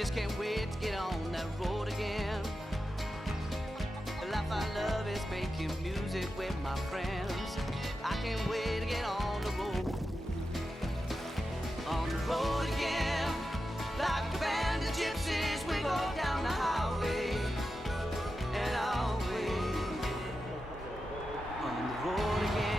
Just can't wait to get on that road again. The life I love is making music with my friends. I can't wait to get on the road. On the road again. Like a band of gypsies, we go down the highway and away. On the road again.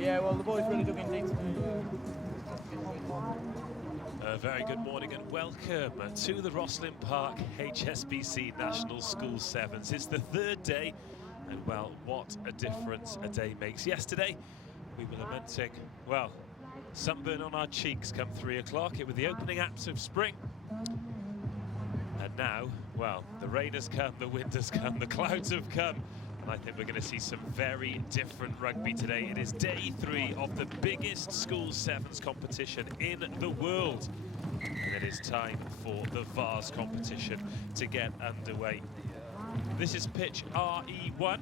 Yeah, well, the boys really dug in deep. A very good morning and welcome to the Rosslyn Park HSBC National School Sevens. It's the third day, and well, what a difference a day makes. Yesterday, we were lamenting, well, sunburn on our cheeks come 3 o'clock. It was the opening acts of spring. And now, well, the rain has come, the wind has come, the clouds have come. And I think we're going to see some very different rugby today. It is day 3 of the biggest school sevens competition in the world. And it is time for the Vars competition to get underway. This is pitch RE1. We're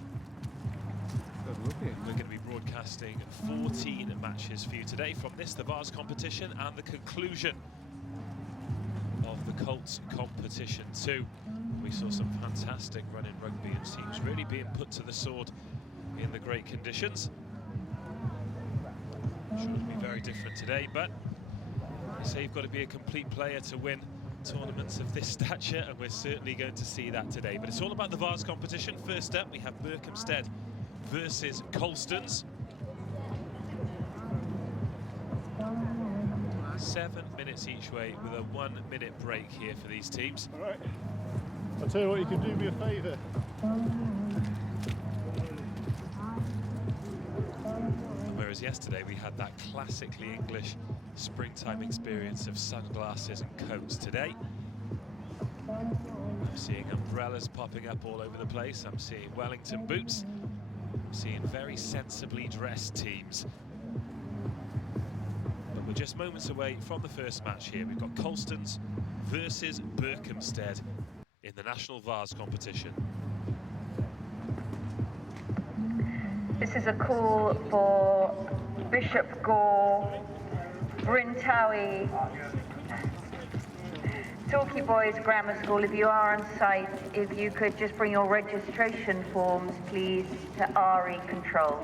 going to be broadcasting 14 matches for you today from this, the Vars competition, and the conclusion of the Colts competition too. We saw some fantastic running rugby and teams really being put to the sword in the great conditions. I'm sure it'll be very different today, but they say you've got to be a complete player to win tournaments of this stature, and we're certainly going to see that today. But it's all about the Vars competition. First up, we have Berkhamsted versus Colstons. 7 minutes each way with a 1 minute break here for these teams. All right. I'll tell you what, you can do me a favour. Whereas yesterday we had that classically English springtime experience of sunglasses and coats. Today, I'm seeing umbrellas popping up all over the place. I'm seeing Wellington boots. I'm seeing very sensibly dressed teams. But we're just moments away from the first match here. We've got Colstons versus Berkhamsted in the National Vars competition. This is a call for Bishop Gore, Brintowie, Torquay Boys Grammar School. If you are on site, if you could just bring your registration forms, please, to RE Control.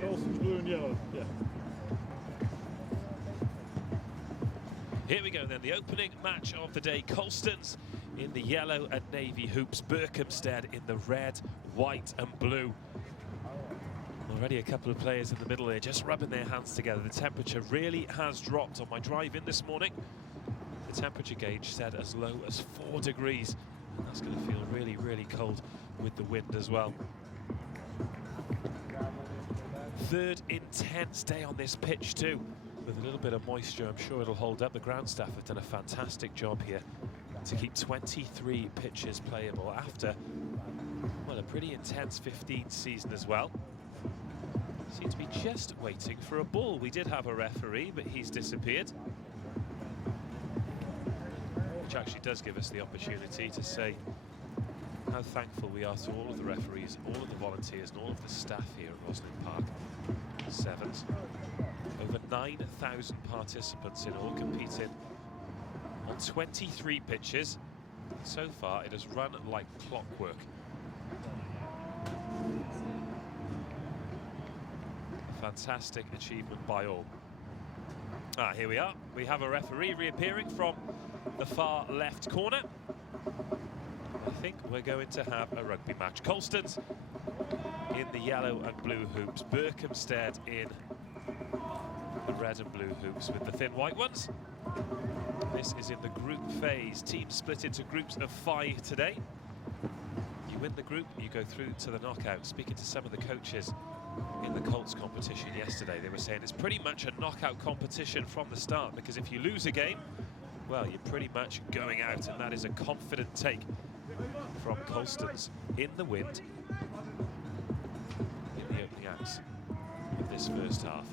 Colston's blue and yellow, yeah. Here we go then, the opening match of the day. Colstons in the yellow and navy hoops, Berkhamsted in the red, white and blue. Already a couple of players in the middle here just rubbing their hands together. The temperature really has dropped on my drive in this morning. The temperature gauge said as low as 4 degrees. And that's going to feel really, really cold with the wind as well. Third intense day on this pitch too. With a little bit of moisture, I'm sure it'll hold up. The ground staff have done a fantastic job here to keep 23 pitches playable after, well, a pretty intense 15 season as well. Seem to be just waiting for a ball. We did have a referee, but he's disappeared. Which actually does give us the opportunity to say how thankful we are to all of the referees, all of the volunteers and all of the staff here at Rosslyn Park Sevens. Over 9,000 participants in all competing on 23 pitches. So far it has run like clockwork. Fantastic achievement by all. Here we are. We have a referee reappearing from the far left corner. I think we're going to have a rugby match. Colston's in the yellow and blue hoops. Berkhamsted in the red and blue hoops with the thin white ones. This is in the group phase. Teams split into groups of 5 today. You win the group, you go through to the knockout. Speaking to some of the coaches in the Colts competition yesterday, they were saying it's pretty much a knockout competition from the start, because if you lose a game, well, you're pretty much going out, and that is a confident take from Colston's in the wind in the opening acts of this first half.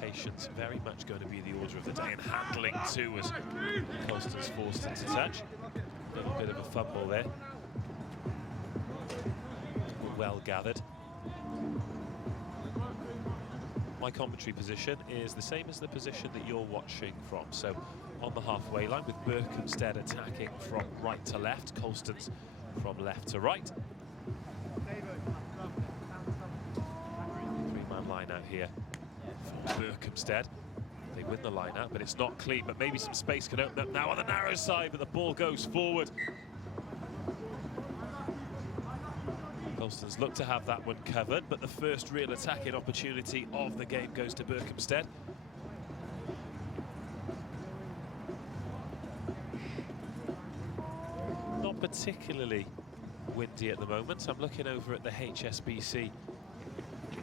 Patience very much going to be the order of the day, and handling too as Colston's forced into touch. A little bit of a fumble there. Well gathered. My commentary position is the same as the position that you're watching from. So on the halfway line, with Berkhamsted attacking from right to left, Colston's from left to right. Three-man line out here for Berkhamsted. They win the line out, but it's not clean. But maybe some space can open up now on the narrow side, but the ball goes forward. Colston's look to have that one covered, but the first real attacking opportunity of the game goes to Berkhamsted. Not particularly windy at the moment. I'm looking over at the HSBC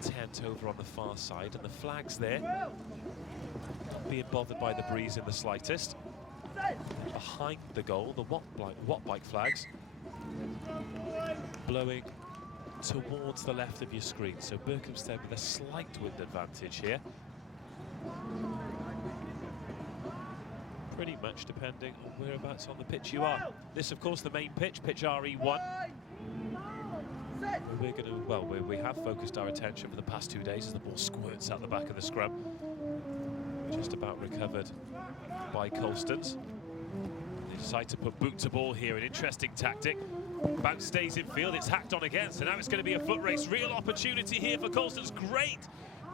tent over on the far side, and the flags there not being bothered by the breeze in the slightest. Behind the goal, the Watt bike flags blowing towards the left of your screen, so Berkhamsted with a slight wind advantage here. Pretty much depending on whereabouts on the pitch you are. This, of course, the main pitch, pitch RE1. We're going to, well, we have focused our attention for the past 2 days as the ball squirts out the back of the scrum. Just about recovered by Colston's. They decide to put boot to ball here, an interesting tactic. Bounce stays in field, it's hacked on again, so now it's going to be a foot race. Real opportunity here for Colston's. Great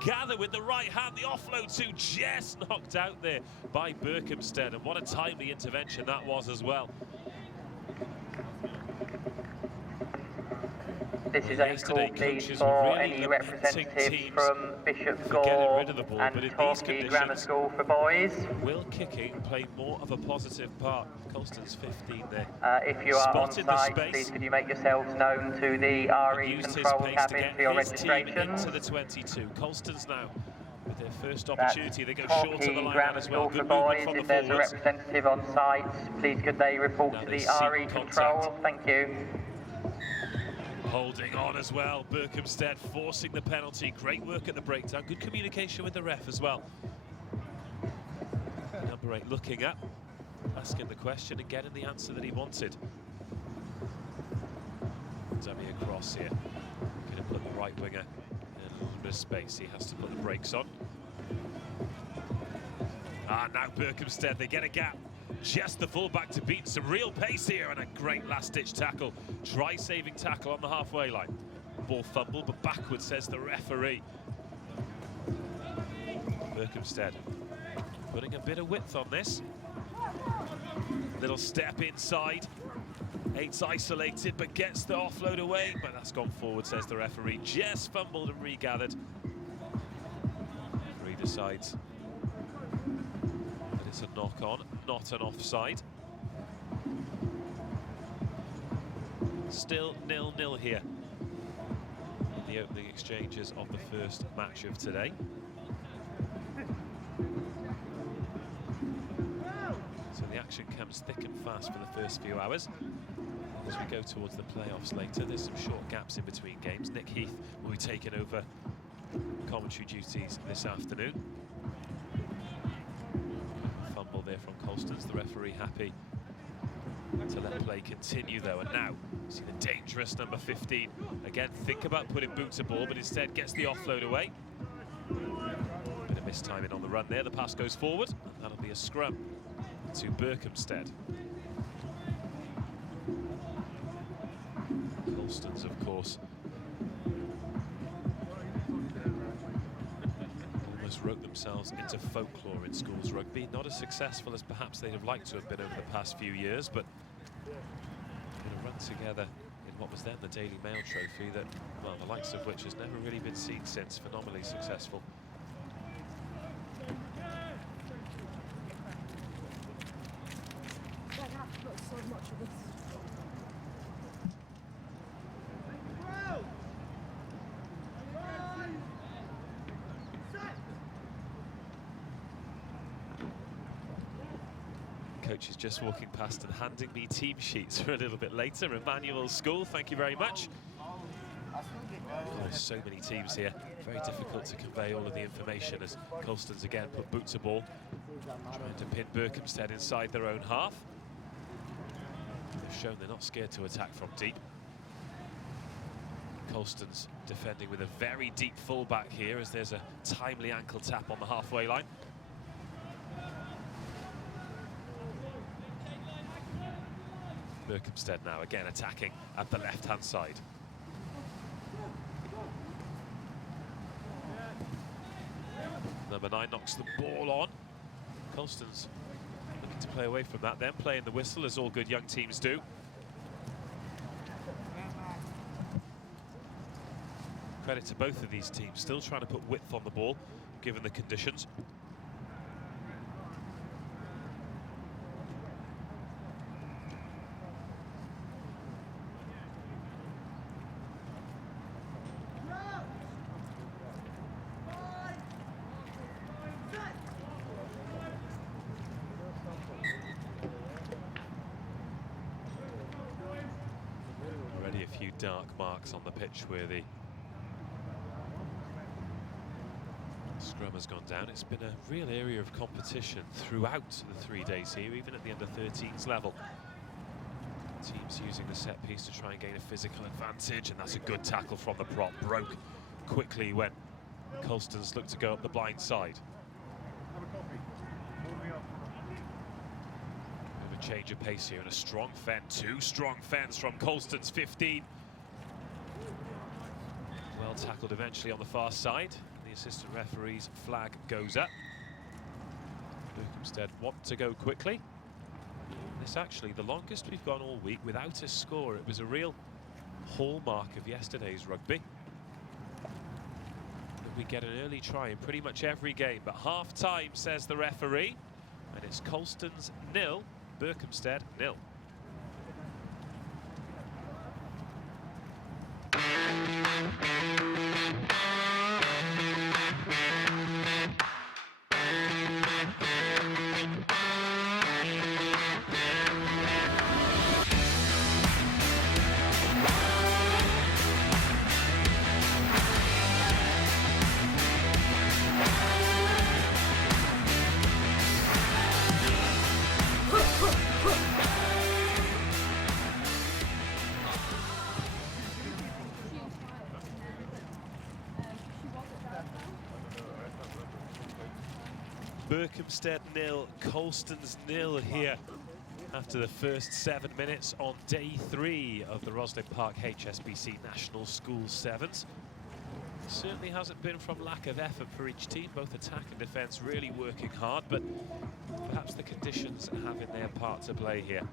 gather with the right hand, the offload too, just knocked out there by Berkhamsted, and what a timely intervention that was as well. This is a call, please, for any representatives from Bishop Gore and Torquay Grammar School for boys. Will kicking play more of a positive part? Colston's 15 there. If you are on site, please could you make yourselves known to the RE control cabin for your registration. Into the 22. Colston's now with their first opportunity. They go short to the line as well. Good boys. movement from If the there's forwards. a representative on site, please could they report Now to they the seek RE contact. control. Thank you. Holding on as well, Berkhamsted forcing the penalty. Great work at the breakdown, good communication with the ref as well. Number 8 looking up, asking the question and getting the answer that he wanted. Dummy across here, going to put the right winger in a little bit of space. He has to put the brakes on. Now Berkhamsted, they get a gap. Just the fullback to beat, some real pace here, and a great last-ditch tackle. Try-saving tackle on the halfway line. Ball fumbled, but backwards, says the referee. Berkhamsted putting a bit of width on this. Little step inside. 8's isolated, but gets the offload away, but that's gone forward, says the referee. Just fumbled and regathered. Referee decides that it's a knock-on, not an offside. Still 0-0 here in the opening exchanges of the first match of today. action comes thick and fast for the first few hours. As we go towards the playoffs later, there's some short gaps in between games. Nick Heath will be taking over commentary duties this afternoon. Fumble there from Colston's, the referee happy to let play continue though. And now see the dangerous number 15 again, think about putting boot to ball, but instead gets the offload away. Bit of mistiming on the run there. The pass goes forward, and that'll be a scrum to Berkhamsted. Colston's, of course, almost wrote themselves into folklore in schools rugby. Not as successful as perhaps they'd have liked to have been over the past few years, but going to run together in what was then the Daily Mail trophy that, well, the likes of which has never really been seen since. Phenomenally successful. Coach is just walking past and handing me team sheets for a little bit later. Emmanuel's school, thank you very much. Oh, there's so many teams here. Very difficult to convey all of the information as Colston's again put boot to ball, trying to pin Berkhamsted inside their own half. They've shown they're not scared to attack from deep. Colston's defending with a very deep fullback here as there's a timely ankle tap on the halfway line. Berkhamsted now again attacking at the left-hand side. Number 9 knocks the ball on. Colston's looking to play away from that, then playing the whistle as all good young teams do. Credit to both of these teams, still trying to put width on the ball given the conditions. Dark marks on the pitch where the scrum has gone down. It's been a real area of competition throughout the 3 days here, even at the under-13s level. Teams using the set piece to try and gain a physical advantage, and that's a good tackle from the prop. Broke quickly when Colston's looked to go up the blind side. Bit of a change of pace here and a strong fend. 2 strong fends from Colston's 15. Well tackled eventually on the far side. The assistant referee's flag goes up. Berkhamsted want to go quickly. It's actually the longest we've gone all week without a score. It was a real hallmark of yesterday's rugby. We get an early try in pretty much every game, but half-time, says the referee, and it's Colston's 0, Berkhamsted 0. Berkhamsted 0, Colston's 0 here after the first 7 minutes on day 3 of the Rosslyn Park HSBC National School Sevens. Certainly hasn't been from lack of effort for each team, both attack and defence really working hard, but perhaps the conditions are having their part to play here.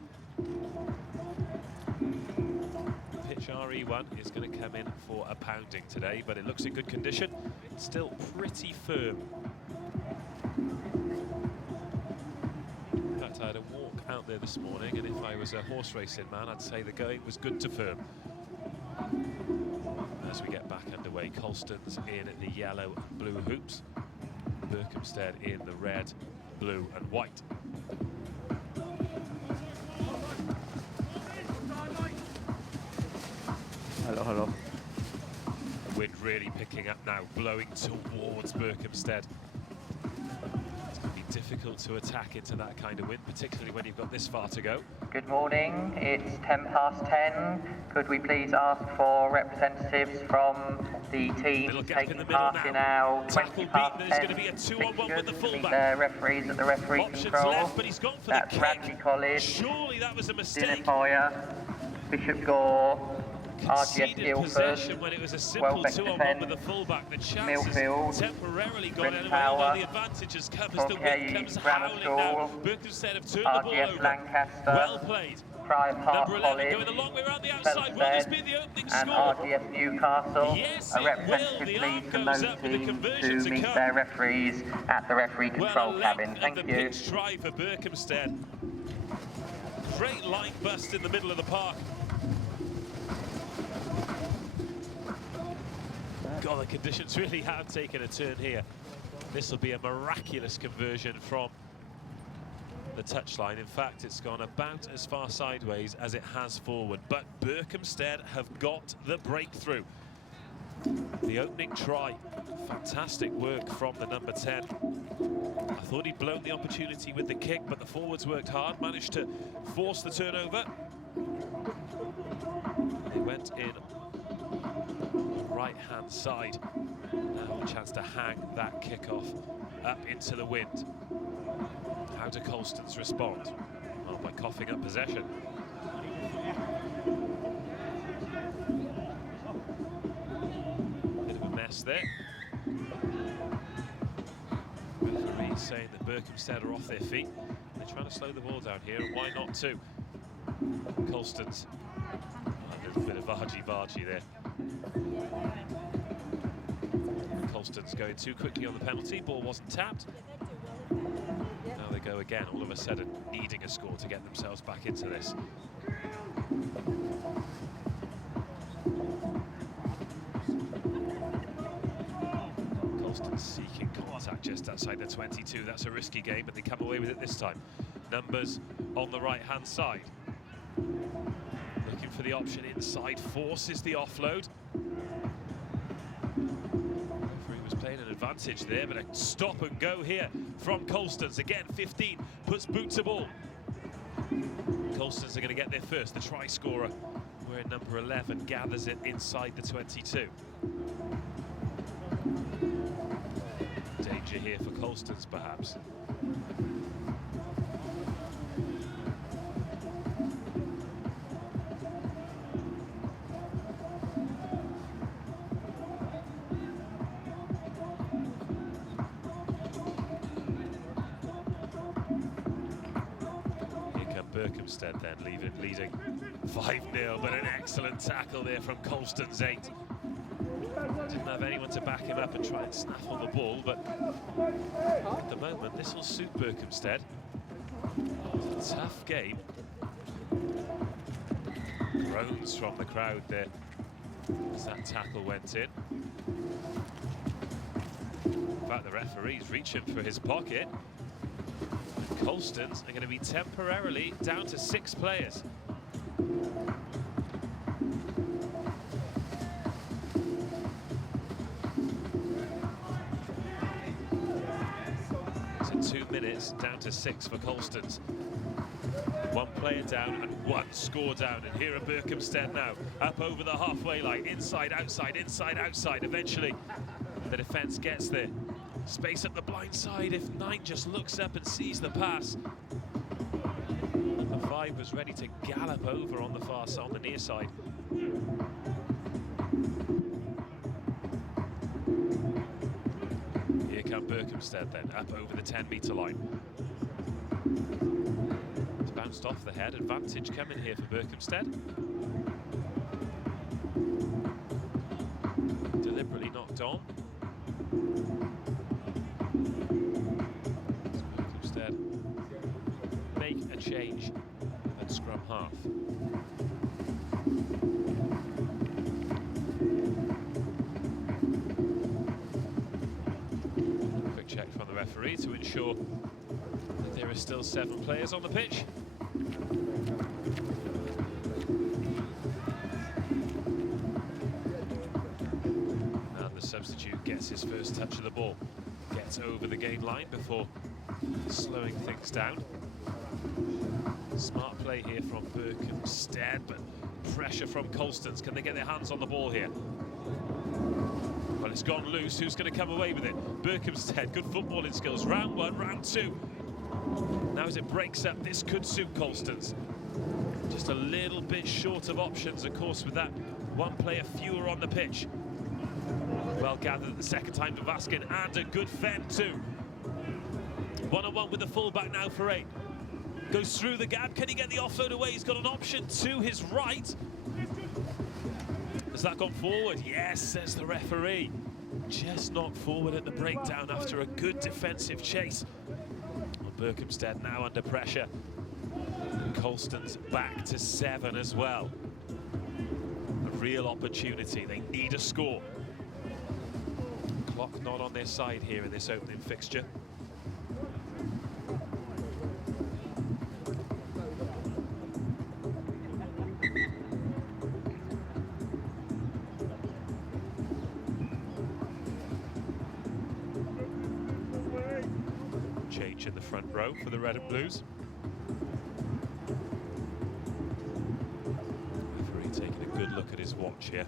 Pitch RE1 is going to come in for a pounding today, but it looks in good condition, still pretty firm. I had a walk out there this morning, and if I was a horse racing man, I'd say the going was good to firm. As we get back underway, Colston's in the yellow and blue hoops, Berkhamsted in the red, blue and white. Hello. Wind really picking up now, blowing towards Berkhamsted. It's going to be difficult to attack into that kind of wind, particularly when you've got this far to go. Good morning, it's 10:10. Could we please ask for representatives from the teams taking part in our 20 past 10 there's going to be a 2-on-1 with the fullback. The referees at the referee Options control. left, but he's gone for That's the kick. Radley College, Surely that was a mistake. Dinnerfoyer, Bishop Gore, RGS Conceded possession when it was a simple Welbeck 2-on-1 with the fullback. The chances Millfield, temporarily gone Bryn anyway, Power, although the advantage has come as the wind comes howling now. Berkhamsted have turned the ball RGS over. Lancaster, Well played. Prime Park Number 11 College, going a long way around the outside. Will this be the opening and score? RGS Newcastle. Yes, A it representative will. The please arm from goes those up with the teams conversion to to meet come. their referees at the referee control Well, cabin. the Thank you. pitch try for Berkhamsted. Great line bust in the middle of the park. God, the conditions really have taken a turn here. This will be a miraculous conversion from the touchline. In fact, it's gone about as far sideways as it has forward. But Berkhamsted have got the breakthrough. The opening try. Fantastic work from the number 10. I thought he'd blown the opportunity with the kick, but the forwards worked hard, managed to force the turnover. They went in right-hand side. Now a chance to hang that kick-off up into the wind. How do Colstons respond? Well, by coughing up possession. Bit of a mess there. Referee saying that Berkhamsted are off their feet. They're trying to slow the ball down here, and why not too? Colstons, a little bit of vargy there. Colston's going too quickly on the penalty, ball wasn't tapped. Now they go again, all of a sudden needing a score to get themselves back into this. Colston seeking contact just outside the 22. That's a risky game, but they come away with it this time. Numbers on the right-hand side. Looking for the option inside, forces the offload. Referee was playing an advantage there, but a stop and go here from Colstons. Again, 15 puts boot to ball. Colstons are going to get there first. The try scorer, where number 11 gathers it inside the 22. Danger here for Colstons, perhaps. Berkhamsted then leading 5-0, but an excellent tackle there from Colston's 8. Didn't have anyone to back him up and try and snaffle the ball, but at the moment this will suit Berkhamsted. It's a tough game. Groans from the crowd there as that tackle went in. In fact, the referee's reaching for his pocket. Colstons are going to be temporarily down to 6 players. So 2 minutes down to 6 for Colstons. 1 player down and 1 score down. And here are Berkhamsted now, up over the halfway line, inside, outside, inside, outside. Eventually, the defence gets there. Space up the blind side if 9 just looks up and sees the pass. Number 5 was ready to gallop over on the far side, on the near side. Here come Berkhamsted then, up over the 10-metre line. It's bounced off the head, advantage coming here for Berkhamsted. Deliberately knocked on. Make a change at scrum half. Quick check from the referee to ensure that there are still 7 players on the pitch. substitute gets his first touch of the ball, gets over the gain line before slowing things down. Smart play here from Berkhamsted, but pressure from Colston. Can they get their hands on the ball here? Well, it's gone loose. Who's going to come away with it? Berkhamsted, good footballing skills. Round one, round two. Now as it breaks up, this could suit Colston's. Just a little bit short of options, of course, with that one player fewer on the pitch. Well gathered at the second time for Vaskin, and a good fend too. One-on-one with the fullback now for 8. Goes through the gap. Can he get the offload away? He's got an option to his right. Has that gone forward? Yes, says the referee. Just knocked forward at the breakdown after a good defensive chase. Well, Berkhamsted now under pressure. Colston's back to 7 as well. A real opportunity. They need a score. Clock not on their side here in this opening fixture. Change in the front row for the Red and Blues. Referee taking a good look at his watch here.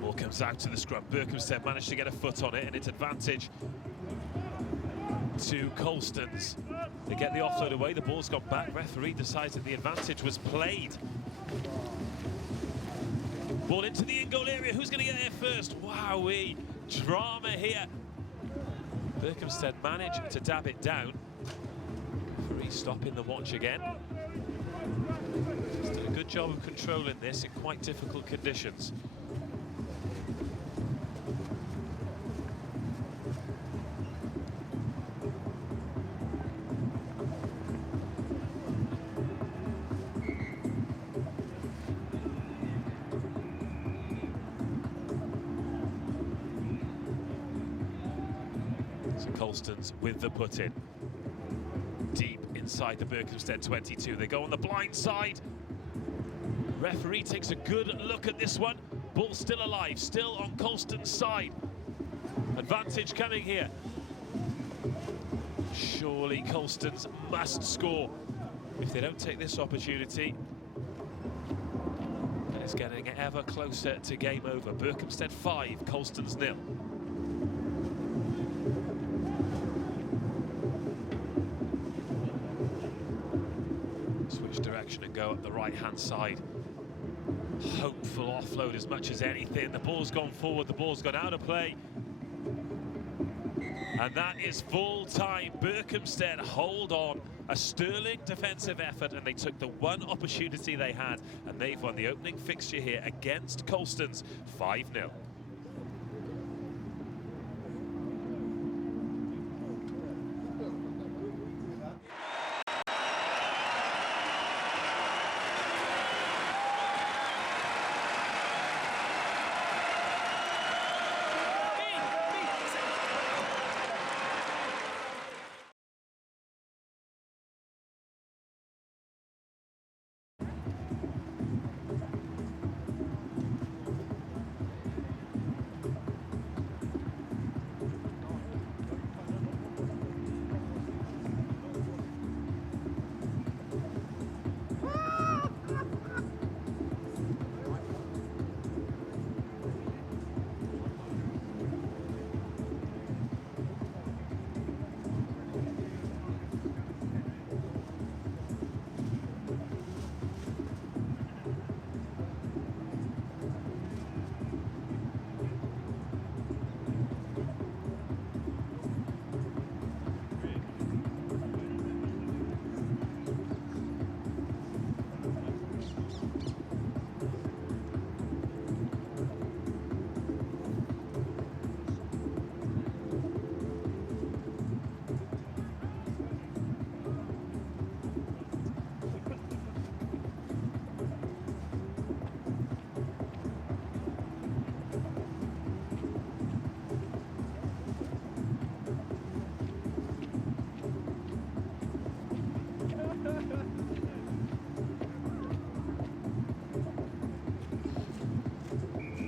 Ball comes out to the scrum. Berkhamsted managed to get a foot on it, and it's advantage to Colston's. They get the offload away, the ball's gone back. Referee decides that the advantage was played. Ball into the in-goal area. Who's going to get there first? Wowee, drama here. Berkhamsted managed to dab it down. Referee stopping the watch again. He's done a good job of controlling this in quite difficult conditions. Colston's with the put-in. Deep inside the Berkhamsted 22. They go on the blind side. Referee takes a good look at this one. Ball still alive, still on Colston's side. Advantage coming here. Surely Colston's must score. If they don't take this opportunity, then it's getting ever closer to game over. Berkhamsted 5, Colston's 0. Direction and go up the right-hand side. Hopeful offload as much as anything. The ball's gone forward, the ball's gone out of play. And that is full time. Berkhamsted hold on. A sterling defensive effort, and they took the one opportunity they had, and they've won the opening fixture here against Colston's 5-0.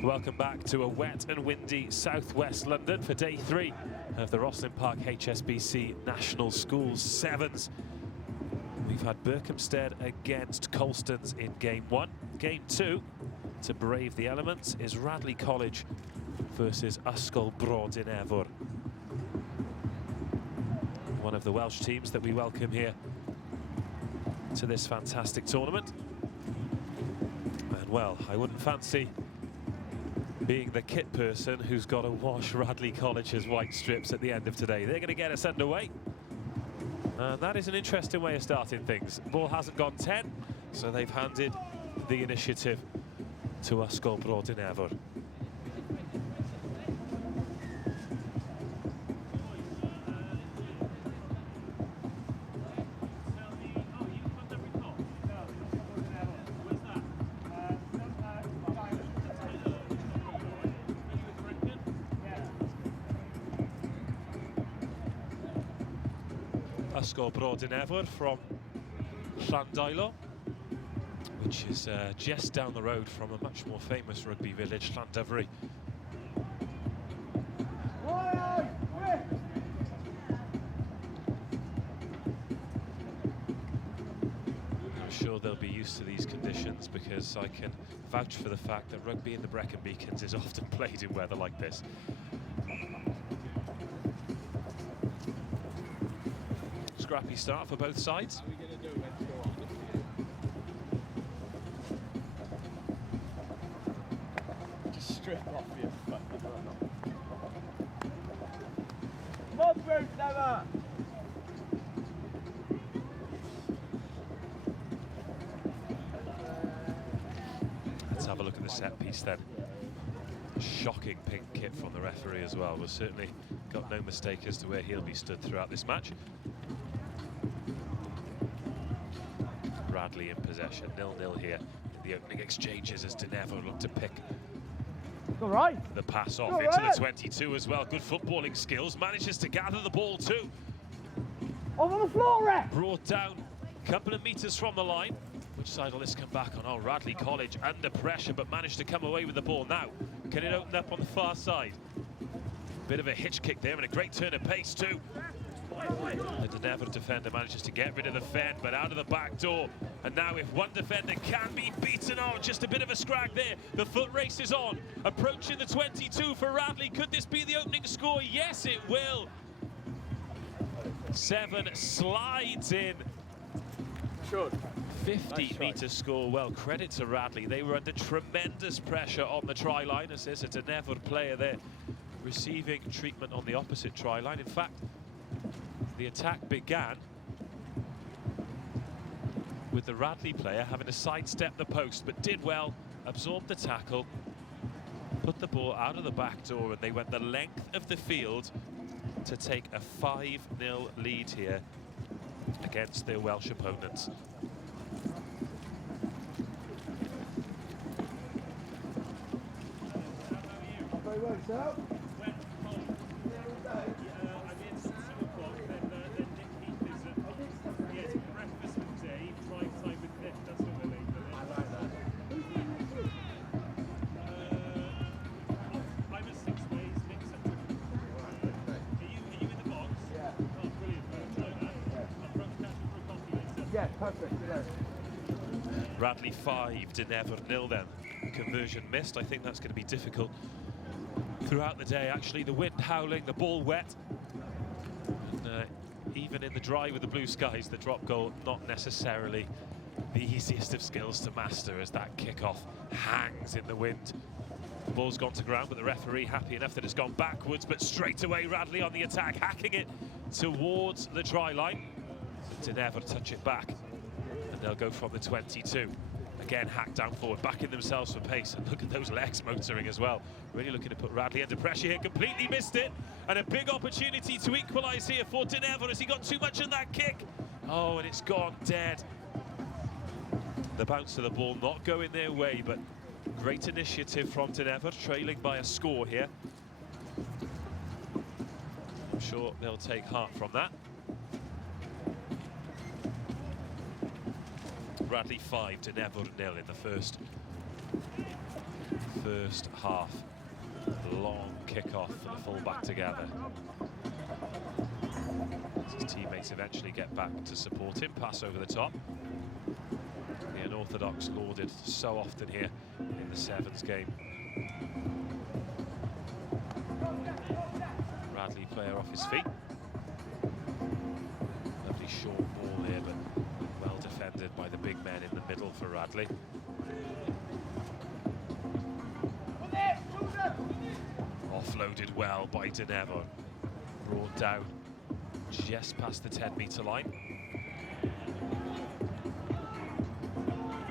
Welcome back to a wet and windy southwest London for day 3 of the Rosslyn Park HSBC National Schools Sevens. We've had Berkhamsted against Colston's in game 1. Game 2, to brave the elements, is Radley College versus Bro Myrddin. One of the Welsh teams that we welcome here to this fantastic tournament. And well, I wouldn't fancy being the kit person who's got to wash Radley College's white strips at the end of today. They're going to get us underway. And that is an interesting way of starting things. Ball hasn't gone 10, so they've handed the initiative to Bro Myrddin. Bro Myrddin from Llandilo, which is just down the road from a much more famous rugby village, Llandovery. I'm sure they'll be used to these conditions, because I can vouch for the fact that rugby in the Brecon Beacons is often played in weather like this. Scrappy start for both sides. Just strip off your foot. Come on, Bruce, never! Let's have a look at the set piece then. Shocking pink kit from the referee as well. We've certainly got no mistake as to where he'll be stood throughout this match. Radley in possession, 0-0 here in the opening exchanges as Myrddin look to pick the pass off into the 22 as well. Good footballing skills, manages to gather the ball too. Over the floor, Rep! Brought down a couple of metres from the line. Which side will this come back on? Oh, Radley College under pressure, but managed to come away with the ball now. Can it open up on the far side? Bit of a hitch kick there and a great turn of pace too. The Myrddin defender manages to get rid of the fend, but out of the back door. And now if one defender can be beaten, oh, just a bit of a scrag there. The foot race is on, approaching the 22 for Radley. Could this be the opening score? Yes, it will. 7 slides in. 50-metre score. Well, credit to Radley. They were under tremendous pressure on the try line, as there's a Myrddin player there receiving treatment on the opposite try line. In fact, the attack began with the Radley player having to sidestep the post, but did well, absorbed the tackle, put the ball out of the back door, and they went the length of the field to take a 5-0 lead here against their Welsh opponents. Very well, sir. Yeah, perfect. Yeah. Radley 5, Myrddin 0 then. Conversion missed. I think that's going to be difficult throughout the day, actually. The wind howling, the ball wet. And even in the dry with the blue skies, the drop goal not necessarily the easiest of skills to master, as that kickoff hangs in the wind. The ball's gone to ground, but the referee happy enough that it's gone backwards, but straight away Radley on the attack, hacking it towards the try line. Myrddin touch it back, and they'll go from the 22. Again, hacked down forward, backing themselves for pace, and look at those legs motoring as well. Really looking to put Radley under pressure here, completely missed it, and a big opportunity to equalise here for Myrddin as he got too much in that kick. Oh, and it's gone dead. The bounce of the ball not going their way, but great initiative from Myrddin, trailing by a score here. I'm sure they'll take heart from that. Radley 5, Myrddin 0 in the first first half. Long kick-off for the full-back together. His teammates eventually get back to support him, pass over the top. The unorthodox lauded so often here in the Sevens game. Radley player off his feet. Lovely short ball here, but well defended by the big men in the middle for Radley. Offloaded well by Denevor. Brought down just past the 10-metre line.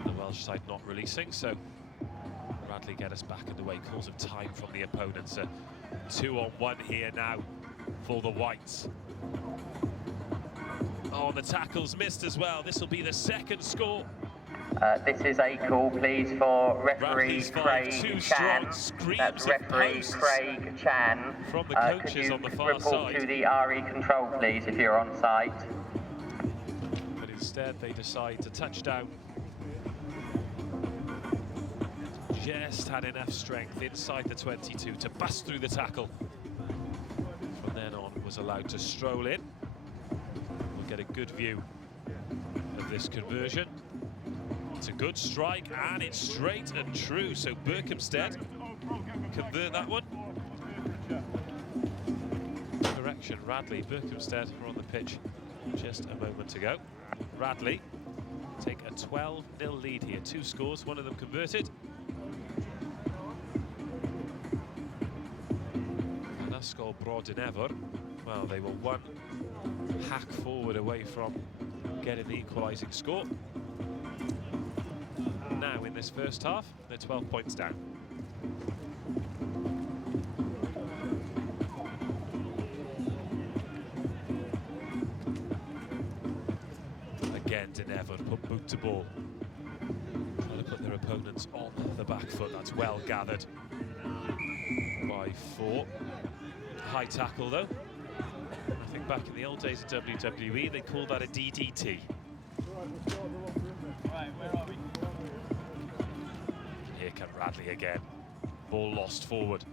The Welsh side not releasing, so Radley get us back in the way, cause of time from the opponents. A 2-on-1 here now for the Whites. Oh, and the tackle's missed as well. This will be the second score. This is a call, please, for referee Craig Chan. That's referee Craig Chan. From the coaches on the far report side. To the RE control, please, if you're on site. But instead, they decide to touch down. Just had enough strength inside the 22 to bust through the tackle. From then on, was allowed to stroll in. We'll get a good view of this conversion. It's a good strike, and it's straight and true. So Berkhamsted convert that one. Correction, Radley. Berkhamsted were on the pitch just a moment ago. Radley take a 12-0 lead here. 2 scores, one of them converted. And Ysgol Bro Myrddin, well, they were one hack forward away from getting the equalising score. Now in this first half, they're 12 points down. Again, Denevor put boot to ball. Trying to put their opponents on the back foot. That's well gathered by 4. High tackle though. I think back in the old days of WWE, they called that a DDT. Here come Radley again. Ball lost forward.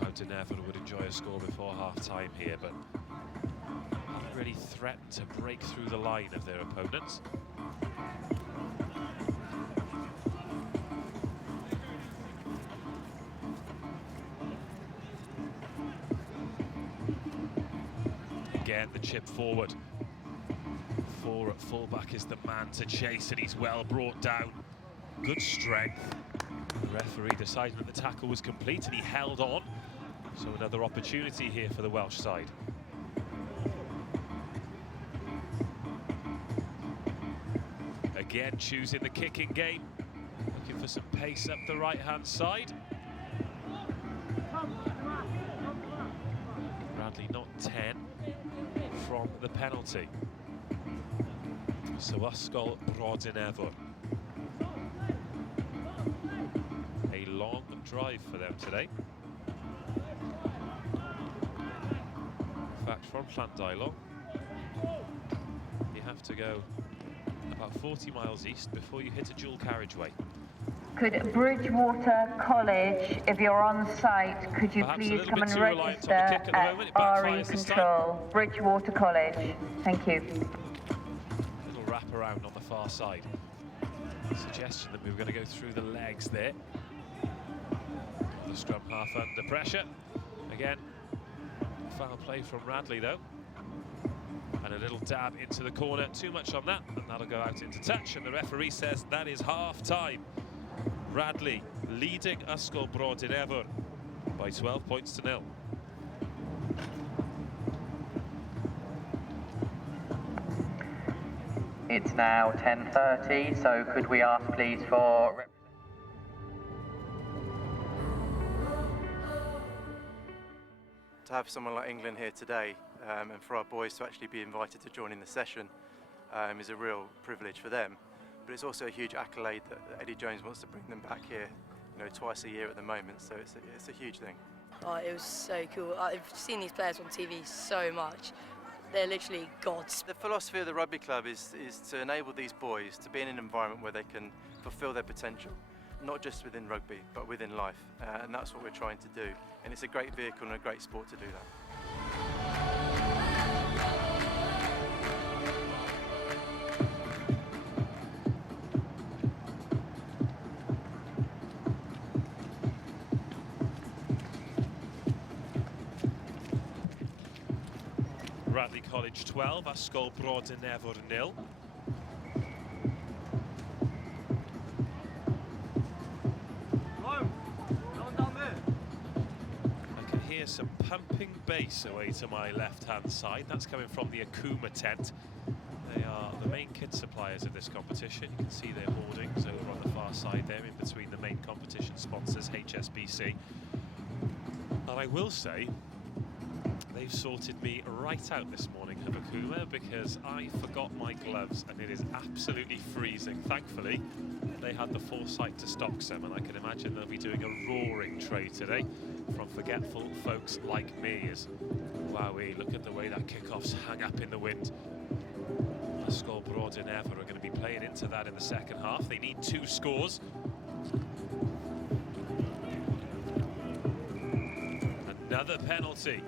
How Denevor would enjoy a score before half-time here, but haven't really threatened to break through the line of their opponents. Again, the chip forward. 4 at fullback is the man to chase, and he's well brought down. Good strength. The referee decided that the tackle was complete, and he held on. So another opportunity here for the Welsh side. Again, choosing the kicking game. Looking for some pace up the right-hand side. Radley not 10 from the penalty. So Ysgol Bro Myrddin. A long drive for them today. In fact, from Llandailog, you have to go about 40 miles east before you hit a dual carriageway. Could Bridgewater College, if you're on site, could you Perhaps please come and register at RE Control? Bridgewater College, thank you. Little wrap around on the far side. Suggestion that we were going to go through the legs there. The scrum half under pressure. Again, foul play from Radley though. And a little dab into the corner, too much on that, and that'll go out into touch, and the referee says that is half-time. Radley leading Ysgol Bro Myrddin by 12 points to 0. It's now 10:30, so could we ask please for... To have someone like England here today, and for our boys to actually be invited to join in the session is a real privilege for them. But it's also a huge accolade that Eddie Jones wants to bring them back here, you know, twice a year at the moment. So it's a huge thing. Oh, it was so cool. I've seen these players on TV so much. They're literally gods. The philosophy of the rugby club is to enable these boys to be in an environment where they can fulfil their potential. not just within rugby, but within life, and that's what we're trying to do. And it's a great vehicle and a great sport to do that. Radley College 12, Ysgol Brodin Efor 0. I can hear some pumping bass away to my left-hand side. That's coming from the Akuma tent. They are the main kit suppliers of this competition. You can see their hoardings over on the far side there, in between the main competition sponsors, HSBC. And I will say, they've sorted me right out this morning, Akuma, because I forgot my gloves and it is absolutely freezing. Thankfully, they had the foresight to stock some, and I can imagine they'll be doing a roaring trade today from forgetful folks like me. As wowee, look at the way that kickoff's hung up in the wind. Ysgol Brodin Efor are going to be playing into that in the second half. They need 2 scores. Another penalty.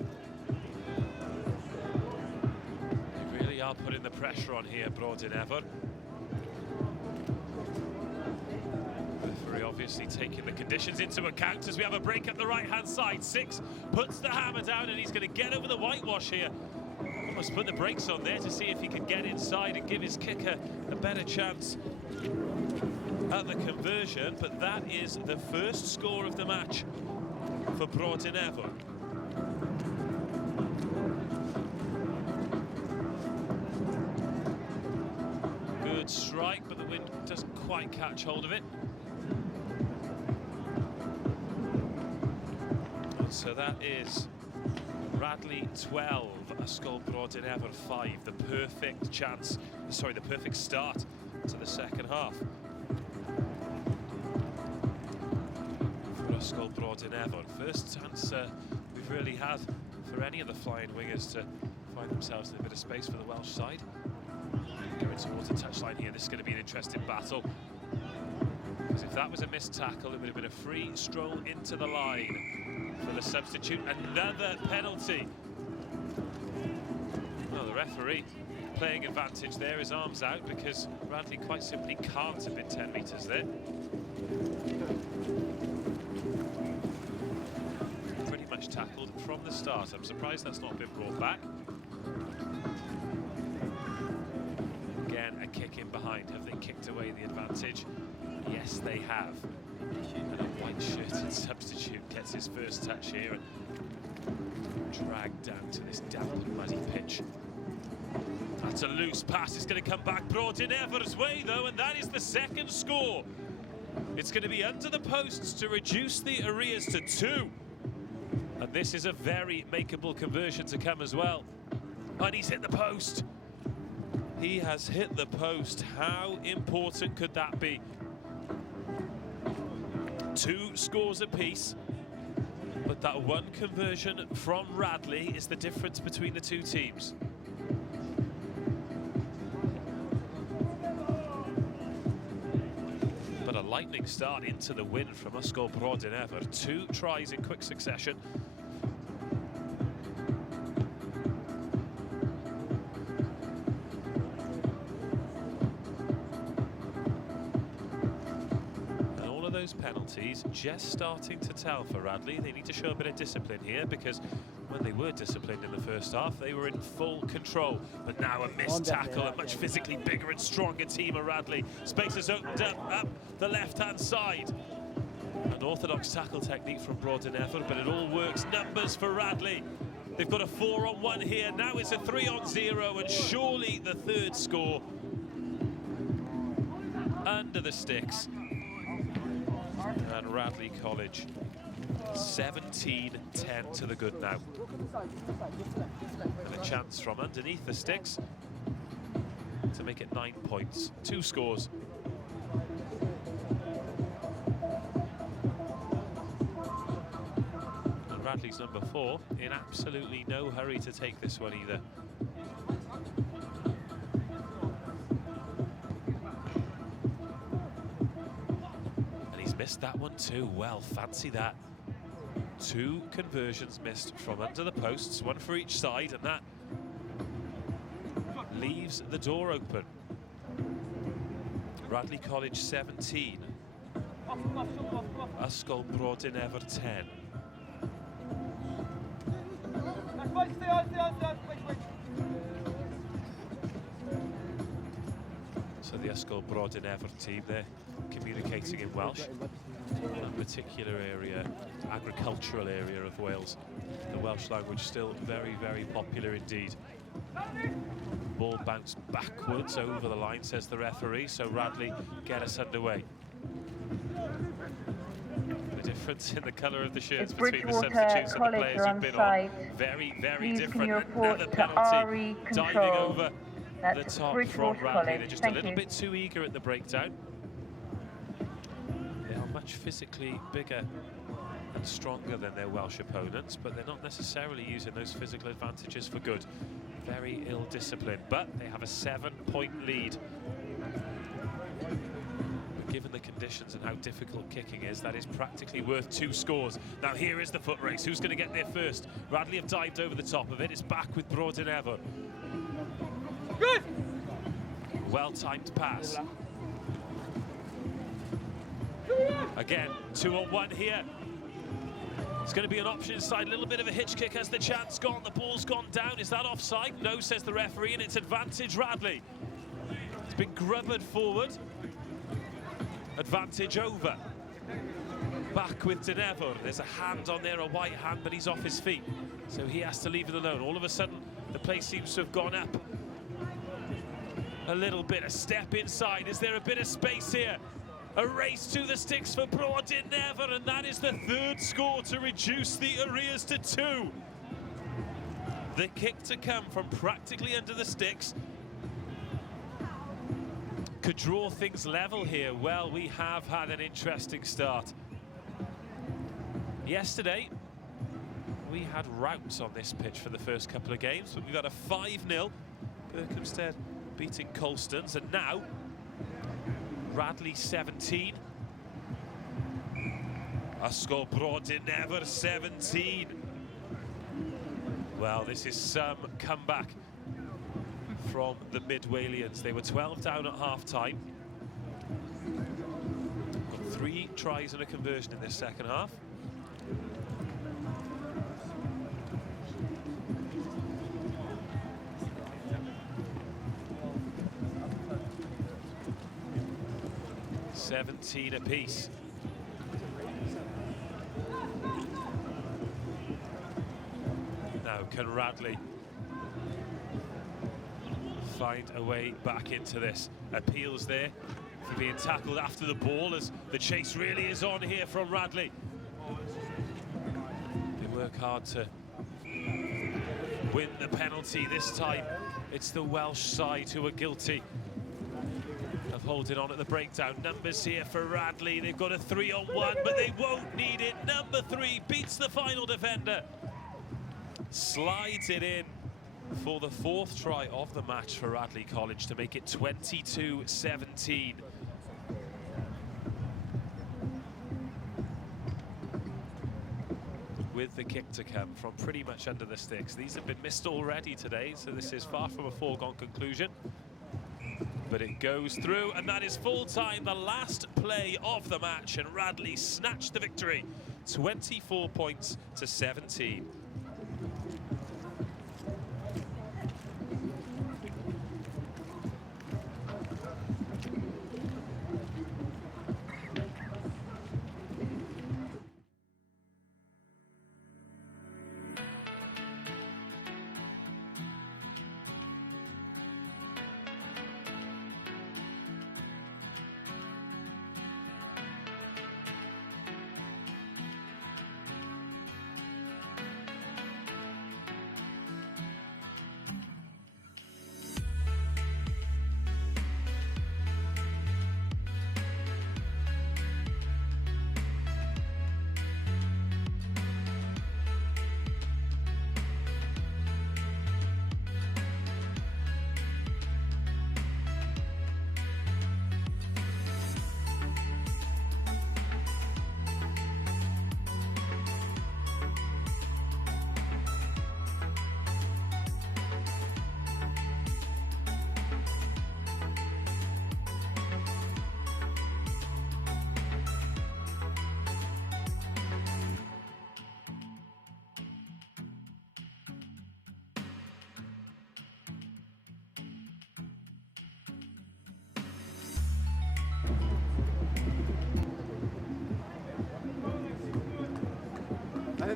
They really are putting the pressure on here, Brodin Efor. Referee obviously taking the conditions into account as we have a break at the right-hand side. 6 puts the hammer down, and he's going to get over the whitewash here. Almost put the brakes on there to see if he can get inside and give his kicker a better chance at the conversion. But that is the first score of the match for Brodin Efor. Good strike, but the wind doesn't quite catch hold of it. So that is Radley 12, Ysgol Brodin Efor 5. The perfect chance, sorry, the perfect start to the second half for Ysgol Brodin Efor. First chance we've really had for any of the flying wingers to find themselves in a bit of space for the Welsh side. Going towards the touchline here, this is going to be an interesting battle. Because if that was a missed tackle, it would have been a free stroll into the line for the substitute. Another penalty. Well, the referee playing advantage there, his arms out, because Radley quite simply can't have been 10 metres there. Pretty much tackled from the start. I'm surprised that's not been brought back. Again, a kick in behind. Have they kicked away the advantage? Yes, they have. And a white-shirted substitute gets his first touch here and dragged down to this damp and muddy pitch. That's a loose pass. It's going to come back Brodin Efor's way, though, and that is the second score. It's going to be under the posts to reduce the arrears to 2. And this is a very makeable conversion to come as well. And he's hit the post. He has hit the post. How important could that be? 2 scores apiece, but that one conversion from Radley is the difference between the 2 teams. But a lightning start into the win from Ysgol Brodin Efor. 2 tries in quick succession. Penalties just starting to tell for Radley. They need to show a bit of discipline here, because when they were disciplined in the first half, they were in full control. But now a missed tackle, a much physically bigger and stronger team of Radley. Space has opened up the left-hand side. An orthodox tackle technique from Brodin Efor, but it all works. Numbers for Radley. They've got a 4-on-1 here. Now it's a 3-on-0, and surely the 3rd score under the sticks. And Radley College 17-10 to the good now. And a chance from underneath the sticks to make it 9 points. 2 scores. And Radley's number 4 in absolutely no hurry to take this one either. missed that one too. Well, fancy that. 2 conversions missed from under the posts, 1 for each side, and that leaves the door open. Radley College 17. Ysgol Brodin Ever 10. So the Ysgol Brodin Ever team, they're communicating in Welsh. A particular area, agricultural area of Wales. The Welsh language still very, very popular indeed. Ball bounced backwards over the line, says the referee, so Radley get us underway. The difference in the colour of the shirts between the substitutes and the players who've been on, very, very different. Another penalty, diving over the top from Radley. They're just a little bit too eager at the breakdown. They are much physically bigger and stronger than their Welsh opponents, but they're not necessarily using those physical advantages for good. Very ill-disciplined, but they have a 7-point lead. But given the conditions and how difficult kicking is, that is practically worth 2 scores. Now here is the foot race. Who's going to get there first? Radley have dived over the top of it. It's back with Brodin Ever. Good! Well-timed pass. Again, 2-on-1 here. It's going to be an option inside, a little bit of a hitch kick as the chance gone, the ball's gone down. Is that offside? No, says the referee, and it's advantage Radley. It's been grubbered forward. Advantage over. Back with Denevor. There's a hand on there, a white hand, but he's off his feet. So he has to leave it alone. All of a sudden, the play seems to have gone up a little bit. A step inside. Is there a bit of space here? A race to the sticks for Brodin Ever, and that is the 3rd score to reduce the arrears to 2. The kick to come from practically under the sticks could draw things level here. Well, we have had an interesting start. Yesterday, we had routes on this pitch for the first couple of games, but we've got a 5-0. Berkhamsted beating Colston, and now Radley 17. Ysgol Brodin Ever 17. Well, this is some comeback from the Mid-Walians. They were 12 down at half-time. Got 3 tries and a conversion in this second half. $17 apiece. Now, can Radley find a way back into this? Appeals there for being tackled after the ball, as the chase really is on here from Radley. They work hard to win the penalty. This time, it's the Welsh side who are guilty of holding on at the breakdown. Numbers here for Radley. They've got a 3-on-1, but they won't need it. Number 3 beats the final defender. Slides it in for the 4th try of the match for Radley College to make it 22-17. With the kick to come from pretty much under the sticks. These have been missed already today, so this is far from a foregone conclusion. But it goes through, and that is full time, the last play of the match, and Radley snatched the victory, 24 points to 17.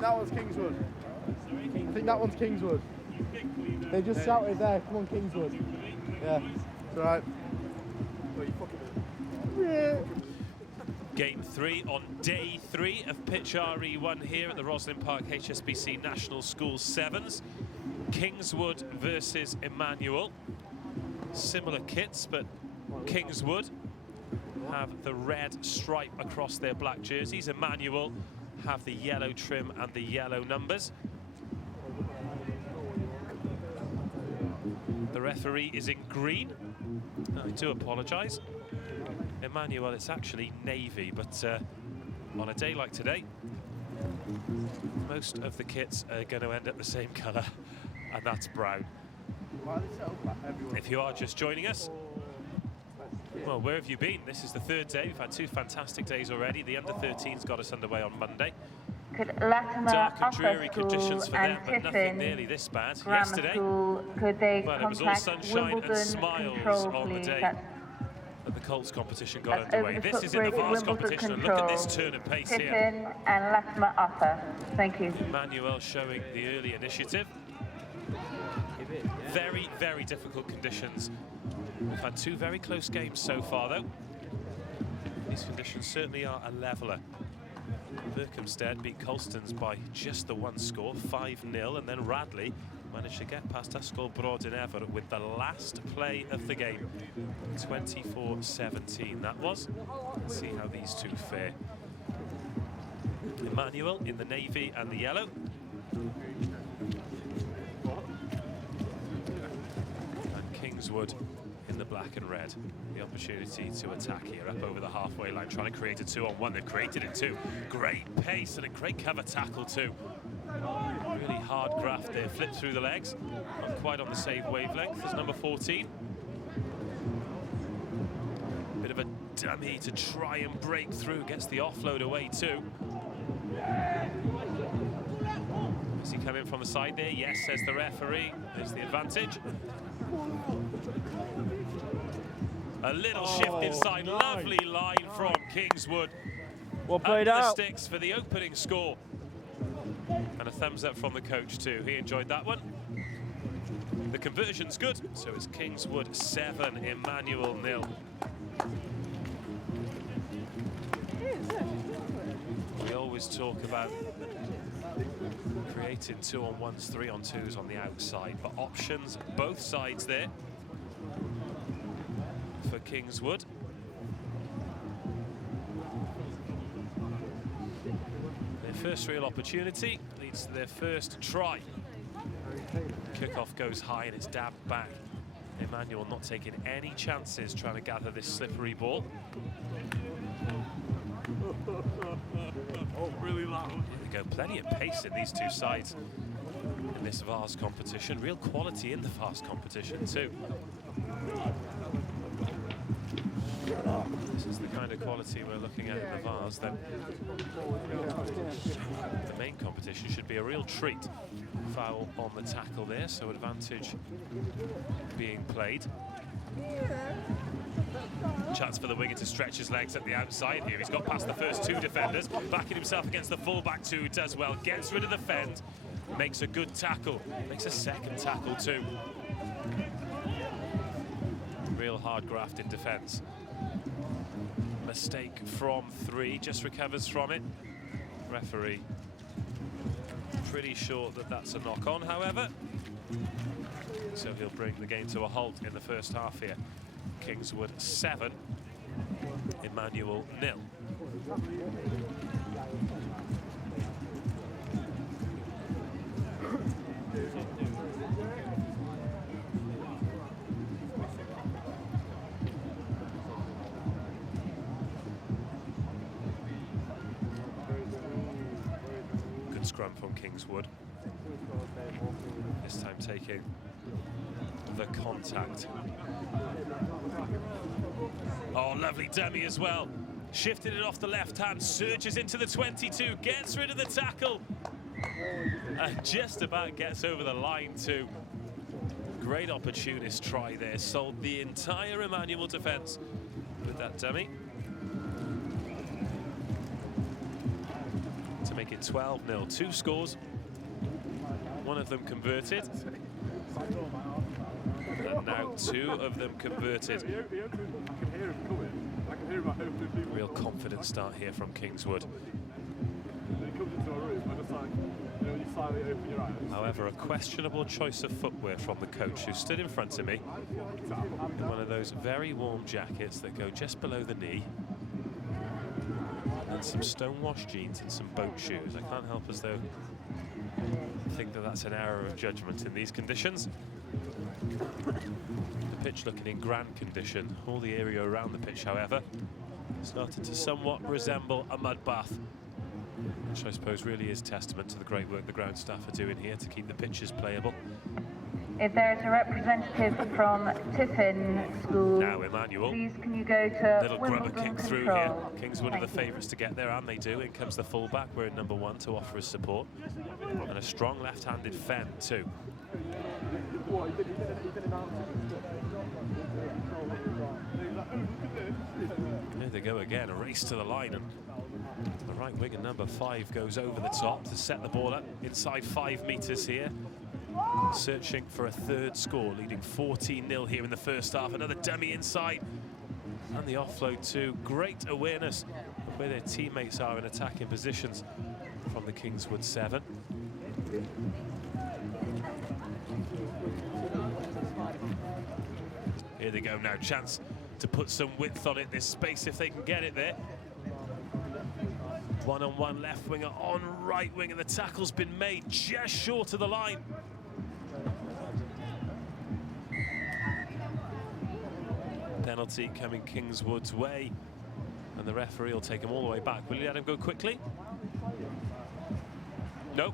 that one's Kingswood. I think that one's Kingswood. They just shouted there, come on Kingswood. Yeah, it's alright. Yeah. Game 3 on day 3 of Pitch RE1 here at the Rosslyn Park HSBC National School Sevens. Kingswood versus Emmanuel. Similar kits, but Kingswood have the red stripe across their black jerseys. Emmanuel have the yellow trim and the yellow numbers. The referee is in green. I do apologise. Emmanuel, it's actually navy, but on a day like today, most of the kits are going to end up the same colour, and that's brown. If you are just joining us, well, where have you been? This is the third day. We've had 2 fantastic days already. The under-13s got us underway on Monday. Dark and dreary conditions for them, but nothing nearly this bad. Yesterday, well, it was all sunshine and smiles on the day that the Colts competition got underway. This is in the Vars competition, and look at this turn of pace here. And Latimer Upper. Thank you. Emmanuel showing the early initiative. Very, very difficult conditions. We've had 2 very close games so far, though. These conditions certainly are a leveller. Berkhamsted beat Colston's by just the 1 score, 5-0, and then Radley managed to get past Bro Myrddin with the last play of the game, 24-17 that was. Let's see how these 2 fare. Emmanuel in the navy and the yellow. And Kingswood in the black and red. The opportunity to attack here up over the halfway line, trying to create a 2-on-1. They've created it too. Great pace and a great cover tackle too. Really hard graft there, flipped through the legs. Not quite on the save wavelength as number 14. Bit of a dummy to try and break through, gets the offload away too. Is he coming from the side there? Yes, says the referee. There's the advantage. A little shift inside, lovely line from Kingswood. Well played out. The sticks for the opening score. And a thumbs up from the coach too. He enjoyed that one. The conversion's good, so it's Kingswood 7, Emmanuel 0. We always talk about creating 2-on-1s, 3-on-2s on the outside, but options both sides there for Kingswood. Their first real opportunity leads to their first try. Kickoff goes high and it's dabbed back. Emmanuel not taking any chances trying to gather this slippery ball. Really loud. There we go, plenty of pace in these 2 sides in this Vars competition. Real quality in the Vars competition too. This is the kind of quality we're looking at in the Vars. Then the main competition should be a real treat. Foul on the tackle there, so advantage being played. Chance for the winger to stretch his legs at the outside here. He's got past the first 2 defenders, backing himself against the fullback too, does well, gets rid of the fend, makes a good tackle, makes a second tackle too. Real hard graft in defence. Mistake from 3, just recovers from it. Referee pretty sure that that's a knock-on, however. So he'll bring the game to a halt in the first half here. Kingswood 7, Emmanuel 0. Good scrum from Kingswood. This time taking the contact. Oh, lovely dummy as well. Shifted it off the left hand, surges into the 22, gets rid of the tackle. And just about gets over the line too. Great opportunist try there, sold the entire Emmanuel defence with that dummy. to make it 12-0. 2 scores, one of them converted. And now 2 of them converted. Real confident start here from Kingswood. However, a questionable choice of footwear from the coach, who stood in front of me in one of those very warm jackets that go just below the knee, and some stonewash jeans and some boat shoes. I can't help as though think that that's an error of judgment in these conditions. The pitch looking in grand condition. All the area around the pitch, however, started to somewhat resemble a mud bath, which I suppose really is testament to the great work the ground staff are doing here to keep the pitches playable. If there is a representative from Tiffin School, now Emmanuel, please can you go to little Wimbledon grubber kick through Control. here. Kingswood are the favourites to get there, and they do. In comes the fullback, wearing number 1 to offer his support, and a strong left-handed Fen too. There they go again, a race to the line, and the right winger number 5 goes over the top to set the ball up inside 5 metres here, searching for a 3rd score, leading 14-0 here in the first half. Another dummy inside, and the offload too. Great awareness of where their teammates are in attacking positions from the Kingswood 7. Here they go now, chance to put some width on it, this space if they can get it there. One-on-one left winger on right wing, and the tackle's been made just short of the line. Penalty coming Kingswood's way, and the referee will take him all the way back. Will he let him go quickly? No.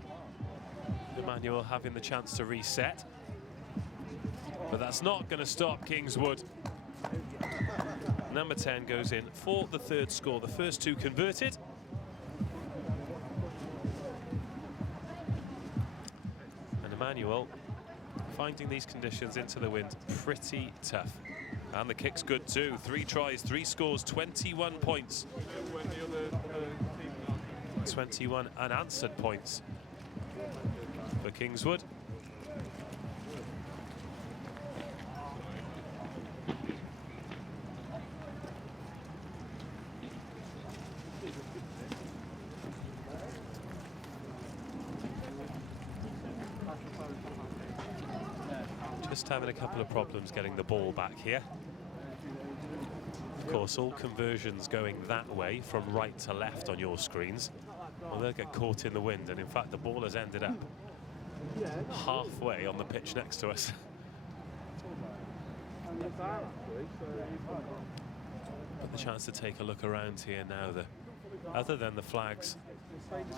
Emmanuel having the chance to reset, but that's not going to stop Kingswood. Number 10 goes in for the 3rd score, the first 2 converted. And Emmanuel finding these conditions into the wind pretty tough. And the kick's good too. 3 tries, 3 scores, 21 points. 21 unanswered points for Kingswood. Just having a couple of problems getting the ball back here. Of course, all conversions going that way from right to left on your screens, well, they'll get caught in the wind, and in fact the ball has ended up halfway on the pitch next to us. But the chance to take a look around here now. Other than the flags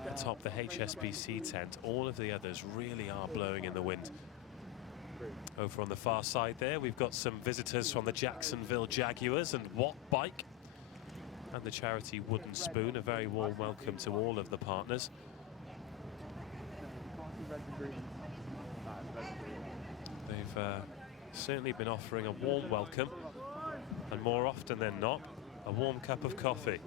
atop the HSBC tent, all of the others really are blowing in the wind. Over on the far side there, we've got some visitors from the Jacksonville Jaguars and Watt Bike and the charity Wooden Spoon. A very warm welcome to all of the partners. They've certainly been offering a warm welcome, and more often than not, a warm cup of coffee.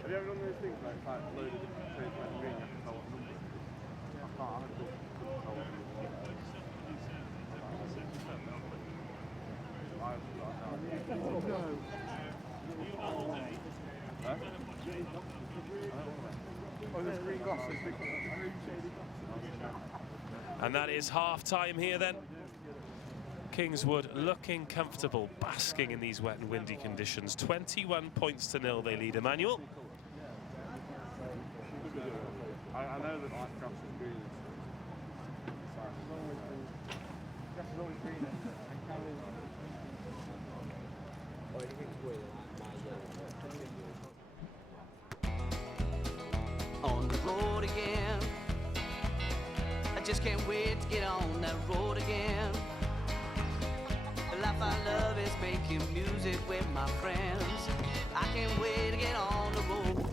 Have you ever done those things like load of different shades of green, you have to tell what number it is? I can't, I haven't tell what Oh, there's green glass, there's big green shady glass. And that is half-time here then. Kingswood looking comfortable, basking in these wet and windy conditions. 21 points to 0 they lead, Emmanuel. I know that like grass is green. Grass is always green On the road again, I just can't wait to get on that road again. The life I love is making music with my friends. I can't wait to get on the road.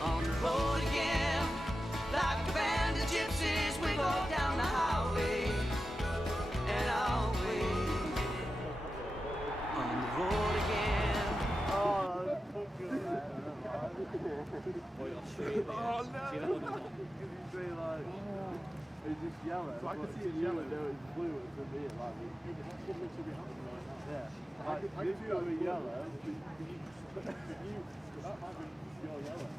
On the road again, like a band of gypsies, we go down the highway and always. Oh no! It's just yellow. So I can see it's yellow. No, it's blue from here. Like, that's what looks to be happening right now. Yeah. Like, this could be yellow. That might be your yellow.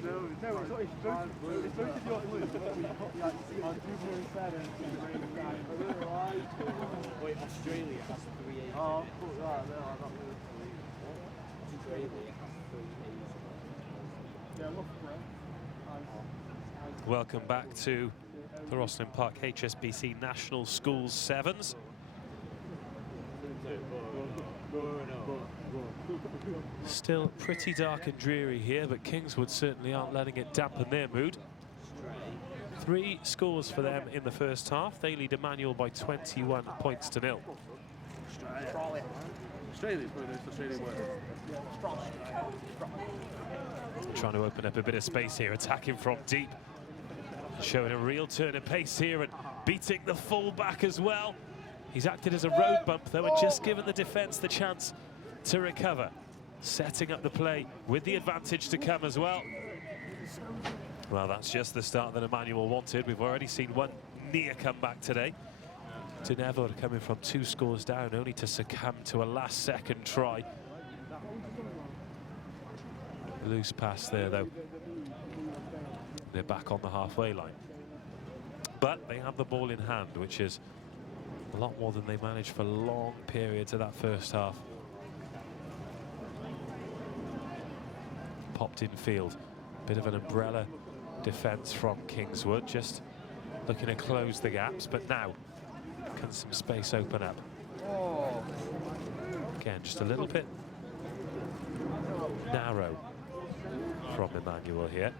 No, it's supposed to be your blue. Like, on 2.7. Wait, Australia has 3 A's. Oh, fuck that. No, I'm not going to believe it. Australia has 3 A's. Yeah, look, bro. Welcome back to the Rosslyn Park HSBC National Schools Sevens. Still pretty dark and dreary here, but Kingswood certainly aren't letting it dampen their mood. 3 scores for them in the first half. They lead Emmanuel by 21 points to 0. Australia's probably the Australian word. Trying to open up a bit of space here, attacking from deep. Showing a real turn of pace here and beating the full-back as well. He's acted as a road bump, though, and just given the defence the chance to recover. Setting up the play with the advantage to come as well. Well, that's just the start that Emmanuel wanted. We've already seen one near comeback today. Dunevor coming from 2 scores down, only to succumb to a last-second try. Loose pass there, though. They're back on the halfway line. But they have the ball in hand, which is a lot more than they managed for long periods of that first half. Popped in field. Bit of an umbrella defence from Kingswood, just looking to close the gaps. But now, can some space open up? Again, just a little bit narrow from Emmanuel here.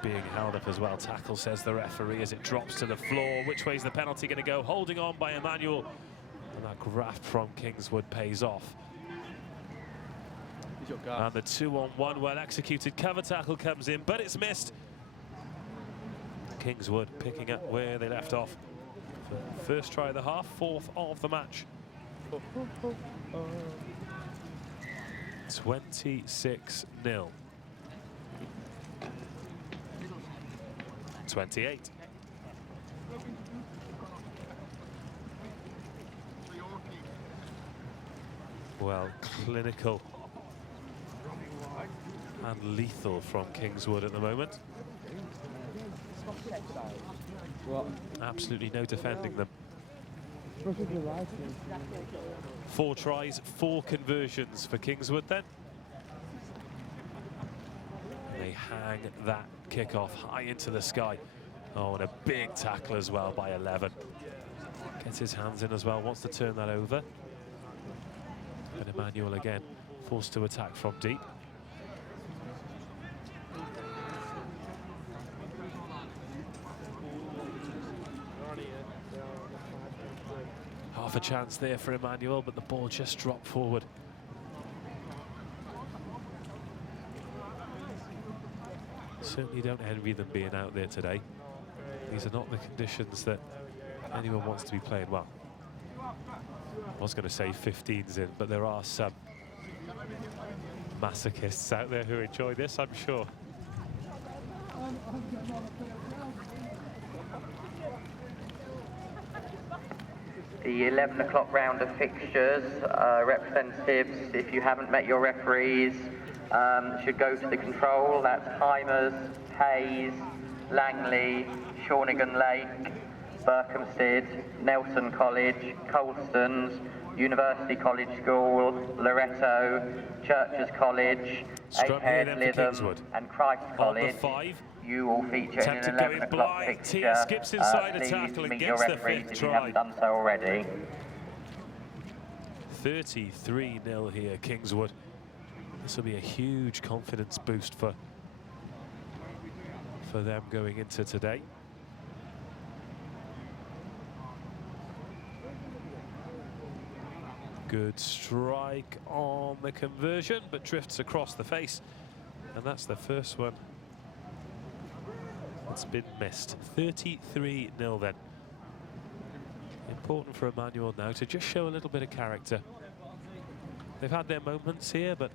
Being held up as well. Tackle, says the referee, as it drops to the floor. Which way's the penalty going to go? Holding on by Emmanuel. And that graft from Kingswood pays off. And the 2-on-1 well-executed cover tackle comes in, but it's missed. Kingswood picking up where they left off. First try of the half, 4th of the match. 26-0. 28. Well, clinical and lethal from Kingswood at the moment. Absolutely no defending them. 4 tries, 4 conversions for Kingswood then. They hang that kickoff high into the sky. Oh, and a big tackle as well by 11. Gets his hands in as well, wants to turn that over. But Emmanuel again forced to attack from deep. Half a chance there for Emmanuel, but the ball just dropped forward. Certainly don't envy them being out there today. These are not the conditions that anyone wants to be playing. Well, I was going to say 15s in, but there are some masochists out there who enjoy this, I'm sure. The 11 o'clock round of fixtures, representatives, if you haven't met your referees, should go to the control. That's Heers, Hayes, Langley, Shawnigan Lake, Berkhamsted, Nelson College, Colston, University College School, Loretto, Churches College, Apehead, Lytham and Christ College. You will feature in an 11 o'clock fixture. Skips inside a Please tackle and meet gets your the referees 5th if you try. haven't done so already. 33-0 here, Kingswood. This will be a huge confidence boost for them going into today. Good strike on the conversion, but drifts across the face. And that's the first one that's been missed. 33-0 then. Important for Emmanuel now to just show a little bit of character. They've had their moments here, but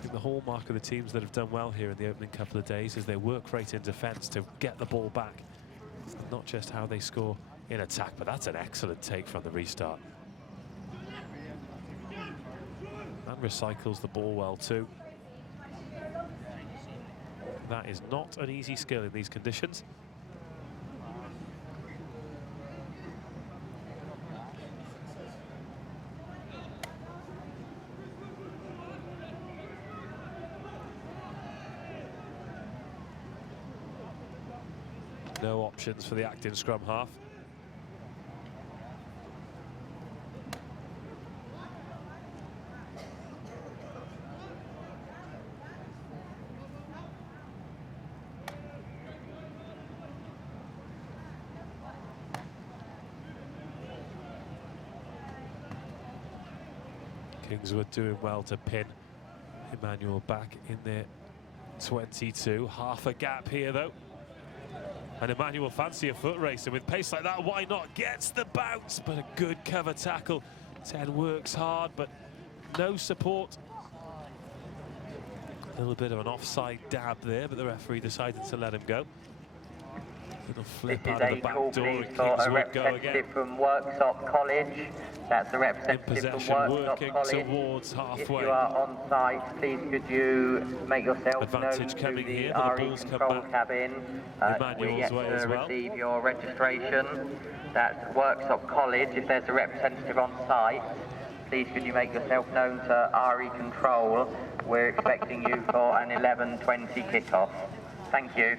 I think the hallmark of the teams that have done well here in the opening couple of days is they work rate in defence to get the ball back, not just how they score in attack. But that's an excellent take from the restart. And recycles the ball well too. That is not an easy skill in these conditions. No options for the acting scrum half. Kingswood doing well to pin Emmanuel back in their 22. Half a gap here though. And Emmanuel fancy a foot race, and with pace like that, why not? Gets the bounce, but a good cover tackle. 10 works hard, but no support. A little bit of an offside dab there, but the referee decided to let him go. Little flip out of the back door, and Kingswood go again. From Worksop College. That's the representative from Worksop College. Towards halfway. If you are on site, please could you make yourself Advantage known coming to the here, but the RE ball's come control back cabin. We get way to as well. receive your registration. That's Worksop College. If there's a representative on site, please could you make yourself known to RE control. We're expecting you for an 11:20 kickoff. Thank you.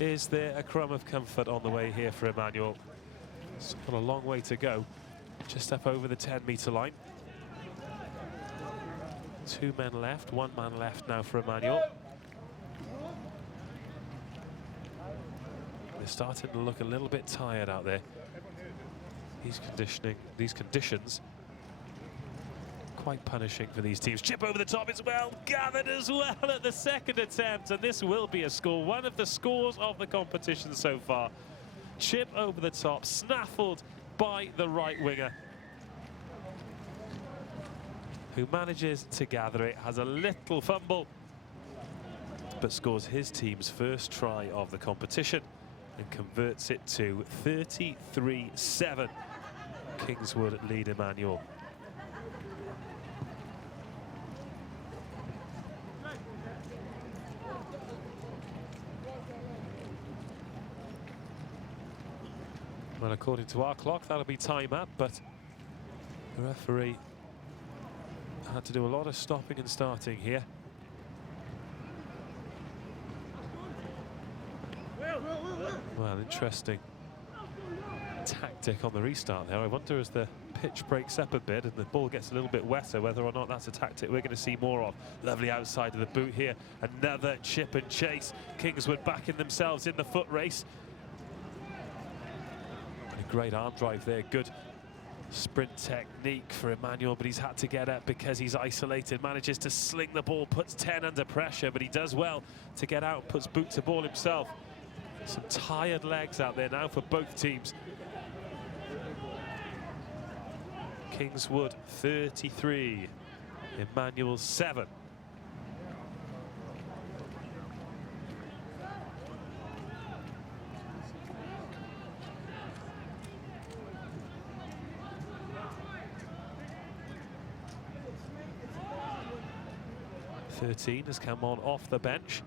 Is there a crumb of comfort on the way here for Emmanuel? It's got a long way to go, just up over the 10-metre line. 2 men left, 1 man left now for Emmanuel. They're starting to look a little bit tired out there. These conditions, quite punishing for these teams. Chip over the top is well gathered as well at the second attempt, and this will be a score. One of the scores of the competition so far. Chip over the top, snaffled by the right winger, who manages to gather it, has a little fumble, but scores his team's first try of the competition and converts it to 33-7. Kingswood lead Emmanuel. Well, according to our clock, that'll be time up, but the referee had to do a lot of stopping and starting here. Well, interesting tactic on the restart there. I wonder, as the pitch breaks up a bit and the ball gets a little bit wetter, whether or not that's a tactic we're going to see more of. Lovely outside of the boot here. Another chip and chase. Kingswood backing themselves in the foot race. A great arm drive there. Good sprint technique for Emmanuel, but he's had to get up because he's isolated. Manages to sling the ball, puts 10 under pressure, but he does well to get out and puts boot to ball himself. Some tired legs out there now for both teams. Kingswood 33, Emmanuel 7. (13) has come on off the bench.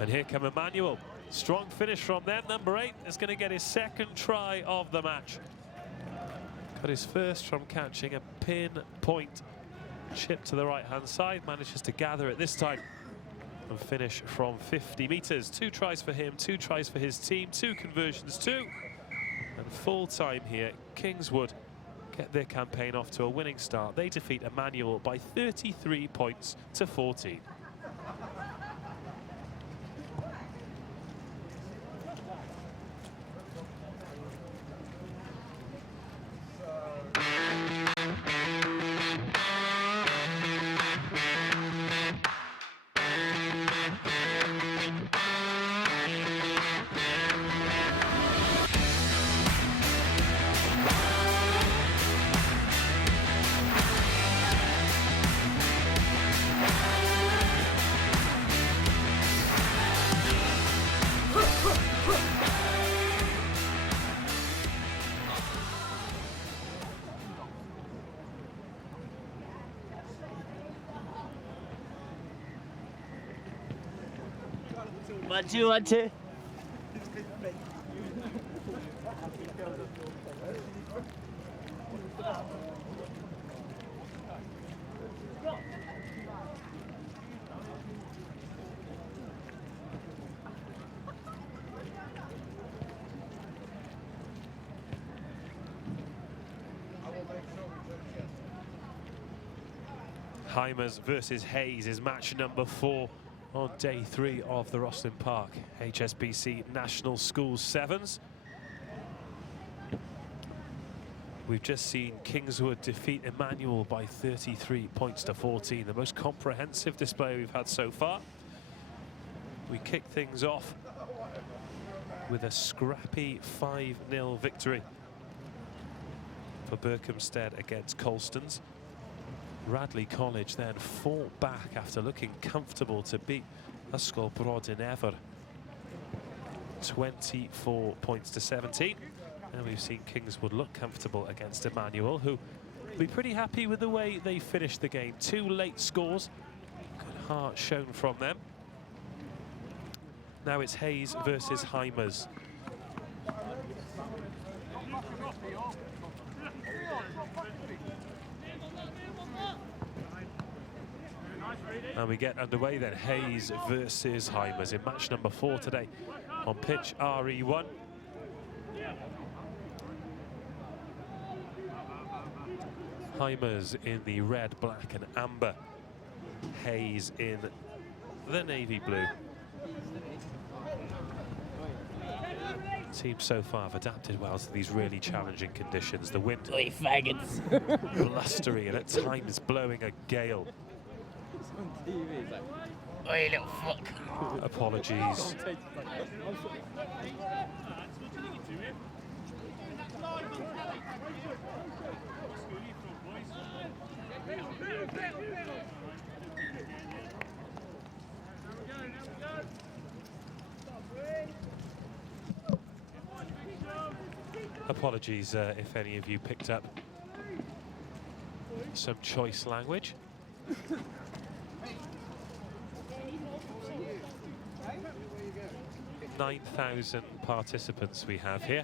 And here come Emmanuel. Strong finish from them. Number 8 is going to get his second try of the match. Got his first from catching a pinpoint chip to the right-hand side. Manages to gather it this time and finish from 50 metres. 2 tries for him, 2 tries for his team, 2 conversions, 2. And full time here, Kingswood get their campaign off to a winning start. They defeat Emmanuel by 33 points to 14. 1, 2, 1, 2. Heers versus Heers is match number 4 on day 3 of the Rosslyn Park HSBC National Schools Sevens. We've just seen Kingswood defeat Emmanuel by 33 points to 14, the most comprehensive display we've had so far. We kick things off with a scrappy 5-0 victory for Berkhamsted against Colston's. Radley College then fought back after looking comfortable to beat Ysgol Brodin Ever 24 points to 17. And we've seen Kingswood look comfortable against Emmanuel, who will be pretty happy with the way they finished the game. 2 late scores, good heart shown from them. Now it's Heers versus Heers. And we get underway then, Heers versus Heers in match number 4 today on pitch RE1. Heers in the red, black and amber. Heers in the navy blue. Teams so far have adapted well to these really challenging conditions. The wind blustery and at times blowing a gale. Oi, little fuck. Apologies. Apologies if any of you picked up some choice language. 9,000 participants we have here,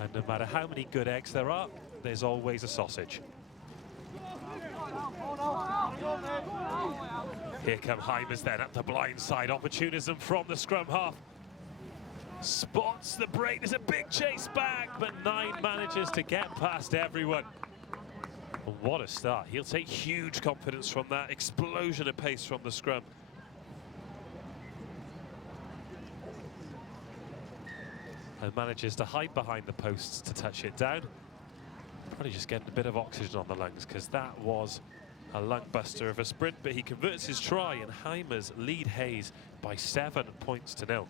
and no matter how many good eggs there are, there's always a sausage. Here come Heers then at the blind side. Opportunism from the scrum half. Spots the break. There's a big chase back, but 9 manages to get past everyone. And what a start. He'll take huge confidence from that explosion of pace from the scrum. And manages to hide behind the posts to touch it down. Probably just getting a bit of oxygen on the lungs, because that was a lung buster of a sprint, but he converts his try, and Heers lead Heers by 7 points to 0.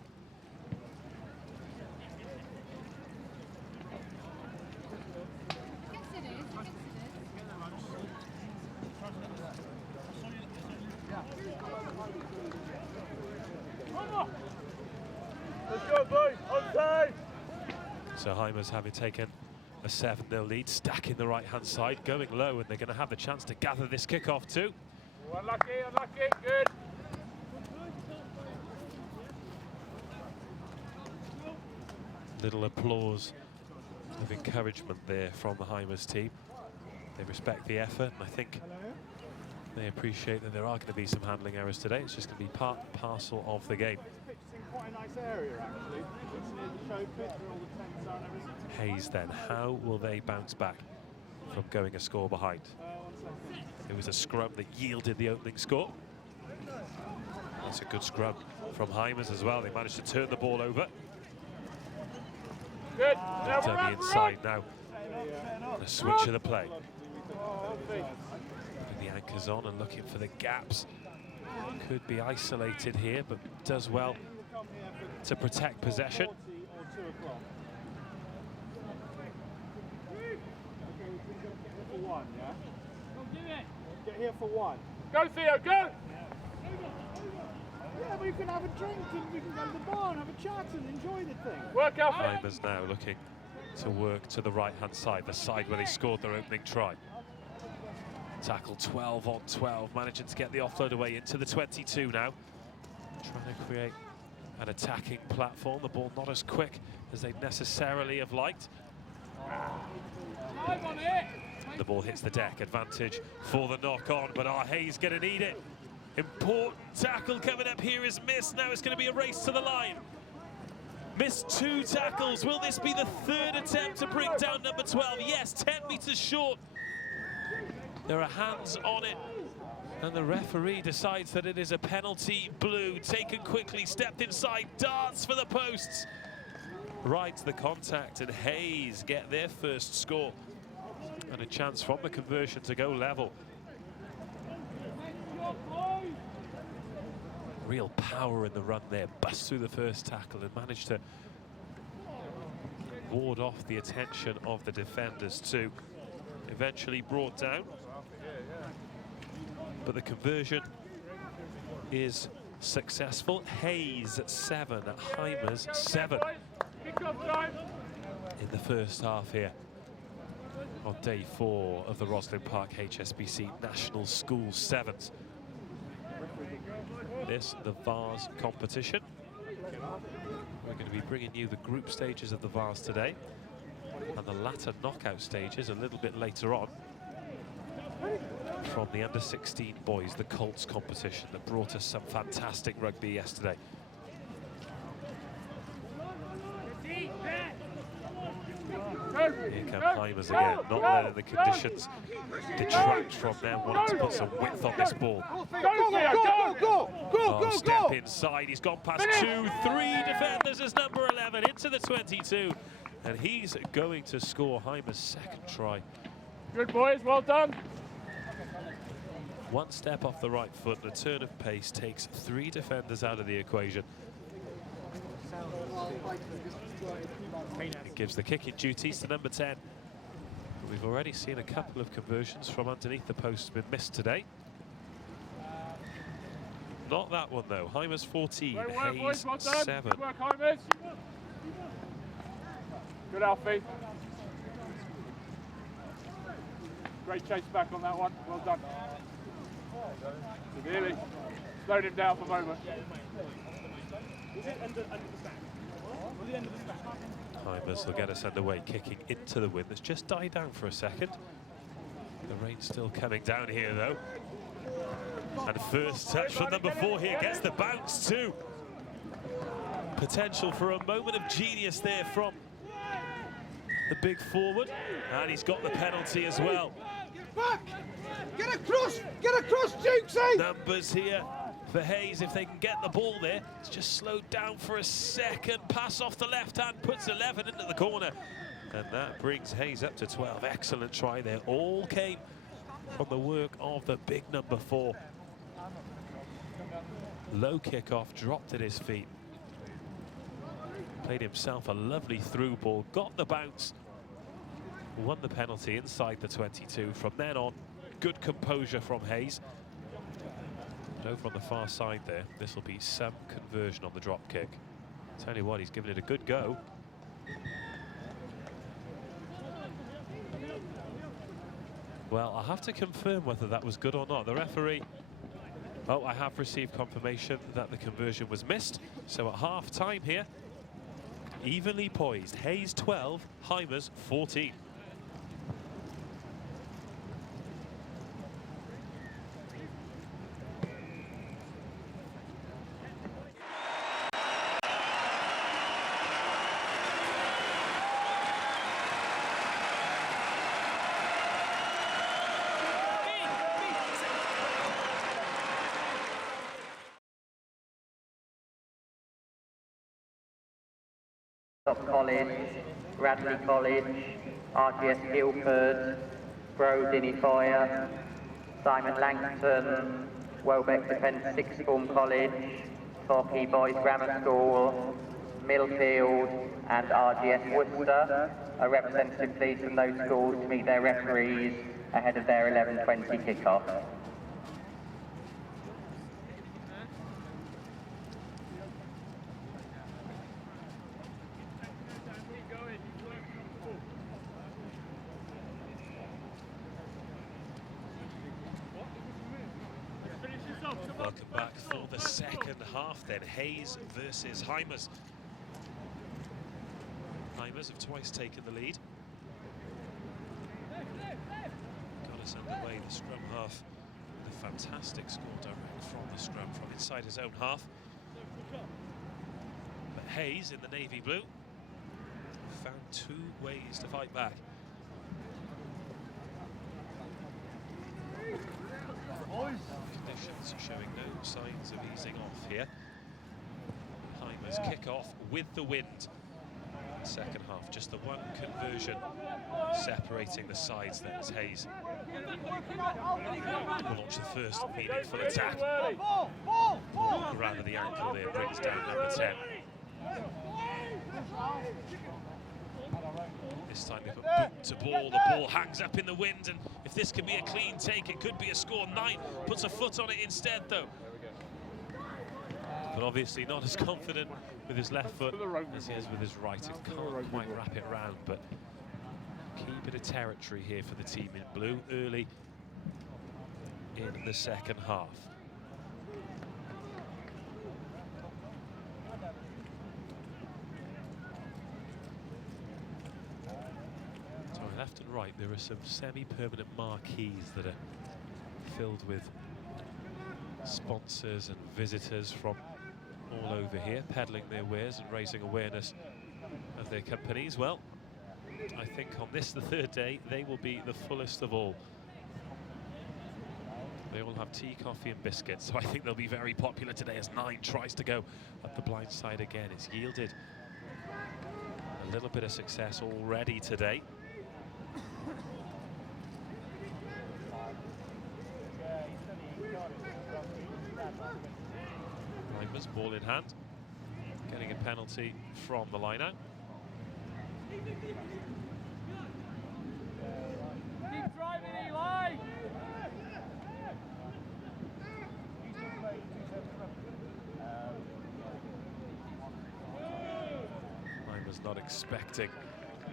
Let's go, boys, on time! So Heers, having taken a 7-0 lead, stacking the right-hand side, going low, and they're going to have the chance to gather this kick-off too. Unlucky, good. Little applause of encouragement there from the Heers team. They respect the effort, and I think they appreciate that there are going to be some handling errors today. It's just going to be part and parcel of the game. This pitch is in quite a nice area, actually. It's near the show pit where all the tents are and everything. Heers then, how will they bounce back from going a score behind? 1 second. It was a scrum that yielded the opening score. That's a good scrum from Heers as well. They managed to turn the ball over. Good. Dummy inside now. A switch of the play. Putting the anchors on and looking for the gaps. Could be isolated here, but does well to protect possession. Get here for 1. Go, Theo, go! Yeah, we can have a drink and we can go to the bar and have a chat and enjoy the thing. Work out. Heers now looking to work to the right-hand side, the side where they scored their opening try. Tackle 12 on 12, managing to get the offload away into the 22 now. Trying to create an attacking platform. The ball not as quick as they'd necessarily have liked. The ball hits the deck, advantage for the knock-on, but Hayes going to need it. Important tackle coming up here is missed. Now it's going to be a race to the line. Missed 2 tackles. Will this be the 3rd attempt to bring down number 12? Yes, 10 metres short. There are hands on it, and the referee decides that it is a penalty. Blue, taken quickly, stepped inside, darts for the posts. Rides the contact, and Hayes get their first score. And a chance from the conversion to go level. Real power in the run there, busts through the first tackle and managed to ward off the attention of the defenders too. Eventually brought down, but the conversion is successful. Hayes 7, Heers 7 in the first half here on day 4 of the Rosslyn Park HSBC National School Sevens. This, the Vars competition. We're going to be bringing you the group stages of the Vars today, and the latter knockout stages a little bit later on from the under-16 boys, the Colts competition that brought us some fantastic rugby yesterday. Here come Heers again, not letting the conditions detract from them wanting to put some width on this ball. Oh, step inside, he's gone past 2, 3 defenders as number 11 into the 22, and he's going to score Heers' second try. Good boys, well done. One step off the right foot and a turn of pace takes 3 defenders out of the equation. It gives the kicking duties to number 10. But we've already seen a couple of conversions from underneath the post been missed today. Not that one though. Heers 14, Hayes 7. Good work, Heers. Good, Alfie. Great chase back on that one. Well done. Severely. Slowed him down for a moment. Heers will get us underway, kicking into the wind. It's just died down for a second. The rain's still coming down here though. And first touch from number 4 here, gets the bounce too. Potential for a moment of genius there from the big forward. And he's got the penalty as well. Get back! Get across, Jukesy! Numbers here for Hayes, if they can get the ball there. It's just slowed down for a second. Pass off the left hand, puts 11 into the corner. And that brings Hayes up to 12. Excellent try there. All came from the work of the big number 4. Low kick-off, dropped at his feet. Played himself a lovely through ball, got the bounce. Won the penalty inside the 22. From then on, good composure from Hayes. And over on the far side there, this will be some conversion on the drop kick. Tell you what, he's given it a good go. Well, I'll have to confirm whether that was good or not. The referee... Oh, I have received confirmation that the conversion was missed. So at half-time here, evenly poised. Hayes 12, Heers 14. College, Radley College, RGS Guildford, Bro Myrddin, Simon Langton, Welbeck Defence Sixth Form College, Torquay Boys Grammar School, Millfield and RGS Worcester. A representative please from those schools to meet their referees ahead of their 11:20 kick-off. Welcome back for the second half then. Heers versus Heers. Heers have twice taken the lead. Got us underway, the scrum half. The fantastic score direct from the scrum from inside his own half. But Heers in the navy blue found 2 ways to fight back. Conditions showing no signs of easing off here. Heers kick off with the wind. Second half, just the one conversion separating the sides then as Heers will launch the first meaningful attack. Around the ankle there brings down number 10. This time they put boot to ball, the ball hangs up in the wind, and if this can be a clean take, it could be a score. Knight puts a foot on it instead though. But obviously not as confident with his left foot as he is with his right, and can't quite wrap it round, but key bit of territory here for the team in blue early in the second half. Left and right, there are some semi-permanent marquees that are filled with sponsors and visitors from all over here, peddling their wares and raising awareness of their companies. Well, I think on this, the third day, they will be the fullest of all. They all have tea, coffee and biscuits, so I think they'll be very popular today as 9 tries to go up the blind side again. It's yielded a little bit of success already today. Heers, ball in hand, getting a penalty from the line out. Keep driving, Eli! Heers not expecting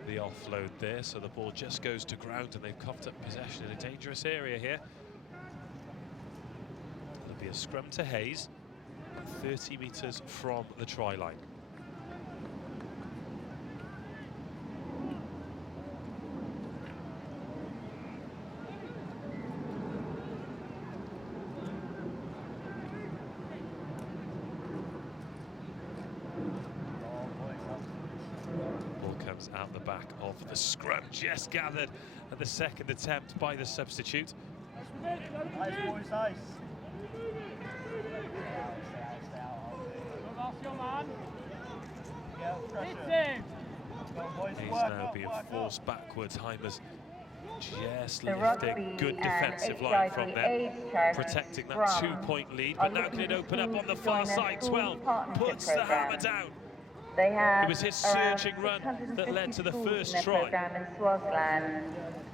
the offload there, so the ball just goes to ground and they've coughed up possession in a dangerous area here. There'll be a scrum to Heers, 30 metres from the try line. Ball comes out the back of the scrum, just gathered at the second attempt by the substitute. Nice, boys, nice. He's now being forced backwards. Heers just lifting. Good defensive line from them, protecting that 2-point lead. But now can it open up on the far side? 12 puts the hammer down. It was his surging run that led to the first try.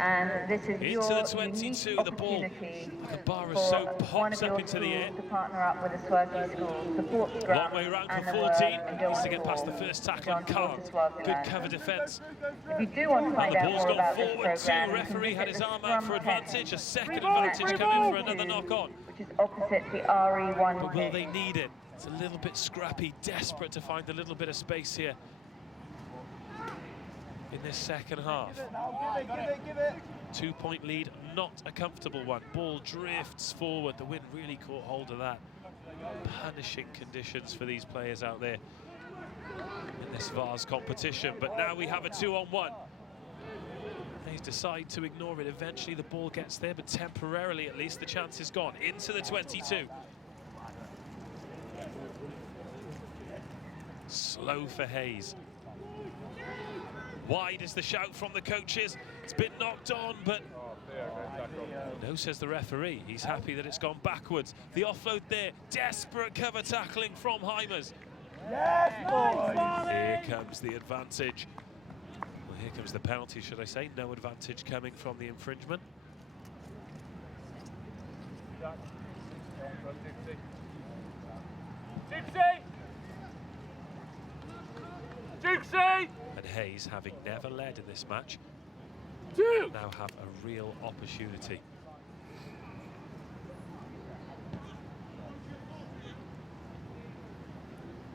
And this is into the 22, the ball, like a bar of soap, pops up into the air. To partner up with a Swazi school, support scrum, long way around for 14. Needs to get past the first tackle and can't. Good cover defence. If you do want to find out more about this forward program, too. Referee had his arm out for advantage. A second advantage coming for another knock-on. Which is opposite the RE1. But will they need it? It's a little bit scrappy, desperate to find a little bit of space here in this second half. Give it. 2-point lead, not a comfortable one. Ball drifts forward. The wind really caught hold of that. Punishing conditions for these players out there in this Vars competition. But now we have a 2-on-1. They decide to ignore it. Eventually the ball gets there, but temporarily at least the chance is gone. Into the 22. Slow for Heers. Wide is the shout from the coaches. It's been knocked on, but no, says the referee. He's happy that it's gone backwards. The offload there, desperate cover tackling from Heers. Yes, boys. Here comes the advantage. Well, here comes the penalty, should I say. No advantage coming from the infringement. Dukesy! And Heers, having never led in this match, now have a real opportunity.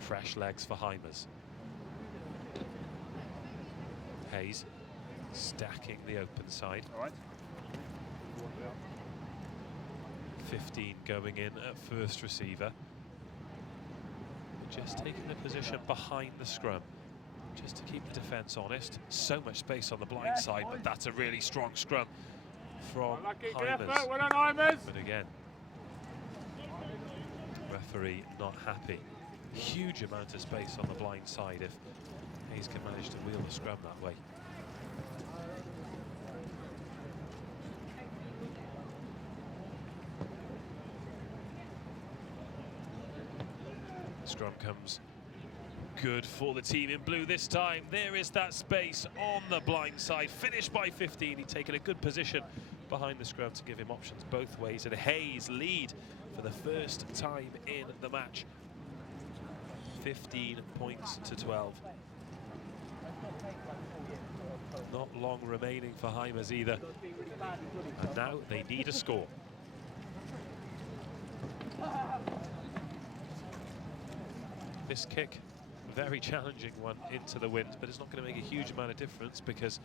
Fresh legs for Heers. Hayes stacking the open side. All right. 15 going in at first receiver. Just taking the position behind the scrum, just to keep the defence honest. So much space on the blind side, but that's a really strong scrum from Heers. Well done, Heers. But again, referee not happy. Huge amount of space on the blind side if Hayes can manage to wheel the scrum that way. Scrum comes good for the team in blue this time. There is that space on the blind side. Finished by 15. He'd taken a good position behind the scrum to give him options both ways. And Hayes lead for the first time in the match. 15 points to 12. Not long remaining for Heers either. And now they need a score. This kick, very challenging one into the wind, but it's not going to make a huge amount of difference because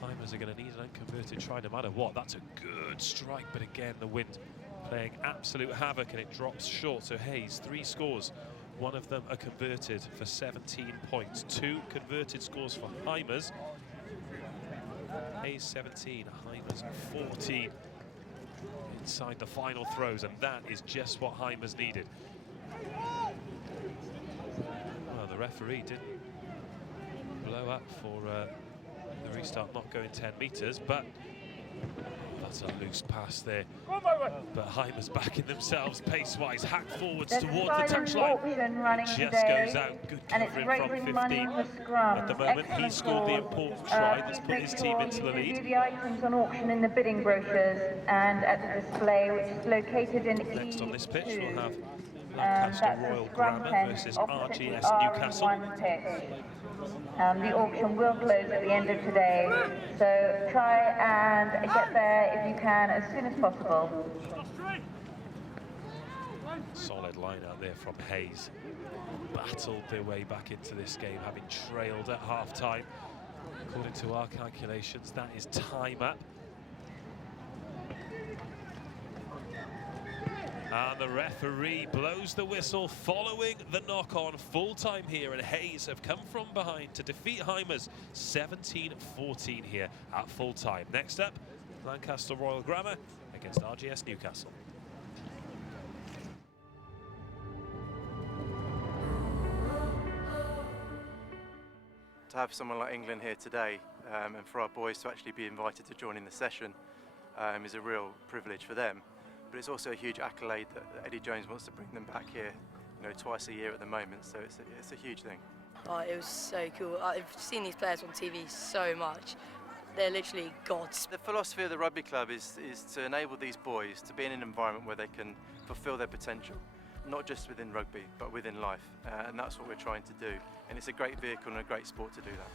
Heers are going to need an unconverted try no matter what. That's a good strike, but again, the wind playing absolute havoc and it drops short. So Hayes, 3 scores. One of them are converted for 17 points. 2 converted scores for Heers. Hayes 17, Heers 14 inside the final throws, and that is just what Heers needed. Well, the referee didn't blow up for the restart not going 10 metres, but that's a loose pass there. But Heers backing themselves pace-wise, hack forwards towards the touchline. It just goes out. Good covering from 15. At the moment, he scored the important try that's put his team into the lead. You view the items on auction in the bidding brochures and at the display, which is located in Next on this pitch, we'll have E2. Lancaster Royal Grammar versus RGS Newcastle. The auction will close at the end of today, so try and get there if you can as soon as possible. Solid line out there from Hayes. Battled their way back into this game, having trailed at half-time. According to our calculations, that is time up. And the referee blows the whistle following the knock-on. Full-time here, and Hayes have come from behind to defeat Heers 17-14 here at full-time. Next up, Lancaster Royal Grammar against RGS Newcastle. To have someone like England here today, and for our boys to actually be invited to join in the session is a real privilege for them. But it's also a huge accolade that Eddie Jones wants to bring them back here, you know, twice a year at the moment. So it's a huge thing. Oh, it was so cool. I've seen these players on TV so much. They're literally gods. The philosophy of the rugby club is to enable these boys to be in an environment where they can fulfil their potential, not just within rugby, but within life. And that's what we're trying to do. And it's a great vehicle and a great sport to do that.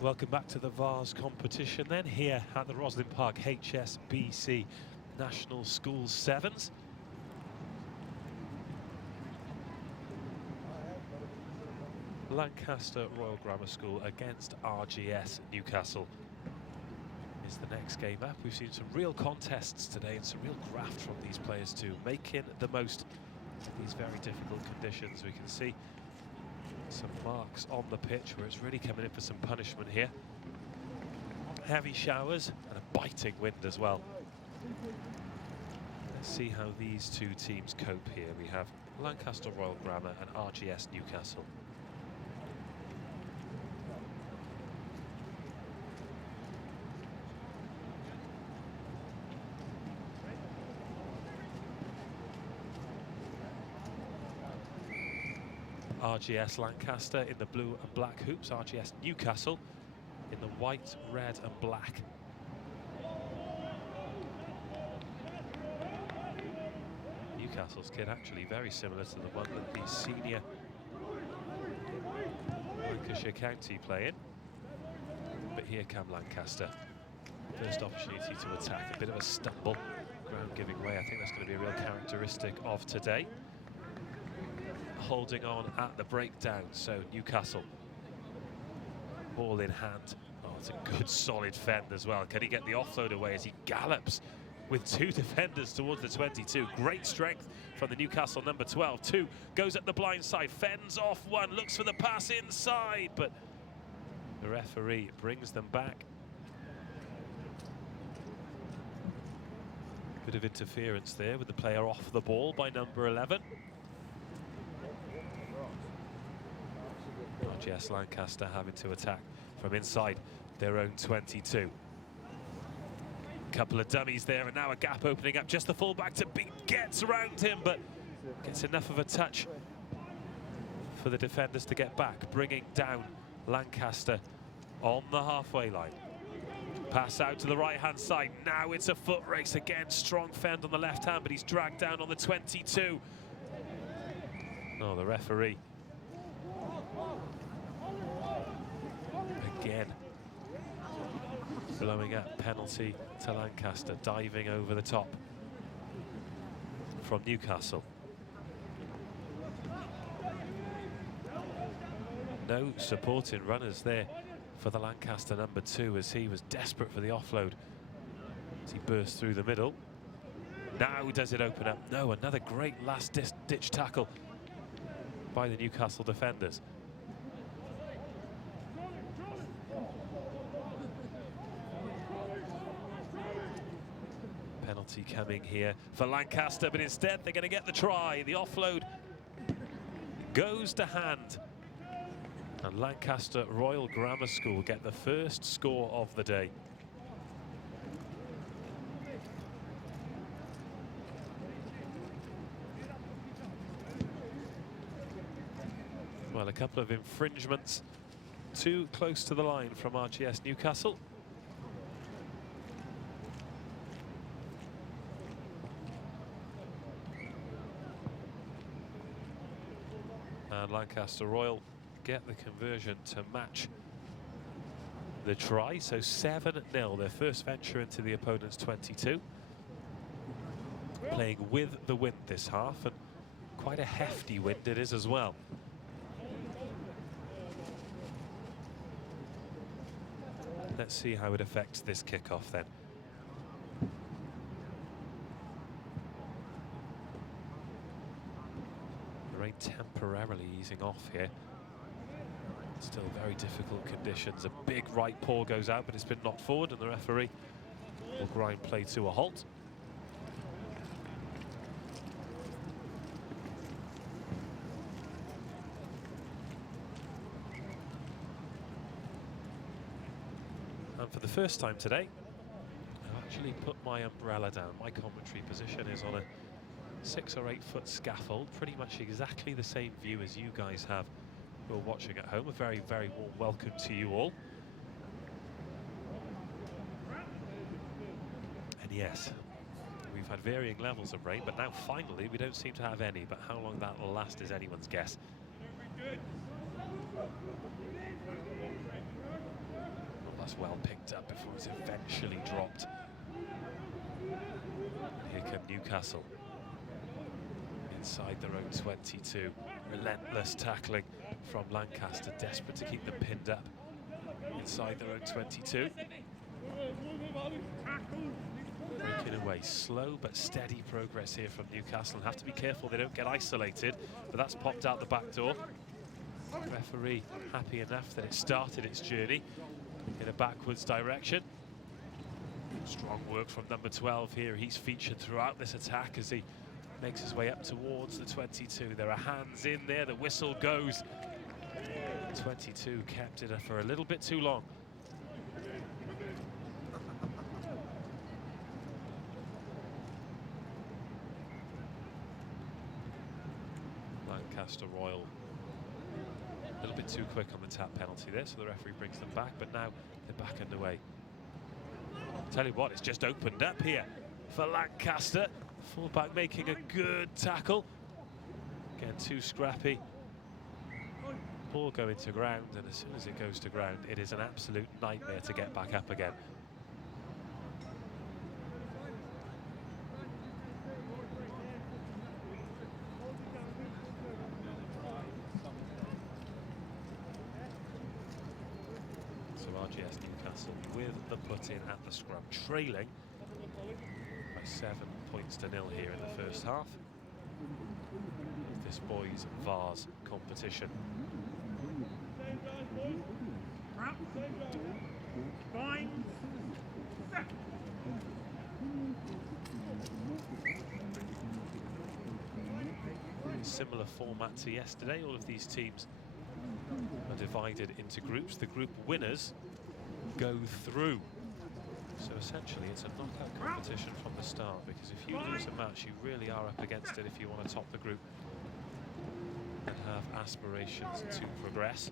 Welcome back to the Vars competition then, here at the Rosslyn Park HSBC National Schools Sevens. Lancaster Royal Grammar School against RGS Newcastle is the next game up. We've seen some real contests today and some real graft from these players too, making the most of these very difficult conditions. We can see Some marks on the pitch where it's really coming in for some punishment here. Heavy showers and a biting wind as well. Let's see how these two teams cope here. We have Lancaster Royal Grammar and RGS Newcastle. RGS Lancaster in the blue and black hoops, RGS Newcastle in the white, red and black. Newcastle's kit actually very similar to the one that the senior Lancashire County play in. But here come Lancaster. First opportunity to attack, a bit of a stumble, ground giving way. I think that's going to be a real characteristic of today. Holding on at the breakdown, so Newcastle ball in hand. Oh, it's a good solid fend as well. Can he get the offload away as he gallops with two defenders towards the 22? Great strength from the Newcastle number 12. Two goes at the blind side, fends off one, looks for the pass inside, but the referee brings them back. Bit of interference there with the player off the ball by number 11. RGS Lancaster having to attack from inside their own 22. Couple of dummies there, and now a gap opening up. Just the fullback to beat, gets around him, but gets enough of a touch for the defenders to get back, bringing down Lancaster on the halfway line. Pass out to the right-hand side. Now it's a foot race again. Strong fend on the left hand, but he's dragged down on the 22. Oh, the referee. Again. Blowing up penalty to Lancaster, diving over the top from Newcastle. No supporting runners there for the Lancaster number 2 as he was desperate for the offload as he burst through the middle. Now does it open up? No, another great last-ditch tackle by the Newcastle defenders. Penalty coming here for Lancaster, but instead they're going to get the try. The offload goes to hand. And Lancaster Royal Grammar School get the first score of the day. Well, a couple of infringements too close to the line from RGS Newcastle. And Lancaster Royal get the conversion to match the try, so 7-0, their first venture into the opponent's 22. Playing with the wind this half, and quite a hefty wind it is as well. Let's see how it affects this kickoff then. The rain temporarily easing off here. Still very difficult conditions. A big right paw goes out, but it's been knocked forward, and the referee will grind play to a halt. And for the first time today, I've actually put my umbrella down. My commentary position is on a 6 or 8 foot scaffold, pretty much exactly the same view as you guys have who are watching at home. A very, very warm welcome to you all. And yes, we've had varying levels of rain, but now finally we don't seem to have any, but how long that will last is anyone's guess. Well, that's well picked up before it's eventually dropped. Here come Newcastle. Inside their own 22. Relentless tackling from Lancaster, desperate to keep them pinned up inside their own 22. Breaking away, slow but steady progress here from Newcastle. Have to be careful they don't get isolated, but that's popped out the back door. Referee happy enough that it started its journey in a backwards direction. Strong work from number 12 here. He's featured throughout this attack as he makes his way up towards the 22. There are hands in there, the whistle goes. 22 kept it for a little bit too long. Lancaster Royal a little bit too quick on the tap penalty there, so the referee brings them back, but now they're back underway. Tell you what, it's just opened up here for Lancaster. Fullback making a good tackle. Again, too scrappy. Ball going to ground, and as soon as it goes to ground, it is an absolute nightmare to get back up again. RGS Newcastle with the put-in at the scrum, trailing by 7 points to 0 here in the first half. This boys' Vars competition. Similar format to yesterday. All of these teams are divided into groups. The group winners go through. So essentially it's a knockout competition from the start, because if you lose a match, you really are up against it if you want to top the group and have aspirations to progress.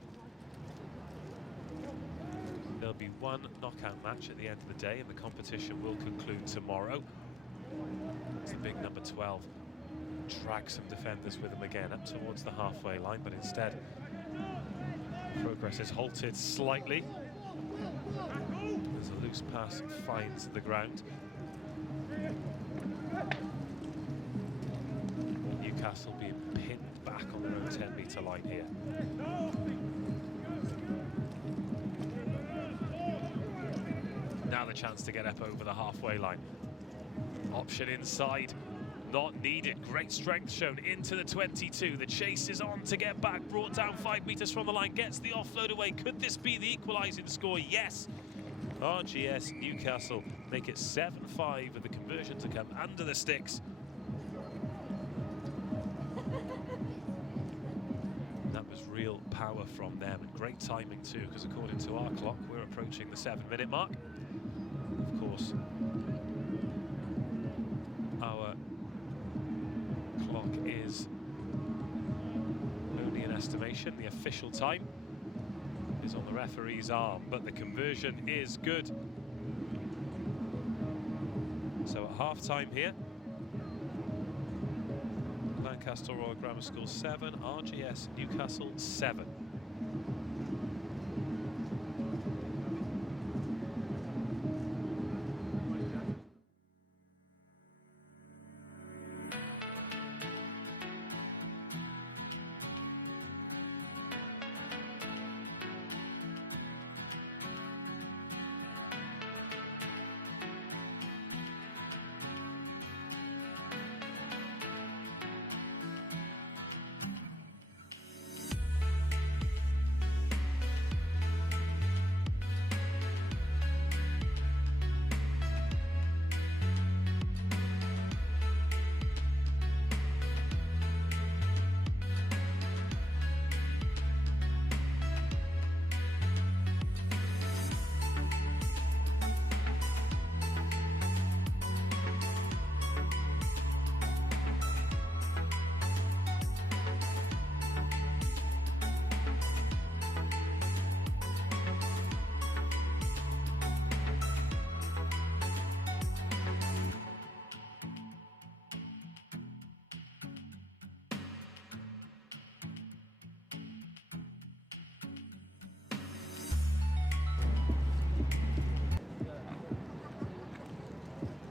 There'll be one knockout match at the end of the day, and the competition will conclude tomorrow. It's the big number 12. Drag some defenders with him again up towards the halfway line, but instead progress is halted slightly. There's a loose pass, finds the ground. Newcastle being pinned back on their own 10-metre line here. Now the chance to get up over the halfway line. Option inside. Not needed. Great strength shown into the 22. The chase is on to get back. Brought down 5 metres from the line. Gets the offload away. Could this be the equalising score? Yes. RGS Newcastle make it 7-5 with the conversion to come under the sticks. That was real power from them, and great timing too, because according to our clock, we're approaching the 7-minute mark. Of course, our clock is only an estimation. The official time is on the referee's arm, but the conversion is good. So at half-time here, Lancaster Royal Grammar School 7, RGS Newcastle 7.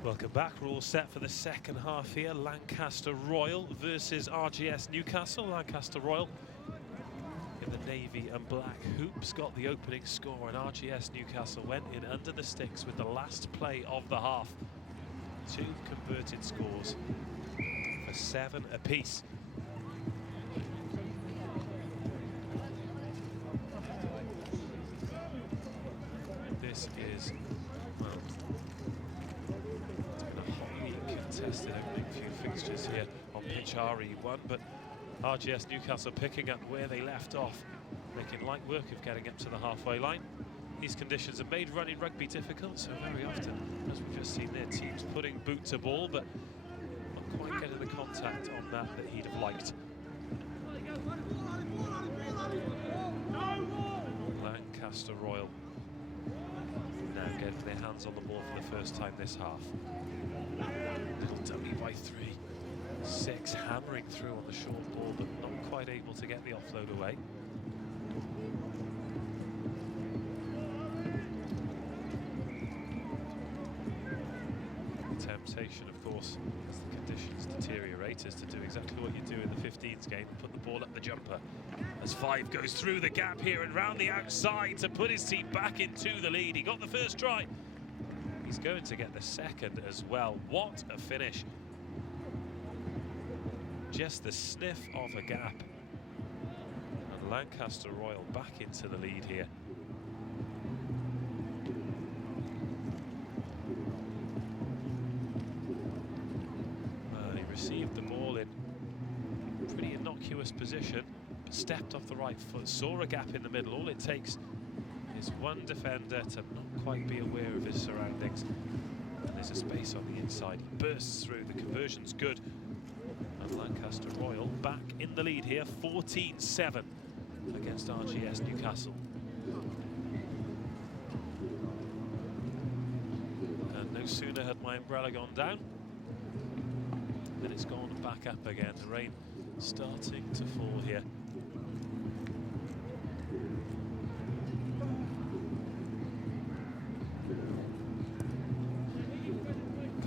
Welcome back. We're all set for the second half here. Lancaster Royal versus RGS Newcastle. Lancaster Royal in the navy and black hoops got the opening score, and RGS Newcastle went in under the sticks with the last play of the half. 2 converted scores for 7 apiece. is, well, it's been a hotly contested opening few fixtures here on pitch RE1, but RGS Newcastle picking up where they left off, making light work of getting up to the halfway line. These conditions have made running rugby difficult, so very often, as we've just seen there, teams putting boot to ball, but not quite getting the contact on that he'd have liked. Lancaster Royal now getting their hands on the ball for the first time this half. Little dummy by 3. 6 hammering through on the short ball, but not quite able to get the offload away. The temptation, of course, as the conditions deteriorate, is to do exactly what you do in the 15s game, put the ball up the jumper. As 5 goes through the gap here and round the outside to put his team back into the lead. He got the first try. He's going to get the second as well. What a finish. Just the sniff of a gap. And Lancaster Royal back into the lead here. He received the ball in pretty innocuous position, but stepped off the right foot, saw a gap in the middle. All it takes is one defender to not quite be aware of his surroundings. And there's a space on the inside. He bursts through. The conversion's good. And Lancaster Royal back in the lead here, 14-7 against RGS Newcastle. And no sooner had my umbrella gone down than it's gone back up again. The rain starting to fall here.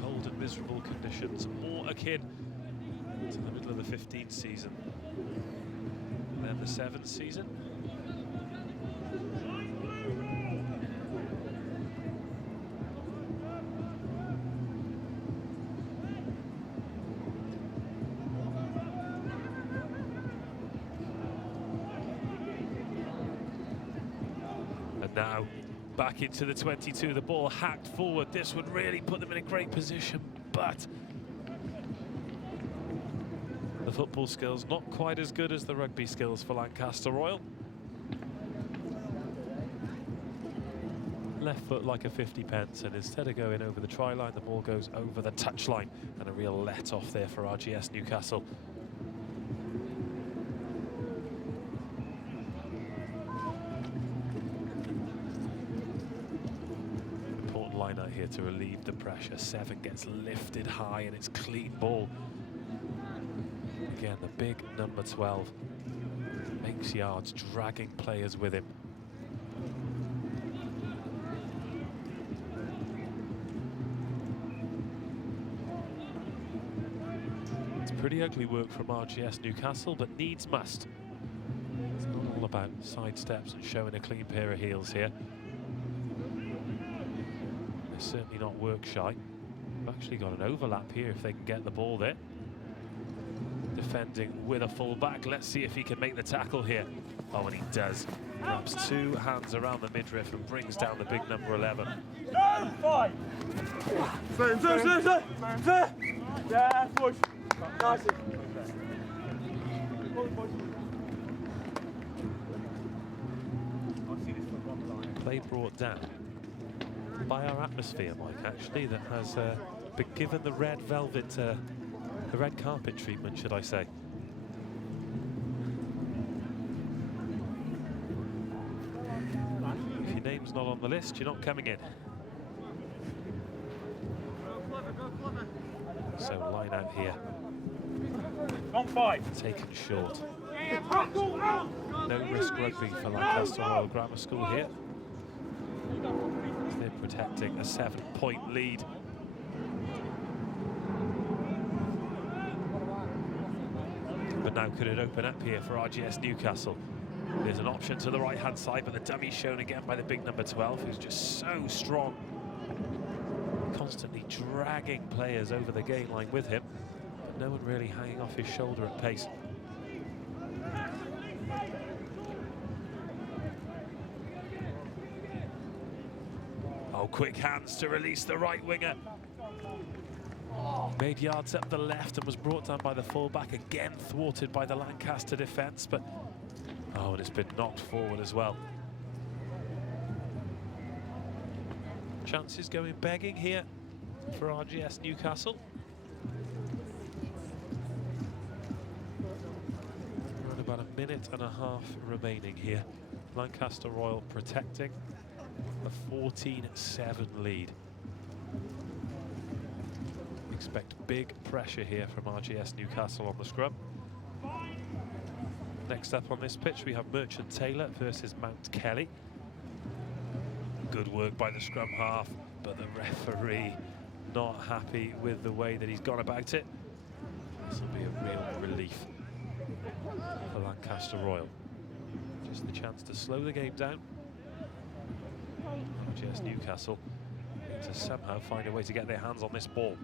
Cold and miserable conditions, more akin to the middle of the 15th season and then the 7th season. And now back into the 22, the ball hacked forward. This would really put them in a great position, but the football skills not quite as good as the rugby skills for Lancaster Royal. Left foot like a 50p, and instead of going over the try line, the ball goes over the touch line, and a real let off there for RGS Newcastle. Important line out here to relieve the pressure. 7 gets lifted high, and it's clean ball. Again, the big number 12 makes yards, dragging players with him. It's pretty ugly work from RGS Newcastle, but needs must. It's not all about side steps and showing a clean pair of heels here. They're certainly not work shy. They've actually got an overlap here if they can get the ball there. Defending with a full-back. Let's see if he can make the tackle here. Oh, and he does. Grabs 2 hands around the midriff and brings down the big number 11. No, 5. Yeah, push. Nice. Play brought down by our atmosphere, Mike, actually, that has been given the red velvet, the red carpet treatment, should I say. If your name's not on the list, you're not coming in. So line out here. On 5. Taken short. No risk rugby for Lancaster Royal Grammar School here. They're protecting a 7-point lead. But now could it open up here for RGS Newcastle? There's an option to the right-hand side, but the dummy's shown again by the big number 12, who's just so strong. Constantly dragging players over the gain line with him, but no one really hanging off his shoulder at pace. Oh, quick hands to release the right winger. Made yards up the left and was brought down by the fullback, again thwarted by the Lancaster defence, but oh, and it's been knocked forward as well. Chances going begging here for RGS Newcastle. Around about a minute and a half remaining here. Lancaster Royal protecting a 14-7 lead. Expect big pressure here from RGS Newcastle on the scrum. Next up on this pitch we have Merchant Taylor versus Mount Kelly. Good work by the scrum half, but the referee not happy with the way that he's gone about it. This will be a real relief for Lancaster Royal. Just the chance to slow the game down. RGS Newcastle to somehow find a way to get their hands on this ball.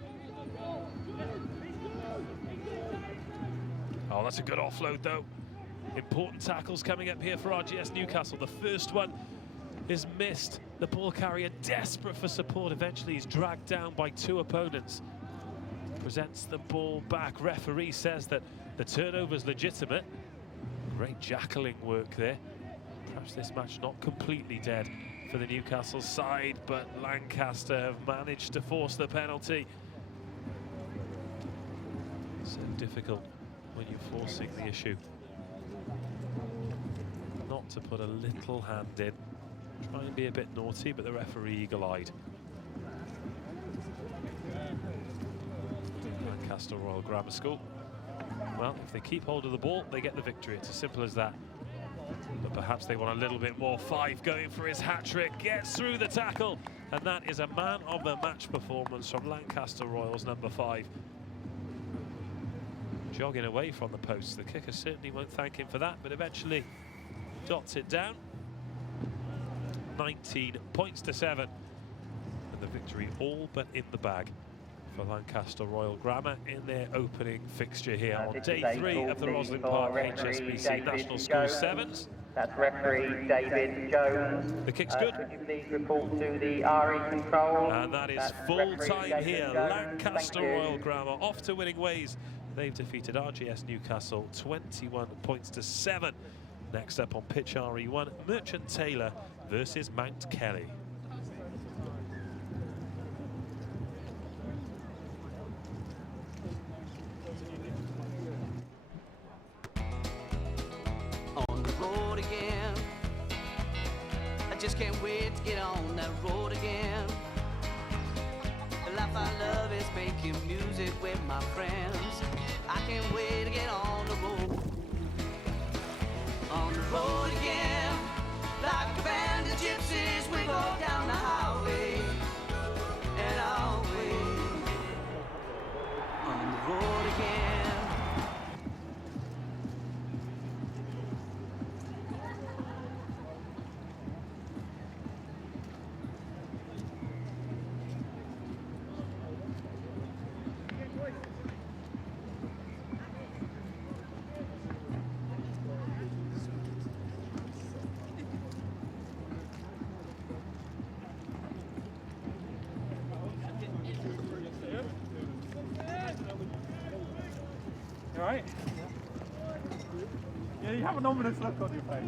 Oh, that's a good offload though. Important tackles coming up here for RGS Newcastle. The first one is missed. The ball carrier desperate for support. Eventually he's dragged down by two opponents. Presents the ball back. Referee says that the turnover is legitimate. Great jackling work there. Perhaps this match not completely dead for the Newcastle side, but Lancaster have managed to force the penalty. So difficult when you're forcing the issue. Not to put a little hand in. Try and be a bit naughty, but the referee eagle-eyed. Lancaster Royal Grammar School. Well, if they keep hold of the ball, they get the victory. It's as simple as that. But perhaps they want a little bit more. Five going for his hat-trick, gets through the tackle, and that is a man of the match performance from Lancaster Royals number 5. Jogging away from the post. The kicker certainly won't thank him for that, but eventually dots it down. 19 points to 7, and the victory all but in the bag for Lancaster Royal Grammar in their opening fixture here on day 3 of the Rosslyn Park HSBC National School Sevens. That's referee David Jones. The kick's good. Could you please report to the RE control? And that is full time here. Lancaster Royal Grammar off to winning ways. They've defeated RGS Newcastle 21 points to 7. Next up on pitch RE1, Merchant Taylor versus Mount Kelly. On the road again, I just can't wait to get on that road again. The life I love is making music with my friends. I can't wait to get on the road. On the road again, like a band of gypsies, we go down the highway and away. On the road again. Right? Yeah, you have an ominous look on your face.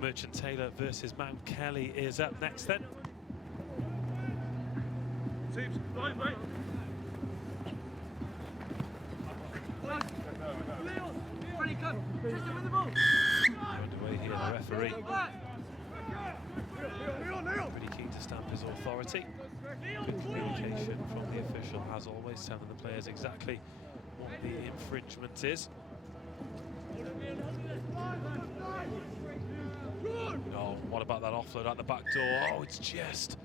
Merchant Taylor versus Mount Kelly is up next then. Teams, right, right. Underway here, the referee. Pretty keen to stamp his authority. Good communication from the official, as always, telling the players exactly what the infringement is. Oh, what about that offload out the back door? Oh, it's just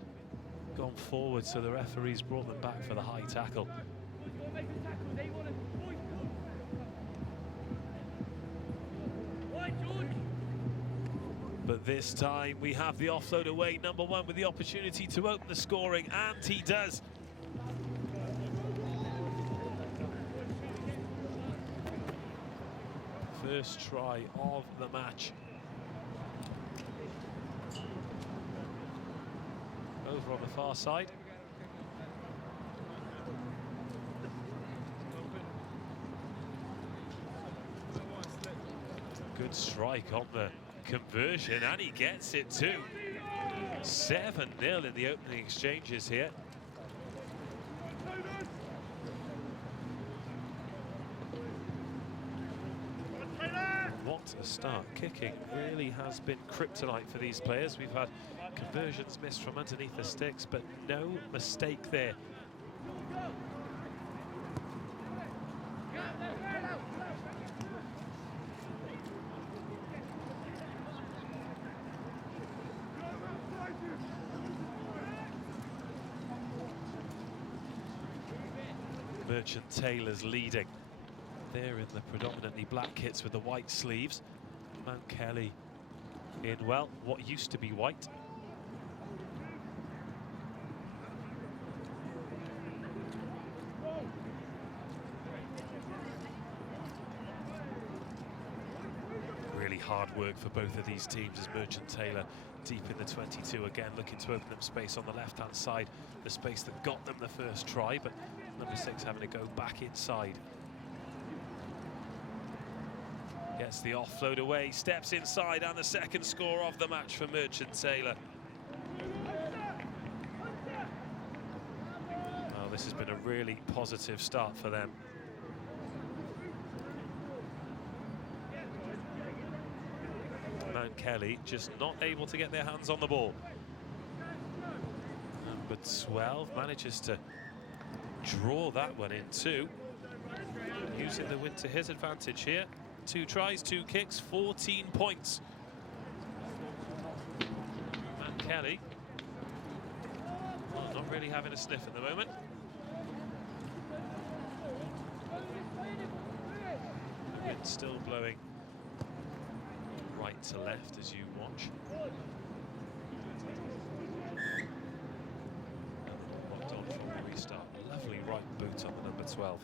gone forward, so the referee's brought them back for the high tackle. But this time we have the offload away, number 1 with the opportunity to open the scoring, and he does. first try of the match. Over on the far side. Good strike on the conversion, and he gets it too. 7-0 in the opening exchanges here. What a start. Kicking really has been kryptonite for these players. We've had conversions missed from underneath the sticks, but no mistake there. Merchant Taylor's leading. They're in the predominantly black kits with the white sleeves. Mount Kelly in, well, what used to be white. Really hard work for both of these teams as Merchant Taylor deep in the 22 again, looking to open up space on the left-hand side, the space that got them the first try, but number 6 having to go back inside. Gets the offload away, steps inside, and the second score of the match for Merchant Taylor. Well, this has been a really positive start for them. Mount Kelly just not able to get their hands on the ball. Number 12 manages to draw that one in too, using the win to his advantage here. 2 tries, 2 kicks, 14 points. Mount Kelly, well, not really having a sniff at the moment. The wind's still blowing right to left as you watch. Locked on from the restart. Lovely right boot on the number 12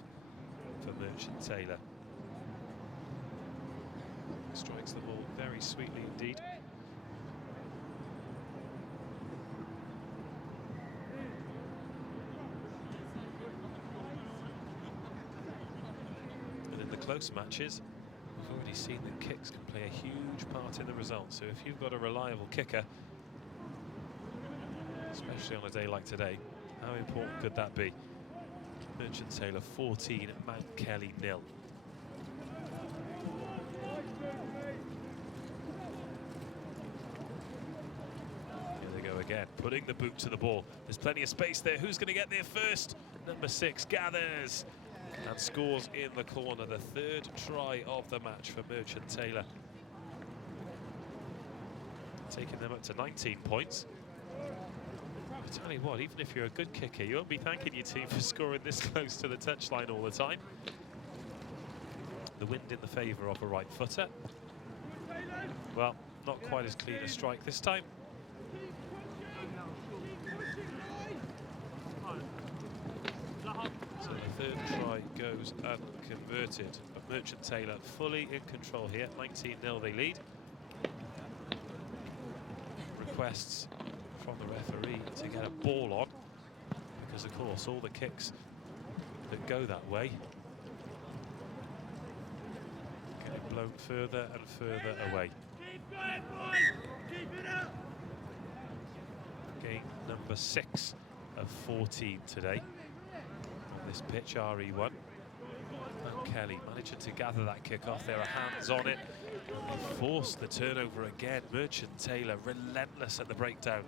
for Merchant Taylor. Strikes the ball very sweetly indeed. And in the close matches, we've already seen that kicks can play a huge part in the result. So if you've got a reliable kicker, especially on a day like today, how important could that be? Merchant Taylor 14, Mount Kelly 0. Again, putting the boot to the ball. There's plenty of space there. Who's going to get there first? Number 6 gathers and scores in the corner. The 3rd try of the match for Merchant Taylor, taking them up to 19 points. I tell you what, even if you're a good kicker, you won't be thanking your team for scoring this close to the touchline all the time. The wind in the favour of a right footer. Well, not quite as clean a strike this time. So the 3rd try goes unconverted, but Merchant Taylor fully in control here. 19-0 they lead. Requests from the referee to get a ball on, because of course all the kicks that go that way get blown further and further away. Game number 6 of 14 today on this pitch, RE1. Mount Kelly managing to gather that kick off. There are hands on it. And they force the turnover again. Merchant Taylor relentless at the breakdown.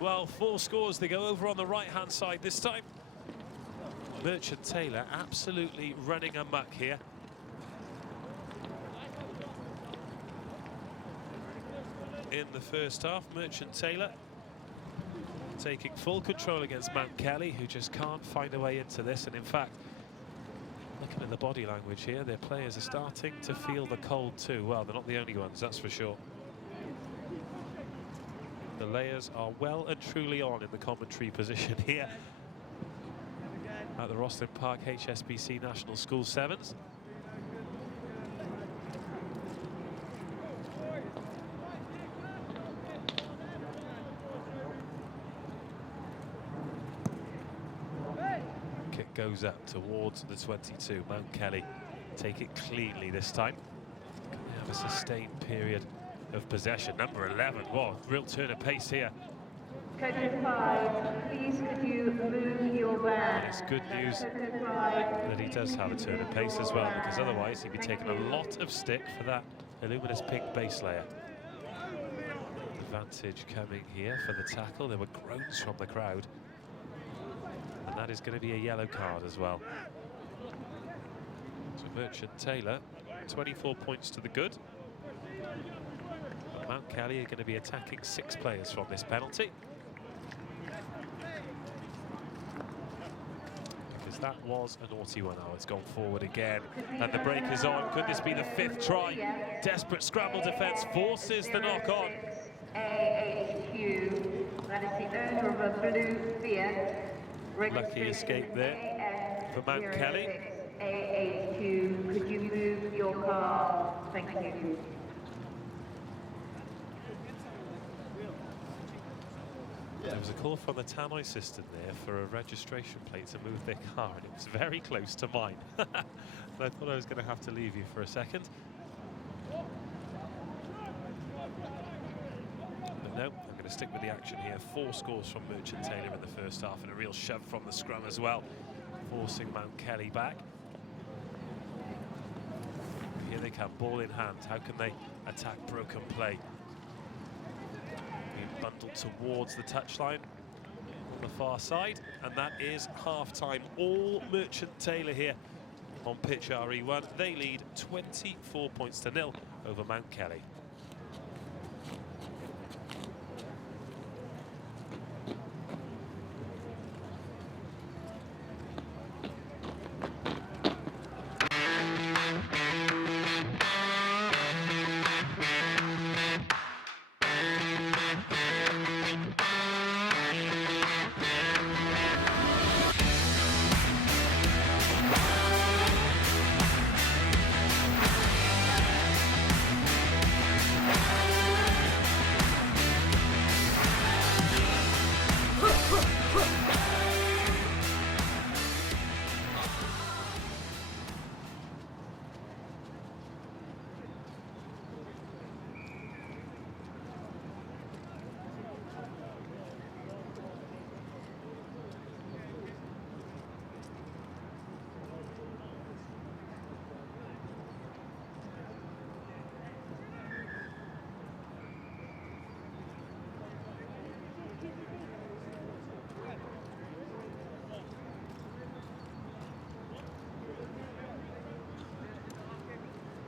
Well, 4 scores. They go over on the right-hand side this time. Merchant Taylor absolutely running amok here. In the first half, Merchant Taylor taking full control against Mount Kelly, who just can't find a way into this. And in fact, Looking at the body language here, their players are starting to feel the cold too. Well, they're not the only ones, that's for sure. The layers are well and truly on in the commentary position here at the Rosslyn Park HSBC National School Sevens. Kick goes up towards the 22. Mount Kelly take it cleanly this time. They have a sustained period of possession. Number 11, wow, real turn of pace here. Code 5, please could you move your van? And it's good news that he does have a turn of pace as well, because otherwise he'd be taking a lot of stick for that luminous pink base layer. Advantage coming here for the tackle. There were groans from the crowd. And that is going to be a yellow card as well. So Merchant Taylor, 24 points to the good. But Mount Kelly are going to be attacking 6 players from this penalty. Because that was a naughty one. Oh, it's gone forward again. And the break is on. Could this be the 5th try? Desperate scramble defence forces the knock on. AHQ, that is the owner of a blue Fiat. Lucky escape there for Mount Kelly. AHQ, could you move your car? Thank you. There was a call from the tannoy system there for a registration plate to move their car, and it was very close to mine. And I thought I was going to have to leave you for a second. But no, I'm going to stick with the action here. 4 scores from Merchant Taylor in the first half, and a real shove from the scrum as well, forcing Mount Kelly back. Here they come, ball in hand. How can they attack broken play? Being bundled towards the touchline on the far side, and that is half-time. All Merchant Taylor here on pitch RE1. They lead 24 points to 0 over Mount Kelly.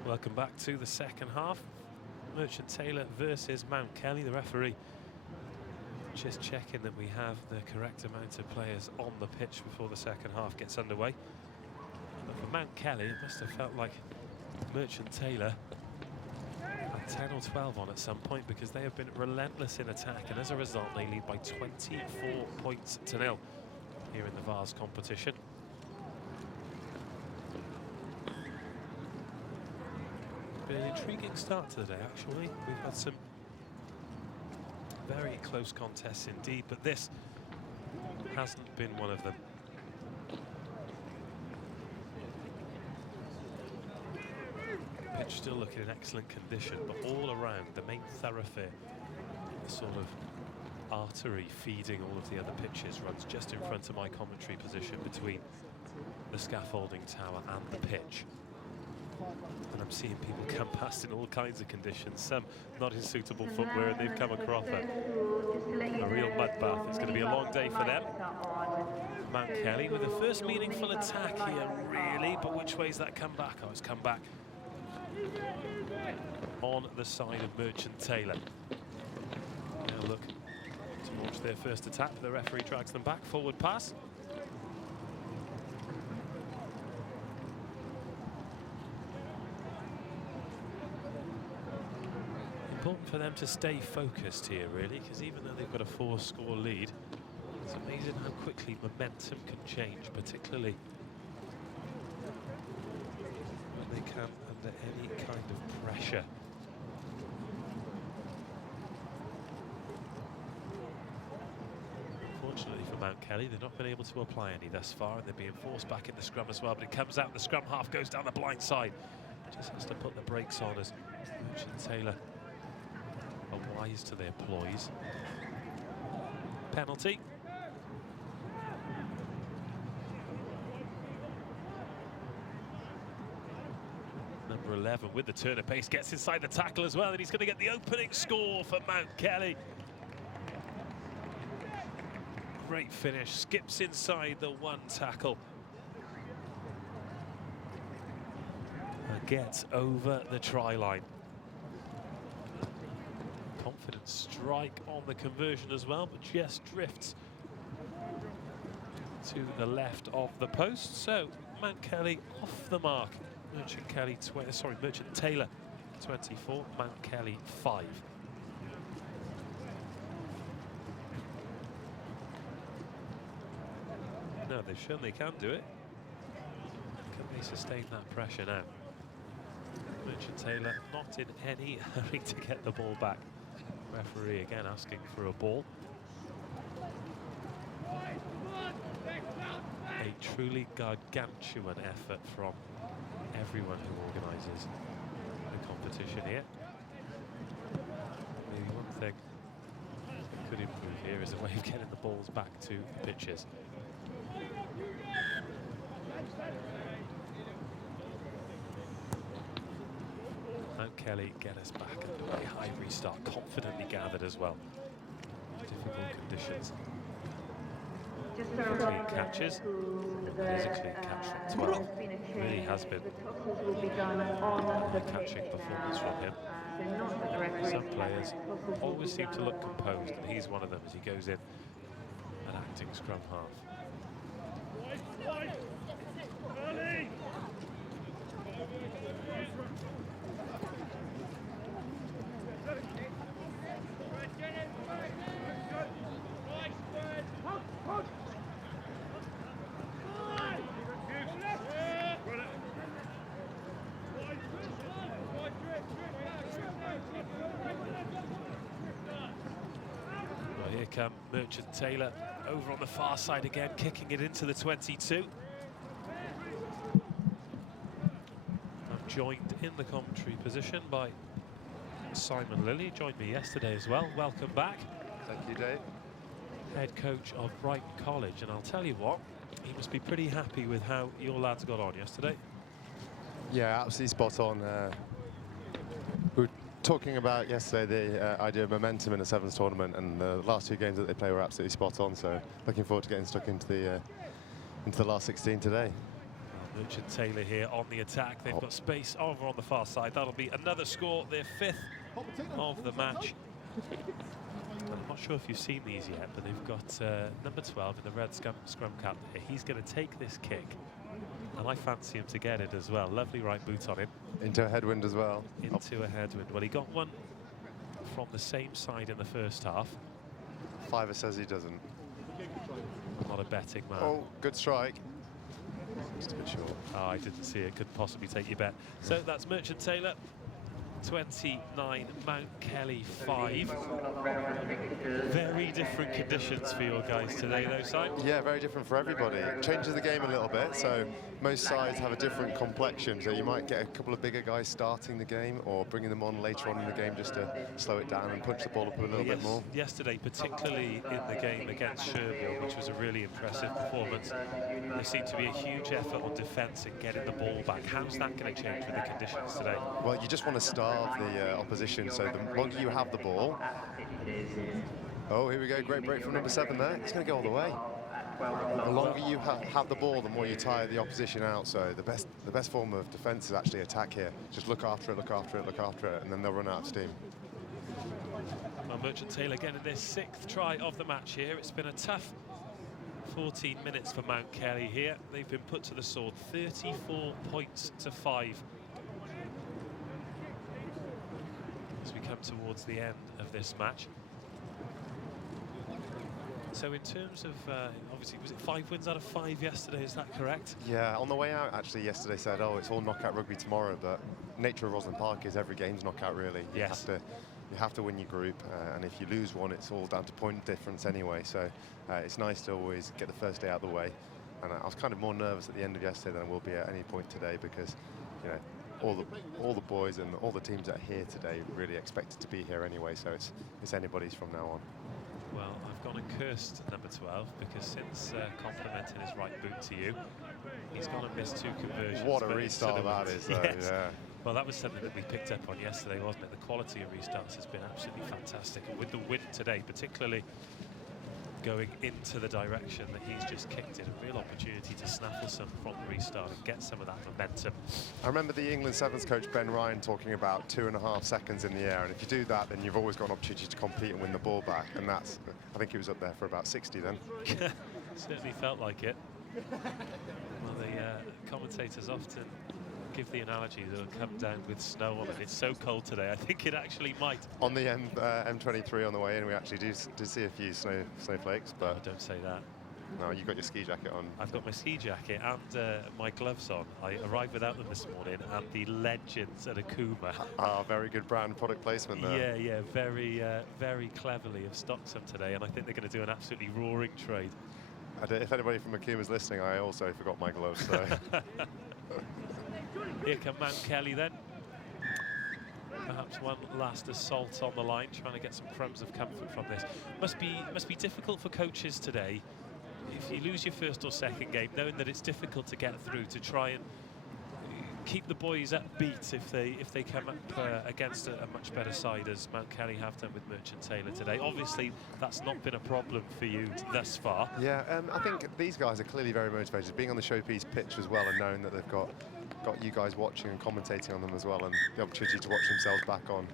Welcome back to the second half. Merchant Taylor versus Mount Kelly. The referee just checking that we have the correct amount of players on the pitch before the second half gets underway. But for Mount Kelly, it must have felt like Merchant Taylor had 10 or 12 on at some point, because they have been relentless in attack, and as a result they lead by 24 points to 0 here in the Vars competition. Been an intriguing start to the day, actually. We've had some very close contests indeed, but this hasn't been one of them. Pitch still looking in excellent condition, but all around the main thoroughfare, the sort of artery feeding all of the other pitches, runs just in front of my commentary position between the scaffolding tower and the pitch. And I'm seeing people come past in all kinds of conditions, some not in suitable footwear, and they've come across a real mud bath. It's going to be a long day for them. Mount Kelly with the first meaningful attack here, really, but which way's that come back? Oh, it's come back on the side of Merchant Taylor. Now look to launch their first attack. The referee drags them back, forward pass. Important for them to stay focused here, really, because even though they've got a 4-score lead, it's amazing how quickly momentum can change, particularly when they come under any kind of pressure. Unfortunately for Mount Kelly, they've not been able to apply any thus far, and they're being forced back in the scrum as well, but it comes out, the scrum half goes down the blind side. Just has to put the brakes on as Merchant Taylor are wise to their ploys. Penalty. Number 11 with the turn of pace gets inside the tackle as well, and he's going to get the opening score for Mount Kelly. Great finish, skips inside the one tackle. And gets over the try line. Confident strike on the conversion as well, but just drifts to the left of the post. So Mount Kelly off the mark. Merchant Taylor 24, Mount Kelly 5. No, they've shown they can do it. Can they sustain that pressure now? Merchant Taylor not in any hurry to get the ball back. Referee again asking for a ball. A truly gargantuan effort from everyone who organises the competition here. Maybe one thing that could improve here is a way of getting the balls back to the pitches. Mount Kelly get us back underway. High restart, confidently gathered as well. Difficult conditions. Clean catches. That is a clean catch from 12. Really has been a catching performance from him. Some players always seem to look composed, and he's one of them as he goes in an acting scrum half. Well, here come Merchant Taylor over on the far side again, kicking it into the 22. I'm joined in the commentary position by Simon Lilly, joined me yesterday as well. Welcome back. Thank you, Dave. Head coach of Brighton College, and I'll tell you what, he must be pretty happy with how your lads got on yesterday. Yeah, absolutely spot on. We were talking about yesterday the idea of momentum in a sevens tournament, and the last 2 games that they play were absolutely spot on. So looking forward to getting stuck into the last 16 today. Merchant Taylor here on the attack. They've got space over on the far side. That'll be another score, their 5th of the match. I'm not sure if you've seen these yet, but they've got number 12 in the red scrum cap there. He's going to take this kick, and I fancy him to get it as well. Lovely right boot on him. Into a headwind as well. Into a headwind. Well, he got one from the same side in the first half. Fiver says he doesn't. I'm not a betting man. Oh, good strike. Just a bit short. Oh, I didn't see it. Could possibly take your bet. So that's Merchant Taylor 29, Mount Kelly 5. Very different conditions for your guys today, though, Simon. Yeah, very different for everybody. It changes the game a little bit, so most sides have a different complexion, so you might get a couple of bigger guys starting the game or bringing them on later on in the game just to slow it down and punch the ball up a little bit more. Yesterday, particularly in the game against Shebbear, which was a really impressive performance, there seemed to be a huge effort on defence and getting the ball back. How's that going to change with the conditions today? Well, you just want to starve the opposition, so the longer you have the ball. Oh, here we go, great break from number 7 there. It's going to go all the way. The longer you have the ball, the more you tire the opposition out. So the best form of defence is actually attack here. Just look after it, look after it, look after it, and then they'll run out of steam. Well, Merchant Taylor getting their 6th try of the match here. It's been a tough 14 minutes for Mount Kelly here. They've been put to the sword, 34 points to 5. as we come towards the end of this match. So in terms of, obviously, was it 5 wins out of 5 yesterday, is that correct? Yeah, on the way out, actually, yesterday said, oh, it's all knockout rugby tomorrow, but nature of Rosslyn Park is every game's knockout, really. Yes. You have to win your group, and if you lose one, it's all down to point difference anyway, so it's nice to always get the first day out of the way. And I was kind of more nervous at the end of yesterday than I will be at any point today, because, you know, all the boys and all the teams that are here today really expected to be here anyway, so it's anybody's from now on. Well, I've gone and cursed number 12, because since complimenting his right boot to you, he's gone and missed 2 conversions. What a restart that is, though. Yes. Yeah. Well, that was something that we picked up on yesterday, wasn't it? The quality of restarts has been absolutely fantastic. And with the win today, particularly going into the direction that he's just kicked it, a real opportunity to snaffle some from the restart and get some of that momentum. I remember the England Sevens coach Ben Ryan talking about 2.5 seconds in the air, and if you do that, then you've always got an opportunity to compete and win the ball back, and that's, I think he was up there for about 60 then. Certainly felt like it. Well, the commentators often give the analogy that it'll come down with snow on it. It's so cold today, I think it actually might. On the M23 on the way in, we actually do see a few snowflakes, but... Oh, don't say that. No, you've got your ski jacket on. I've got my ski jacket and my gloves on. I arrived without them this morning, and the legends at Akuma. Ah, very good brand product placement there. Yeah, very, very cleverly have stocked some today, and I think they're going to do an absolutely roaring trade. If anybody from Akuma's listening, I also forgot my gloves, so... Here come Mount Kelly then. Perhaps one last assault on the line, trying to get some crumbs of comfort from this. Must be difficult for coaches today, if you lose your first or second game, knowing that it's difficult to get through, to try and keep the boys upbeat if they come up against a much better side, as Mount Kelly have done with Merchant Taylor today. Obviously, that's not been a problem for you thus far. Yeah, I think these guys are clearly very motivated, being on the showpiece pitch as well, and knowing that they've got you guys watching and commentating on them as well, and the opportunity to watch themselves back on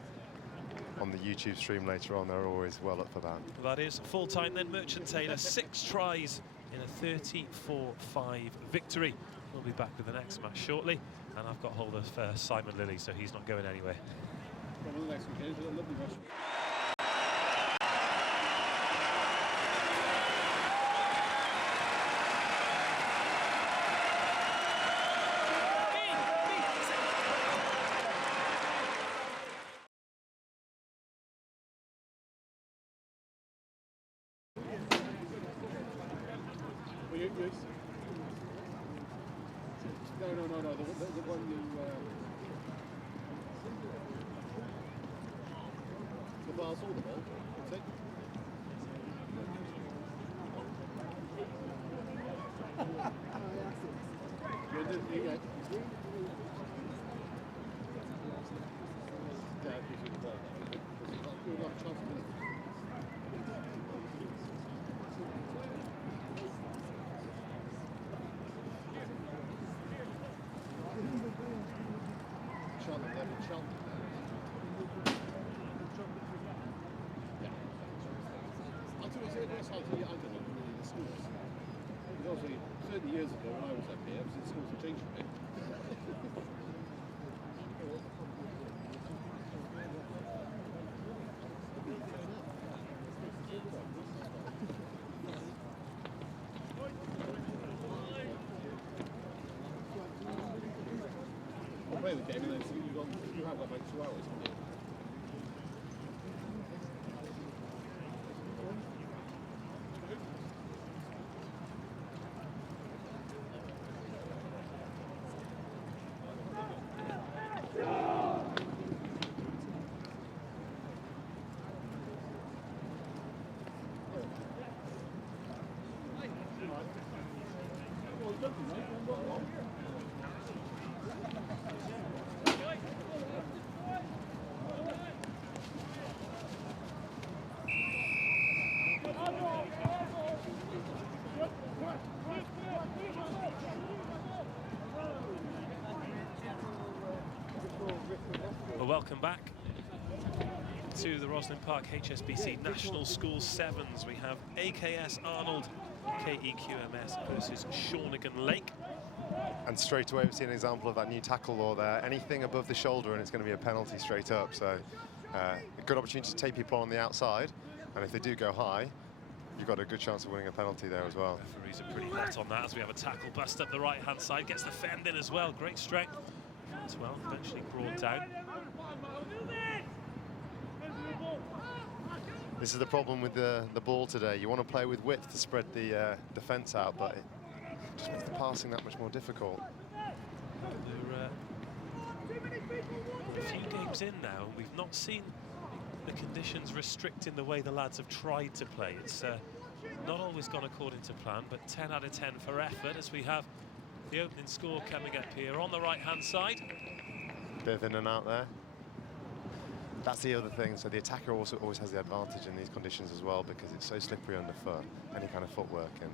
the YouTube stream later on. They're always well up for that. That is full time then. Merchant Taylor, 6 tries in a 34-5 victory. We'll be back with the next match shortly, and I've got hold of Simon Lilly, so he's not going anywhere. No, the one you... the bars or the ball, that's it. Obviously, 30 years ago when I was up here, the schools have changed a bit. I'll play the game and then you have got like 2 hours. Welcome back to the Rosslyn Park HSBC National School Sevens. We have AKS Arnold, KEQMS versus Shawnigan Lake. And straight away we've seen an example of that new tackle law there. Anything above the shoulder and it's going to be a penalty straight up. So a good opportunity to take people on the outside, and if they do go high, you've got a good chance of winning a penalty there as well. Referees are pretty hot on that as we have a tackle bust up the right-hand side, gets the fend in as well. Great strength as well, eventually brought down. This is the problem with the ball today. You want to play with width to spread the defence out, but it just makes the passing that much more difficult. We're a few games in now. We've not seen the conditions restricting the way the lads have tried to play. It's not always gone according to plan, but 10 out of 10 for effort as we have the opening score coming up here on the right-hand side. Bit of in and out there. That's the other thing. So the attacker also always has the advantage in these conditions as well, because it's so slippery underfoot. Any kind of footwork and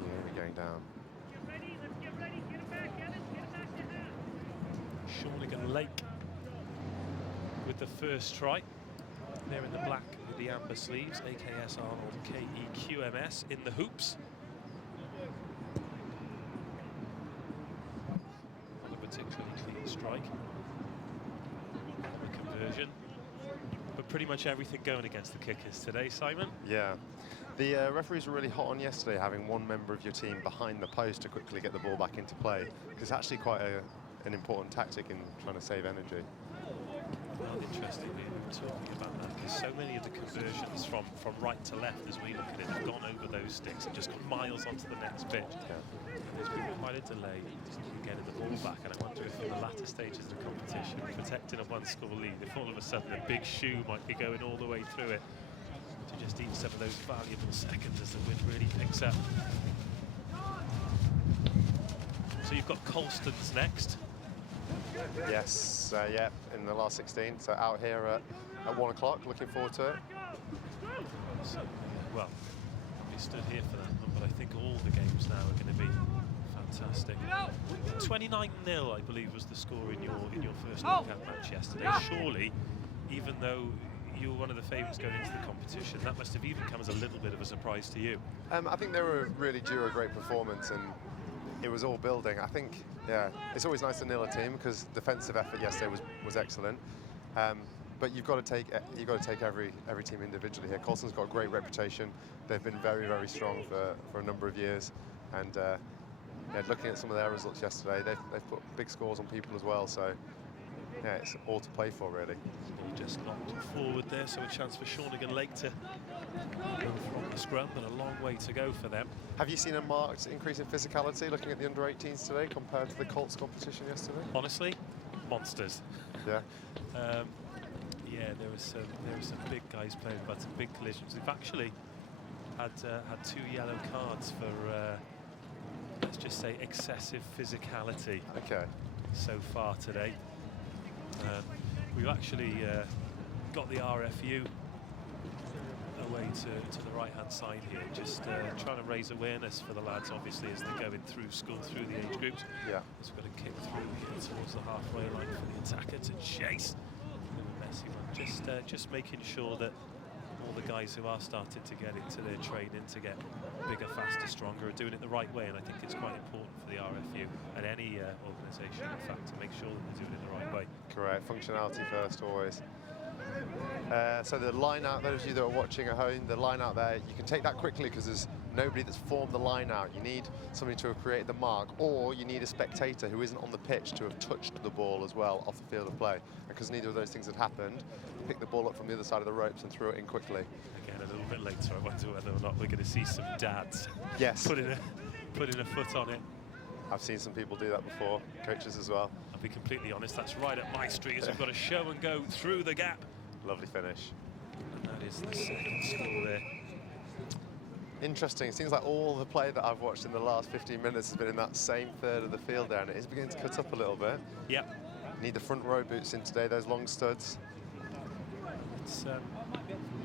you're going to be going down. Shawnigan Lake with the first try. They're in the black with the amber sleeves. AKS Arnold KEQMS in the hoops. Not a particularly clean strike. A conversion. But pretty much everything going against the kickers today, Simon. Yeah. The referees were really hot on yesterday, having one member of your team behind the post to quickly get the ball back into play. It's actually quite an important tactic in trying to save energy. Well, interestingly, we were talking about that because so many of the conversions from right to left, as we look at it, have gone over those sticks and just got miles onto the next pitch. Yeah. There's been quite a delay in getting the ball back, and I wonder if in the latter stages of the competition, protecting a one-score lead, if all of a sudden a big shoe might be going all the way through it to just eat some of those valuable seconds as the wind really picks up. So you've got Colston's next. Yes, yeah, in the last 16. So out here at 1 o'clock, looking forward to it. So, well, we stood here for that one, but I think all the games now are going to be fantastic. 29-0, I believe, was the score in your first knockout match yesterday. Surely, even though you were one of the favourites going into the competition, that must have even come as a little bit of a surprise to you. I think they were really due a great performance, and it was all building. I think, yeah, it's always nice to nil a team because defensive effort yesterday was excellent. But you've got to take every team individually here. Colston's got a great reputation. They've been very, very strong for a number of years, and yeah, looking at some of their results yesterday, they've put big scores on people as well. So yeah, it's all to play for, really. You just knocked forward there, so a chance for Shawnigan Lake to go from the scrum, but a long way to go for them. Have you seen a marked increase in physicality looking at the under-18s today compared to the Colts competition yesterday? Honestly, monsters. Yeah. Yeah, there were some big guys playing, but some big collisions. We've actually had 2 yellow cards for let's just say excessive physicality. Okay. So far today. We've actually got the RFU away to the right-hand side here, just trying to raise awareness for the lads, obviously, as they're going through school, through the age groups. Yeah. So we've got to kick through here towards the halfway line for the attacker to chase. A messy one. Just making sure that all the guys who are starting to get into their training to get bigger, faster, stronger are doing it the right way, and I think it's quite important for the RFU and any organisation, in fact, to make sure that they're doing it the right way. Correct. Functionality first, always. So the line out, those of you that are watching at home, the line out there, you can take that quickly because there's nobody that's formed the line out. You need somebody to have created the mark, or you need a spectator who isn't on the pitch to have touched the ball as well off the field of play. And because neither of those things had happened, pick the ball up from the other side of the ropes and threw it in quickly. Again, a little bit later, I wonder whether or not we're going to see some dads yes. putting a foot on it. I've seen some people do that before, coaches as well. I'll be completely honest, that's right up my street as we've got a show and go through the gap. Lovely finish. And that is the second score there. Interesting. It seems like all the play that I've watched in the last 15 minutes has been in that same third of the field there, and it is beginning to cut up a little bit. Yep. Need the front row boots in today, those long studs. It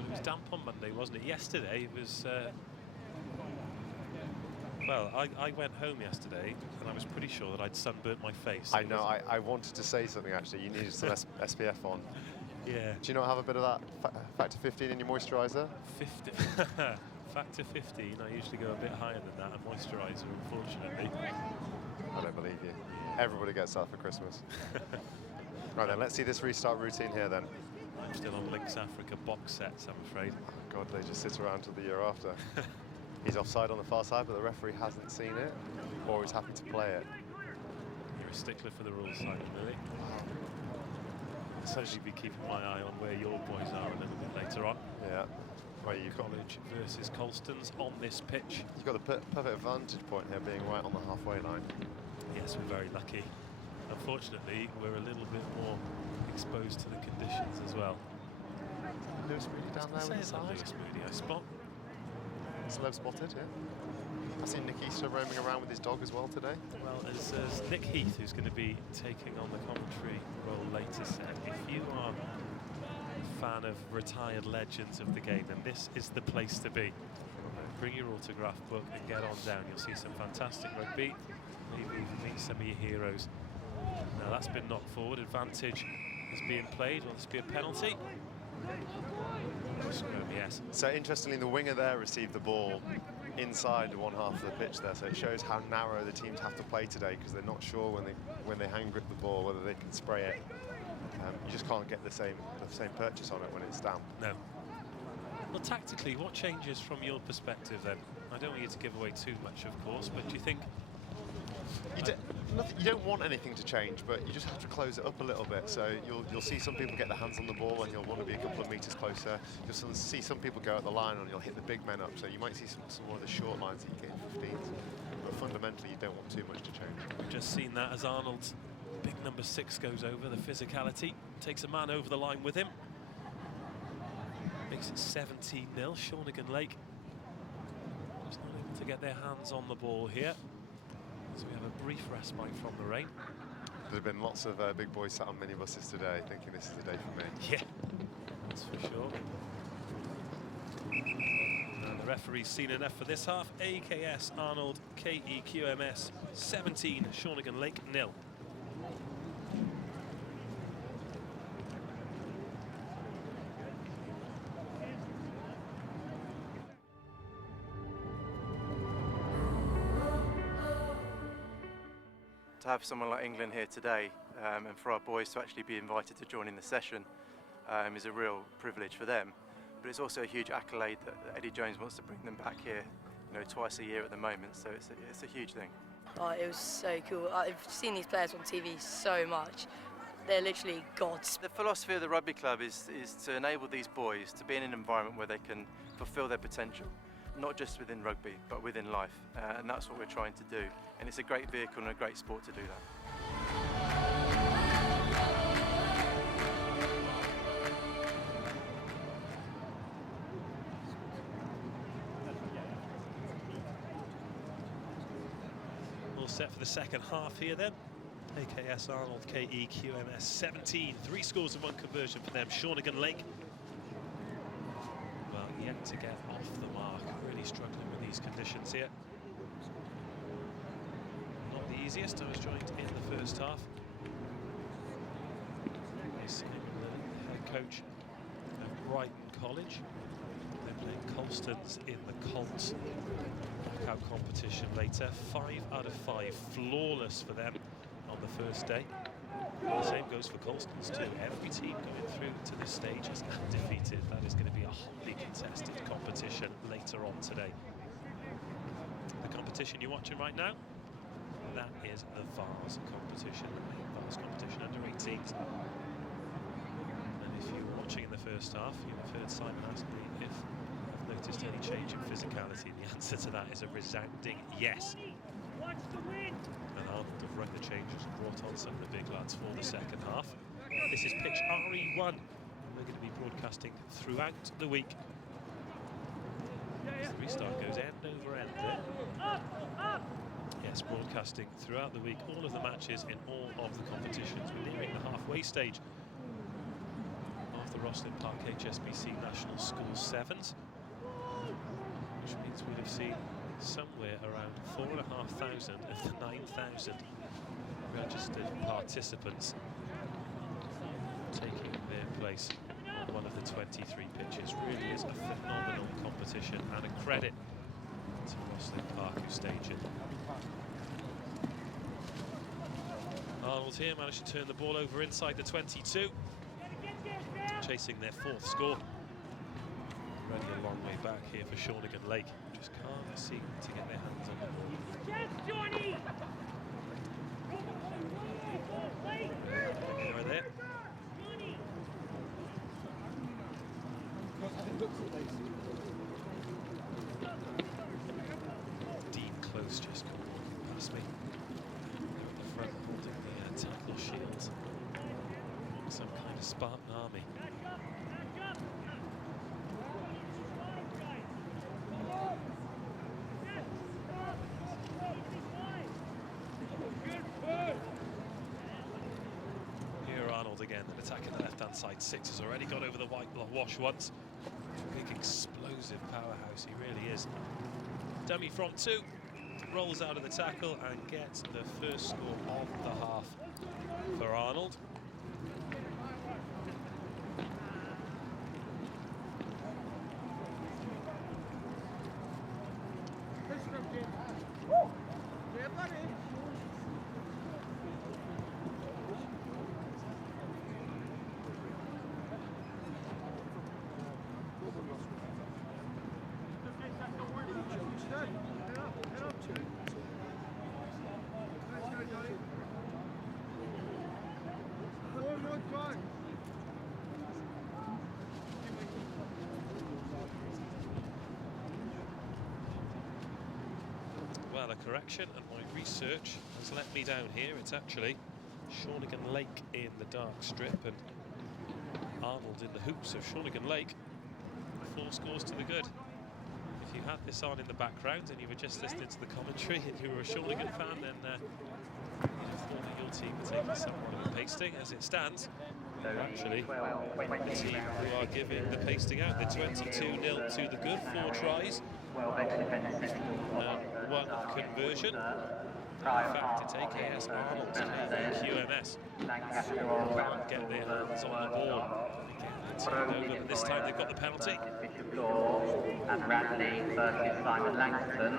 was damp on Monday, wasn't it? Yesterday it was... well, I went home yesterday and I was pretty sure that I'd sunburnt my face. I know, I wanted to say something actually. You needed some SPF on. Yeah. Do you not have a bit of that factor 15 in your moisturiser? 50. Factor 15, I usually go a bit higher than that, a moisturiser, unfortunately. I don't believe you. Everybody gets that for Christmas. Right then, let's see this restart routine here then. I'm still on Links Africa box sets, I'm afraid. God, they just sit around till the year after. He's offside on the far side, but the referee hasn't seen it, or he's happy to play it. You're a stickler for the rules, Simon, really. I'll certainly be keeping my eye on where your boys are a little bit later on. Yeah. Well, you've got College versus Colston's on this pitch. You've got the perfect vantage point here, being right on the halfway line. Yes, we're very lucky. Unfortunately, we're a little bit more exposed to the conditions as well. Lewis Moody down there with the side. Lewis Moody, I spot. Celeb spotted, yeah. I've seen Nick Easter roaming around with his dog as well today. Well, as Nick Heath, who's going to be taking on the commentary role later, said, if you are a fan of retired legends of the game, then this is the place to be. Bring your autograph book and get on down. You'll see some fantastic rugby. Maybe even meet some of your heroes. Now that's been knocked forward. Advantage is being played. Will this be a penalty? Yes. So interestingly, the winger there received the ball inside one half of the pitch there, so it shows how narrow the teams have to play today, because they're not sure when they hand grip the ball whether they can spray it. You just can't get the same purchase on it when it's damp. No. Well, tactically, what changes from your perspective then? I don't want you to give away too much, of course, but do you think you don't want anything to change, but you just have to close it up a little bit. So you'll see some people get their hands on the ball and you'll want to be a couple of metres closer. You'll see some people go at the line and you'll hit the big men up. So you might see some more of the short lines that you get in 15s. But fundamentally, you don't want too much to change. We've just seen that as Arnold's big number 6 goes over, the physicality, takes a man over the line with him. Makes it 17-0, Shawnigan Lake. Just not able to get their hands on the ball here. So we have a brief respite from the rain. There have been lots of big boys sat on minibuses today thinking this is the day for me. Yeah, that's for sure. And the referee's seen enough for this half. AKS Arnold, KEQMS 17, Shawnigan Lake 0. To have someone like England here today, and for our boys to actually be invited to join in the session is a real privilege for them. But it's also a huge accolade that Eddie Jones wants to bring them back here, twice a year at the moment. So it's a huge thing. Oh, it was so cool. I've seen these players on TV so much. They're literally gods. The philosophy of the rugby club is to enable these boys to be in an environment where they can fulfil their potential. Not just within rugby, but within life. And that's what we're trying to do. And it's a great vehicle and a great sport to do that. All set for the second half here then. AKS Arnold, KEQMS 17. 3 scores and 1 conversion for them. Shawnigan Lake, well, yet to get off the mark. Really struggling with these conditions here. Not the easiest. I was joined in the first half. Simon, the head coach of Brighton College. They're playing Colston's in the Colts knockout competition later. 5 out of 5, flawless for them on the first day. The same goes for Colston's too. Every team going through to this stage is undefeated. That is going to be a hotly contested competition later on today. The competition you're watching right now, that is the Vars competition, the main Vars competition under 18s. And if you were watching in the first half, you'll have heard Simon ask me if I've noticed any change in physicality. And the answer to that is a resounding yes. And Arnold have run the changes and brought on some of the big lads for the second half. This is pitch RE1. We're going to be broadcasting throughout the week. As the restart goes end over end there. Yes, broadcasting throughout the week, all of the matches in all of the competitions. We're nearing the halfway stage of the Rosslyn Park HSBC National School Sevens, which means we'd have seen somewhere around 4,500 of the 9,000 registered participants taking their place on one of the 23 pitches. Really is a phenomenal competition and a credit to Rosslyn Park who stage it. Arnold here managed to turn the ball over inside the 22. Chasing their 4th score. Already a long way back here for Shawnigan Lake. Just can't seem to get their hands on the ball. Right there. Dean Close just come walking past me. They're at the front holding the tackle shield. Some kind of Spartan army. Here Arnold again, and attacking the left-hand side. 6 has already got over the white wash once. Big explosive powerhouse, he really is. Dummy from 2, rolls out of the tackle and gets the first score of the half for Arnold. Well, a correction, and my research has let me down here. It's actually Shawnigan Lake in the dark strip and Arnold in the hoops of Shawnigan Lake. 4 scores to the good. If you had this on in the background and you were just listening to the commentary and you were a Shawnigan fan, then you'd have thought that your team were taking somewhat of a pasting. As it stands, they're actually the team who are giving the pasting out. The 22-0 to the good, 4 tries. 1 conversion. In fact, it's AKS Arnold's QMS. Can't get their hands on the ball. Again, over, but this time they've got the penalty. And Radley versus Simon Langton.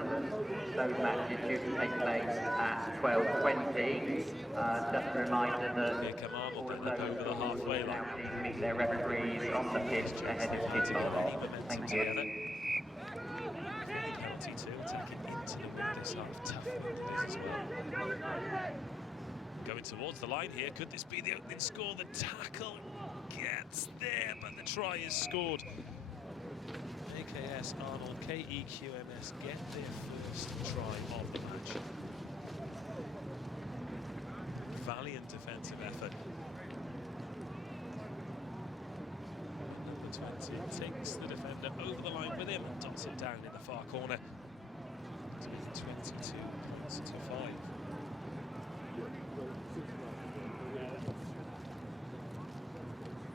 Those matches due to take place at 12:20. Just a reminder that here come Arnold, then up over the halfway line. Meet their referees on the pitch ahead of kickoff. Thank you. Penalty too, attacking into the wind this half. Tough one it is as well. Going towards the line here. Could this be the opening score? The tackle gets there, but the try is scored. AKS Arnold, KEQMS get their first try of the match. Valiant defensive effort. Number 20 takes the defender over the line with him and dots it down in the far corner. It's been 22 points to 5.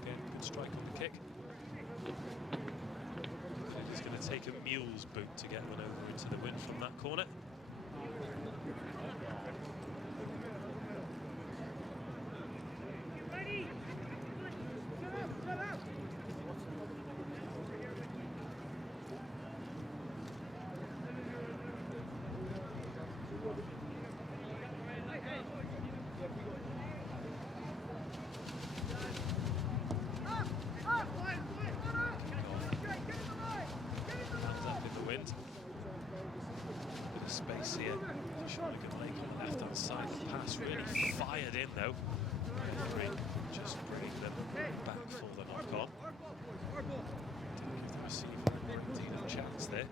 Again, good strike on the kick. It's going to take a mule's boot to get one over into the wind from that corner. Just bring them back for the knock-on. Give the receiver a chance there.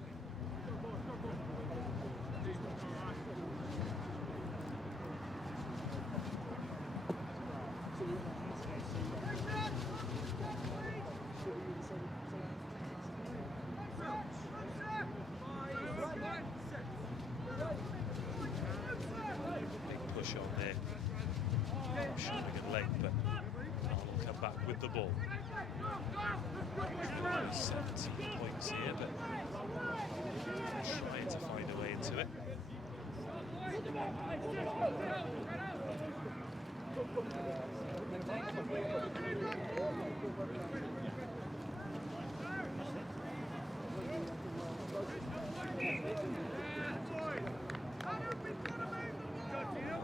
Big push on there. Shawnigan Lake, but Arnold come back with the ball. 17 points here, but trying to find a way into it.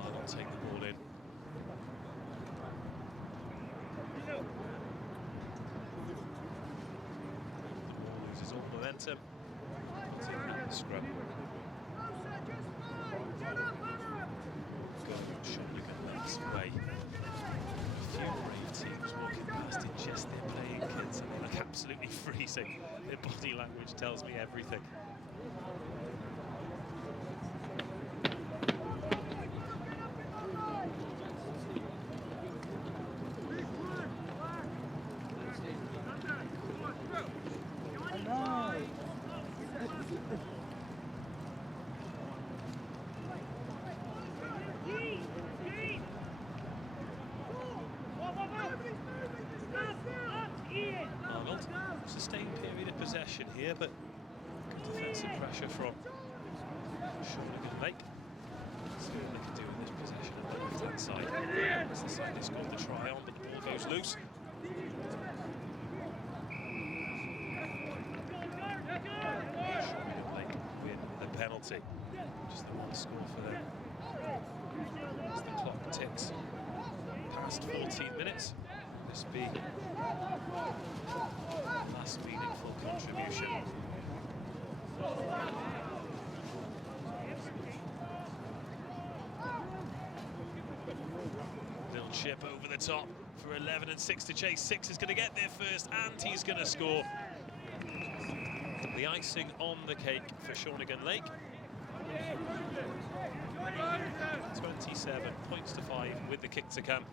Arnold take the ball in. momentum. The scrum. Lake's way. A few brave teams walking past in just their playing kits, and they look absolutely freezing. Their body language tells me everything. Sustained period of possession here, but good defensive pressure from Shebbear Lake. See what they can do in this possession on the left-hand side. That's the side they scored the try on, but the ball goes loose. Shebbear Lake win the penalty. Just the one score for them. As the clock ticks past 14 minutes. This be last meaningful contribution. Little chip over the top for 11 and 6 to chase. 6 is going to get there first, and he's going to score. The icing on the cake for Shebbear Lake. 27 points to 5 with the kick to come.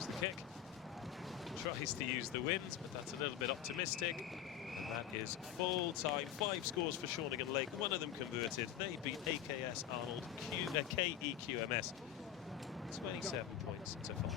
The kick, tries to use the wind, but that's a little bit optimistic. That is full time. 5 scores for Shebbear Lake, 1 of them converted. They beat AKS Arnold KEQMS 27 points to 5.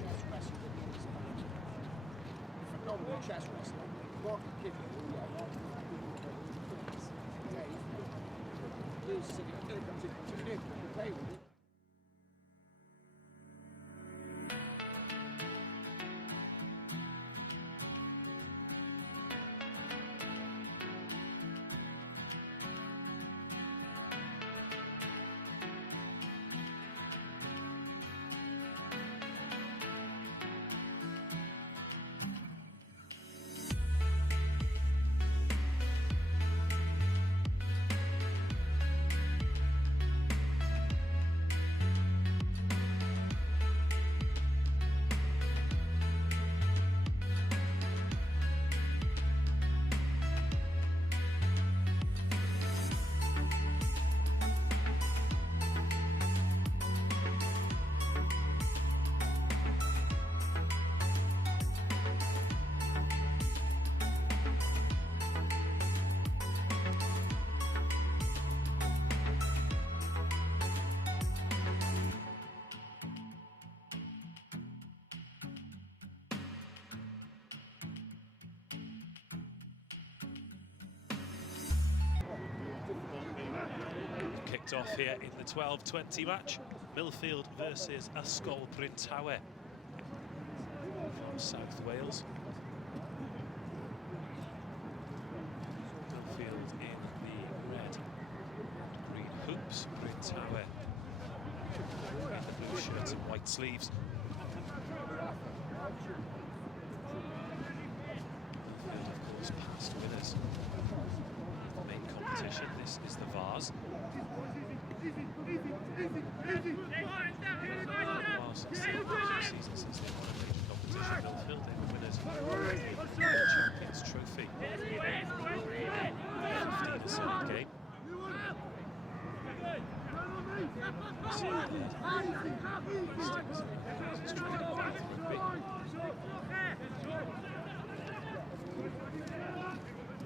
Kicked off here in the 12-20 match. Millfield versus Ysgol Bryn Tawe from South Wales. Millfield in the red and green hoops. Bryn Tawe in the blue shirts and white sleeves. Millfield, of course, past winners. The main competition, this is the Vars. Season since they won a major competition, Millfield, they were winners of the Champions Trophy. 15-7 game.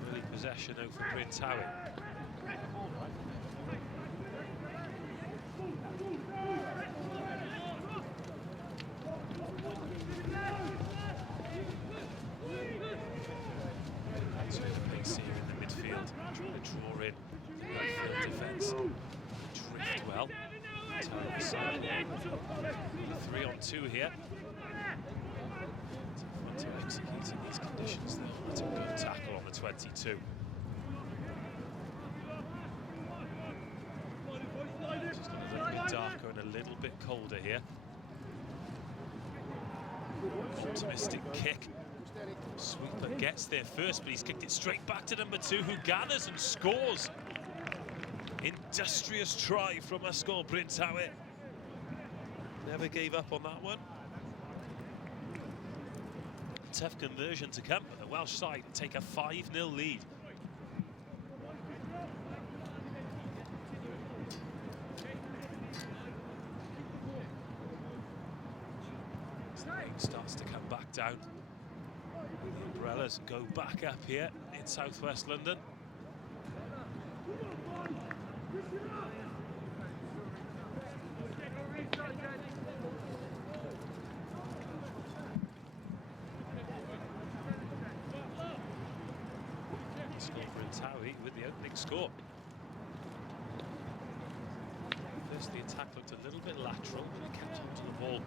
Early possession over Bryn Tawe. Draw in right field defence, drift well. 3-on-2 here. to execute in these conditions, though. That's a good tackle on the 22. Just got a little bit darker and a little bit colder here. Optimistic kick. Sweeper gets there first, but he's kicked it straight back to number 2, who gathers and scores. Industrious try from Ysgol Bryn Tawel. Never gave up on that one. Tough conversion to come, but the Welsh side take a 5-0 lead. Starts to come back down. The umbrellas go back up here in southwest London. With the opening score. First, the attack looked a little bit lateral, but it kept onto the ball.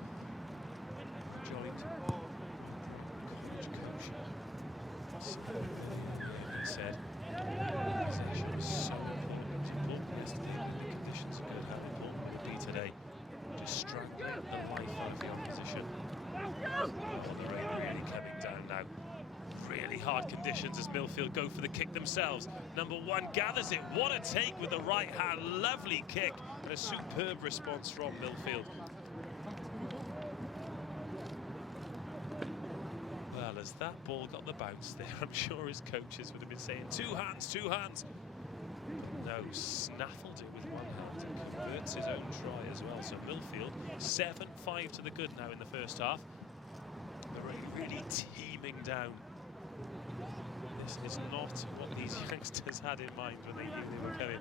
Joint he said organisation is so important yesterday. The conditions are good. How important will it be today? Just strangling the life out of the opposition. The rain really coming down now. Really hard conditions as Millfield go for the kick themselves. Number 1 gathers it. What a take with the right hand. Lovely kick and a superb response from Millfield. Well, as that ball got the bounce there, I'm sure his coaches would have been saying, 2 hands, 2 hands. No, snaffled it with 1 hand and converts his own try as well. So Millfield 7-5 to the good now in the first half. They're really teeming down. This is not what these youngsters had in mind when they knew they were coming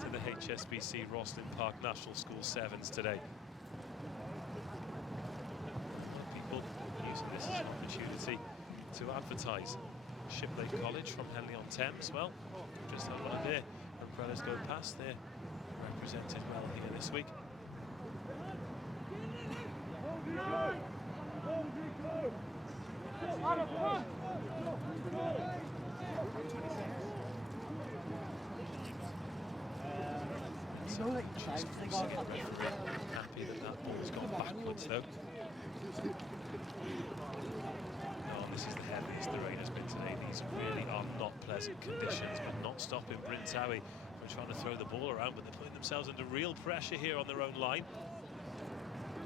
to the HSBC Rosslyn Park National School Sevens today. People using this as an opportunity to advertise. Shipley College from Henley-on-Thames, well, just had one there. Umbrellas go past, they're represented well here this week. So happy that ball's gone backwards though. No, this is the heaviest the rain has been today. These really are not pleasant conditions, but not stopping Bryn Tawel from trying to throw the ball around, but they're putting themselves under real pressure here on their own line.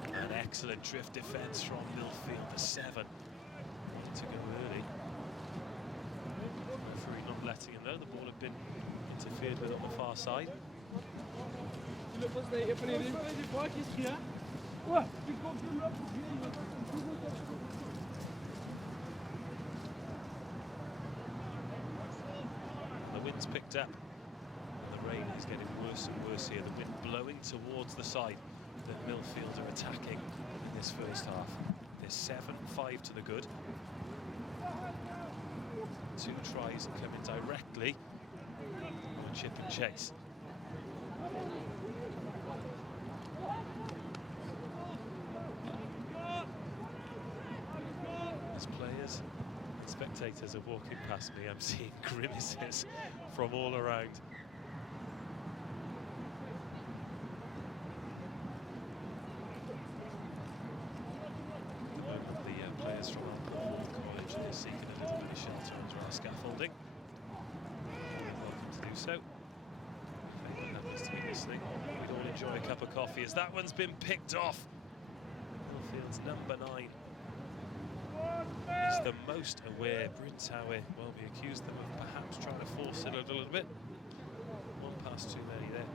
An excellent drift defence from Millfield, the 7. To go early. Referee not letting him know the ball had been interfered with on the far side. The wind's picked up. The rain is getting worse and worse here. The wind blowing towards the side that Millfield are attacking in this first half. There's 7-5 to the good. 2 tries coming directly on chip and chase. As players and spectators are walking past me, I'm seeing grimaces from all around. The players from College are seeking a little bit of shelter under our scaffolding. Welcome to do so. If anyone happens to be listening, we'd all enjoy a cup of coffee as that one's been picked off. Millfield's number 9 is the most aware. Bryn Tawel, well, we accused them of perhaps trying to force it a little bit. 1 pass too many there.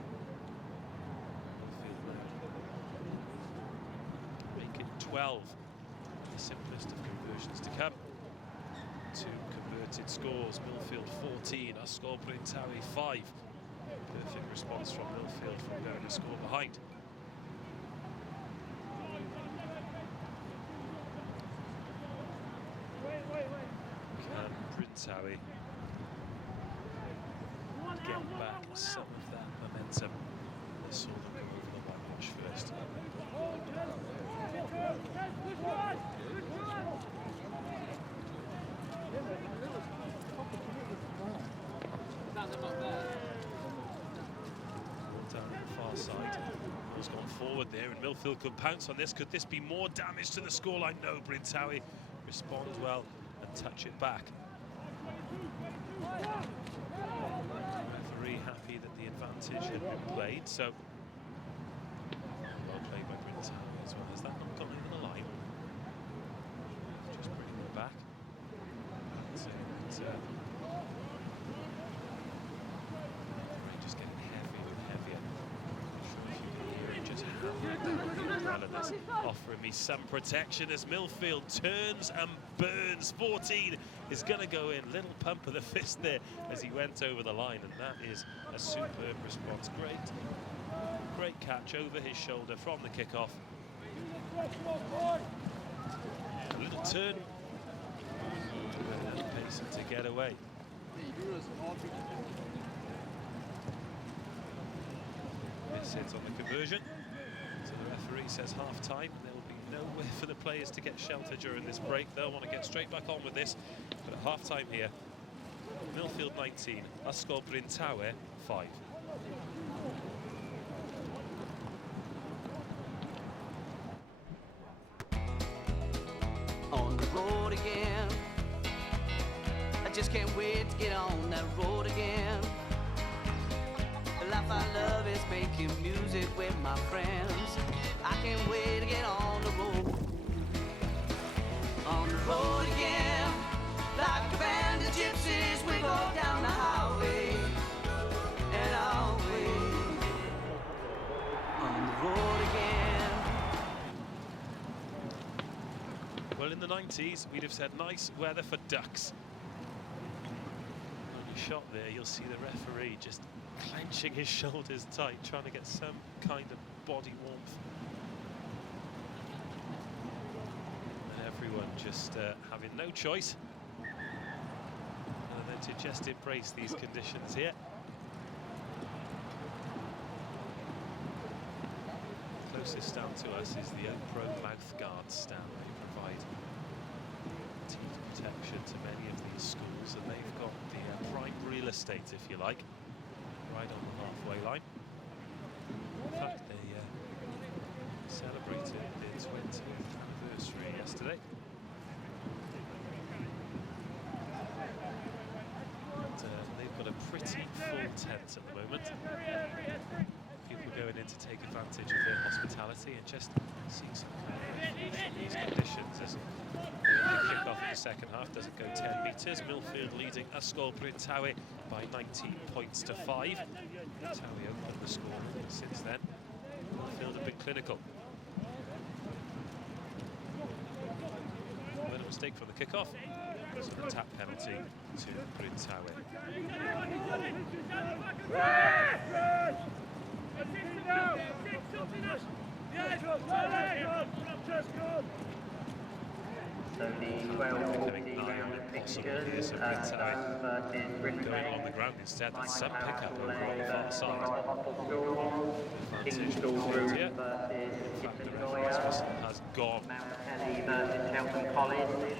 Make it 12. The simplest of conversions to come. 2 converted scores. Millfield 14, Ysgol Bryn Tawel 5. Perfect response from Millfield from going to score behind. Can Bryn Tawel get back some of that momentum? They saw them go over the whitewash first. Ball's gone forward there, and Millfield could pounce on this. Could this be more damage to the scoreline? No, Bryn Towie responds well and touch it back. Referee happy that the advantage had been played, so well played by Bryn Towie as well. Has that not gone over the line? Just bringing it back. Just getting heavier and heavier. Just offering me some protection as Millfield turns and burns. 14 is going to go in. Little pump of the fist there as he went over the line, and that is a superb response. Great catch over his shoulder from the kickoff. A little turn. Pacing to get away. Miss hits on the conversion. So the referee says half-time. There will be nowhere for the players to get shelter during this break. They'll want to get straight back on with this. But at half-time here, Millfield 19, Ysgol Bryn Towie 5. On the road again. I just can't wait to get on that road again. The life I love is making music with my friends. I can't wait to get on the road. On the road again. Like a band of gypsies, we go down the highway and away. On the road again. Well, in the 90s, we'd have said nice weather for ducks. On your shot there, you'll see the referee just clenching his shoulders tight, trying to get some kind of body warmth. And everyone just having no choice other than to just embrace these conditions here. Closest down to us is the Pro mouth guard stand. They provide teeth protection to many of these schools, and they've got the prime real estate, if you like, right on the halfway line. In fact, they celebrated their 20th anniversary yesterday. And they've got a pretty full tent at the moment. People going in to take advantage of their hospitality and just seeing some kind of these conditions. As the kick-off in the second half doesn't go 10 metres. Millfield leading Ysgol Bryn Towie by 19 points to 5. Towie opened the score since then. Millfield have been clinical. But a mistake from the kick-off. So the tap penalty to Bryn Towie. So the 12-14 round of fixtures, Stow versus Brighton. Going along the ground instead, that's some pickup over on the far side. Kingswood versus Has gone. versus Cheltenham College.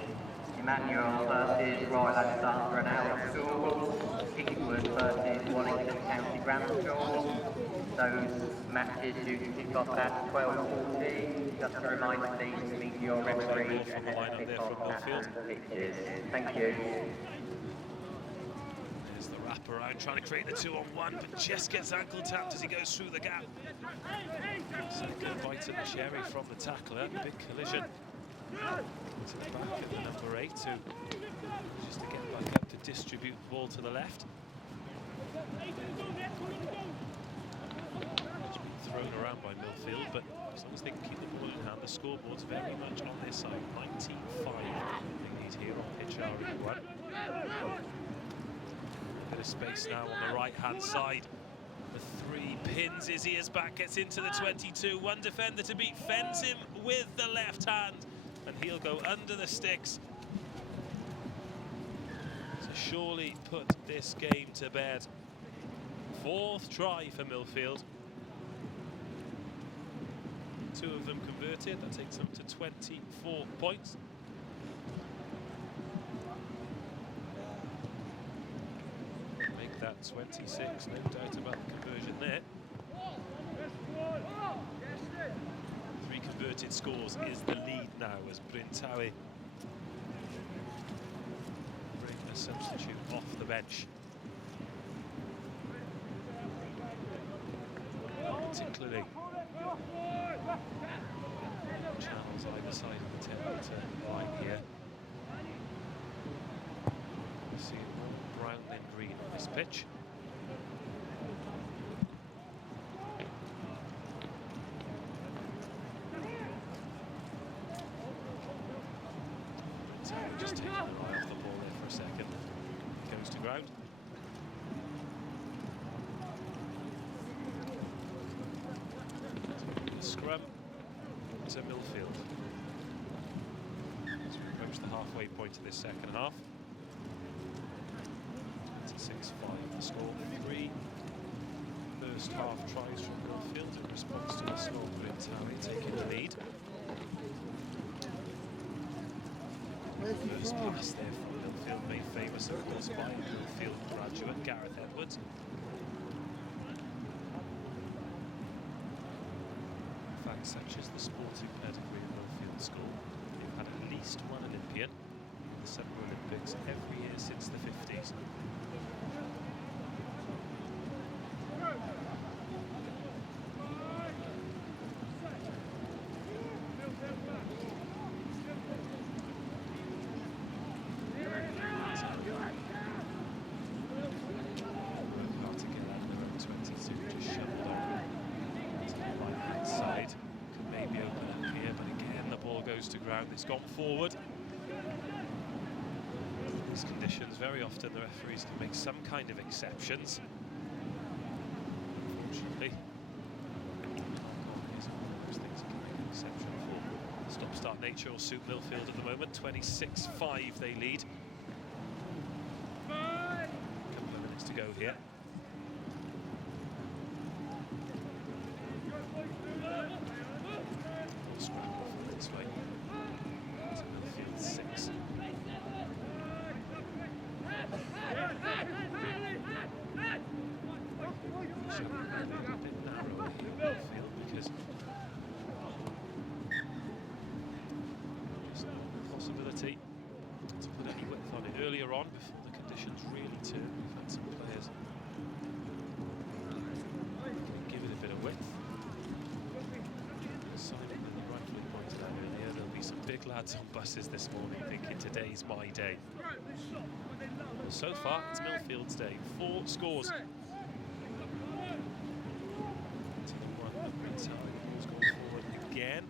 Emmanuel versus Royal Lancaster and Allen School. Kingswood versus Wellington County Grammar School. Those matches due to kick off at 12:40. Just a reminder, please, to meet your referee From the line up there from Millfield. Thank you. There's the wrap around, trying to create the 2-on-1, but just gets ankle tapped as he goes through the gap. Second bite at the cherry from the tackler. Big collision to the back of the number 8, who just to get back up to distribute the ball to the left. It's been thrown around by Millfield, but as long as they can keep the ball in hand, the scoreboard's very much on their side. 19-5 they need here on pitch RE1. A bit of space now on the right-hand side. The 3 pins, his ears back, gets into the 22. One defender to beat, fends him with the left hand, and he'll go under the sticks to surely put this game to bed. 4th try for Millfield. 2 of them converted, that takes them to 24 points. Make that 26, no doubt about the conversion there. inverted scores is the lead now as Brintawi bring a substitute off the bench. Particularly channels either side of the 10-metre line here. You see more brown than green on this pitch. So just taking an eye off the ball there for a second. Goes to ground. Scrum to Millfield as we approach the halfway point of this second half. It's a 6-5 the score. 3 first half tries from Millfield in response to the slow Brintawi taking the lead. First pass there from Millfield, made famous of course by Millfield graduate Gareth Edwards. Such as the sporting pedigree of Millfield School. They've had at least one Olympian in the Summer Olympics every year since the 50s. Hard to get out of their own 22, just shoveled over to the right-hand side. Maybe open up here, but again the ball goes to ground. It's gone forward. In these conditions, very often the referees can make some kind of exceptions. Unfortunately, is one of those things that can make an exception for. Stop-start nature will suit Millfield at the moment. 26-5 they lead. A couple of minutes to go here. Scramble from this way to Millfield 6. So a bit narrow here in Millfield because there's no possibility to put any width on it earlier on before the conditions really turn. We've had some players give it a bit of width. There'll be some big lads on buses this morning thinking today's my day. Well, so far it's Millfield's day. 4 scores. To the one that Brintawi has gone forward again.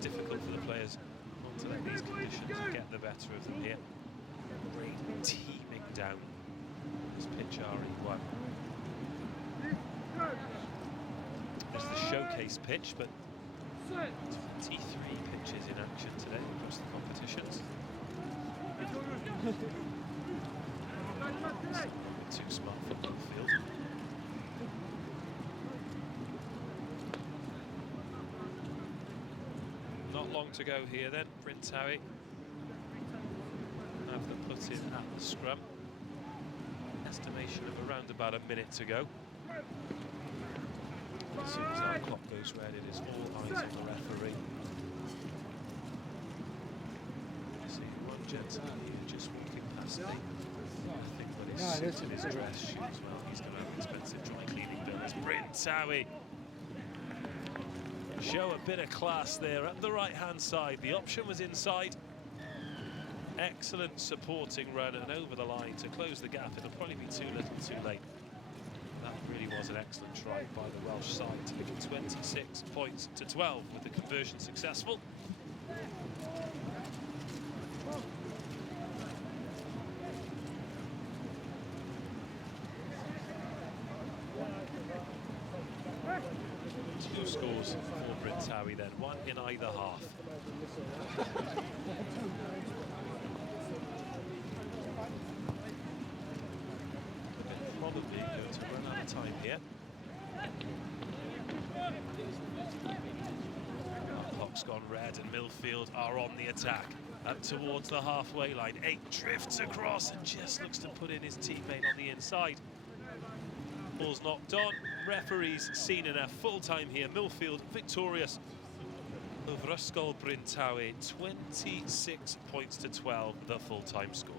Difficult for the players not to let these conditions get the better of them here. Rain teeming down this pitch RE1. There's the showcase pitch, but 23 pitches in action today across the competitions. Too smart for Millfield. Not long to go here then. Brintawi have the put in at the scrum. Estimation of around about a minute to go. As soon as our clock goes red, it is all eyes on the referee. You see one gentleman here just walking past me. I think when his suit and his dress shoes, well, he's going to have expensive dry cleaning bills. Brintawi show a bit of class there at the right-hand side. The option was inside. Excellent supporting run and over the line to close the gap. It'll probably be too little, too late. That really was an excellent try by the Welsh side to give it 26 points to 12 with the conversion successful. Two scores for Brintawi then, one in either half. Probably going to run out of time here. Our clock's gone red and Millfield are on the attack. Up towards the halfway line. 8 drifts across and just looks to put in his teammate on the inside. Ball's knocked on. referees seen enough. Full time here. Millfield victorious over Ysgol Bryn Tawe, 26 points to 12, the full time score.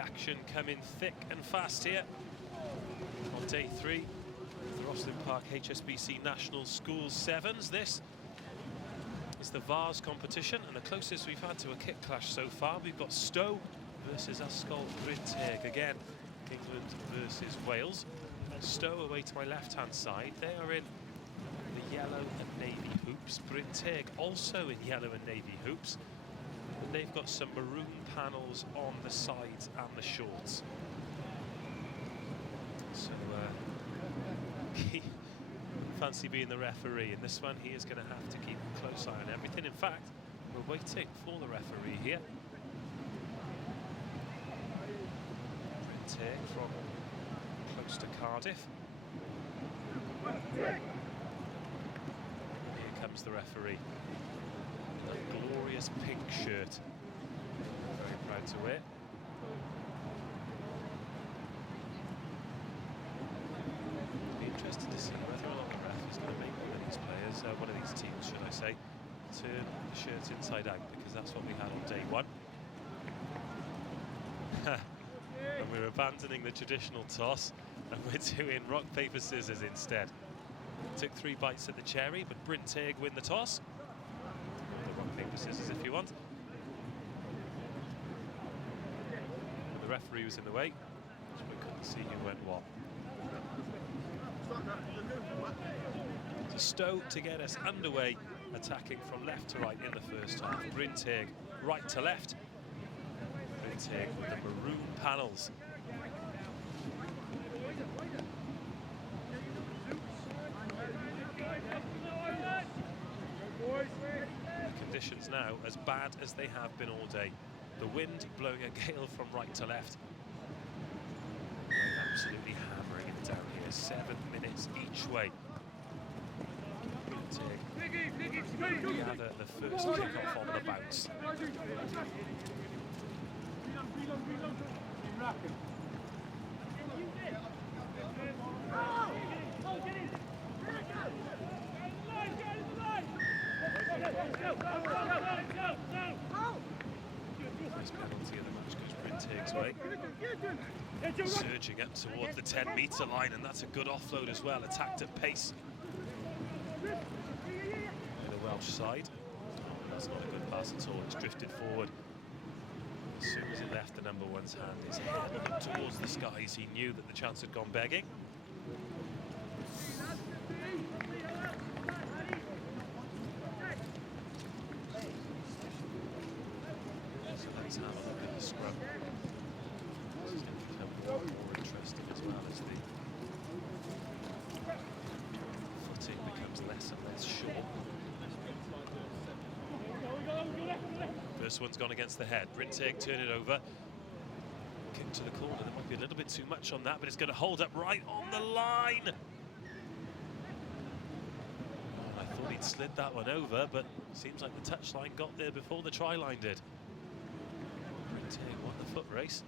Action coming thick and fast here on day 3 of the Rosslyn Park HSBC National Schools Sevens. This is the Vars competition and the closest we've had to a kit clash so far. We've got Stow versus Ysgol Bryn Tawe again. England versus Wales. Stow away to my left-hand side. They are in the yellow and navy hoops. Bryn Tawe also in yellow and navy hoops. And they've got some maroon panels on the sides and the shorts. So fancy being the referee in this one. He is going to have to keep a close eye on everything. In fact, we're waiting for the referee here. Bryn Tawe from close to Cardiff. Here comes the referee. A glorious pink shirt. Very proud to wear. Be interested to see whether or not the ref is going to make one of these players, one of these teams, should I say, turn the shirts inside out, because that's what we had on day 1. And we're abandoning the traditional toss, and we're doing rock, paper, scissors instead. Took 3 bites at the cherry, but Bryn Tawe win the toss. Rock, paper, scissors if you want. And the referee was in the way, so we couldn't see who went what. So Stow to get us underway, attacking from left to right in the first half. Bryn Tawe right to left. Bryn Tawe with the maroon panels. Conditions now as bad as they have been all day. The wind blowing a gale from right to left. Absolutely hammering it down here. 7 minutes each way. We have the first kick-off on the bounce. Nice penalty of the match goes Bryn Tawe's way. Surging up towards the 10-metre line, and that's a good offload as well. Attacked at pace. The Welsh side. That's not a good pass at all. It's drifted forward. As soon as it left the number 1's hand, his head looked towards the skies. He knew that the chance had gone begging. First one's gone against the head. Bryntegg turn it over. Kick to the corner. There might be a little bit too much on that, but it's going to hold up right on the line. I thought he'd slid that one over, but seems like the touchline got there before the try line did. Bryntegg won the foot race.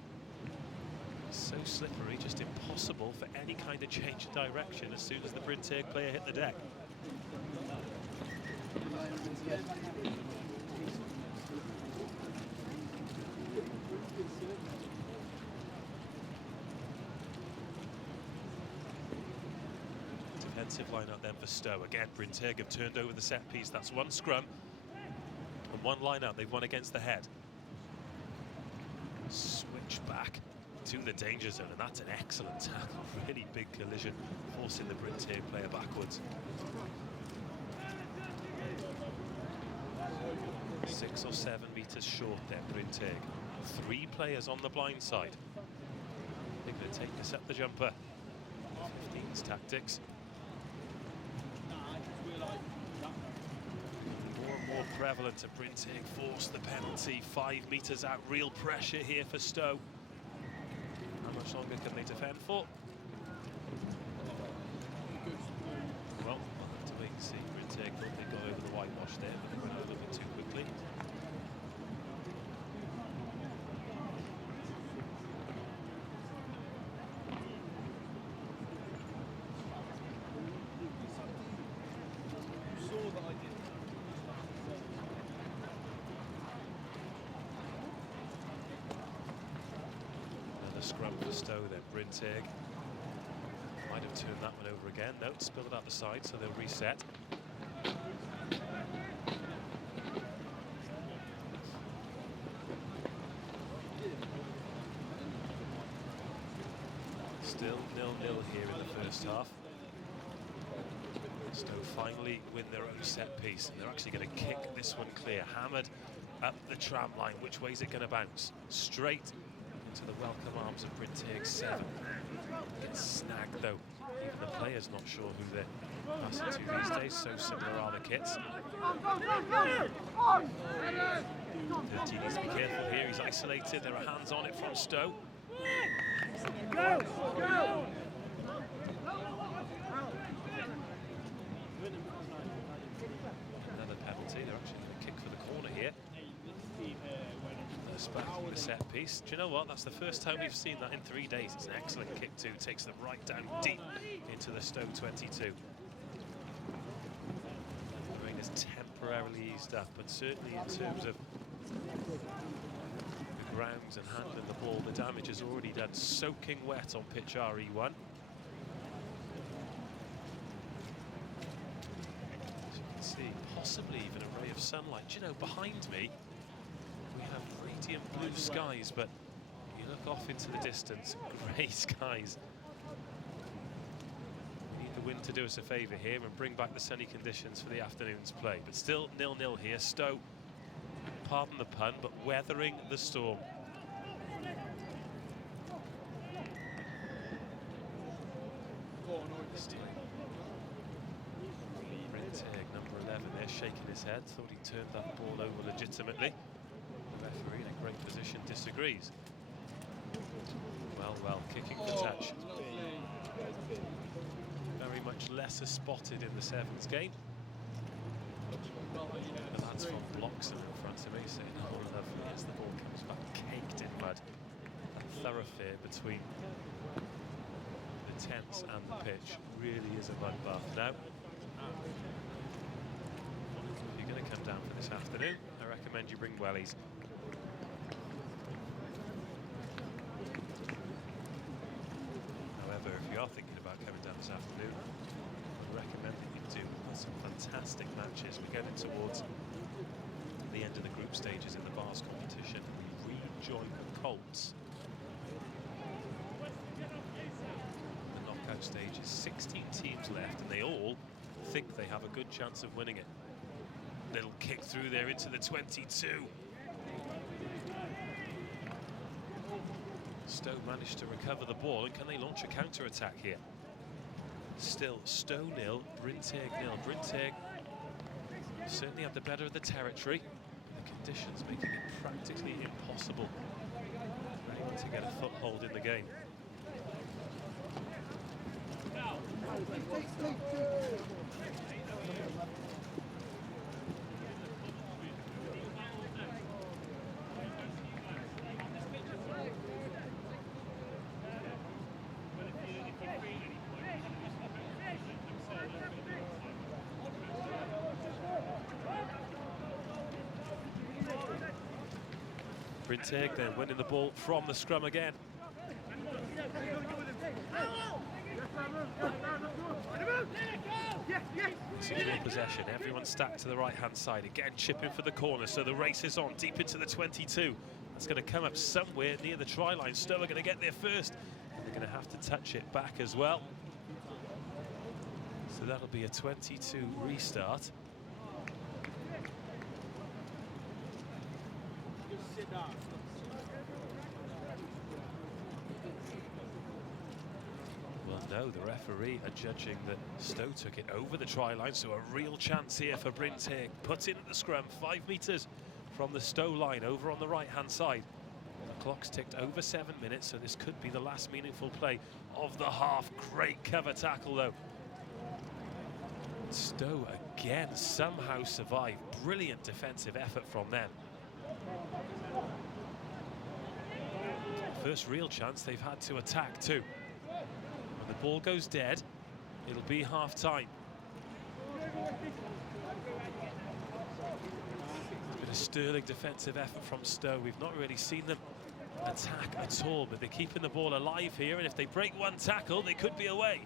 So slippery, just impossible for any kind of change of direction as soon as the Bryntegg player hit the deck. Defensive line out then for Stow. Again, Bryntegg have turned over the set piece. That's one scrum and one line out. They've won against the head. Switch back to the danger zone, and that's an excellent tackle. Really big collision, forcing the Bryntegg player backwards. 6 or 7 metres short there, Bryntegg. 3 players on the blind side. They're going to take this up the jumper. 15's tactics. More and more prevalent to Bryntegg force the penalty. 5 metres out, real pressure here for Stow. How much longer can they defend for? Well, we'll have to wait and see. Bryntegg thought they got over the whitewash there, but they went a little bit too quickly. Scrum for Stow then. Bryntegg might have turned that one over again. No, spilled it out the side, so they'll reset. Still 0-0 here in the first half. Stow finally win their own set piece, and they're actually going to kick this one clear. Hammered up the tram line. Which way is it going to bounce? Straight to the welcome arms of Bryntegg 7. Gets snagged though. Even the player's not sure who they're passing to these days, so similar are the kits. 13 needs to be careful here, he's isolated, there are hands on it from Stow. Go! Another penalty, they're actually going to kick for the corner here. Back to the set piece. Do you know what? That's the first time we've seen that in 3 days. It's an excellent kick too. Takes them right down deep into the Stow 22. The rain has temporarily eased up, but certainly in terms of the grounds and handling the ball, the damage is already done. Soaking wet on pitch RE1. As you can see, possibly even a ray of sunlight. Do you know, behind me, we have radiant blue skies, but you look off into the distance, grey skies. We need the wind to do us a favour here and bring back the sunny conditions for the afternoon's play. But still 0-0 here. Stow, pardon the pun, but weathering the storm. Bryntegg, number 11 there, shaking his head. Thought he turned that ball over legitimately. Referee in a great position disagrees. Well, kicking for touch. Very much lesser spotted in the Sevens game. The lads from Bloxham in front of me saying, oh lovely, as the ball comes back caked in mud. That thoroughfare between the tents and the pitch really is a mud bath now. If you're going to come down for this afternoon, I recommend you bring wellies. If you are thinking about coming down this afternoon, I recommend that you do. There's some fantastic matches. We're getting towards the end of the group stages in the bars competition. We rejoin the Colts. The knockout stage is 16 teams left, and they all think they have a good chance of winning it. Little kick through there into the 22. Stow managed to recover the ball, and can they launch a counter-attack here? Still, Stow 0, Bryntegg 0. Bryntegg certainly have the better of the territory. conditions making it practically impossible to get a foothold in the game. Bryntegg then winning the ball from the scrum again. Secure possession, everyone stacked to the right-hand side. Again, chipping for the corner, so the race is on deep into the 22. That's going to come up somewhere near the try line. Stow are going to get there first. They're going to have to touch it back as well. So that'll be a 22 restart. Well, no, the referee are judging that Stow took it over the try line, so a real chance here for Bryntegg. Put in at the scrum, 5 metres from the Stow line, over on the right-hand side. The clock's ticked over 7 minutes, so this could be the last meaningful play of the half. Great cover tackle, though. Stow again somehow survived. Brilliant defensive effort from them. First real chance they've had to attack too. When the ball goes dead, it'll be half-time. Bit of sterling defensive effort from Stow. We've not really seen them attack at all, but they're keeping the ball alive here, and if they break one tackle, they could be away.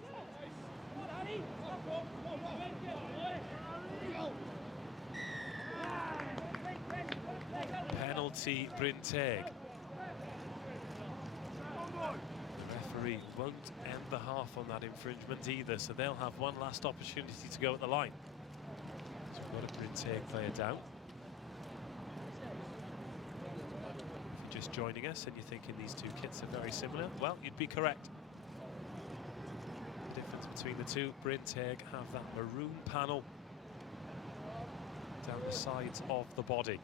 Penalty Bryntegg. The referee won't end the half on that infringement either, so they'll have one last opportunity to go at the line. So we've got a Bryntegg player down. If you're just joining us and you're thinking these two kits are very similar, well, you'd be correct. The difference between the two, Bryntegg have that maroon panel down the sides of the body.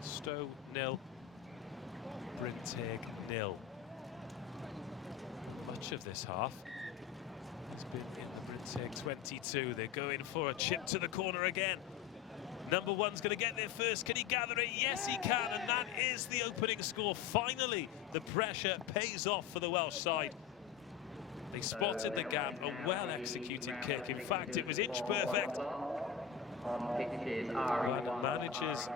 Stow 0, Bryntegg 0. Much of this half has been in the Bryntegg 22. They're going for a chip to the corner again. Number one's going to get there first. Can he gather it? Yes, he can, and that is the opening score. Finally, the pressure pays off for the Welsh side. They spotted the gap, a well-executed kick. In fact, it was inch perfect. And manages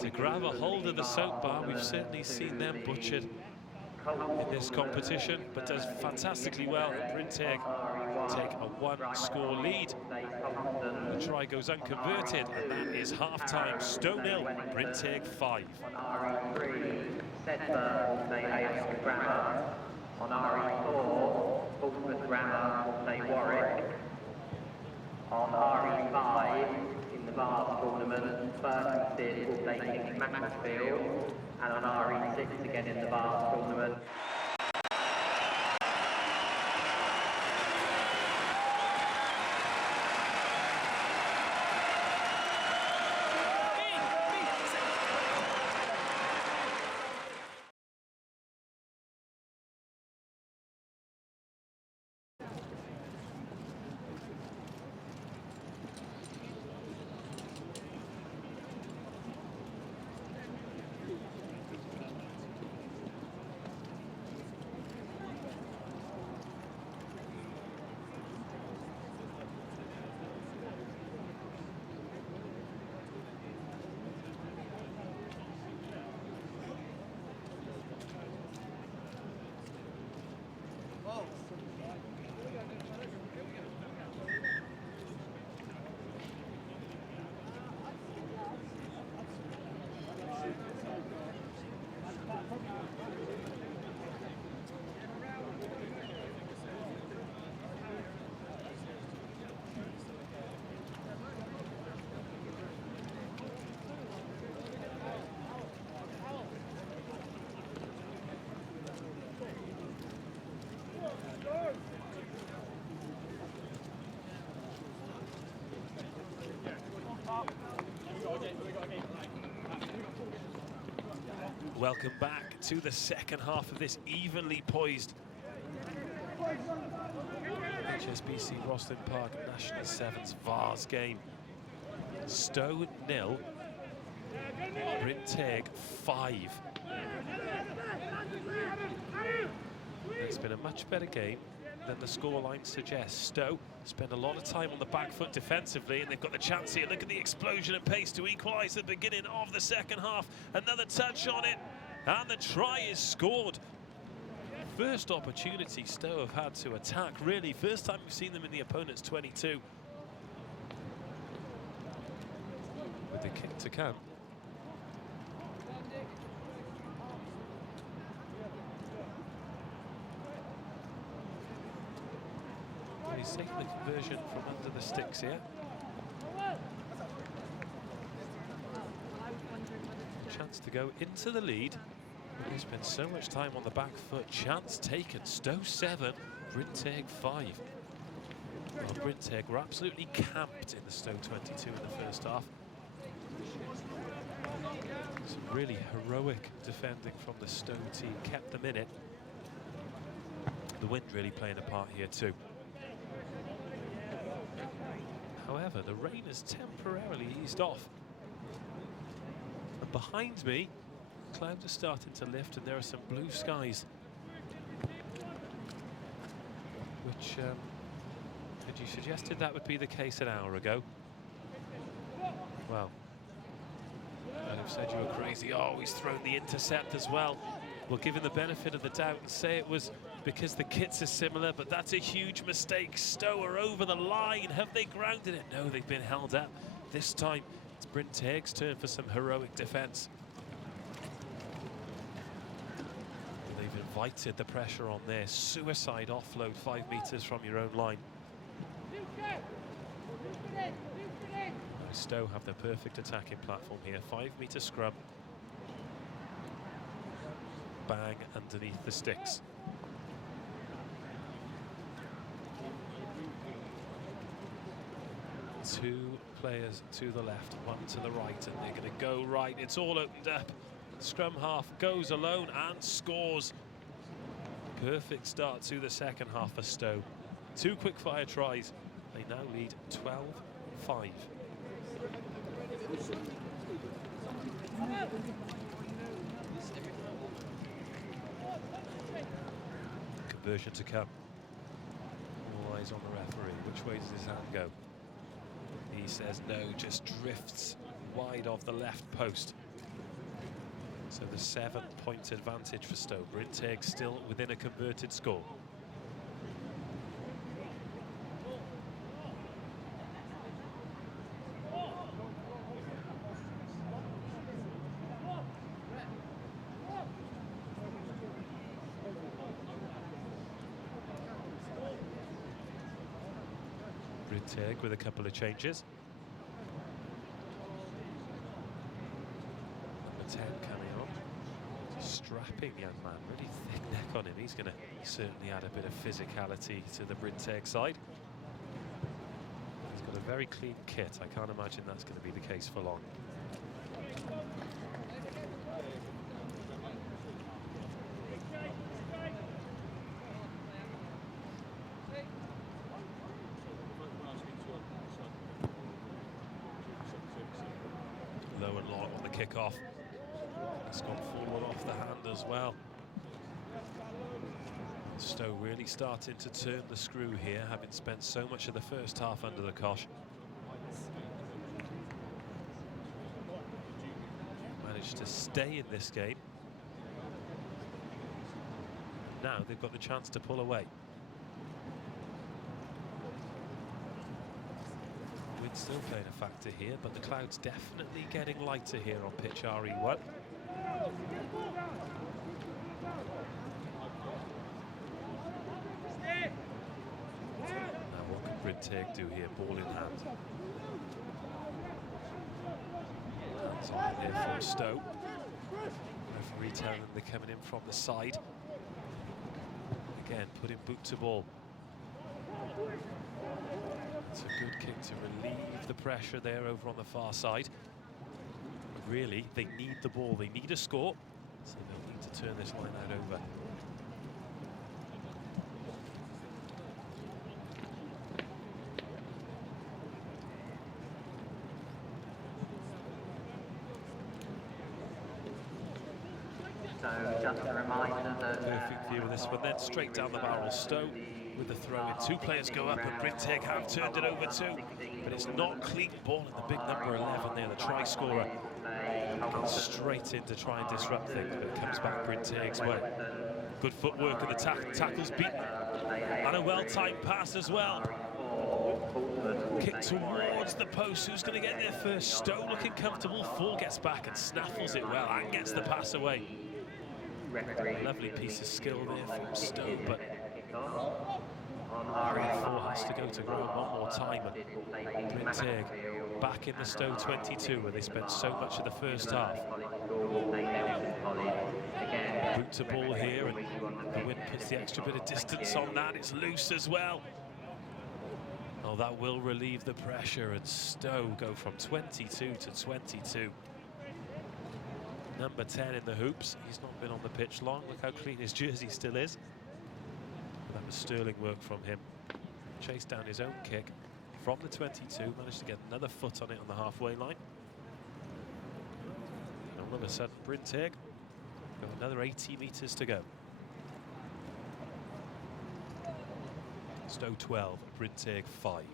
to grab a hold of the soap bar. We've certainly seen them butchered in this competition, but does fantastically well. Bryntegg take a one-score lead. The try goes unconverted, and that is half-time. Stow 0, Bryntegg 5. Sedbergh will say AS Grammar. On RE4, Portsmouth Grammar will say Warwick. On RE5, in the Vars tournament, Berkhamsted will say Kingswood. And on RE6 again in the Vars tournament. Welcome back to the second half of this evenly poised HSBC Rosslyn Park National Sevens Vars game. Stow 0, Bryn Teg 5. It's been a much better game than the scoreline suggests. Stow spend a lot of time on the back foot defensively, and they've got the chance here. Look at the explosion of pace to equalise at the beginning of the second half. Another touch on it, and the try is scored. First opportunity Stow have had to attack, really. First time we've seen them in the opponent's 22. With the kick to come. He's taking the conversion from under the sticks here. Chance to go into the lead. He spent so much time on the back foot. Chance taken. Stow 7, Bryn Teg 5. Well, Bryn Teg were absolutely camped in the Stow 22 in the first half. Some really heroic defending from the Stow team kept them in it. The wind really playing a part here too. However, the rain has temporarily eased off. And behind me, clouds are starting to lift and there are some blue skies. Which, had you suggested that would be the case an hour ago? Well, I'd have said you were crazy. Oh, he's thrown the intercept as well. We'll give him the benefit of the doubt and say it was because the kits are similar, but that's a huge mistake. Stow are over the line. Have they grounded it? No, they've been held up. This time, it's Bryn Teg's turn for some heroic defence. They've invited the pressure on there. Suicide offload 5 metres from your own line. Stow have the perfect attacking platform here. 5 metre scrum. Bang underneath the sticks. Two players to the left, one to the right, and they're going to go right. It's all opened up. Scrum half goes alone and scores. Perfect start to the second half for Stow. 2 quick fire tries. They now lead 12-5. Conversion to come. All eyes on the referee. Which way does his hand go? He says no, just drifts wide of the left post. So the 7-point advantage for Stow. Bryn Teg still within a converted score. Bryn Teg with a couple of changes. Number 10 coming on. Strapping young man, really thick neck on him. He's going to certainly add a bit of physicality to the Bryn Teg side. He's got a very clean kit. I can't imagine that's going to be the case for long. Low and long on the kickoff. It's gone forward off the hand as well. Stow really starting to turn the screw here, having spent so much of the first half under the cosh. Managed to stay in this game. Now they've got the chance to pull away. Wind's still playing a factor here, but the clouds definitely getting lighter here on pitch RE1. Now what can Bryn Teg do here, ball in hand? Hands on here from Stow. Referee telling them they're coming in from the side. Again, putting boot to ball. It's a good kick to relieve the pressure there over on the far side. Really, they need the ball. They need a score. So they'll need to turn this line out over. So just a reminder that... Perfect view of this one, then straight down the barrel. Stow with the throw in. Two players go up and Bryntegg have turned it over too. But it's not clean ball in the big number 11 there, the try scorer. Goes straight in to try and disrupt things, but it comes back Bryntegg's way. Good footwork and the tackle's beaten. And a well-timed pass as well. Kick towards the post. Who's going to get there first? Stow looking comfortable. Four gets back and snaffles it well and gets the pass away. Lovely piece of skill there from Stow, but Four has to go to ground one more time. And Bryntegg back in the Stow 22, where they spent so much of the first half. Boot to ball here, and the wind puts the extra bit of distance on that. It's loose as well. Oh, that will relieve the pressure, and Stow go from 22 to 22. Number 10 in the hoops. He's not been on the pitch long. Look how clean his jersey still is. But that was sterling work from him. Chased down his own kick from the 22. Managed to get another foot on it on the halfway line. And all of a sudden, Bryntegg got another 80 metres to go. Stow 12, Bryntegg 5.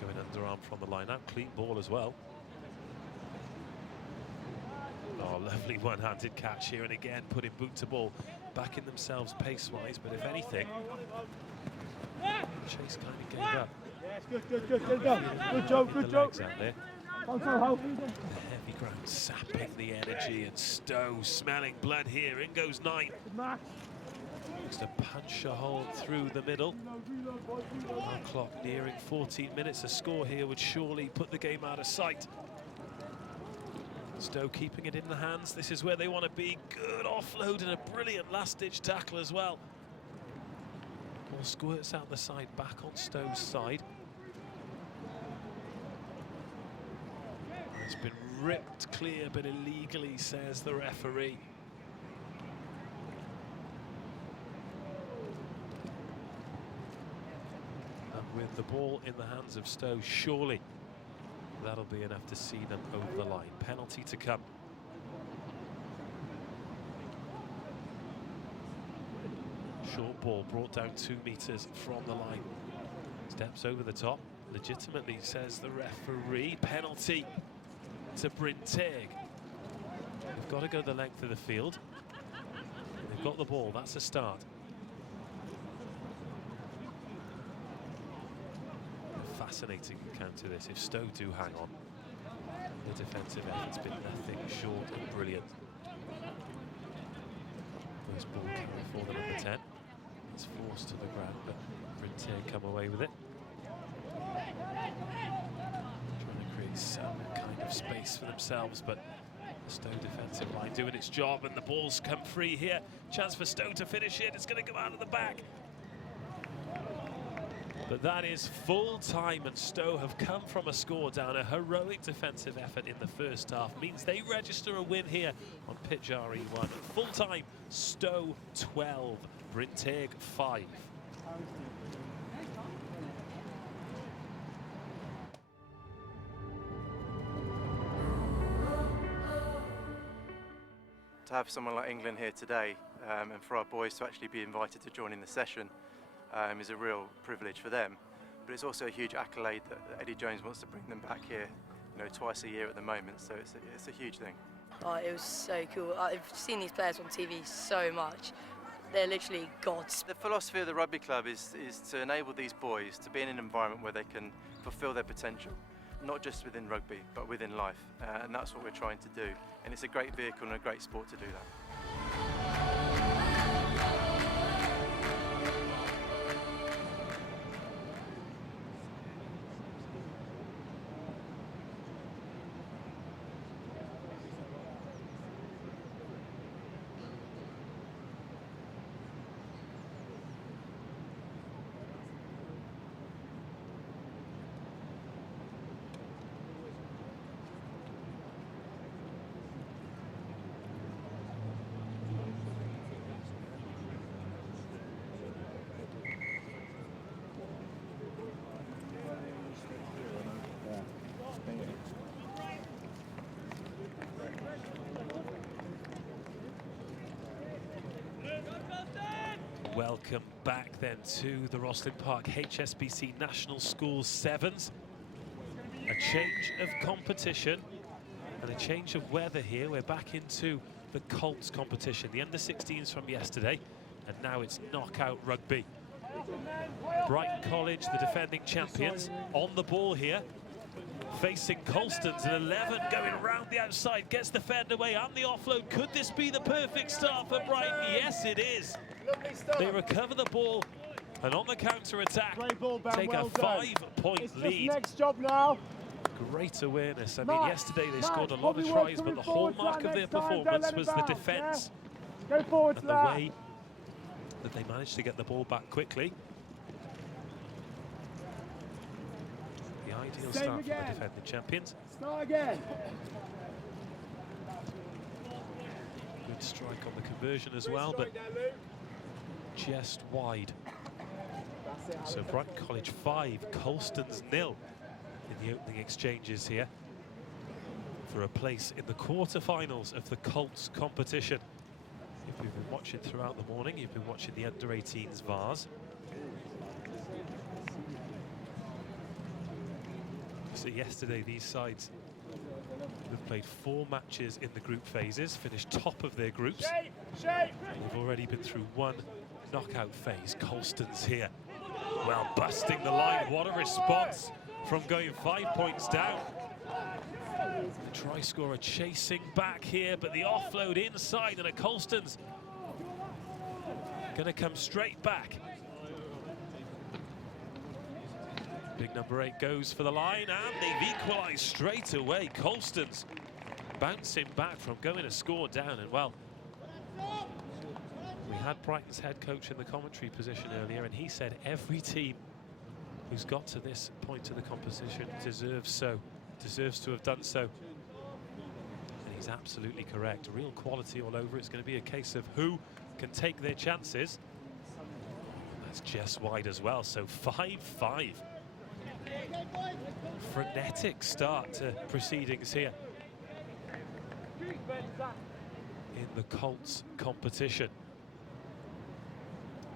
Going underarm from the line out, clean ball as well. Oh, lovely one-handed catch here, and again putting boot to ball back in themselves pace-wise, but if anything, Chase kind of gave up. Yes, good job, good job. Out there. The heavy ground sapping the energy, and Stow smelling blood here. In goes 9. Looks to punch a hole through the middle. Our clock nearing 14 minutes. A score here would surely put the game out of sight. Stow keeping it in the hands. This is where they want to be. Good offload and a brilliant last-ditch tackle as well. Ball squirts out the side, back on Stow's side. It's been ripped clear, but illegally, says the referee. And with the ball in the hands of Stow, surely that'll be enough to see them over the line. Penalty to come. Short ball brought down 2 metres from the line. Steps over the top. Legitimately, says the referee. Penalty to Bryntegg. They've got to go the length of the field. They've got the ball. That's a start. A fascinating encounter this. If Stow do hang on, the defensive effort's been nothing short of brilliant. First ball carry for the number 10. It's forced to the ground, but Bryntegg come away with it. Trying to create some kind of space for themselves, but the Stow defensive line doing its job, and the ball's come free here. Chance for Stow to finish it. It's going to go out of the back. But that is full time, and Stow have come from a score down. A heroic defensive effort in the first half means they register a win here on pitch RE1. Full time, Stow 12, Bryntegg 5. To have someone like England here today, and for our boys to actually be invited to join in the session, is a real privilege for them. But it's also a huge accolade that Eddie Jones wants to bring them back here, you know, twice a year at the moment. So it's a huge thing. Oh, it was so cool. I've seen these players on TV so much. They're literally gods. The philosophy of the rugby club is to enable these boys to be in an environment where they can fulfil their potential, not just within rugby, but within life. And that's what we're trying to do. And it's a great vehicle and a great sport to do that. Welcome back then to the Rosslyn Park HSBC National Schools Sevens. A change of competition and a change of weather here. We're back into the Colts competition, the under-16s from yesterday, and now it's knockout rugby. Brighton College, the defending champions, on the ball here, facing Colston's an 11 going around the outside, gets the fend away and the offload. Could this be the perfect start for Brighton? Yes, it is. They recover the ball and on the counter-attack take a 5-point lead. Next job now. Great awareness. I mean, yesterday they scored a lot of tries, but the hallmark of their performance was the defence and the way that they managed to get the ball back quickly. The ideal start for the defending champions. Start again. Good strike on the conversion as well, but just wide. So Brighton College 5, Colston's 0 in the opening exchanges here for a place in the quarterfinals of the Colts competition. If you've been watching throughout the morning, you've been watching the under-18s Vars. So yesterday these sides have played 4 matches in the group phases, finished top of their groups. And they've already been through 1 knockout phase. Colston's here. Well, busting the line. What a response from going 5 points down. The try scorer chasing back here, but the offload inside, and a Colston's going to come straight back. Big number 8 goes for the line, and they've equalised straight away. Colston's bouncing back from going to score down, and well, we had Brighton's head coach in the commentary position earlier, and he said every team who's got to this point of the competition deserves to have done so. And he's absolutely correct. Real quality all over. It's going to be a case of who can take their chances. That's just wide as well, so 5-5. Frenetic start to proceedings here in the Colts competition.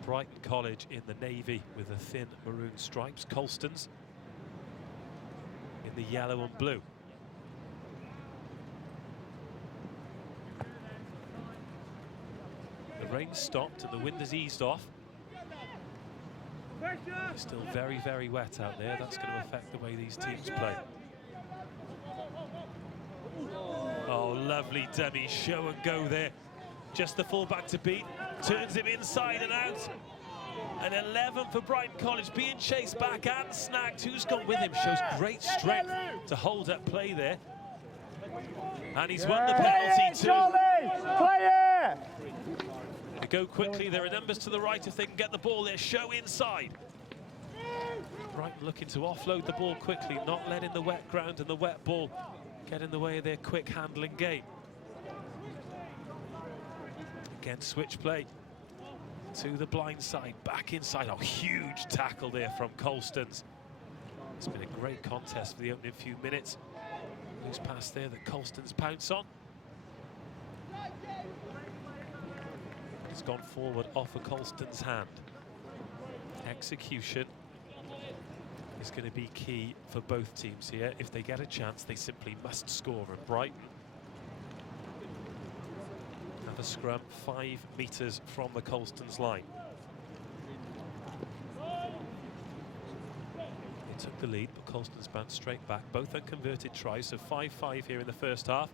Brighton College in the navy with the thin maroon stripes. Colston's in the yellow and blue. The rain stopped and the wind has eased off. It's still very, very wet out there. That's going to affect the way these teams play. Oh, lovely dummy show and go there. Just the fullback to beat. Turns him inside and out. An 11 for Brighton College, being chased back and snagged. Who's gone with him? Shows great strength to hold up play there. And he's won the penalty too. Play it! They go quickly. There are numbers to the right if they can get the ball there. Show inside. Brighton looking to offload the ball quickly, not letting the wet ground and the wet ball get in the way of their quick handling game. Again, switch play to the blind side, back inside. Oh, huge tackle there from Colston's. It's been a great contest for the opening few minutes. Loose pass there that Colston's pounce on. It's gone forward off of Colston's hand. Execution is going to be key for both teams here. If they get a chance, they simply must score. And Brighton have a scrum 5 metres from the Colston's line. They took the lead, but Colston's bounced straight back. Both unconverted tries, so 5-5 here in the first half.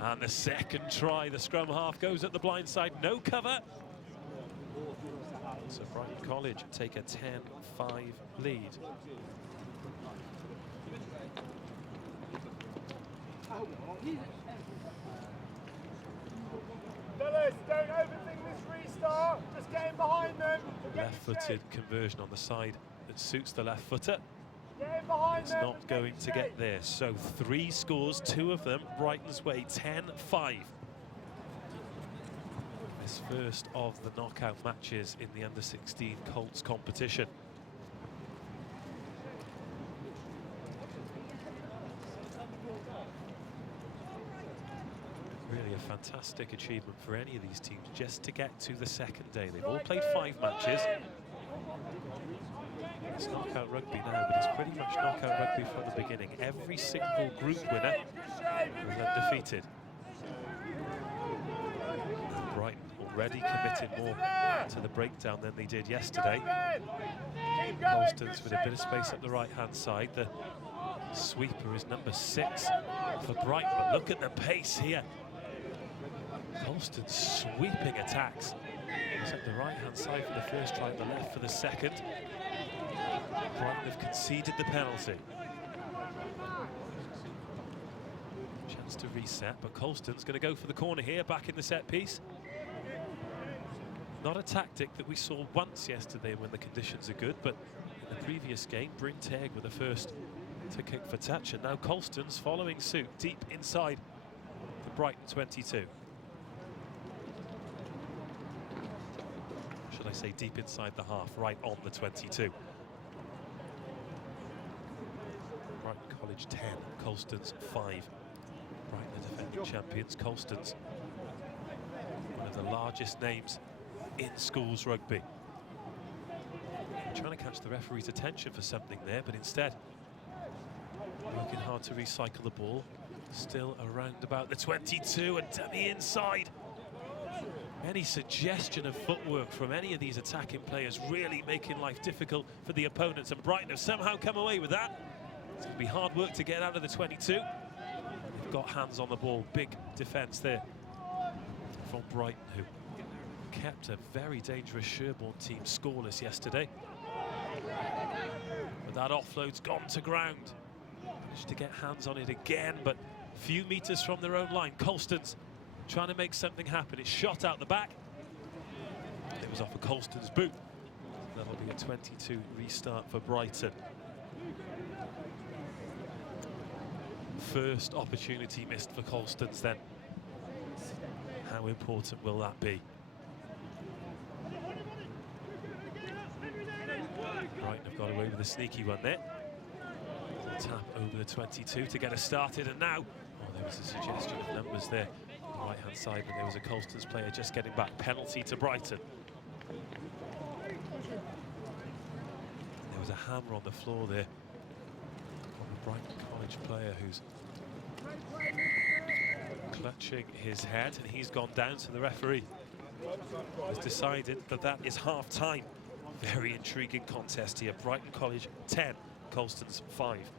And the second try, the scrum half goes at the blind side, no cover. So Brighton College take a 10-5 lead. Fellas, don't overthink this restart. Just get in behind them. Left-footed conversion on the side that suits the left footer. Get in behind It's them. not going to get there. So 3 scores, 2 of them Brighton's way, 10-5. This first of the knockout matches in the under-16 Colts competition. Really a fantastic achievement for any of these teams just to get to the second day. They've all played 5 matches. It's knockout rugby now, but it's pretty much knockout rugby from the beginning. Every single group winner was undefeated. Brighton already committed more to the breakdown than they did yesterday. Colston's with a bit of space up the right-hand side. The sweeper is number 6 for Brighton, but look at the pace here. Colston sweeping attacks. It's up the right-hand side for the first try, the left for the second. Brighton have conceded the penalty. Chance to reset, but Colston's going to go for the corner here, back in the set piece. Not a tactic that we saw once yesterday when the conditions are good, but in the previous game, Bryn Teg were the first to kick for touch, and now Colston's following suit deep inside the Brighton 22. Should I say deep inside the half, right on the 22. Brighton College 10, Colston's 5. Brighton the defending champions, Colston's one of the largest names in schools rugby. Trying to catch the referee's attention for something there, but instead working hard to recycle the ball. Still around about the 22 and dummy inside. Any suggestion of footwork from any of these attacking players really making life difficult for the opponents, and Brighton have somehow come away with that. It's going to be hard work to get out of the 22. They've got hands on the ball. Big defence there from Brighton, who kept a very dangerous Sherborne team scoreless yesterday. But that offload's gone to ground. Managed to get hands on it again, but a few metres from their own line. Colston's trying to make something happen. It's shot out the back. It was off of Colston's boot. That'll be a 22 restart for Brighton. First opportunity missed for Colston's then. How important will that be? Brighton have got away with a sneaky one there. Tap over the 22 to get us started, and now, oh, there was a suggestion of numbers there on the right-hand side, but there was a Colston's player just getting back. Penalty to Brighton. There was a hammer on the floor there on the Brighton College player who's clutching his head, and he's gone down, so the referee has decided that that is half-time. Very intriguing contest here. Brighton College 10, Colston's 5.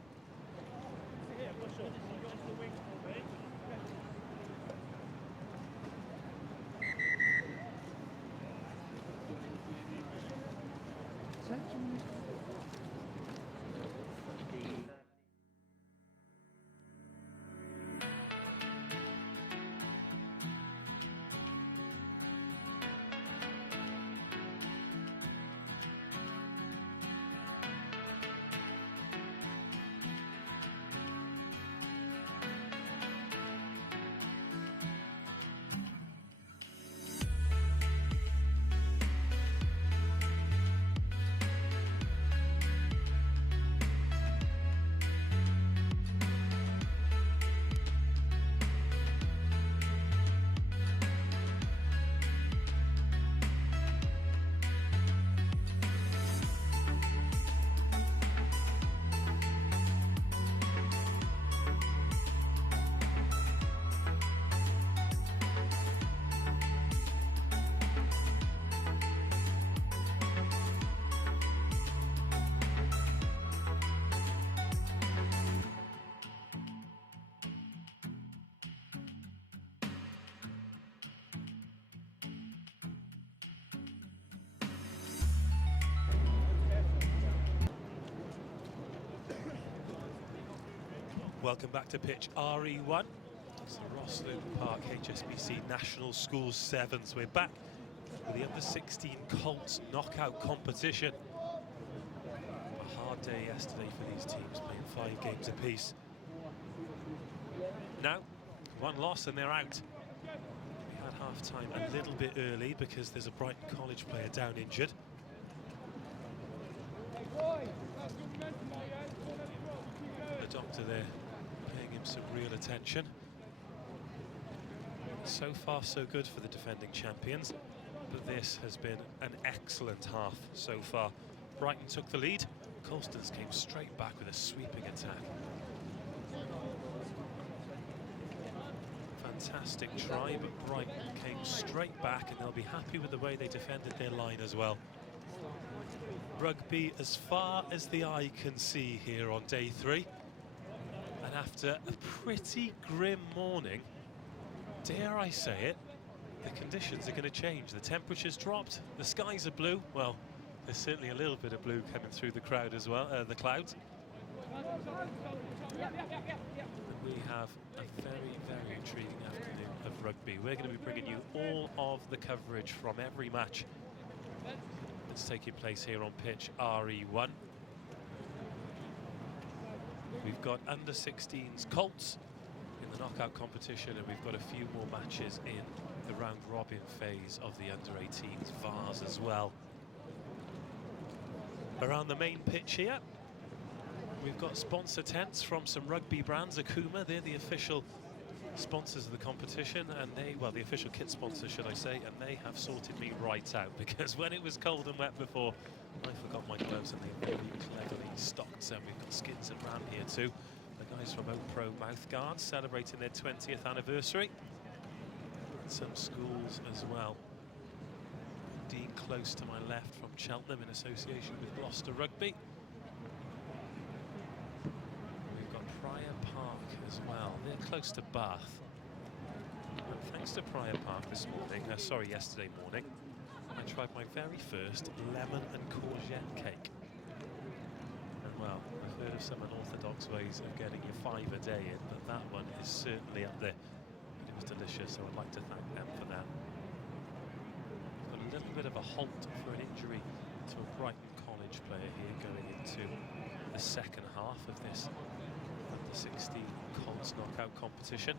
Welcome back to pitch RE1. It's the Rosslyn Park HSBC National Schools Sevens. We're back with the under-16 Colts knockout competition. A hard day yesterday for these teams, playing 5 games apiece. Now, 1 loss and they're out. We had half-time a little bit early because there's a Brighton College player down injured. The doctor there paying him some real attention. So far, so good for the defending champions, but this has been an excellent half so far. Brighton took the lead. Colston came straight back with a sweeping attack. Fantastic try, but Brighton came straight back, and they'll be happy with the way they defended their line as well. Rugby as far as the eye can see here on day 3. And after a pretty grim morning, dare I say it, the conditions are going to change. The temperature's dropped, the skies are blue. Well, there's certainly a little bit of blue coming through the crowd as well, the clouds. And we have a very, very intriguing afternoon of rugby. We're going to be bringing you all of the coverage from every match that's taking place here on pitch RE1. We've got under-16s Colts in the knockout competition, and we've got a few more matches in the round-robin phase of the under-18s Vars as well. Around the main pitch here, we've got sponsor tents from some rugby brands. Akuma, they're the official sponsors of the competition, and they, well, the official kit sponsor, should I say, and they have sorted me right out, because when it was cold and wet before, I forgot my gloves, and they very cleverly stocked. And we've got skins and ram here too. The guys from Pro mouth guards celebrating their 20th anniversary. And some schools as well. Dean close to my left from Cheltenham in association with Gloucester Rugby. We've got Prior Park as well. They're close to Bath. And thanks to Prior Park this morning, yesterday morning, I tried my very first lemon and courgette cake. And well, I've heard of some unorthodox ways of getting your 5 a day in, but that one is certainly up there. It was delicious, so I'd like to thank them for that. Got a little bit of a halt for an injury to a Brighton College player here going into the second half of this under-16 Colts knockout competition.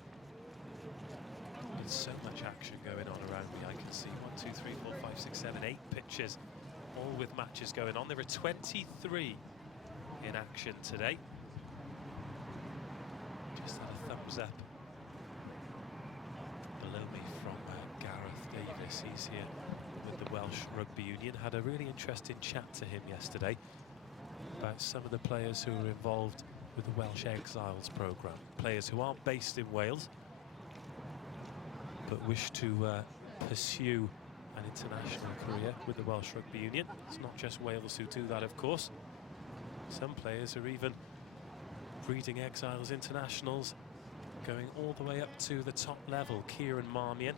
There's so much action going on around me. I can see 1, 2, 3, 4, 5, 6, 7, 8 pitches, all with matches going on. There are 23 in action today. Just had a thumbs up below me from Gareth Davis. He's here with the Welsh Rugby Union. Had a really interesting chat to him yesterday about some of the players who were involved with the Welsh Exiles programme. Players who aren't based in Wales, but wish to pursue an international career with the Welsh Rugby Union. It's not just Wales who do that, of course. Some players are even breeding exiles internationals, going all the way up to the top level. Kieran Marmion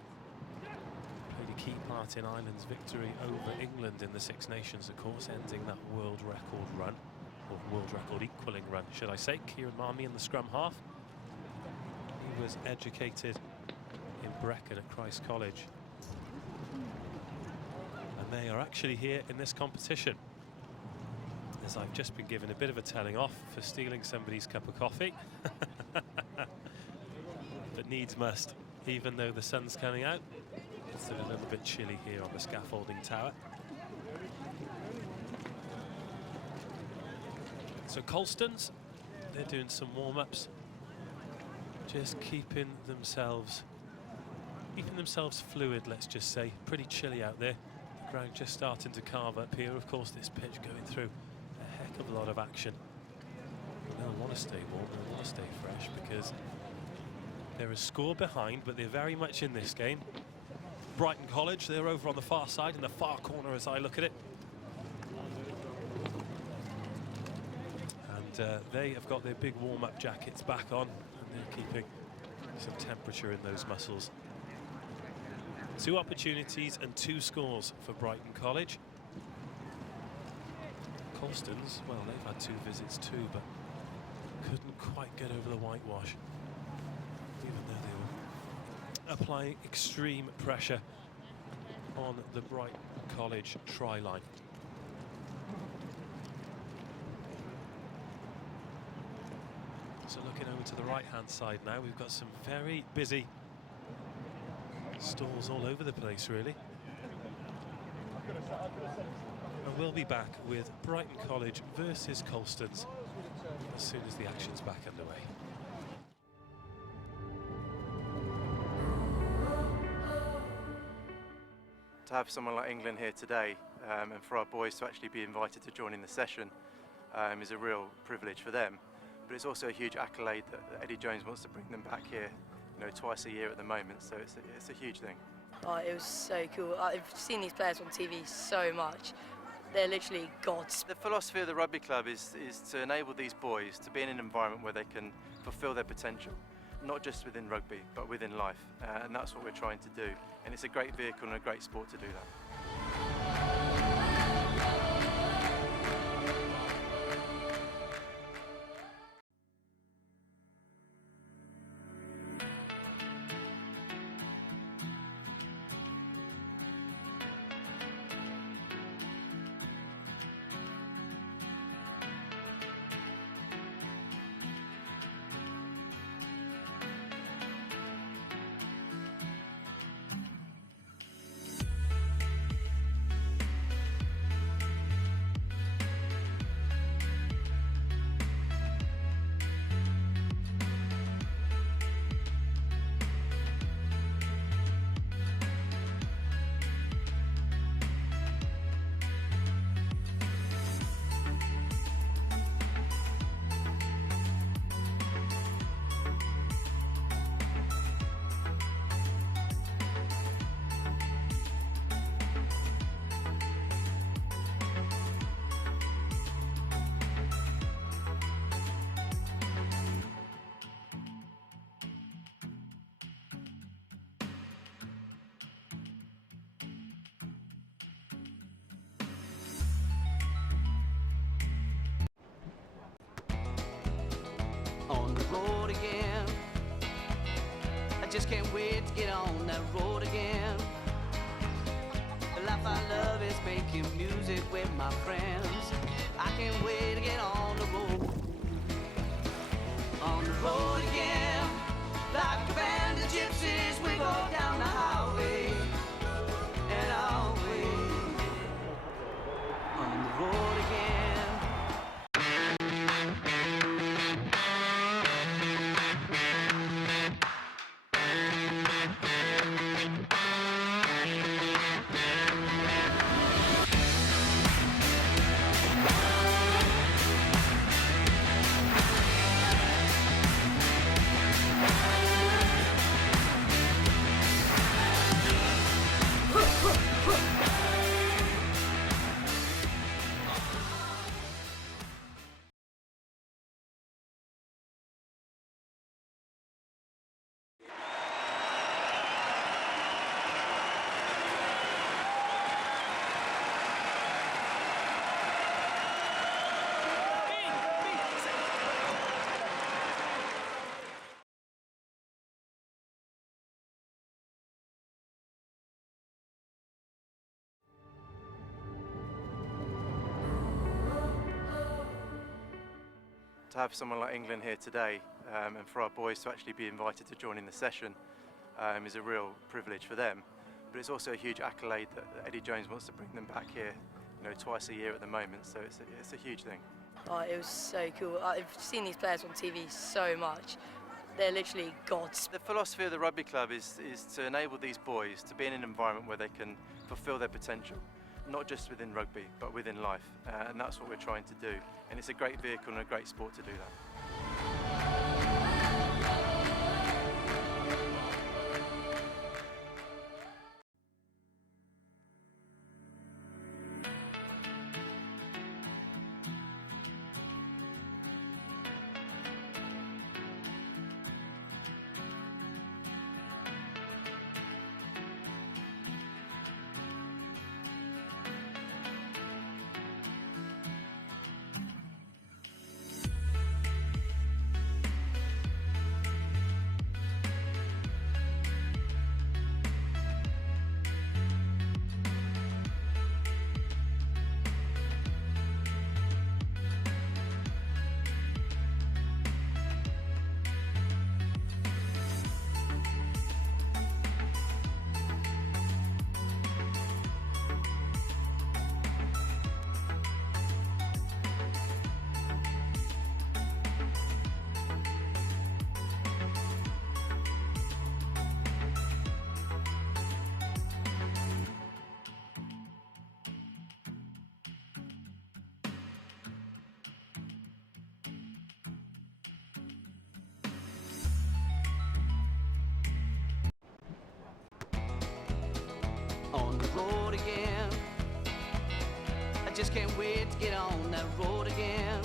played a key part in Ireland's victory over England in the Six Nations, of course, ending that world record run, or world record equaling run, should I say. Kieran Marmion, the scrum half. He was educated in Brecon at Christ College, and they are actually here in this competition, as I've just been given a bit of a telling off for stealing somebody's cup of coffee. But needs must, even though the sun's coming out. It's a little bit chilly here on the scaffolding tower. So Colston's, they're doing some warm-ups, just keeping themselves fluid, let's just say. Pretty chilly out there. The ground just starting to carve up here. Of course, this pitch going through a heck of a lot of action. They'll want to stay warm, they'll want to stay fresh, because they're a score behind, but they're very much in this game. Brighton College, they're over on the far side, in the far corner as I look at it. And they have got their big warm-up jackets back on, and they're keeping some temperature in those muscles. 2 opportunities and 2 scores for Brighton College. Colston's, well, they've had 2 visits too, but couldn't quite get over the whitewash, even though they were applying extreme pressure on the Brighton College try line. So looking over to the right-hand side now, we've got some very busy stalls all over the place, really. And we'll be back with Brighton College versus Colston's as soon as the action's back underway. To have someone like England here today, and for our boys to actually be invited to join in the session is a real privilege for them. But it's also a huge accolade that Eddie Jones wants to bring them back here, twice a year at the moment. So it's a huge thing. Oh, it was so cool. I've seen these players on TV so much. They're literally gods. The philosophy of the rugby club is to enable these boys to be in an environment where they can fulfil their potential, not just within rugby, but within life. And that's what we're trying to do. And it's a great vehicle and a great sport to do that. On the road again, I just can't wait to get on that road again. The life I love is making music with my friends. I can't wait to get on the road. On the road again, like a band of gypsies, we go down the highway and away. On the road again. To have someone like England here today, and for our boys to actually be invited to join in the session is a real privilege for them. But it's also a huge accolade that Eddie Jones wants to bring them back here, twice a year at the moment. So it's a huge thing. Oh, it was so cool. I've seen these players on TV so much. They're literally gods. The philosophy of the rugby club is to enable these boys to be in an environment where they can fulfil their potential, not just within rugby, but within life. And that's what we're trying to do. And it's a great vehicle and a great sport to do that. again. I just can't wait to get on that road again.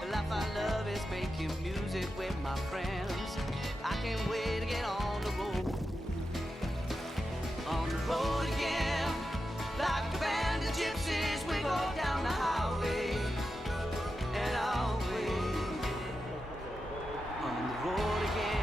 The life I love is making music with my friends. I can't wait to get on the road. On the road again. Like a band of gypsies, we go down the highway and away. On the road again.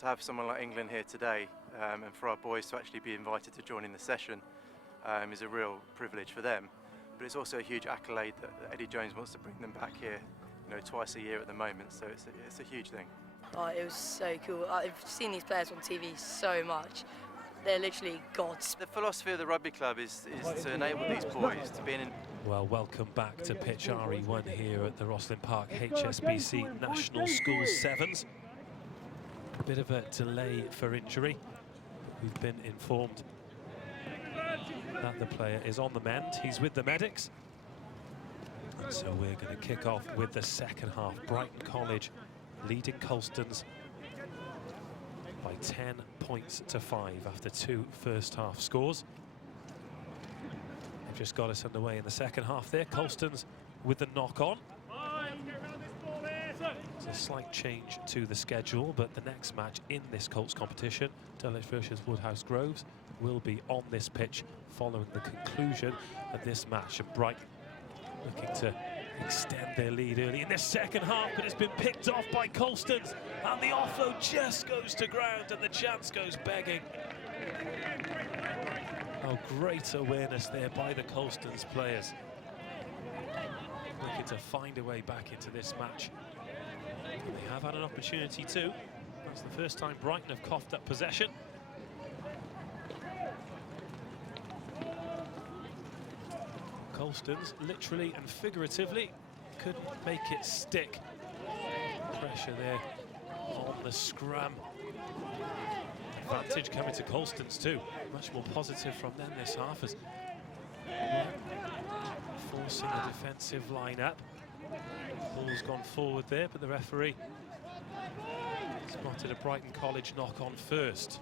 To have someone like England here today, and for our boys to actually be invited to join in the session is a real privilege for them. But it's also a huge accolade that Eddie Jones wants to bring them back here, you know, twice a year at the moment. So it's a huge thing. Oh, it was so cool. I've seen these players on TV so much. They're literally gods. The philosophy of the rugby club is to enable these boys to be in. Well, welcome back to pitch RE1 here at the Rosslyn Park HSBC National Schools Sevens. A bit of a delay for injury. We've been informed that the player is on the mend. He's with the medics. And so we're going to kick off with the second half. Brighton College leading Colstons by 10 points to 5 after 2 first half scores. They've just got us underway in the second half there. Colstons with the knock on. It's a slight change to the schedule, but the next match in this Colts competition, Dulwich versus Woodhouse Groves, will be on this pitch following the conclusion of this match. And Brighton looking to extend their lead early in the second half, but it's been picked off by Colstons, and the offload just goes to ground and the chance goes begging. Oh, great awareness there by the Colstons players. Looking to find a way back into this match. And they have had an opportunity too. That's the first time Brighton have coughed up possession. Colstons, literally and figuratively, couldn't make it stick. Pressure there on the scrum. Advantage coming to Colstons too. Much more positive from them this half as forcing a defensive line-up. Ball's gone forward there, but the referee spotted a Brighton College knock-on first.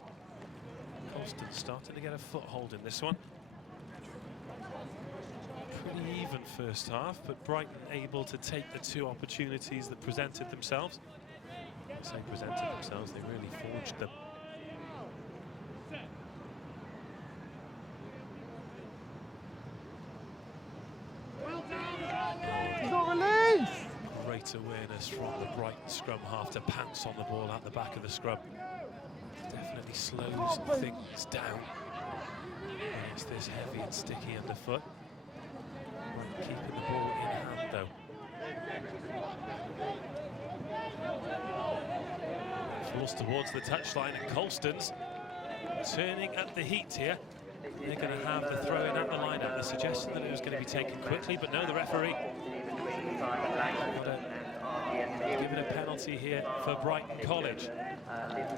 Colston starting to get a foothold in this one. Pretty even first half, but Brighton able to take the 2 opportunities that presented themselves. I say presented themselves, they really forged them. Great awareness from the Brighton scrum half to pounce on the ball at the back of the scrum. Definitely slows things down when it's this heavy and sticky underfoot. Keeping the ball in hand though. Falls towards the touchline, and Colston's turning up the heat here. They're going to have the throw in at the line-up. The suggestion that it was going to be taken quickly, but no, the referee given a penalty here for Brighton College. This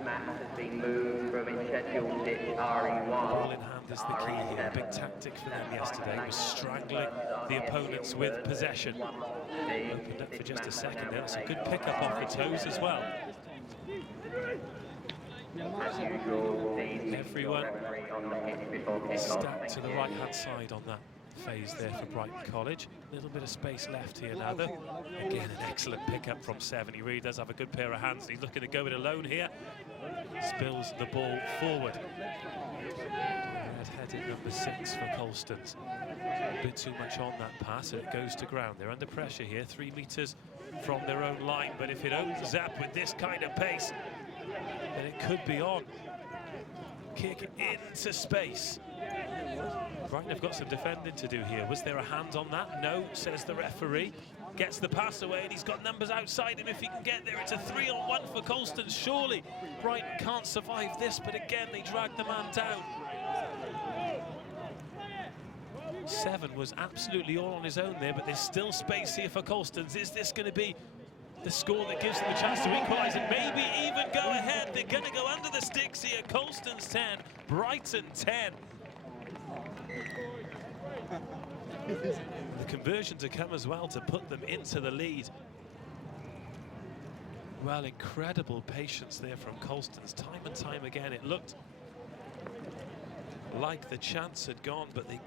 match has been moved from its scheduled pitch RE1. Ball in hand is the key here. A big tactic for them yesterday was strangling the opponents with possession. Opened up for just a second there. That's a good pick-up off the toes as well. Everyone stacked to the right-hand side on that phase there for Brighton College. A little bit of space left here now, though. Again, an excellent pickup from 7. He really does have a good pair of hands. He's looking to go it alone here. Spills the ball forward. Red-headed number 6 for Colston's. A bit too much on that pass, and it goes to ground. They're under pressure here, 3 metres from their own line, but if it opens up with this kind of pace, then it could be on. Kick into space. Brighton have got some defending to do here. Was there a hand on that? No, says the referee. Gets the pass away, and he's got numbers outside him if he can get there. It's a 3-on-1 for Colston. Surely Brighton can't survive this, but again, they drag the man down. 7 was absolutely all on his own there, but there's still space here for Colston's. Is this going to be the score that gives them a chance to equalise and maybe even go ahead? They're going to go under the sticks here. Colston's 10, Brighton 10. The conversion to come as well to put them into the lead. Well, incredible patience there from Colston's. Time and time again, it looked like the chance had gone, but they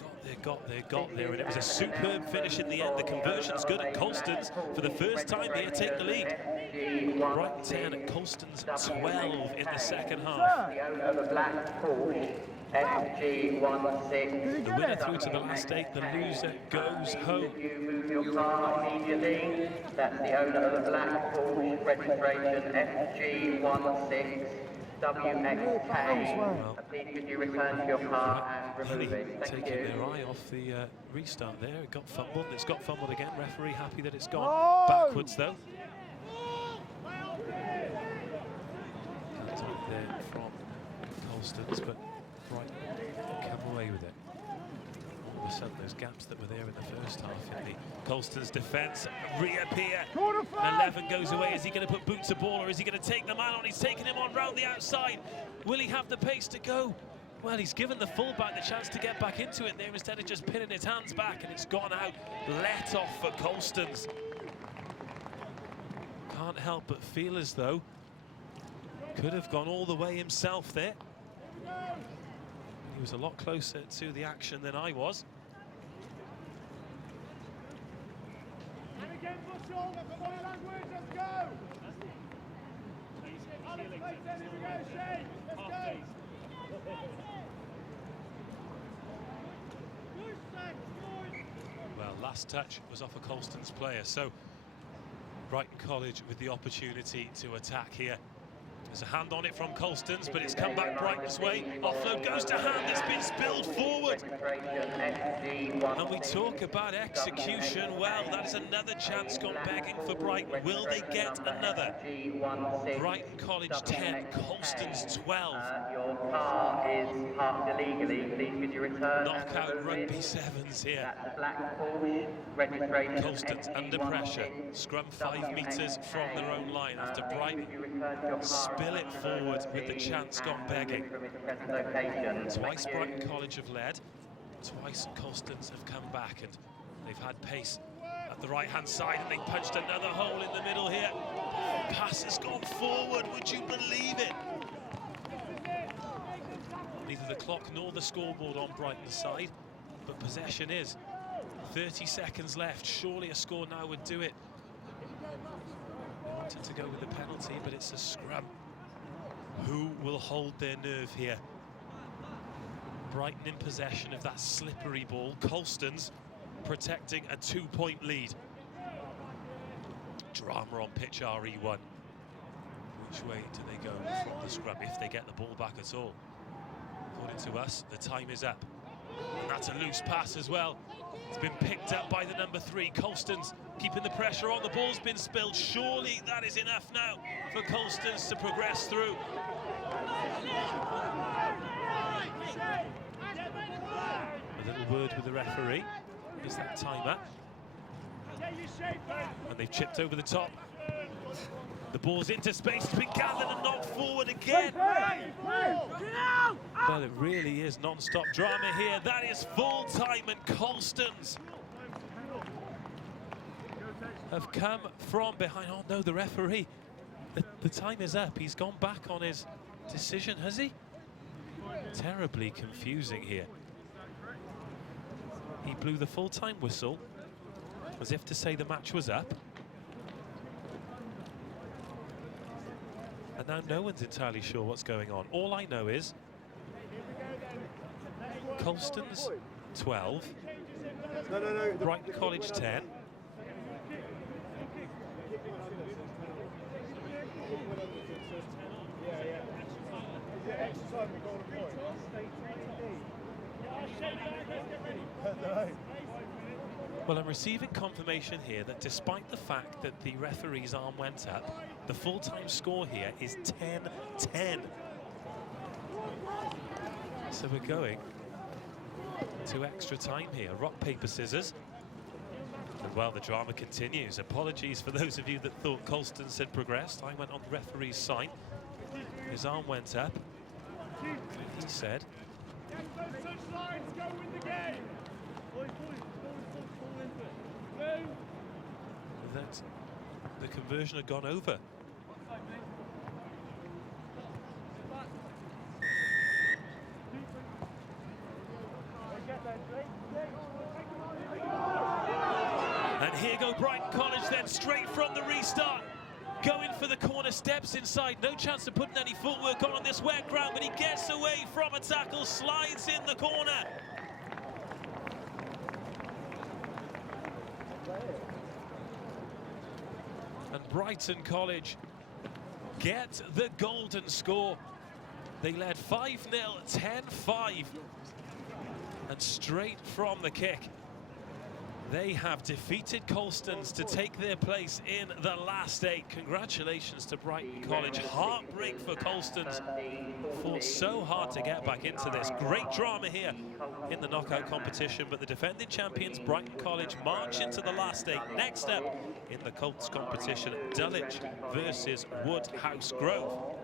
got there, and it was a superb finish in the end. The conversion's good, and Colston's, for the first time here, take the lead. Brighton 10 and Colston's 12 in the second half. The winner through to the last 8, the loser goes home. Move your car immediately. That's the owner of the black Porsche, registration FG16. WXK. Well, please could you return to your car and remove it? Thank taking you. their eye off the restart there. It got fumbled, and it's got fumbled again. Referee happy that it's gone backwards, though. That's up there from Colston's, but Brighton come away with it. All of a sudden, those gaps that were there in the first half in the Colston's defence reappear. 11 goes away. Is he going to put boot to ball, or is he going to take the man on? He's taking him on round the outside. Will he have the pace to go? Well, he's given the fullback the chance to get back into it there instead of just pinning his hands back, and it's gone out. Let off for Colston's. Can't help but feel as though could have gone all the way himself there. He was a lot closer to the action than I was. Well, last touch was off a Colston's player, so Brighton College with the opportunity to attack here. There's a hand on it from Colston's, but it's come back Brighton's way. Offload goes to hand, it's been spilled forward. And we talk about execution. Well, that is another chance gone begging for Brighton. Will they get another? Brighton College 10, Colston's 12. Your car is parked illegally. Please could you return? Knockout rugby sevens here. That's the black Porsche, registration Colston's under pressure. Scrum 5 metres from their own line after Brighton spill it forward with the chance gone begging. Twice Brighton College have led, twice Colston's have come back, and they've had pace at the right-hand side, and they punched another hole in the middle here. Pass has gone forward, would you believe it? Neither the clock nor the scoreboard on Brighton's side, but possession is. 30 seconds left, surely a score now would do it. They wanted to go with the penalty, but it's a scrum. Who will hold their nerve here? Brighton in possession of that slippery ball. Colston's protecting a 2-point lead. Drama on pitch RE1. Which way do they go from the scrum if they get the ball back at all? According to us, the time is up. And that's a loose pass as well. It's been picked up by the number 3. Colston's keeping the pressure on. The ball's been spilled. Surely that is enough now for Colston's to progress through. A little word with the referee. Is that time up? And they've chipped over the top. The ball's into space. It's been gathered and knocked forward again. Well, it really is non-stop drama here. That is full time, and Colston's have come from behind. Oh no, the referee. The time is up. He's gone back on his decision, has he? Terribly confusing here. He blew the full-time whistle as if to say the match was up. And now no one's entirely sure what's going on. All I know is Colston's 12, Brighton College 10. Well, I'm receiving confirmation here that despite the fact that the referee's arm went up, the full-time score here is 10-10. So we're going to extra time here. Rock, paper, scissors. And well, the drama continues. Apologies for those of you that thought Colston had progressed. I went on the referee's sign. His arm went up. He said that the conversion had gone over. And here go Brighton College then, straight from the restart. Going for the corner, steps inside, no chance of putting any footwork on this wet ground, but he gets away from a tackle, slides in the corner. And Brighton College get the golden score. They led 5-0, 10-5. And straight from the kick, they have defeated Colston's to take their place in the last 8. Congratulations to Brighton College. Heartbreak for Colston's. Fought so hard to get back into this. Great drama here in the knockout competition, but the defending champions, Brighton College, march into the last 8. Next up in the Colts competition, Dulwich versus Woodhouse Grove.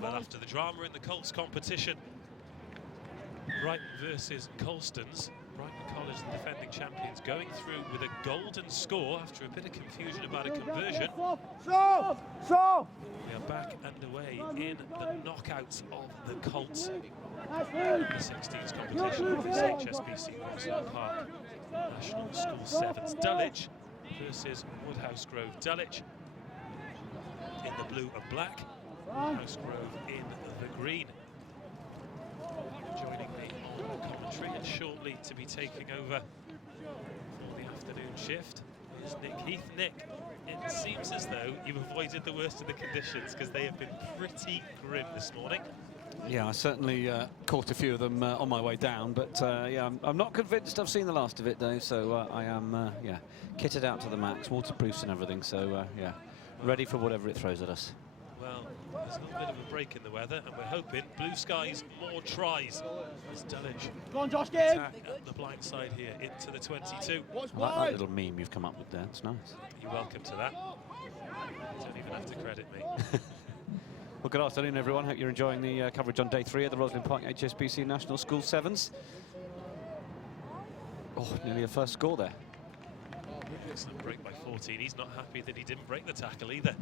Well, after the drama in the Colts competition, Brighton versus Colston's, Brighton College, the defending champions, going through with a golden score after a bit of confusion about a conversion. We are back underway in the knockouts of the Colts. The 16s competition of this HSBC Rosslyn Park National School Sevens. Dulwich versus Woodhouse Grove. Dulwich in the blue and black, Woodhouse Grove in the green. Joining me on commentary and shortly to be taking over for the afternoon shift is Nick Heath. Nick, it seems as though you've avoided the worst of the conditions because they have been pretty grim this morning. Yeah, I certainly caught a few of them on my way down, but yeah, I'm not convinced I've seen the last of it, Dave, so I am, yeah, kitted out to the max, waterproofs and everything, so yeah, ready for whatever it throws at us. Well, there's a little bit of a break in the weather, and we're hoping blue skies, more tries as Dulwich attack at the blind side here into the 22. I like that little meme you've come up with there, it's nice. You're welcome to that. You don't even have to credit me. Well, good afternoon, everyone. Hope you're enjoying the coverage on day 3 of the Rosslyn Park HSBC National School Sevens. Oh, nearly a first score there. Excellent break by 14. He's not happy that he didn't break the tackle either.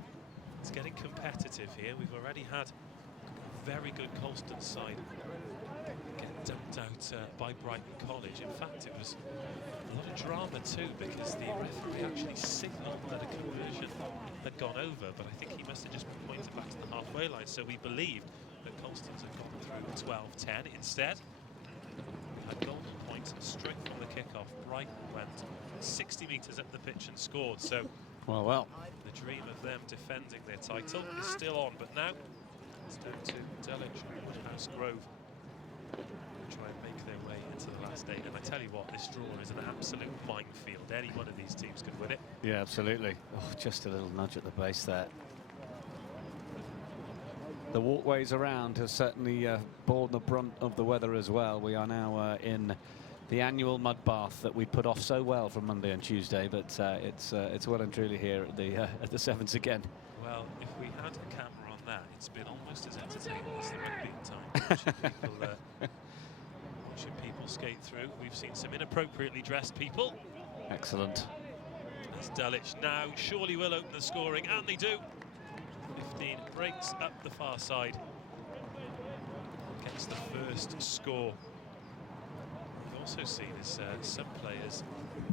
It's getting competitive here. We've already had a very good Colston side get dumped out by Brighton College. In fact, it was a lot of drama too, because the referee actually signalled that a conversion had gone over, but I think he must have just pointed back to the halfway line, so we believed that Colston's had gone through 12-10. Instead, we had golden points straight from the kickoff. Brighton went 60 metres up the pitch and scored, so well, the dream of them defending their title is still on, but now it's down to Dulwich and Woodhouse Grove to try and make their way into the last 8. And I tell you what, this draw is an absolute minefield. Any one of these teams could win it. Yeah, absolutely. Oh, just a little nudge at the base there. The walkways around have certainly borne the brunt of the weather as well. We are now in the annual mud bath that we put off so well from Monday and Tuesday, but it's well and truly here at the Sevens again. Well, if we had a camera on that, it's been almost as entertaining as the rugby time. Watching people skate through. We've seen some inappropriately dressed people. Excellent. As Dulwich now surely will open the scoring, and they do. 15 breaks up the far side. Gets the first score. We've also seen is some players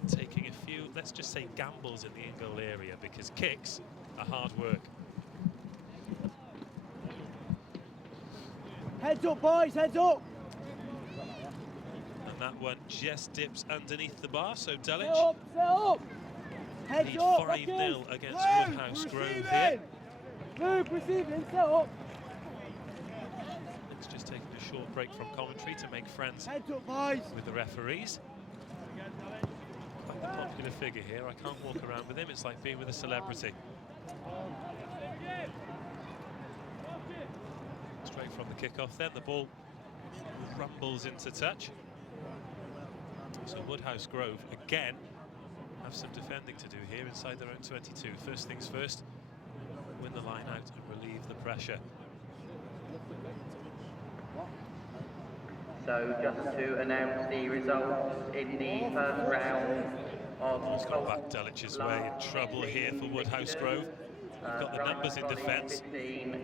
taking a few, let's just say, gambles in the in-goal area, because kicks are hard work. Heads up, boys, heads up! And that one just dips underneath the bar, so Dulwich Set up! Heads lead up, 5-0 against Woodhouse Grove here. Move, receiving, set up! It's just taking a short break from commentary to make friends Heads up, boys! with the referees. Quite the popular figure here. I can't walk around with him. It's like being with a celebrity. Straight from the kickoff then, the ball rumbles into touch. So Woodhouse Grove again have some defending to do here inside their own 22. First things first, win the line out and relieve the pressure. So just to announce the results in the first round of It's gone back Dulwich's way. In trouble here for Woodhouse Grove. We've got the numbers in defence.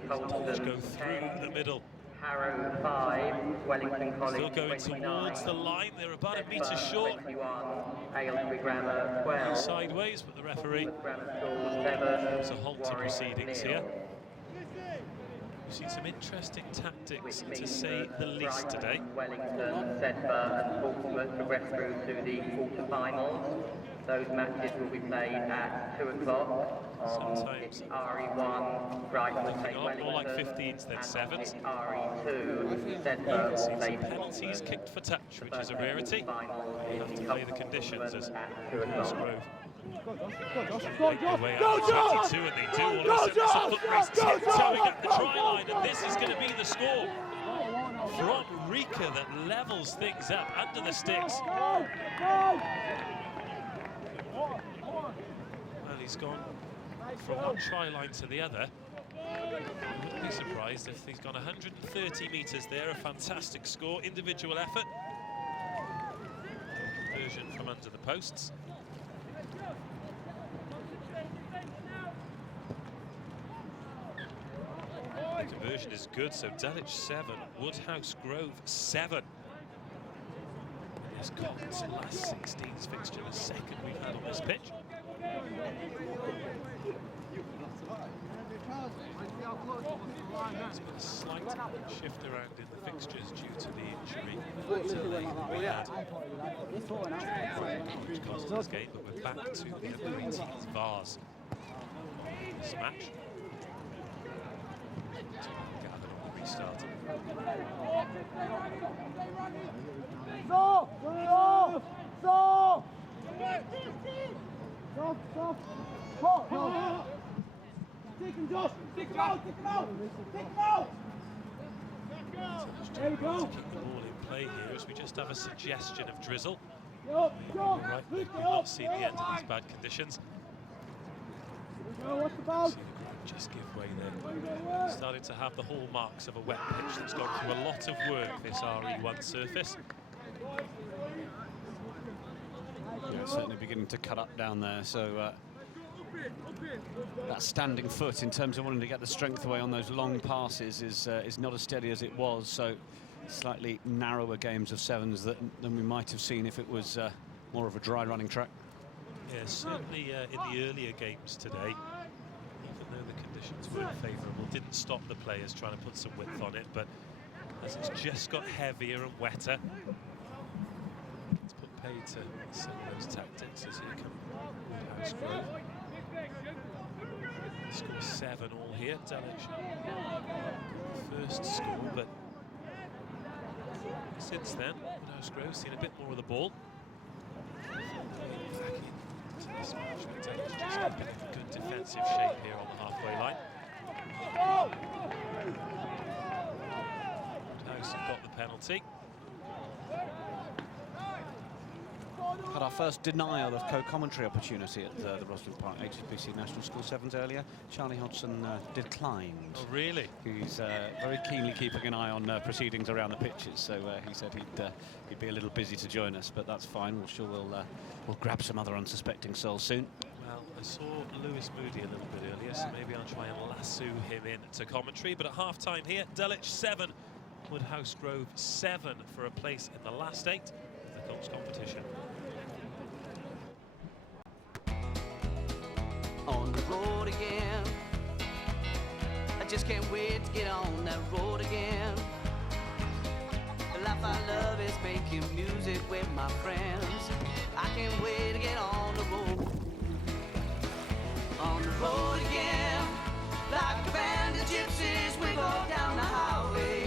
Dulwich go through the middle. Harrow 5, Wellington College Still going 29, towards the line. They're about a metre short. 21, Aylesbury Grammar 12. Sideways, but the referee. There's a halt to proceedings here. We've seen some interesting tactics, to say the least, today. Wellington, Sedbergh and Portsmouth progress through to the quarterfinals. Those matches will be played at 2 o'clock on Sometimes RE1. Brighton will take a lot more like Wellington. 15s than 7s. RE2, Sedbergh will Seen play some penalties kicked for touch, which is a rarity. You have to play the conditions as Woodhouse Grove. Make their way out of 22, and they do. All of a sudden, it's a foot race tiptoeing at the try line, and this is going to be the score from Rika that levels things up under the sticks. Well, he's gone from one try line to the other. I wouldn't be surprised if he's gone 130 metres there. A fantastic score, individual effort. Conversion from under the posts. The conversion is good, so Dulwich 7, Woodhouse Grove 7. It's Colts' last 16's fixture, the second we've had on this pitch. There's been a slight shift around in the fixtures due to the injury delay that we had. Which cost us game, but we're back to the under-18s Vars this match. Restart. There we go. To keep the ball in play here as we just have a suggestion of drizzle. Right, we've not seen the end of these bad conditions. Just give way there. Starting to have the hallmarks of a wet pitch that's gone through a lot of work, this RE1 surface. Yeah, certainly beginning to cut up down there, so that standing foot in terms of wanting to get the strength away on those long passes is not as steady as it was, so slightly narrower games of sevens than we might have seen if it was more of a dry running track. Yeah, certainly in the earlier games today, even though the conditions weren't favourable, didn't stop the players trying to put some width on it, but as it's just got heavier and wetter, it's put pay to some of those tactics as here come Woodhouse Grove. Score 7 all here, Dulwich. First score, but since then, Woodhouse Grove's seen a bit more of the ball. Back into this match, Dulwich just keeping in good defensive shape here on the halfway line. Woodhouse have got the penalty. Had our first denial of co-commentary opportunity at the Rosslyn Park HSBC National School Sevens earlier. Charlie Hodgson declined. Oh, really? He's very keenly keeping an eye on proceedings around the pitches, so he said he'd be a little busy to join us, but that's fine. We're sure we'll grab some other unsuspecting souls soon. Well, I saw Lewis Moody a little bit earlier, so maybe I'll try and lasso him in to commentary. But at half-time here, Dulwich 7, Woodhouse Grove 7 for a place in the last 8 of the Colts competition. On the road again, I just can't wait to get on that road again. The life I love is making music with my friends. I can't wait to get on the road. On the road again, like a band of gypsies, we go down the highway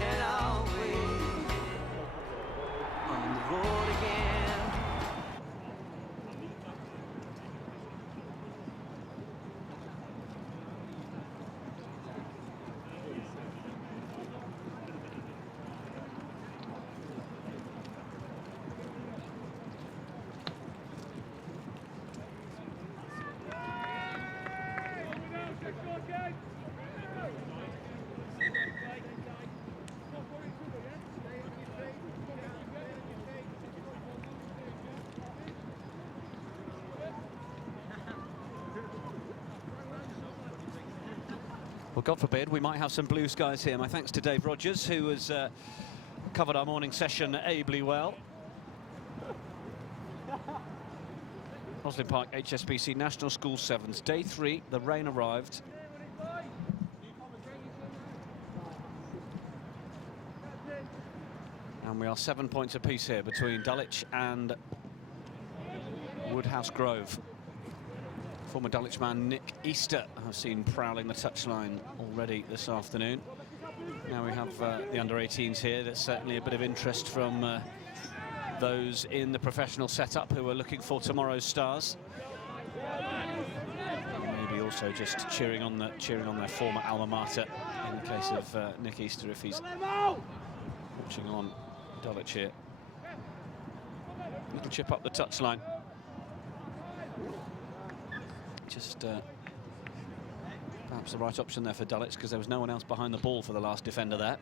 and away. On the road again. Well, God forbid, we might have some blue skies here. My thanks to Dave Rogers, who has covered our morning session ably well. Rosslyn Park HSBC National School Sevens, day 3, the rain arrived. And we are 7 points apiece here between Dulwich and Woodhouse Grove. Former Dulwich man Nick Easter I've seen prowling the touchline already this afternoon. Now we have the under-18s here. There's certainly a bit of interest from those in the professional setup who are looking for tomorrow's stars. Maybe also just cheering on their former alma mater in the case of Nick Easter if he's watching on Dulwich here. Little chip up the touchline. Just perhaps the right option there for Dulwich because there was no one else behind the ball for the last defender there.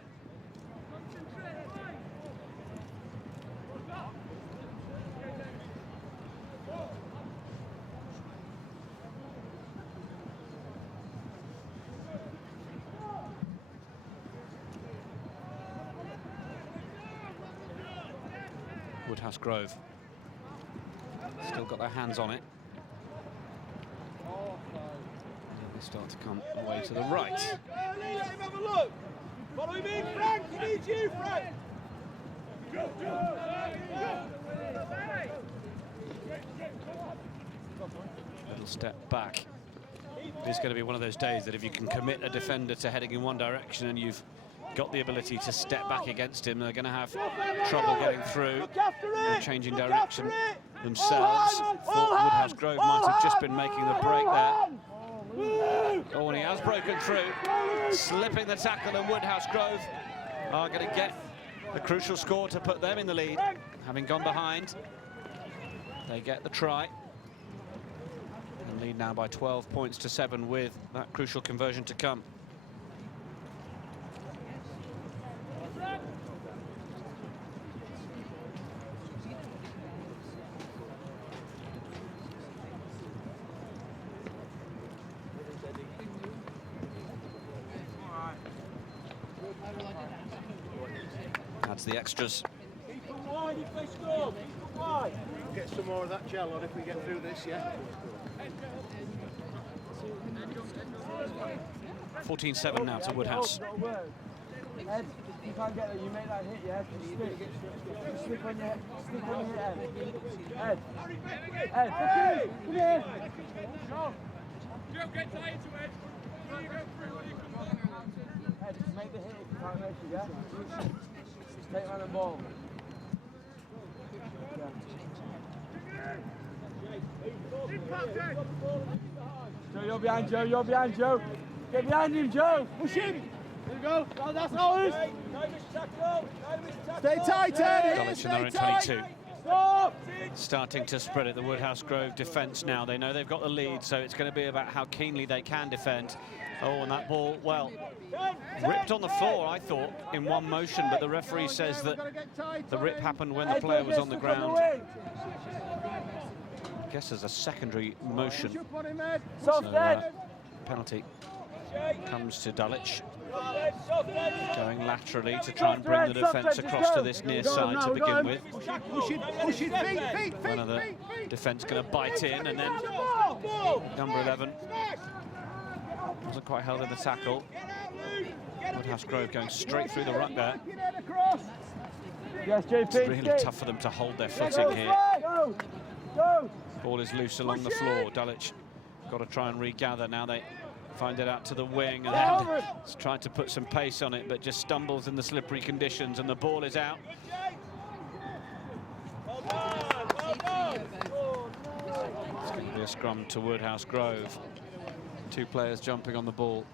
Woodhouse Grove still got their hands on it. Start to come away to the right. Have a look. Follow me, Frank. He needs you, Frank. Little step back. It's going to be one of those days that if you can commit a defender to heading in one direction and you've got the ability to step back against him, they're going to have trouble getting through and changing direction themselves. Thought Woodhouse Grove might have just been making the break there. Oh, and he has broken through, slipping the tackle, and Woodhouse Grove are going to get the crucial score to put them in the lead. Having gone behind, they get the try. And lead now by 12 points to 7 with that crucial conversion to come. Adds the extras. Keep them wide if they score. Keep them wide. Get some more of that gel on if we get through this, yeah? 14-7 now to Woodhouse. Ed, you can't get there, you make that hit, yeah? Just stick on your head, Ed. Ed, come here! Don't get tired to Ed. You go through when you come back. Ed, just make the hit if you can't make it, yeah? Just take on the ball. Joe, you're behind Joe, you're behind Joe. Get behind him, Joe. Push him. There you go. That's ours. Stay tight, Ed. Dulwich in their own 22. Stop. Starting to spread it. The Woodhouse Grove defence now. They know they've got the lead, so it's going to be about how keenly they can defend. Oh, and that ball, well, ripped on the floor, I thought, in one motion, but the referee says that the rip happened when the player was on the ground. I guess there's a secondary motion. So, penalty comes to Dulwich. Going laterally to try and bring the defence across to this near side to begin with. One of the defence going to bite in, and then number 11 wasn't quite held in the tackle. Woodhouse Grove going straight through the ruck there. It's really tough for them to hold their footing here. Ball is loose along the floor. Dulwich got to try and regather now. They find it out to the wing, and then it's tried to put some pace on it, but just stumbles in the slippery conditions, and the ball is out. It's going to be a scrum to Woodhouse Grove. Two players jumping on the ball.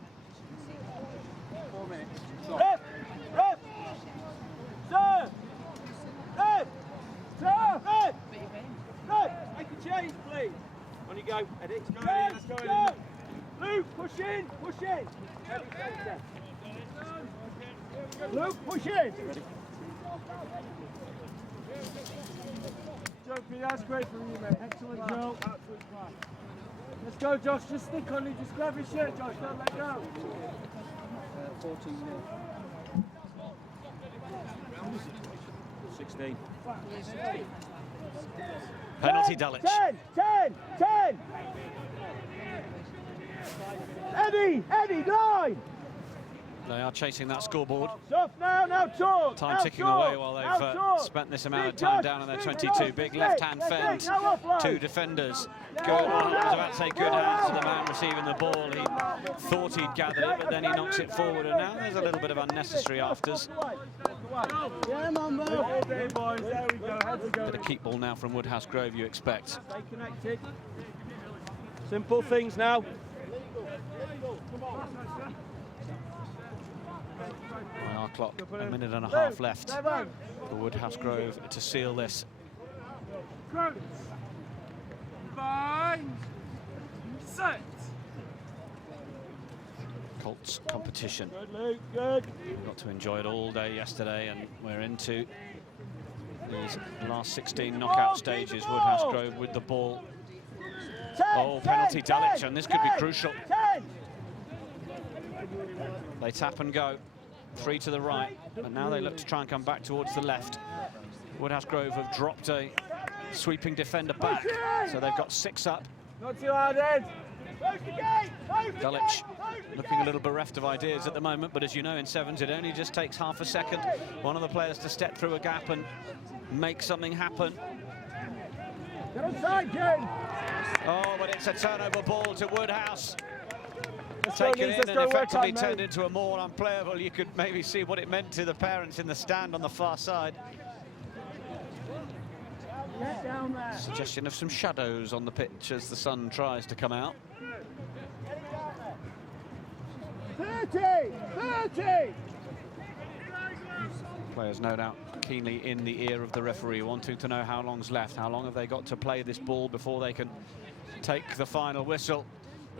4 minutes. Ref! Ref! Sir! Ref! Sir! Ref! Ref! Make a change, please. On you go, Eddie. Let's go, Eddie. Luke, push in, push in. Luke, push in. Joe, that's great from you, mate. Excellent, Joe. Absolute class. Let's go, Josh. Just stick on it. Just grab his shirt, Josh. Don't let go. 14 minutes. 16. Penalty Dulwich. 10. Eddie, 9. They are chasing that scoreboard. Soft now, talk. Time ticking away while they've spent this amount of time down on their 22. Big left-hand fend. Two defenders. Good. I was about to say good hands to the man receiving the ball. He thought he'd gathered it, but then he knocks it forward, and now there's a little bit of unnecessary afters. Yeah, Mambo. There we go. Bit of keep ball now from Woodhouse Grove, you expect. Stay connected. Simple things now. On our clock, a minute and a half left for Woodhouse Grove to seal this. Colts competition. Good. Got to enjoy it all day yesterday, and we're into these last 16 knockout stages. Woodhouse Grove with the ball. Oh, penalty Dulwich, and this could be crucial. They tap and go. 3 to the right, and now they look to try and come back towards the left. Woodhouse Grove have dropped a sweeping defender back, so they've got 6 up. Not too hard, Ed. Dulwich looking a little bereft of ideas at the moment, but as you know, in sevens it only just takes half a second. One of the players to step through a gap and make something happen. Get inside, Jen. Oh, but it's a turnover ball to Woodhouse. Taken in and effectively turned into a more unplayable. You could maybe see what it meant to the parents in the stand on the far side. Get down there. Suggestion of some shadows on the pitch as the sun tries to come out. 30! Players no doubt keenly in the ear of the referee, wanting to know how long's left. How long have they got to play this ball before they can take the final whistle?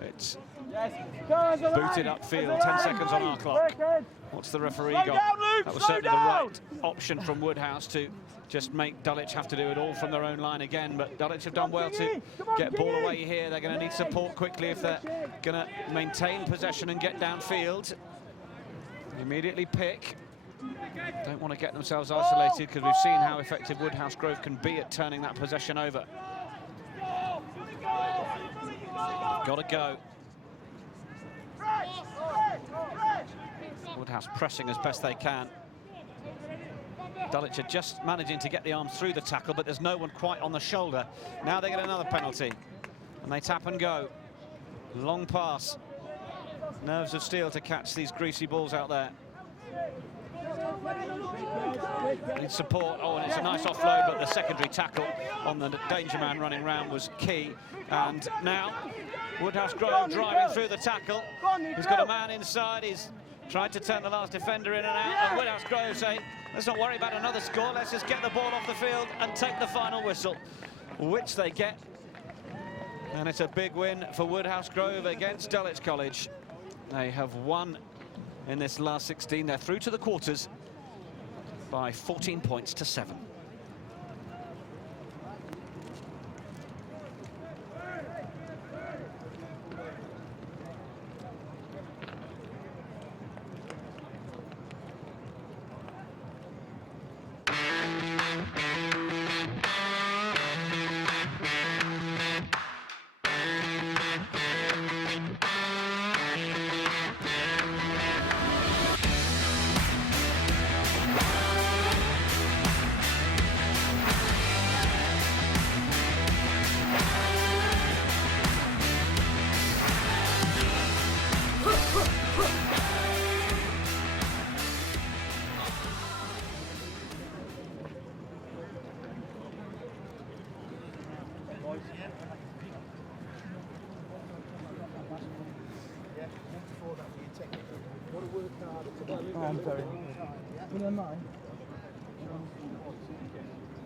It's booted upfield, 10 seconds on our clock. What's the referee got? That was certainly the right option from Woodhouse to just make Dulwich have to do it all from their own line again, but Dulwich have done well to get ball away here. They're going to need support quickly if they're going to maintain possession and get downfield. Immediately pick. Don't want to get themselves isolated because we've seen how effective Woodhouse Grove can be at turning that possession over. Got to go. Woodhouse pressing as best they can. Dulwich are just managing to get the arms through the tackle, but there's no one quite on the shoulder. Now they get another penalty, and they tap and go. Long pass. Nerves of steel to catch these greasy balls out there. Need support. Oh, and it's a nice offload, but the secondary tackle on the danger man running round was key. And now Woodhouse Grove driving through the tackle. He's got a man inside. He's tried to turn the last defender in and out. And Woodhouse Grove say, let's not worry about another score. Let's just get the ball off the field and take the final whistle, which they get. And it's a big win for Woodhouse Grove against Dulwich College. They have won in this last 16. They're through to the quarters by 14 points to 7. I'm sorry. You don't mind?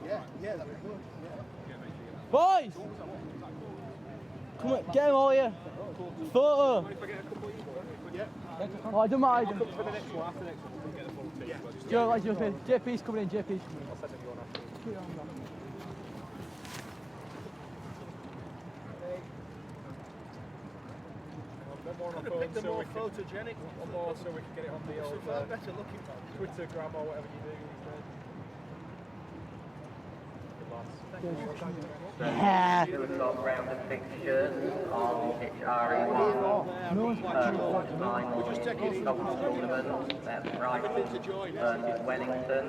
Yeah, that'd be good. Boys! Come on, get him all here. Photo! Oh, I don't mind. I'll come for the next one, after the next one. Get the full team. Joe, like jump in. JP's coming in, JP's coming in. I'll send them you on. Could have picked them more photogenic. One more so we can get it on the old better looking Twittergram or whatever you do these days. Yeah. 2 o'clock round of fixtures on pitch RE1. Final Colts tournament. That's Brighton versus Wellington.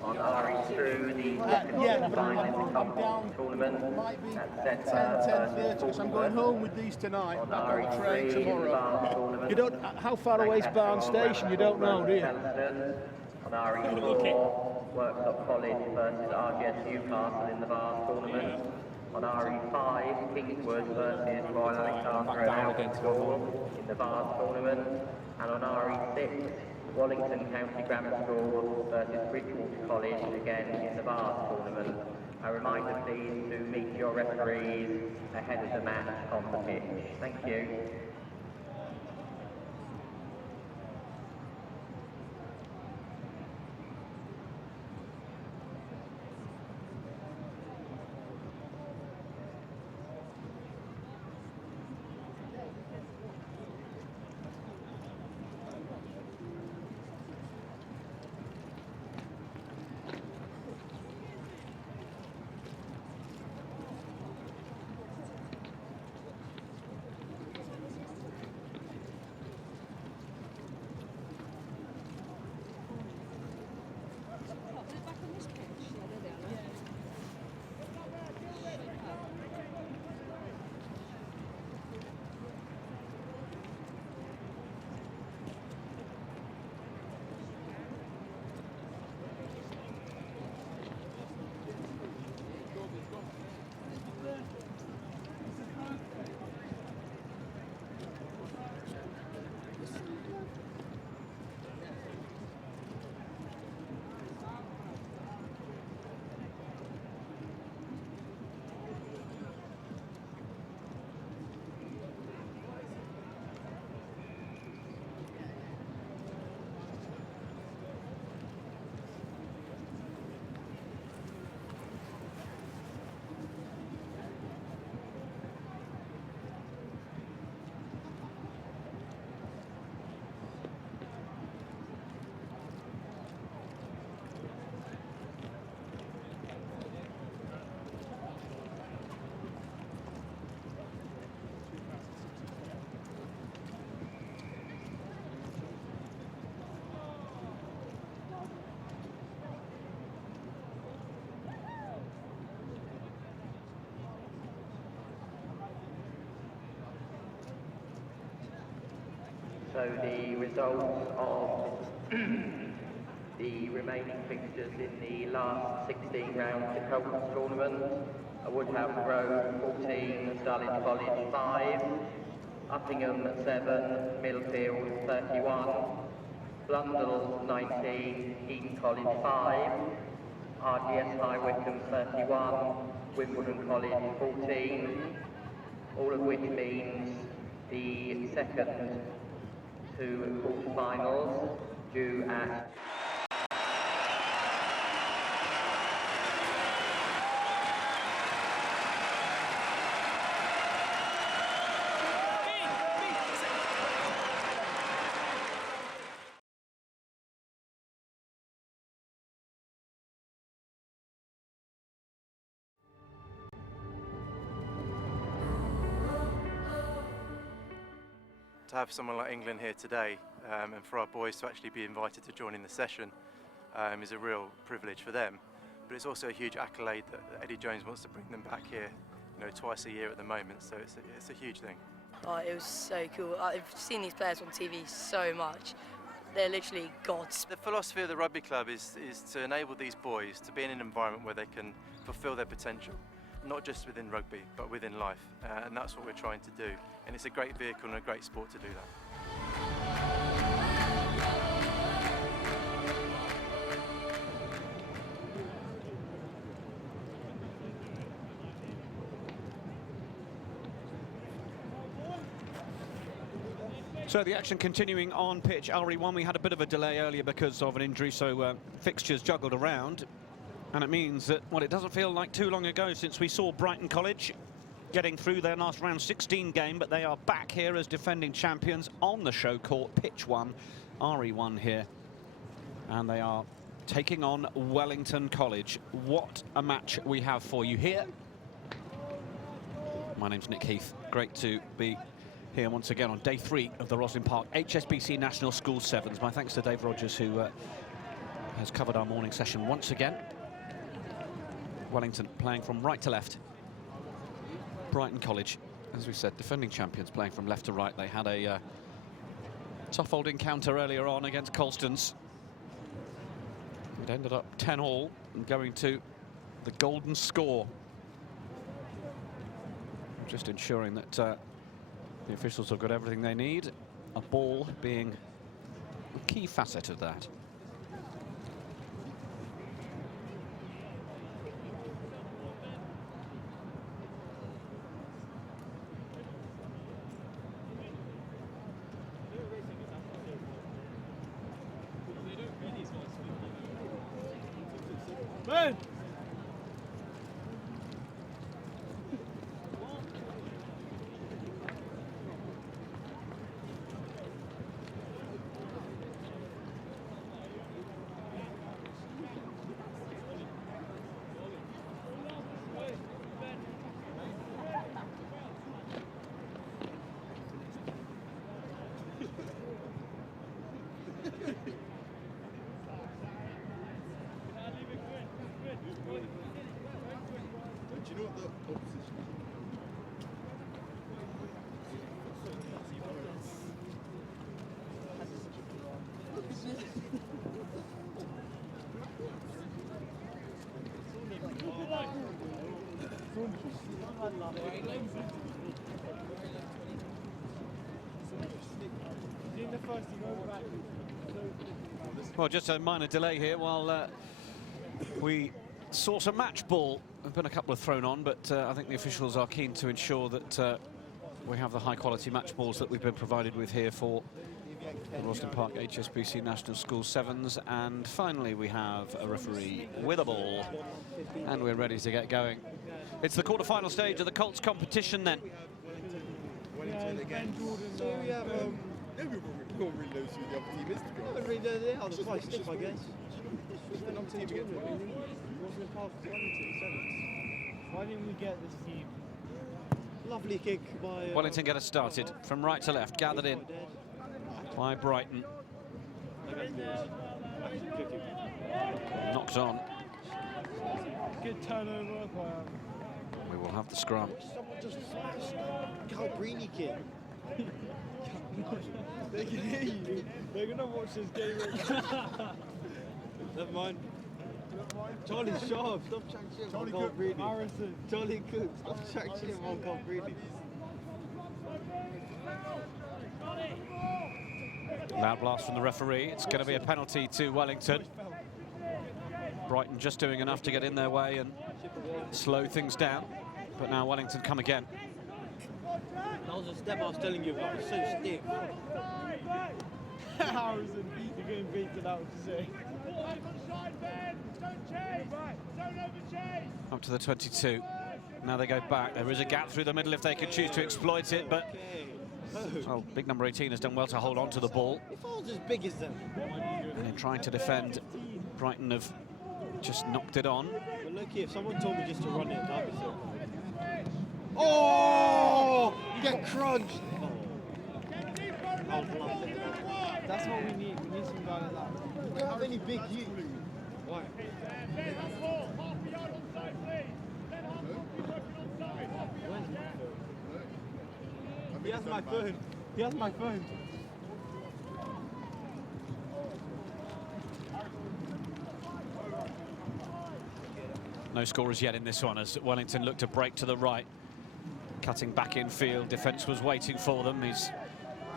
On RE2, the second final in the Colts tournament. That's Sedbergh versus I'm going home with these tonight. on RE3 tomorrow. You don't. How far away is Barn Station? You don't know, do you? Felsted. On RE4, Workshop College versus RGS Newcastle in the Vars tournament. On RE5, Kingswood versus Royal Lancaster in the Vars tournament. And on RE6, Wellington County Grammar School versus Bridgewater College again in the Vars tournament. A reminder please to meet your referees ahead of the match on the pitch. Thank you. So the results of the remaining fixtures in the last 16 rounds of the Colts tournament: Woodhouse Road 14, Dulwich College 5, Uppingham 7, Millfield 31, Blundell 19, Eton College 5, RGS High Wycombe 31, Wimbledon College 14, all of which means the second two quarterfinals due at to have someone like England here today, and for our boys to actually be invited to join in the session is a real privilege for them. But it's also a huge accolade that Eddie Jones wants to bring them back here, you know, twice a year at the moment. So it's a huge thing. Oh, it was so cool. I've seen these players on TV so much. They're literally gods. The philosophy of the rugby club is to enable these boys to be in an environment where they can fulfil their potential, not just within rugby, but within life. And that's what we're trying to do. And it's a great vehicle and a great sport to do that. So the action continuing on pitch RE1. We had a bit of a delay earlier because of an injury, so fixtures juggled around. And it means that, well, it doesn't feel like too long ago since we saw Brighton College getting through their last round 16 game, but they are back here as defending champions on the show court, pitch 1, RE1 here. And they are taking on Wellington College. What a match we have for you here. My name's Nick Heath. Great to be here once again on day 3 of the Rosslyn Park HSBC National School Sevens. My thanks to Dave Rogers, who has covered our morning session once again. Wellington playing from right to left. Brighton College, as we said, defending champions, playing from left to right. They had a tough old encounter earlier on against Colston's. It ended up 10-all and going to the golden score. Just ensuring that the officials have got everything they need, a ball being a key facet of that. Man! Well, just a minor delay here while we saw some match ball. There've been a couple of thrown on, but I think the officials are keen to ensure that we have the high-quality match balls that we've been provided with here for the Rosslyn Park HSBC National School Sevens. And finally, we have a referee with a ball, and we're ready to get going. It's the quarter-final stage of the Colts competition then. Wellington again. So we have, we don't really know who the other team is, to be honest. They are the fight stick, I guess. Another team against Wellington. Rosslyn Park, Wellington, Sevens. Why didn't we get this team? Lovely kick by... Wellington get us started from right to left, gathered in by Brighton. Knocked on. Good turnover. We will have the scrum. Someone just smashed Calbrini kid. They can hear you. They're going to watch this game. Never mind. Charlie Sharp, stop chatting shit about Carl Breeding. Charlie Cook, stop chatting shit about Carl Breeding. Loud blast from the referee. It's going to be a penalty to Wellington. Brighton just doing enough to get in their way and slow things down. But now Wellington come again. That was a step I was telling you about. It's so stiff. Harrison, you're getting beaten out today. Up to the 22. Now they go back. There is a gap through the middle if they could choose to exploit it, but well, big number 18 has done well to hold on to the ball. If I was as big as them. And in trying to defend, Brighton have just knocked it on. But look here, if someone told me just to run it, that'd be so cool. Oh! You get crunched! That's what we need. We need some guy like that. We don't have any big youth. Why? He has my phone. He has my phone. No scorers yet in this one as Wellington look to break to the right. Cutting back in field, defence was waiting for them. He's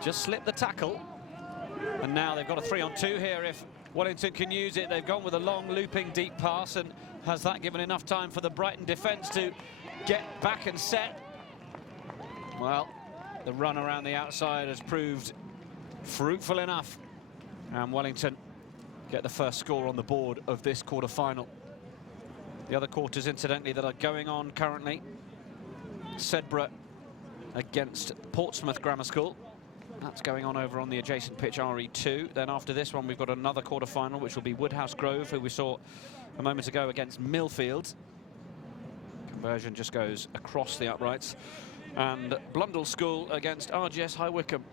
just slipped the tackle. And now they've got a 3-on-2 here if Wellington can use it. They've gone with a long looping deep pass, and has that given enough time for the Brighton defence to get back and set? Well, the run around the outside has proved fruitful enough, and Wellington get the first score on the board of this quarter-final. The other quarters, incidentally, that are going on currently: Sedbergh against Portsmouth Grammar School. That's going on over on the adjacent pitch, RE2. Then after this one, we've got another quarter-final, which will be Woodhouse Grove, who we saw a moment ago against Millfield. Conversion just goes across the uprights. And Blundell School against RGS High Wycombe.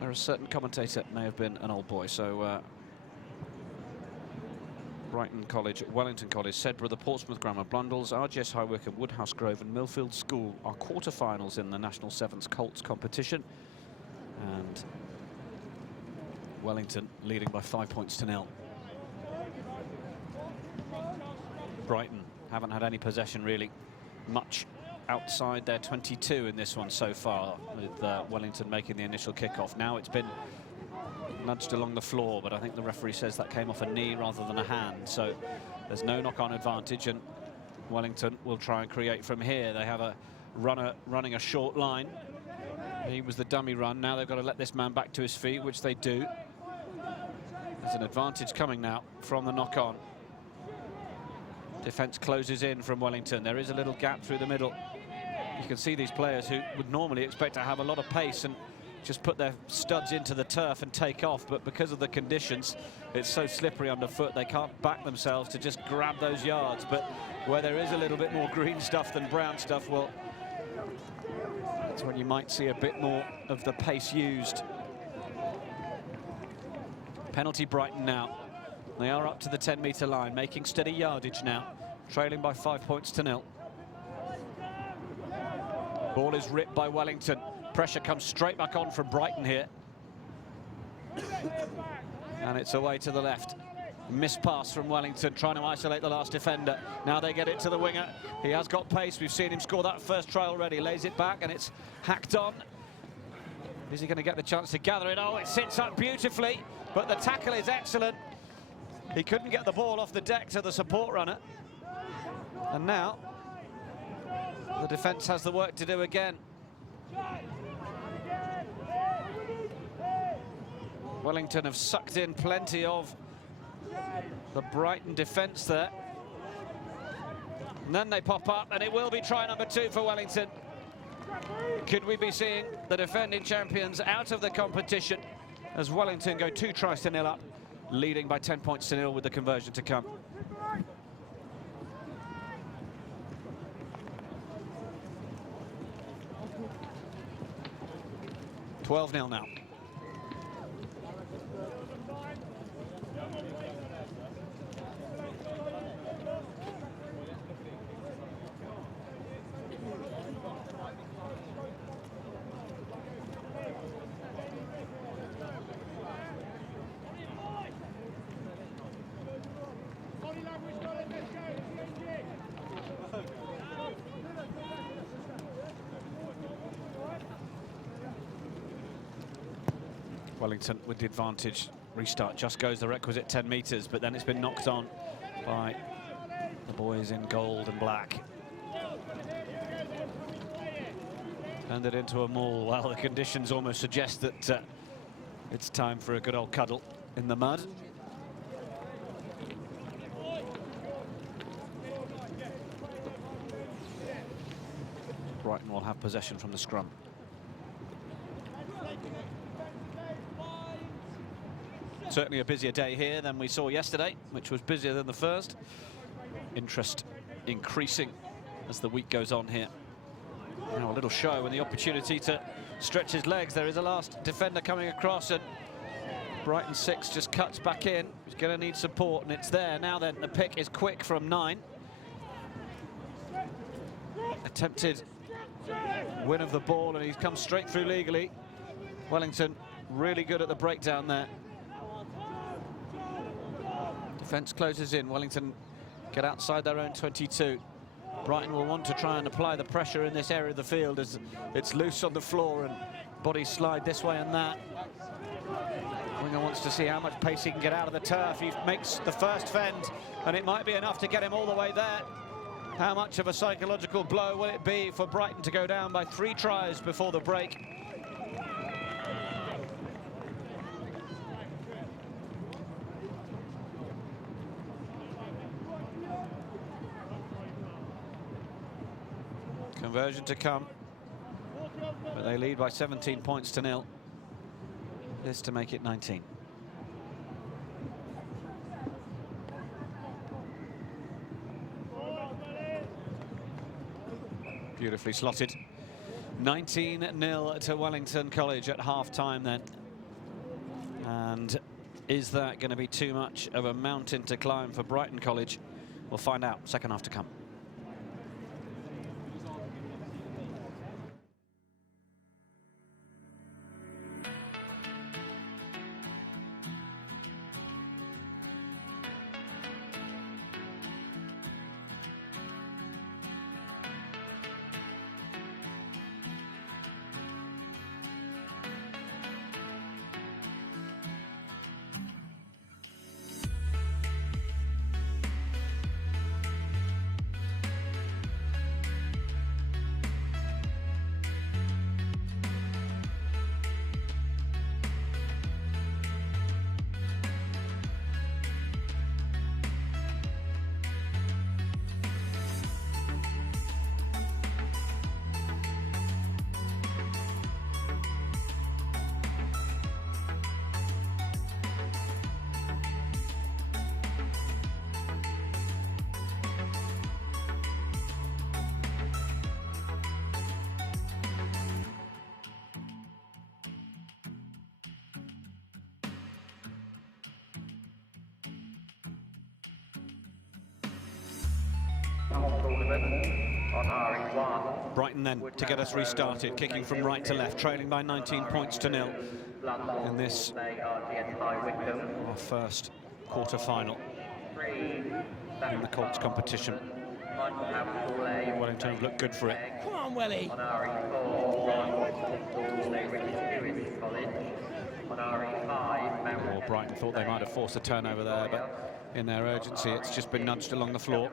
There a certain commentator, may have been an old boy, so Brighton College, Wellington College, Sedbergh, the Portsmouth Grammar, Blundell's, RGS High Wycombe, Woodhouse Grove and Millfield School are quarter-finals in the National Sevens Colts competition. And Wellington leading by 5 points to 0. Brighton haven't had any possession really much outside their 22 in this one so far, with Wellington making the initial kickoff. Now it's been nudged along the floor, but I think the referee says that came off a knee rather than a hand, so there's no knock-on advantage, and Wellington will try and create from here. They have a runner running a short line. He was the dummy run. Now they've got to let this man back to his feet, which they do. There's an advantage coming now from the knock-on. Defence closes in from Wellington. There is a little gap through the middle. You can see these players who would normally expect to have a lot of pace and just put their studs into the turf and take off, but because of the conditions, it's so slippery underfoot, they can't back themselves to just grab those yards. But where there is a little bit more green stuff than brown stuff, well, that's when you might see a bit more of the pace used. Penalty Brighton now. They are up to the 10-metre line, making steady yardage now, trailing by 5 points to 0. Ball is ripped by Wellington. Pressure comes straight back on from Brighton here. And it's away to the left. Missed pass from Wellington, trying to isolate the last defender. Now they get it to the winger. He has got pace. We've seen him score that first try already. Lays it back and it's hacked on. Is he going to get the chance to gather it? Oh, it sits up beautifully, but the tackle is excellent. He couldn't get the ball off the deck to the support runner. And now the defence has the work to do again. Wellington have sucked in plenty of the Brighton defence there. And then they pop up, and it will be try number 2 for Wellington. Could we be seeing the defending champions out of the competition as Wellington go 2 tries to 0 up, leading by 10 points to 0 with the conversion to come. (12-0) now. Wellington with the advantage. Restart just goes the requisite 10 metres, but then it's been knocked on by the boys in gold and black. Turned it into a maul. Well, the conditions almost suggest that it's time for a good old cuddle in the mud. Brighton will have possession from the scrum. Certainly a busier day here than we saw yesterday, which was busier than the first. Interest increasing as the week goes on here. Now a little show and the opportunity to stretch his legs. There is a last defender coming across, and Brighton 6 just cuts back in. He's going to need support, and it's there. Now then, the pick is quick from 9. Attempted win of the ball, and he's come straight through legally. Wellington really good at the breakdown there. Defence closes in. Wellington get outside their own 22. Brighton will want to try and apply the pressure in this area of the field as it's loose on the floor and bodies slide this way and that. Winger wants to see how much pace he can get out of the turf. He makes the first fend, and it might be enough to get him all the way there. How much of a psychological blow will it be for Brighton to go down by 3 tries before the break? Conversion to come, but they lead by 17 points to 0. This to make it 19. Beautifully slotted. 19-0 to Wellington College at half-time then. And is that going to be too much of a mountain to climb for Brighton College? We'll find out, second half to come. Brighton then to get us restarted, kicking from right to left, trailing by 19 points to 0 in this our first quarter-final in the Colts competition. Wellington have looked good for it. Come on, Welly! Or Brighton thought they might have forced a turnover there, but in their urgency it's just been nudged along the floor.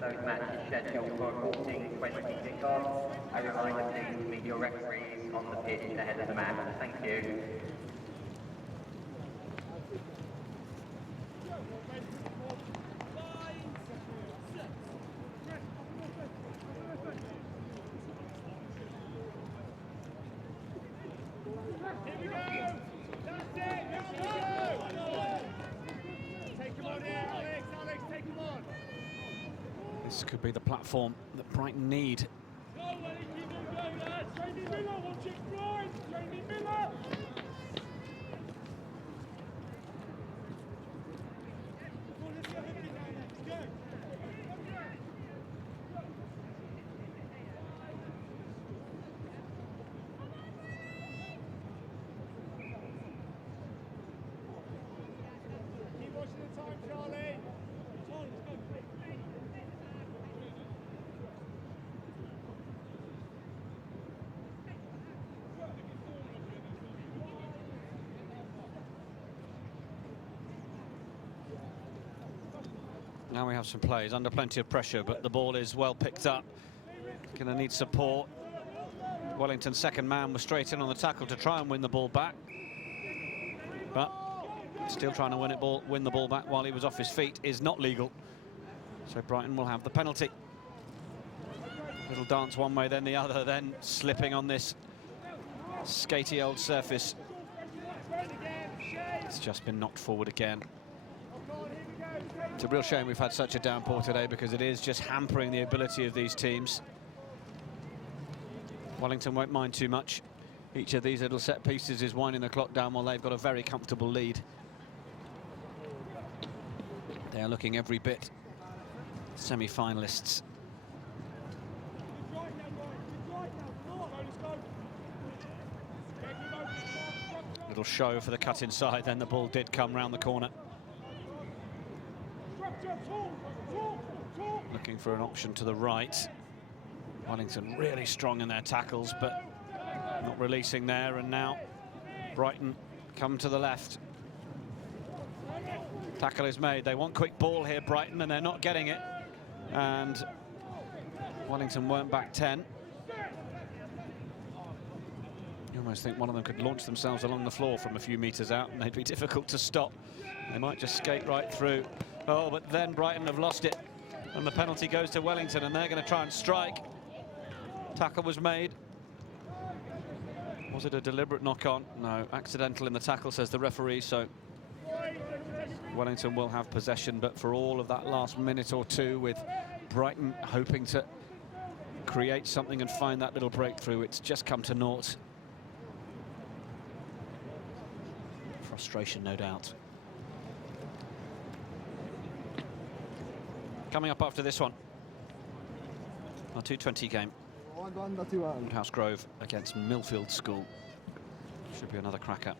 Those matches scheduled for 14:20 kickoff. A reminder, please meet your referees on the pitch ahead of the match. Thank you. This could be the platform that Brighton need. Now we have some plays under plenty of pressure, but the ball is well picked up. Going to need support. Wellington's second man was straight in on the tackle to try and win the ball back, but still trying to win the ball back while he was off his feet is not legal. So Brighton will have the penalty. Little dance one way, then the other, then slipping on this skatey old surface. It's just been knocked forward again. It's a real shame we've had such a downpour today, because it is just hampering the ability of these teams. Wellington won't mind too much. Each of these little set pieces is winding the clock down while they've got a very comfortable lead. They are looking every bit semi-finalists. Little show for the cut inside, then the ball did come round the corner. Looking for an option to the right. Wellington really strong in their tackles, but not releasing there, and now Brighton come to the left. Tackle is made. They want quick ball here, Brighton, and they're not getting it. And Wellington weren't back 10. You almost think one of them could launch themselves along the floor from a few metres out, and they'd be difficult to stop. They might just skate right through. Oh, but then Brighton have lost it, and the penalty goes to Wellington, and they're going to try and strike. Tackle was made. Was it a deliberate knock-on? No, accidental in the tackle, says the referee, so Wellington will have possession, but for all of that last minute or two, with Brighton hoping to create something and find that little breakthrough, it's just come to naught. Frustration, no doubt. Coming up after this one, our 2:20 game. Woodhouse Grove against Millfield School. Should be another cracker.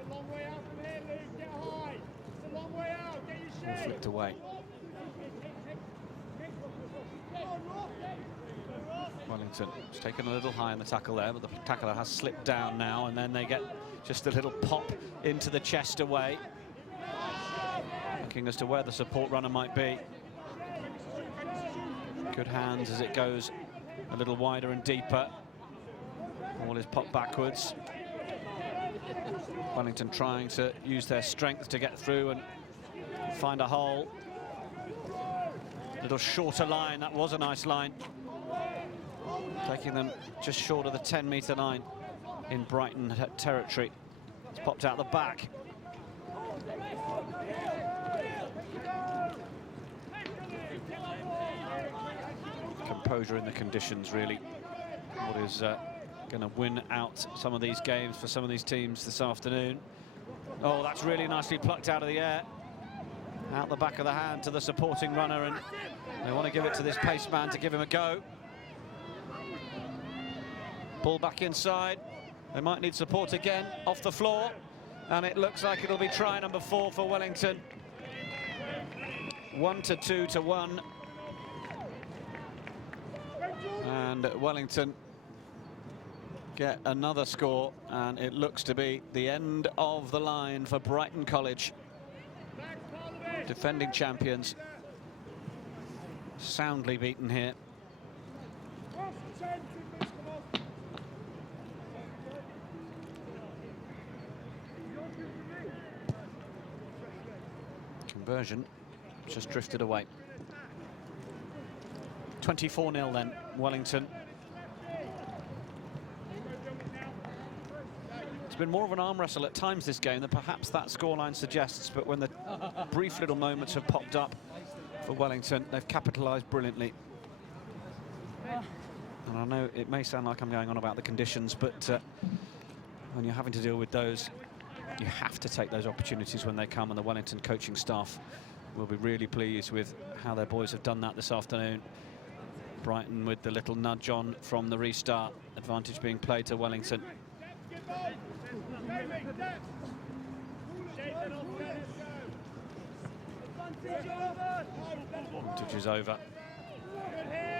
It's a long way out from here, Luke. Get high. It's a long way out. Get your shape. Flicked away. Wellington has taken a little high in the tackle there, but the tackler has slipped down now, and then they get just a little pop into the chest away. Looking as to where the support runner might be. Good hands as it goes a little wider and deeper. Ball is popped backwards. Wellington trying to use their strength to get through and find a hole. Little shorter line, that was a nice line. Taking them just short of the 10-metre line in Brighton territory. It's popped out the back. Composure in the conditions, really, what is going to win out some of these games for some of these teams this afternoon. Oh, that's really nicely plucked out of the air. Out the back of the hand to the supporting runner, and they want to give it to this pace man to give him a go. Ball back inside. They might need support again off the floor, and it looks like it'll be try number 4 for Wellington. 1-2 to 1. And Wellington get another score, and it looks to be the end of the line for Brighton College. Defending champions, soundly beaten here. Conversion just drifted away. 24-0 then, Wellington. It's been more of an arm wrestle at times this game than perhaps that scoreline suggests, but when the brief little moments have popped up for Wellington, they've capitalised brilliantly. And I know it may sound like I'm going on about the conditions, but when you're having to deal with those, you have to take those opportunities when they come, and the Wellington coaching staff will be really pleased with how their boys have done that this afternoon. Brighton with the little nudge on from the restart, advantage being played to Wellington. Advantage is over.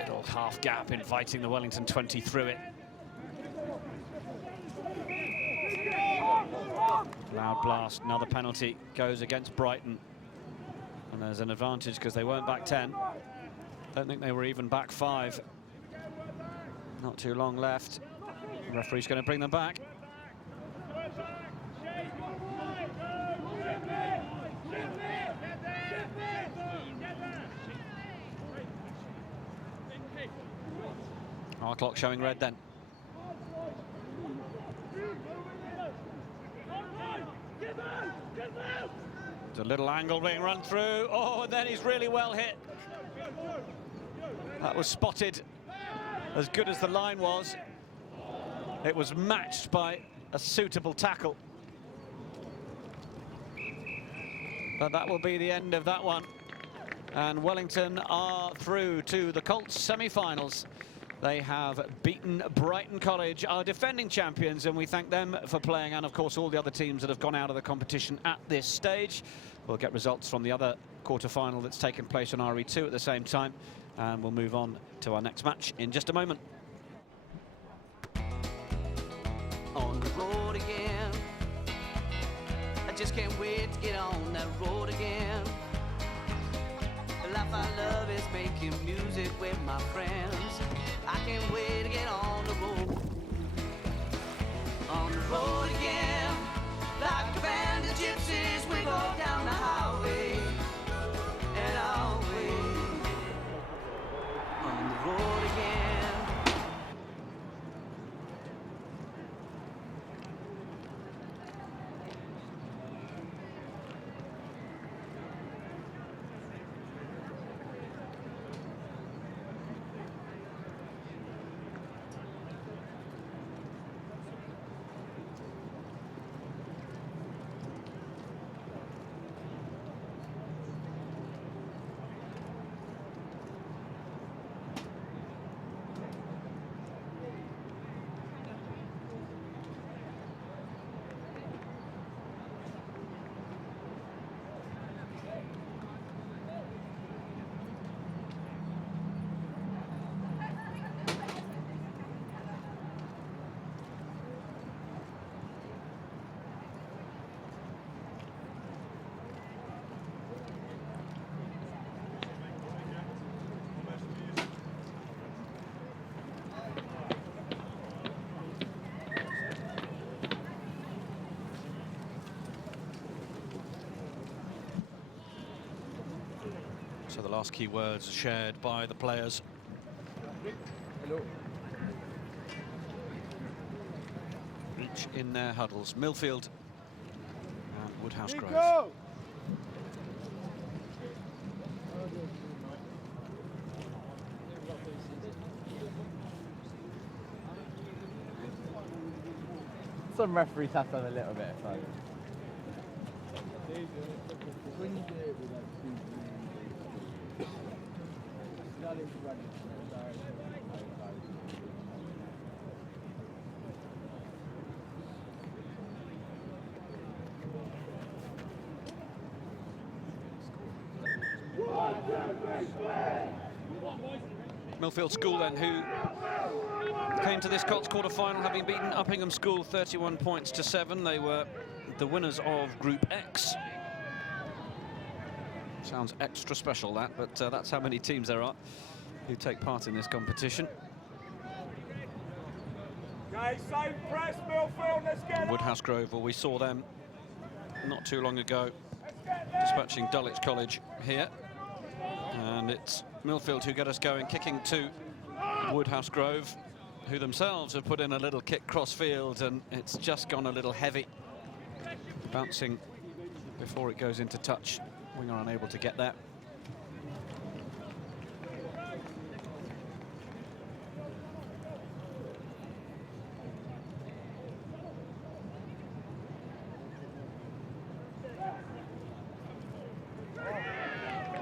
Little half gap inviting the Wellington 20 through it. Loud blast, another penalty goes against Brighton. And there's an advantage because they weren't back 10. Don't think they were even back 5. Not too long left. The referee's going to bring them back. Our clock showing red then. It's a little angle being run through. Oh, and then he's really well hit. That was spotted. As good as the line was, it was matched by a suitable tackle. But that will be the end of that one. And Wellington are through to the Colts semi-finals. They have beaten Brighton College, our defending champions, and we thank them for playing, and of course all the other teams that have gone out of the competition at this stage. We'll get results from the other quarter-final that's taken place on RE2 at the same time, and we'll move on to our next match in just a moment. On the road again, I just can't wait to get on that road again. The life I love is making music with my friends. I can't wait to get on the road. On the road again, like a band of gypsies, we go down the highway and away. On the road again. So the last key words shared by the players. Hello. Each in their huddles. Millfield and Woodhouse Grove. Go! Some referees have to have a little bit of fun. When you do it with like Millfield School then, who came to this Colts quarter-final having beaten Uppingham School 31 points to 7. They were the winners of Group X. Sounds extra special, that, but that's how many teams there are who take part in this competition. Okay, same press, Millfield, let's get Woodhouse Grove, well, we saw them not too long ago dispatching Dulwich College here. And it's Millfield who get us going, kicking to Woodhouse Grove, who themselves have put in a little kick cross-field, and it's just gone a little heavy. Bouncing before it goes into touch. We are unable to get that.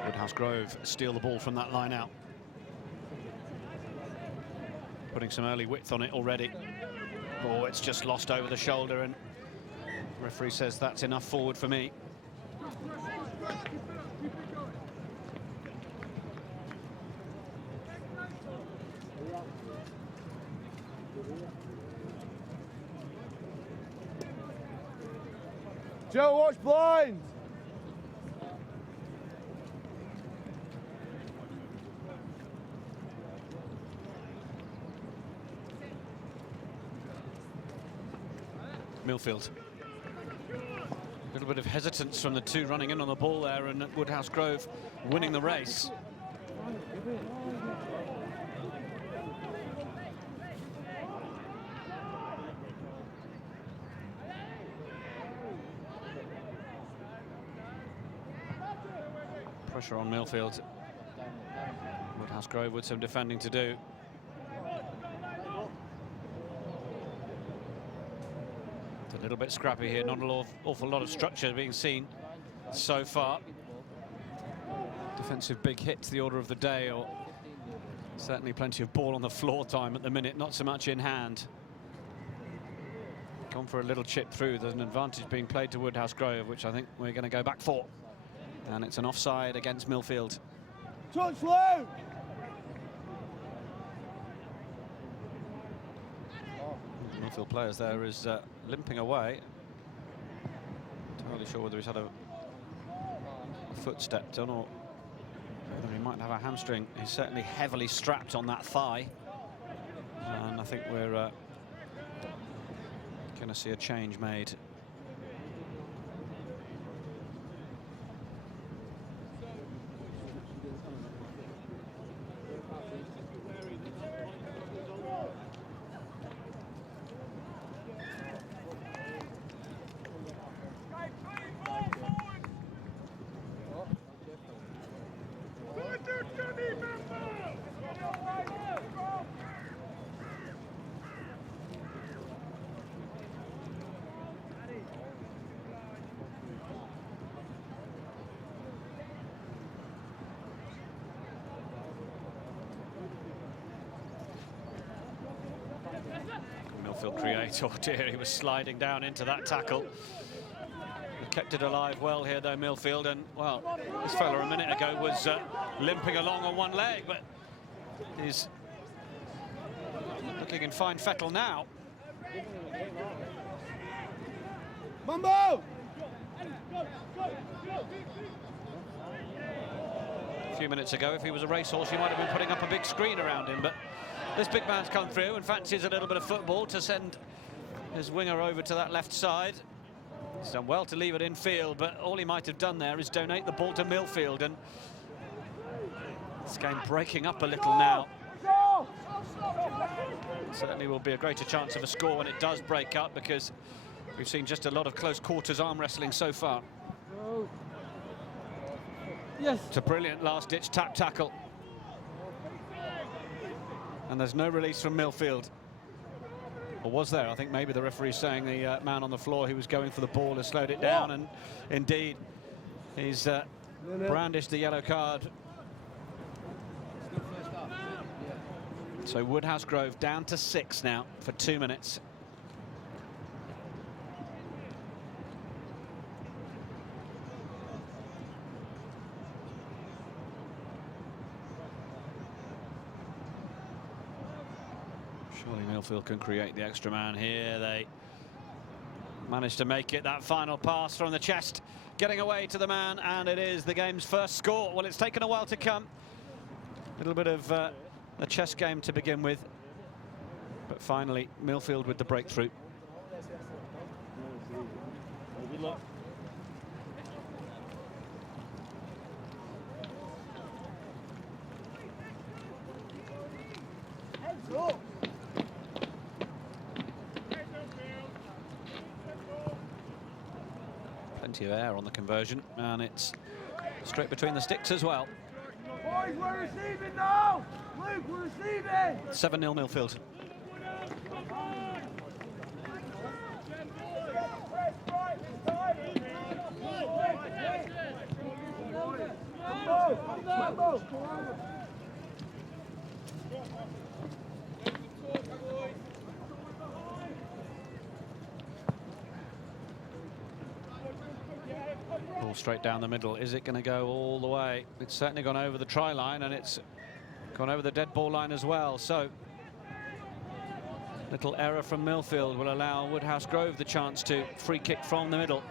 Woodhouse Grove steal the ball from that line out. Putting some early width on it already. Oh, it's just lost over the shoulder, and the referee says that's enough forward for me. Joe, watch blind! Millfield. A little bit of hesitance from the two running in on the ball there, and Woodhouse Grove winning the race. Pressure on Millfield. Woodhouse Grove with some defending to do. It's a little bit scrappy here, not an awful lot of structure being seen so far. Defensive big hits the order of the day, or certainly plenty of ball on the floor time at the minute, not so much in hand. Gone for a little chip through. There's an advantage being played to Woodhouse Grove, which I think we're going to go back for. And it's an offside against Millfield. Touch low! Millfield players there is limping away. Not entirely sure whether he's had a foot stepped on or whether he might have a hamstring. He's certainly heavily strapped on that thigh. And I think we're going to see a change made. Oh dear, he was sliding down into that tackle. He kept it alive well here though, Millfield, and well, this fella a minute ago was limping along on one leg, but he's looking in fine fettle now. Mumbo! A few minutes ago, if he was a racehorse, he might have been putting up a big screen around him, but this big man's come through and fancies a little bit of football to send his winger over to that left side. He's done well to leave it in field, but all he might have done there is donate the ball to Millfield, and this game breaking up a little now. Certainly will be a greater chance of a score when it does break up, because we've seen just a lot of close quarters arm wrestling so far. Yes. It's a brilliant last-ditch tap tackle. And there's no release from Millfield. Or was there? I think maybe the referee's saying the man on the floor who was going for the ball has slowed it down, and indeed he's brandished the yellow card. So Woodhouse Grove down to 6 now for 2 minutes. Surely Millfield can create the extra man here. They managed to make it. That final pass from the chest, getting away to the man, and it is the game's first score. Well, it's taken a while to come. A little bit of a chess game to begin with, but finally Millfield with the breakthrough. Good luck. Heads up. Plenty of air on the conversion, and it's straight between the sticks as well. Boys, we're receiving now! Luke, we're receiving! 7-0 Millfield. Ball straight down the middle. Is it going to go all the way? It's certainly gone over the try line, and it's gone over the dead ball line as well. So little error from Millfield will allow Woodhouse Grove the chance to free kick from the middle.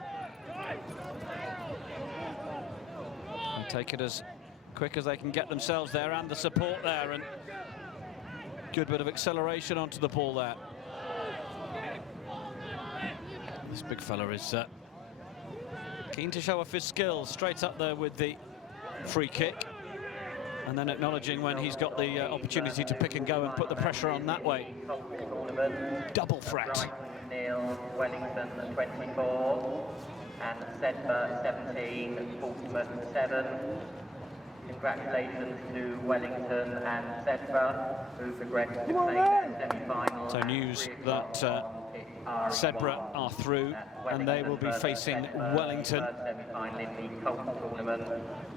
take it as quick as they can get themselves there, and the support there, and good bit of acceleration onto the ball there. This big fella is keen to show off his skills, straight up there with the free kick, and then acknowledging when he's got the opportunity to pick and go and put the pressure on that way. Double threat. Brighton, Wellington 24, and Sedbergh 17, Portsmouth 7. Congratulations to Wellington and Sedbergh, who progressed to the semi-final. So news that Sedbergh are through, and they will be facing Wellington. Semi-final in the Colts tournament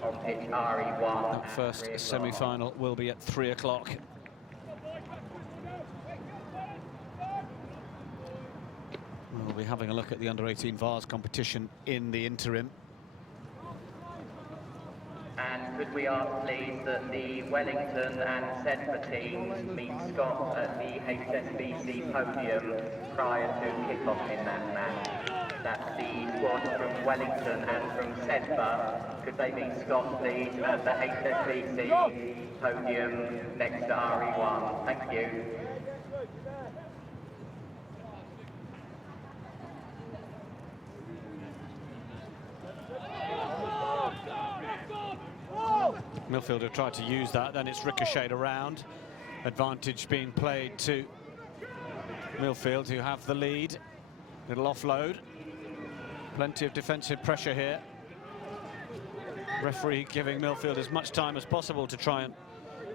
on pitch RE1. That first semi-final will be at 3 o'clock. We'll be having a look at the under-18 Vars competition in the interim. And could we ask, please, that the Wellington and Sedbergh teams meet Scott at the HSBC podium prior to kick-off in that match? That's the squad from Wellington and from Sedbergh. Could they meet Scott, please, at the HSBC podium next to RE1? Thank you. Millfield have tried to use that, then it's ricocheted around. Advantage being played to Millfield, who have the lead. Little offload. Plenty of defensive pressure here. Referee giving Millfield as much time as possible to try and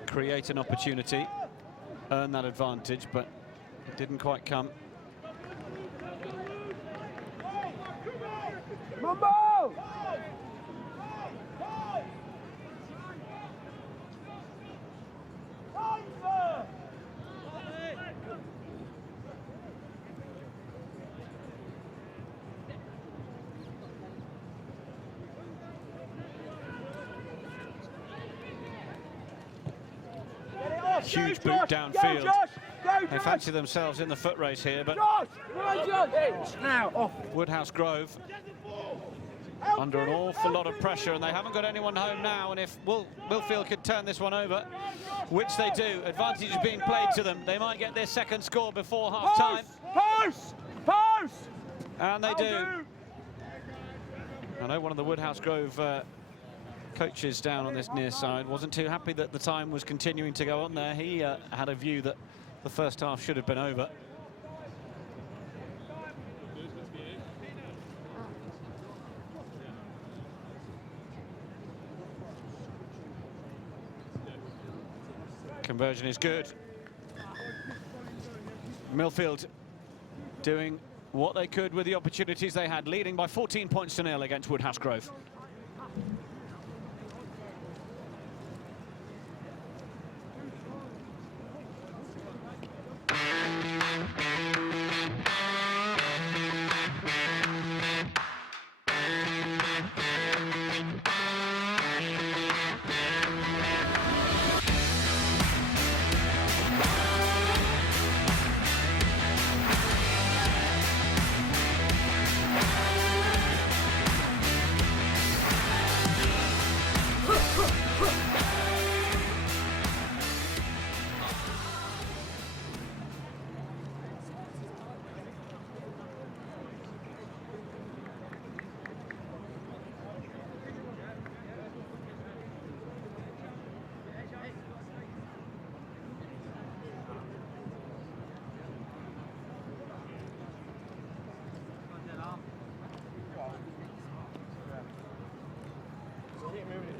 create an opportunity, earn that advantage, but it didn't quite come. Mambo! Huge boot downfield. They fancy themselves in the foot race here, but now Woodhouse Grove under an awful lot of pressure, and they haven't got anyone home now. And if Millfield could turn this one over, which they do, advantage is being played to them. They might get their second score before half-time. Post! And they do. I know one of the Woodhouse Grove coaches down on this near side wasn't too happy that the time was continuing to go on there. He had a view that the first half should have been over. Conversion is good. Millfield doing what they could with the opportunities they had, leading by 14 points to 0 against Woodhouse Grove.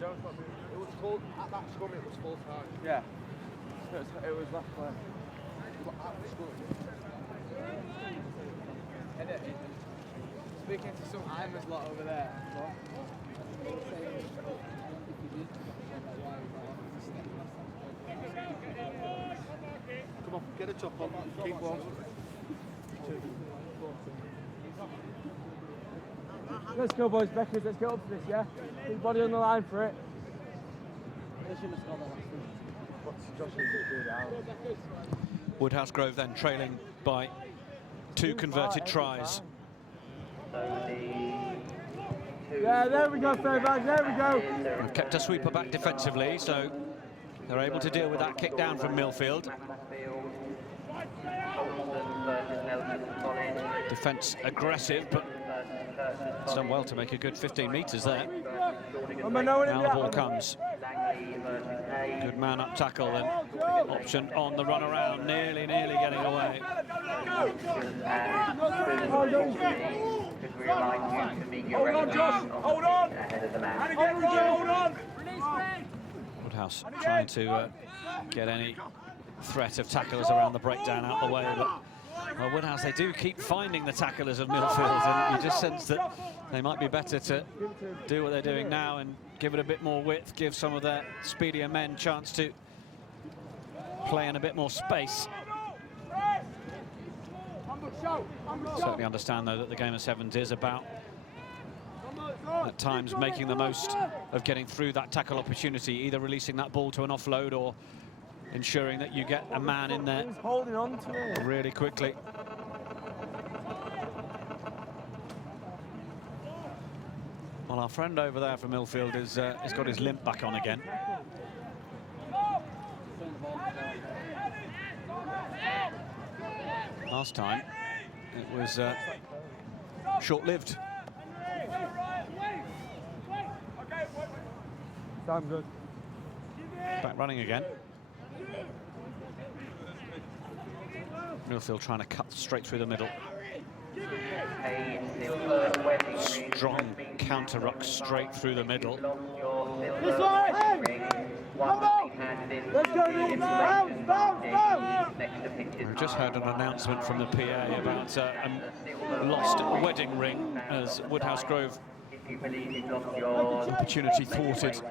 It was full, at that scrum it was full time. Yeah. It was left play. At the scrum. Speaking to some Imers lot over there. Come on, get a chop on, keep one. Let's go, boys. Beckers, let's get up for this, yeah? Big body on the line for it. Woodhouse Grove then trailing by 2 converted tries. So the Yeah, there we go, Fairbanks, there we go. They've kept a sweeper back defensively, so they're able to deal with that kick down from Millfield. Defence aggressive, but it's done well to make a good 15 metres there. Now the ball comes. Good man up tackle and option on the run around, nearly getting away. Hold on, Josh, hold on. And again, hold on. Woodhouse trying to get any threat of tacklers around the breakdown out the way, but well, Woodhouse, they do keep finding the tacklers of Millfield, and you just sense that they might be better to do what they're doing now and give it a bit more width, give some of their speedier men chance to play in a bit more space. Certainly understand, though, that the game of sevens is about, at times, making the most of getting through that tackle opportunity, either releasing that ball to an offload or ensuring that you get a man in there holding on to it really quickly. Well, our friend over there from Millfield has got his limp back on again. Last time it was short-lived. I'm good. Back running again. Millfield trying to cut straight through the middle. Strong counter ruck straight through the middle. This way! Come on! Let's go, Nick! Bounce, bounce, bounce! We've just heard an announcement from the PA about a lost wedding ring as Woodhouse Grove opportunity thwarted.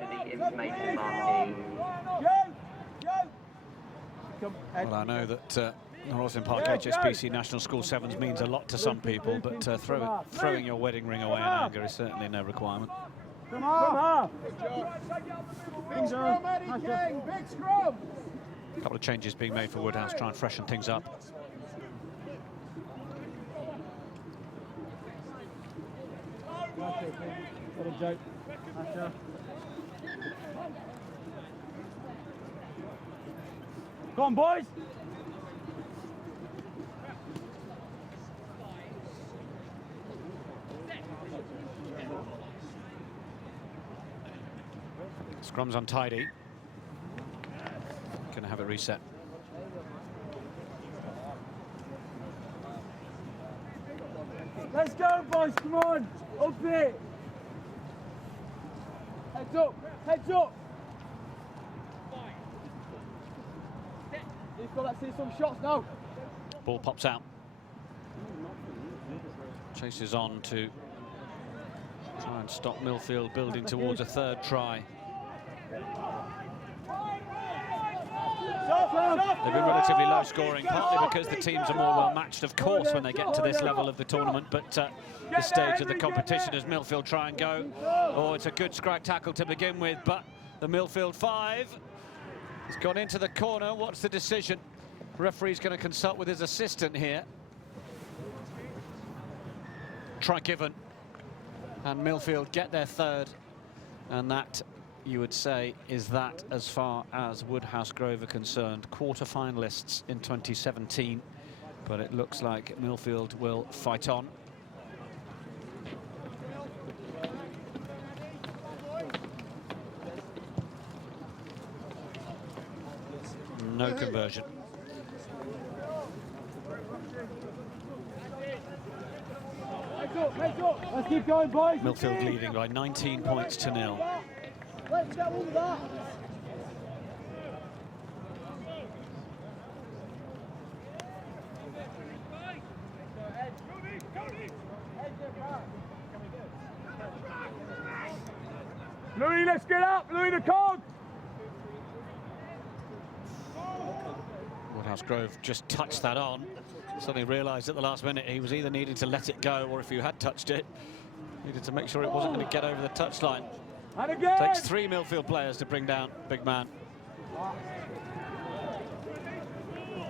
Well, I know that the Rosslyn Park HSBC National School Sevens means a lot to some people, but throwing your wedding ring away in anger is certainly no requirement. Come on! Big scrum, Eddie King! Big scrum! A couple of changes being made for Woodhouse, try and freshen things up. Come on, boys! Scrum's untidy. Going to have a reset. Let's go, boys! Come on! Up it! Heads up! Heads up! You've got to see some shots now. Ball pops out. Chases on to try and stop Millfield building towards a third try. They've been relatively low scoring, partly because the teams are more well matched, of course, when they get to this level of the tournament, but this stage of the competition as Millfield try and go. Oh, it's a good scrag tackle to begin with, but the Millfield 5 has gone into the corner. What's the decision? Referee's going to consult with his assistant here. Try given, and Millfield get their third, and that, you would say, is that as far as Woodhouse Grove are concerned. Quarter-finalists in 2017, but it looks like Millfield will fight on. No conversion. Let's keep going, boys. Millfield leading by 19 points to 0. Let's get all that. Louis, let's get up. Louis the cog. Woodhouse Grove just touched that on. Suddenly realised at the last minute he was either needing to let it go, or if you had touched it, needed to make sure it wasn't going to get over the touchline. And again. Takes 3 Millfield players to bring down big man.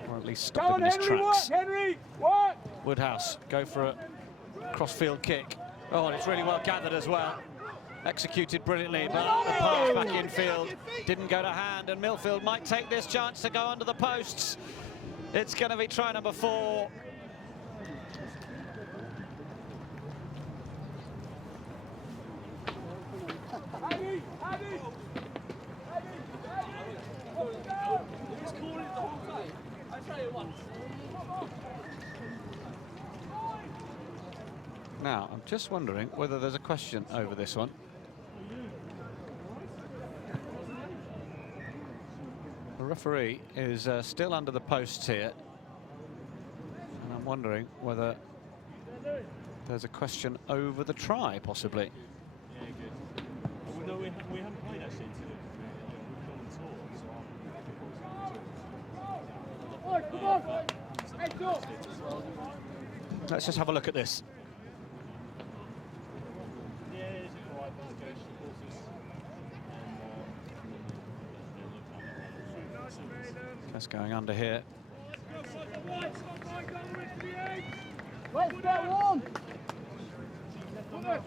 Or at least stop him in his tracks. Henry, work! Woodhouse go for a cross-field kick. Oh, and it's really well gathered as well. Executed brilliantly, but the pass back infield didn't go to hand, and Millfield might take this chance to go under the posts. It's going to be try number 4. Now, I'm just wondering whether there's a question over this one. The referee is still under the posts here, and I'm wondering whether there's a question over the try, possibly. Yeah, good. Well, no, we haven't played actually until Let's just have a look at this. That's going under here.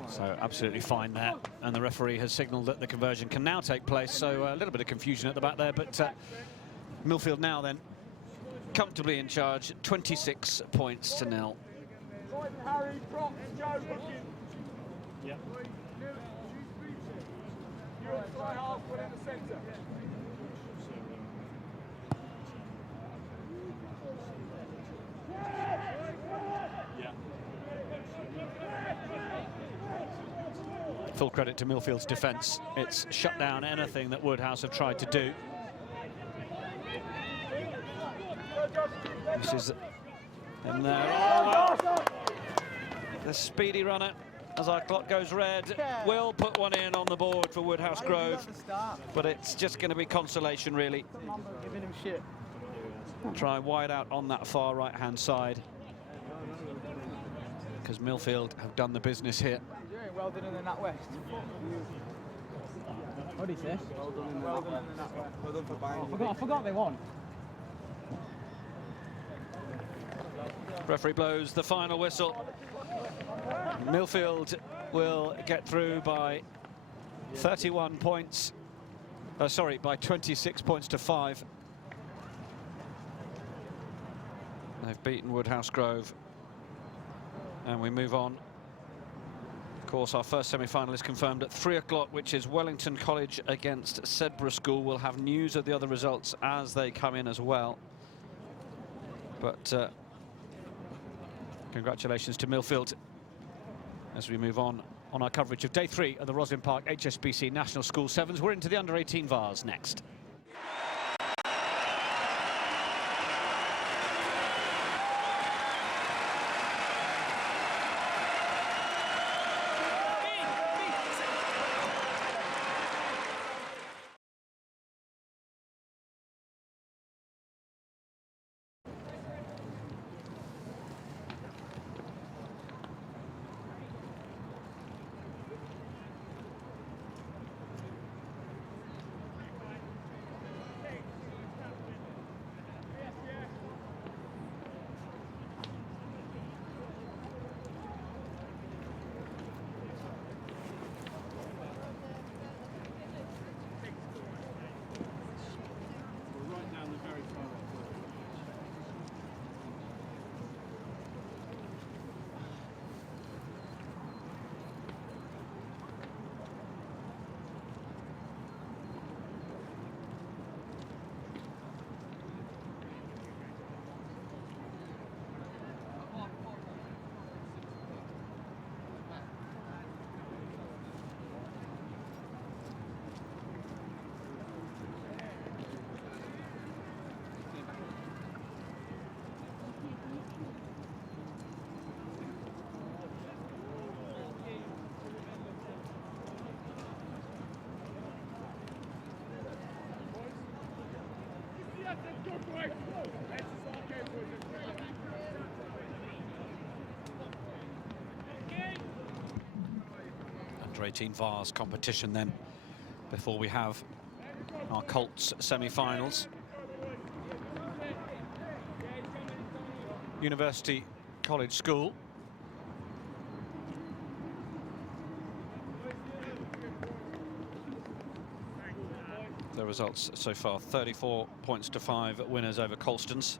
So absolutely fine there, and the referee has signalled that the conversion can now take place. So a little bit of confusion at the back there, but Millfield now then comfortably in charge, 26 points to 0. Harry, Props, Joe, yep. You're on fly half, put in the centre. Full credit to Millfield's defence. It's shut down anything that Woodhouse have tried to do. This is in there. Oh, well. The speedy runner, as our clock goes red, will put one in on the board for Woodhouse Grove, but it's just going to be consolation, really. Try wide out on that far right-hand side, because Millfield have done the business here. Well done in the NatWest. What did he say? Well done in the NatWest. Well done for buying. I forgot they won. Referee blows the final whistle. Millfield will get through by 31 points. Sorry, by 26 points to 5. They've beaten Woodhouse Grove. And we move on. Of course, our first semi-final is confirmed at 3 o'clock, which is Wellington College against Sedbergh School. We'll have news of the other results as they come in as well. But congratulations to Millfield as we move on our coverage of day 3 of the Rosslyn Park HSBC National School Sevens. We're into the under-18 Vars next. Under-18 Vars competition then, before we have our Colts semi-finals. University College School their results so far. 34 points to 5 winners over Colston's.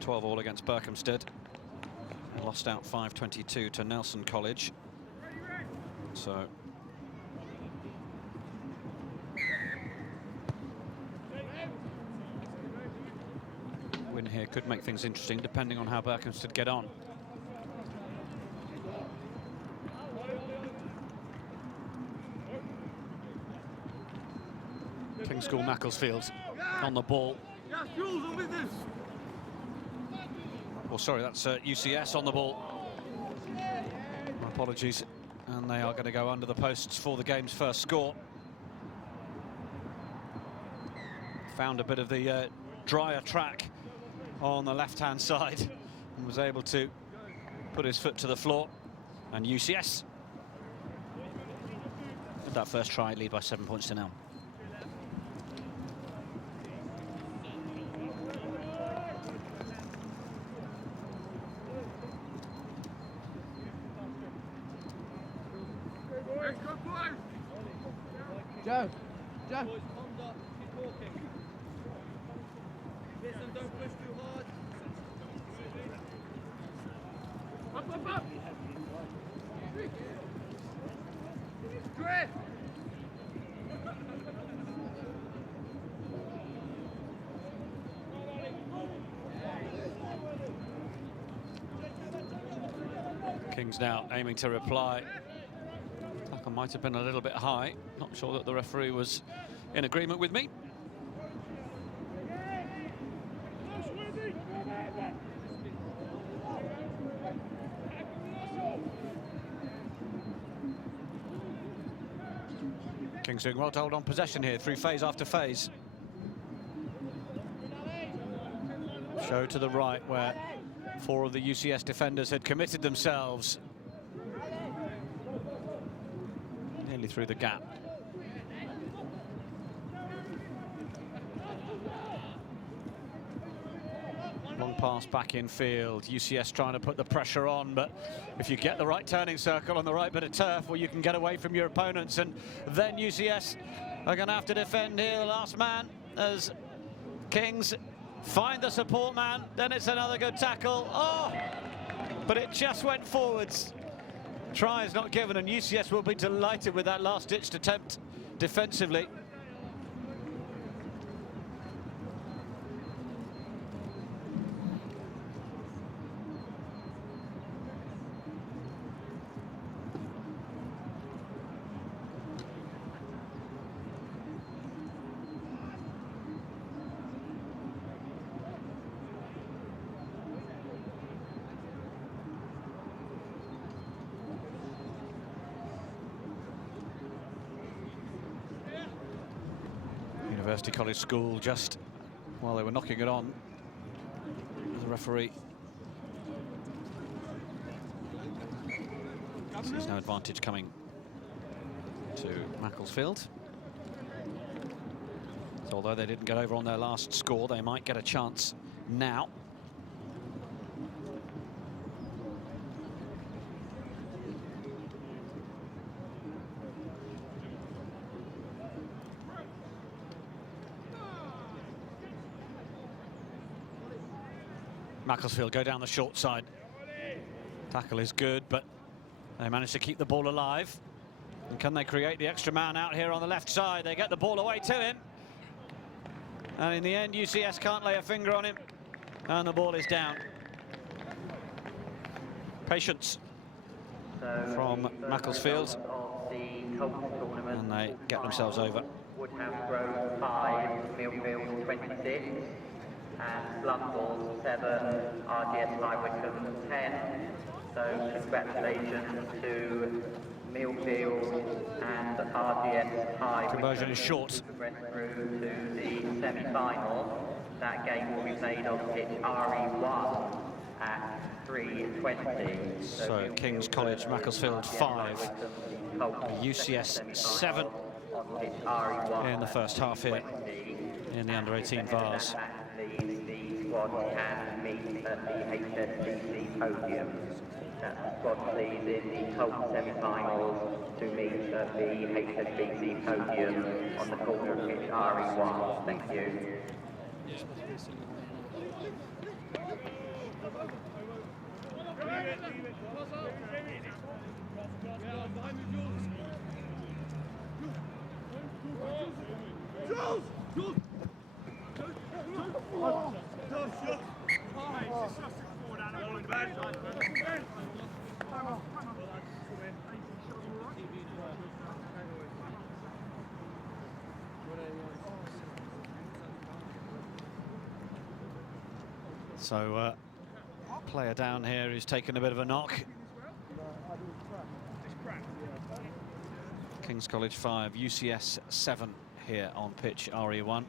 12 all against Berkhamsted. They lost out 5-22 to Nelson College. So win here could make things interesting, depending on how Berkhamsted get on. Kingswood Macclesfield on the ball. Oh, sorry, that's UCS on the ball. My apologies. And they are going to go under the posts for the game's first score. Found a bit of the drier track on the left-hand side and was able to put his foot to the floor. And UCS, with that first try, lead by 7 points to 0. Joe. Boys, palms up, keep walking. Listen, don't push too hard. Up. Great. Kings now aiming to reply. Tackle might have been a little bit high. Not sure that the referee was in agreement with me. Kings doing well to hold on possession here through phase after phase. Show to the right where 4 of the UCS defenders had committed themselves. Nearly through the gap. Long pass back in field. UCS trying to put the pressure on, but if you get the right turning circle on the right bit of turf, well, you can get away from your opponents, and then UCS are going to have to defend here. The last man as Kings find the support man. Then it's another good tackle. Oh, but it just went forwards. Try is not given, and UCS will be delighted with that last-ditched attempt defensively. University College School just while they were knocking it on. The referee sees no advantage coming to Macclesfield. So although they didn't get over on their last score, they might get a chance now. Macclesfield go down the short side. Tackle is good, but they manage to keep the ball alive. And can they create the extra man out here on the left side? They get the ball away to him. And in the end, UCS can't lay a finger on him. And the ball is down. Patience from Macclesfield. And they get themselves over. Woodhouse 5, Millfield 26. And Blundell 7, RGS High Wycombe 10. So congratulations to Millfield and RGS High. Conversion is short. Progress through to the semi-final. That game will be played on pitch RE1 at 3:20. So King's College Macclesfield 5, UCS 7 in the first half here in the under-18 Vars. The squad can meet at the HSBC podium. That's the squad, please, in the Colts semi-finals to meet at the HSBC podium on the corner of pitch RE1. Thank you. So, player down here who's taken a bit of a knock. King's College 5, UCS 7 here on pitch RE1.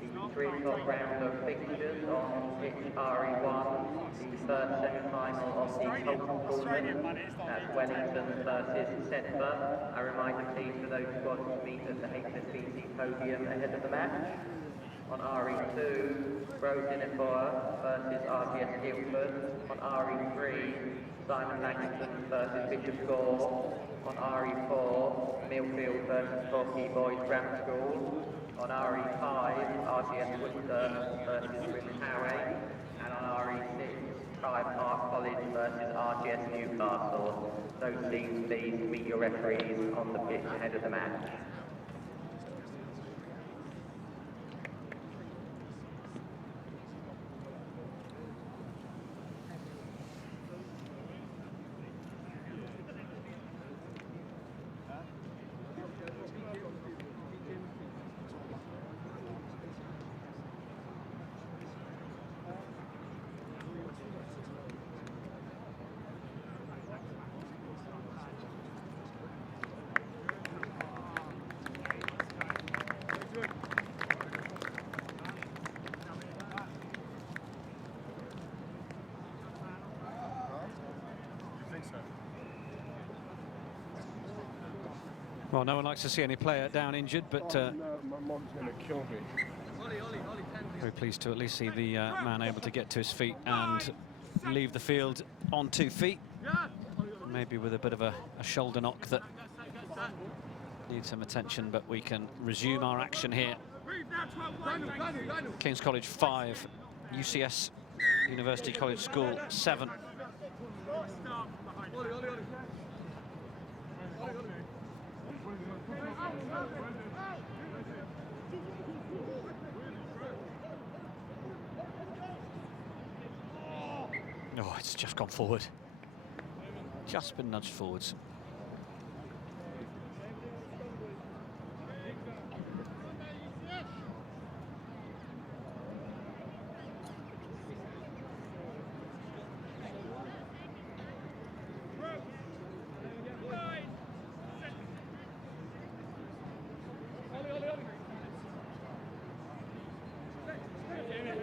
The 3 o'clock round of fixtures on pitch RE1, the first semi-final of the Colts tournament. That's Wellington versus Sedbergh. A reminder, please, for those squads to meet at the HSBC podium ahead of the match. On RE2, Rosslyn versus RGS Guildford. On RE3, Simon Langton versus Bishop Gore. On RE4, Millfield versus Torquay Boys Grammar School. On RE5, RGS Woodhouse versus Woodhouse. And on RE6, Pride Park College versus RGS Newcastle. Those teams, please meet your referees on the pitch ahead of the match. Well, no one likes to see any player down injured, but no, my mom's going to kill me. Very pleased to at least see the man able to get to his feet and leave the field on 2 feet. Maybe with a bit of a shoulder knock that needs some attention, but we can resume our action here. King's College 5, UCS University College School 7. Oh, it's just gone forward. Just been nudged forwards.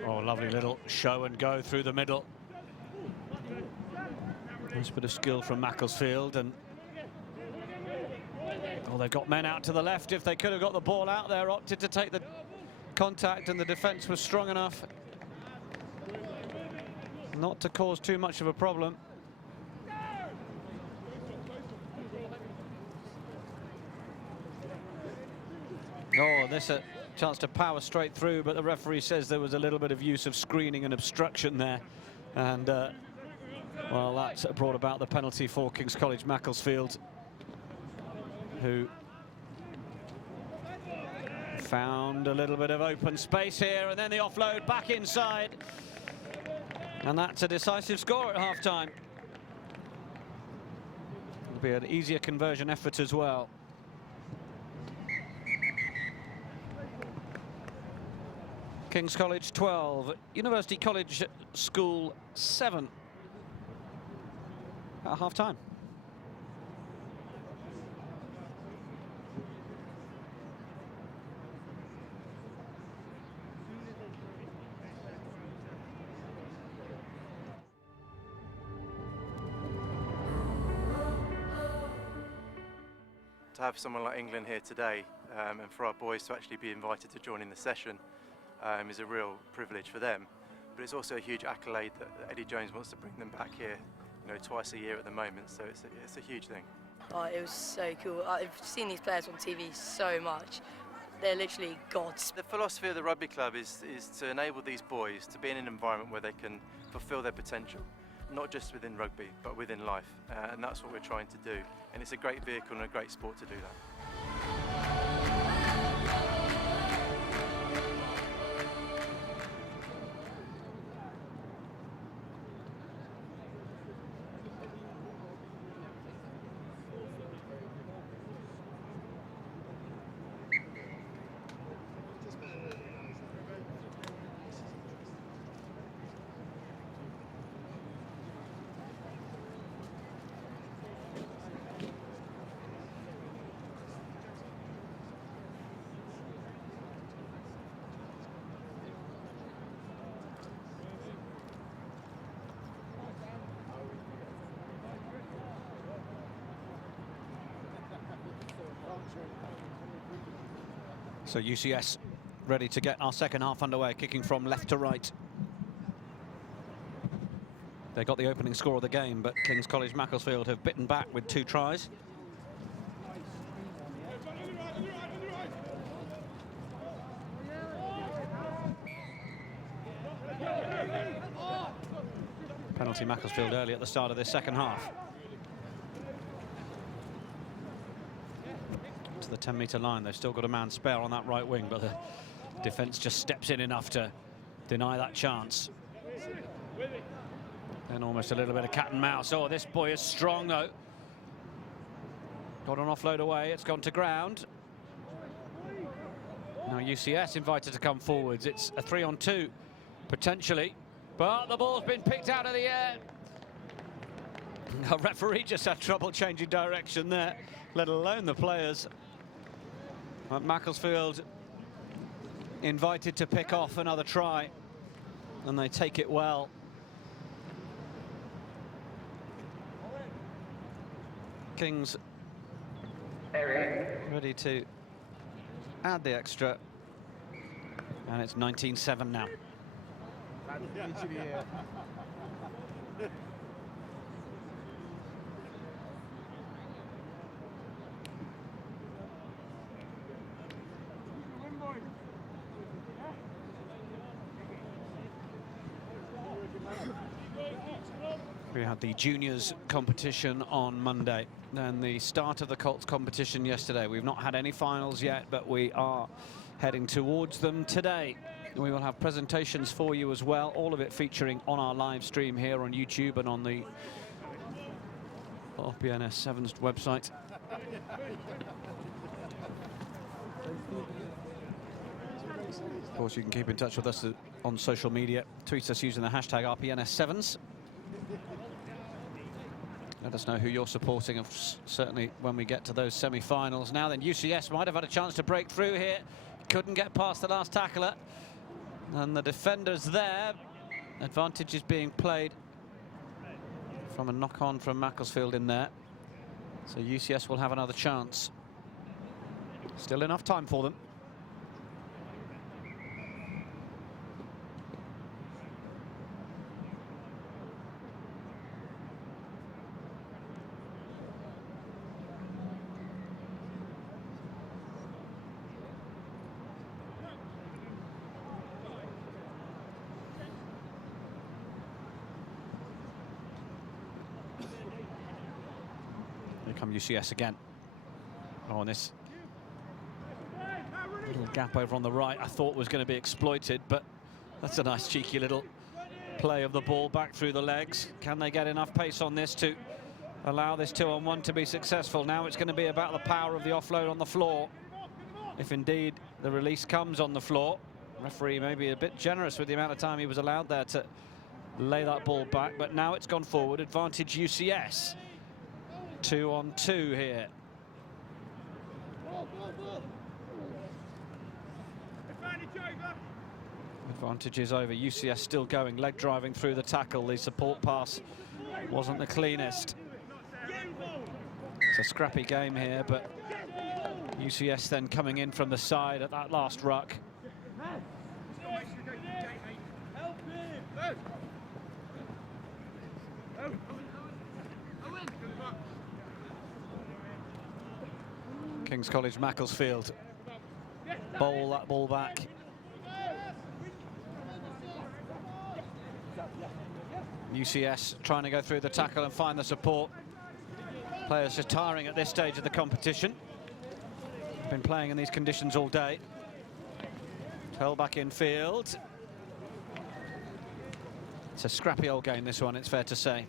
Oh, lovely little show and go through the middle. Nice bit of skill from Macclesfield, and oh, they've got men out to the left. If they could have got the ball out there, opted to take the contact, and the defence was strong enough not to cause too much of a problem. Oh, this a chance to power straight through, but the referee says there was a little bit of use of screening and obstruction there, and well, that's brought about the penalty for King's College Macclesfield, who found a little bit of open space here, and then the offload back inside. And that's a decisive score at half-time. It'll be an easier conversion effort as well. King's College 12, University College School 7 at half-time. To have someone like England here today, and for our boys to actually be invited to join in the session is a real privilege for them. But it's also a huge accolade that Eddie Jones wants to bring them back here, you know, twice a year at the moment. So it's a huge thing. Oh, it was so cool. I've seen these players on TV so much. They're literally gods. The philosophy of the rugby club is to enable these boys to be in an environment where they can fulfil their potential, not just within rugby, but within life. And that's what we're trying to do. And it's a great vehicle and a great sport to do that. So UCS ready to get our second half underway, kicking from left to right. They got the opening score of the game, but King's College Macclesfield have bitten back with 2 tries. Penalty Macclesfield early at the start of this second half. To the 10-metre line, they've still got a man spare on that right wing, but the defence just steps in enough to deny that chance. And almost a little bit of cat and mouse. Oh, this boy is strong though. Got an offload away, it's gone to ground. Now UCS invited to come forwards. It's a 3-on-2 potentially, but the ball's been picked out of the air. The referee just had trouble changing direction there, let alone the players. But Macclesfield invited to pick off another try, and they take it well. Kings ready to add the extra, and it's 19-7 now. We had the juniors competition on Monday and the start of the Colts competition yesterday. We've not had any finals yet, but we are heading towards them today. We will have presentations for you as well, all of it featuring on our live stream here on YouTube and on the RPNS 7's website. Of course, you can keep in touch with us on social media. Tweet us using the hashtag RPNS7s. Let us know who you're supporting, certainly when we get to those semi-finals. Now then, UCS might have had a chance to break through here. Couldn't get past the last tackler. And the defenders there. Advantage is being played from a knock-on from Macclesfield in there. So UCS will have another chance. Still enough time for them. Here come UCS again. Oh, and this Little gap over on the right I thought was going to be exploited, but that's a nice cheeky little play of the ball back through the legs. Can they get enough pace on this to allow this 2-on-1 to be successful? Now it's going to be about the power of the offload on the floor. If indeed the release comes on the floor, referee may be a bit generous with the amount of time he was allowed there to lay that ball back, but now it's gone forward. Advantage UCS. 2-on-2 here. Advantage is over. UCS still going, leg driving through the tackle. The support pass wasn't the cleanest. It's a scrappy game here, but UCS then coming in from the side at that last ruck. King's College Macclesfield bowl that ball back. UCS trying to go through the tackle and find the support. Players just tiring at this stage of the competition. Been playing in these conditions all day. Held back in field. It's a scrappy old game, this one, it's fair to say.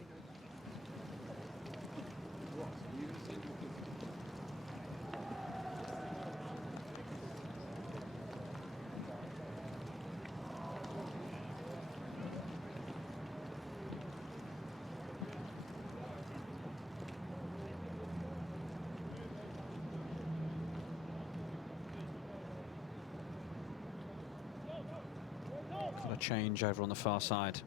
Change over on the far side.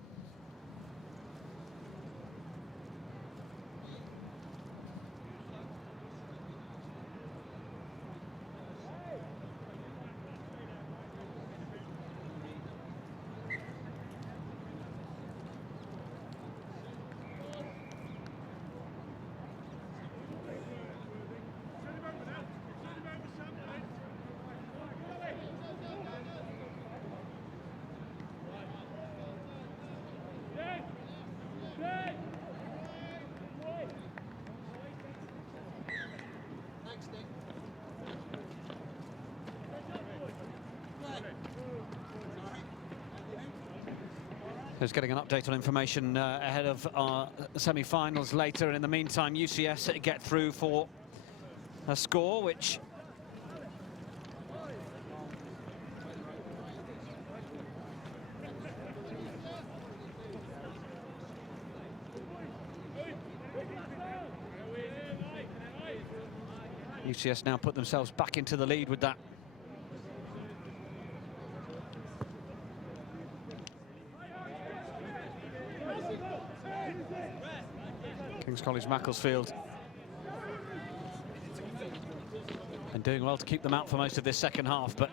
Just getting an update on information ahead of our semi-finals later, and in the meantime UCS get through for a score which UCS now put themselves back into the lead with that. King's College Macclesfield and doing well to keep them out for most of this second half, but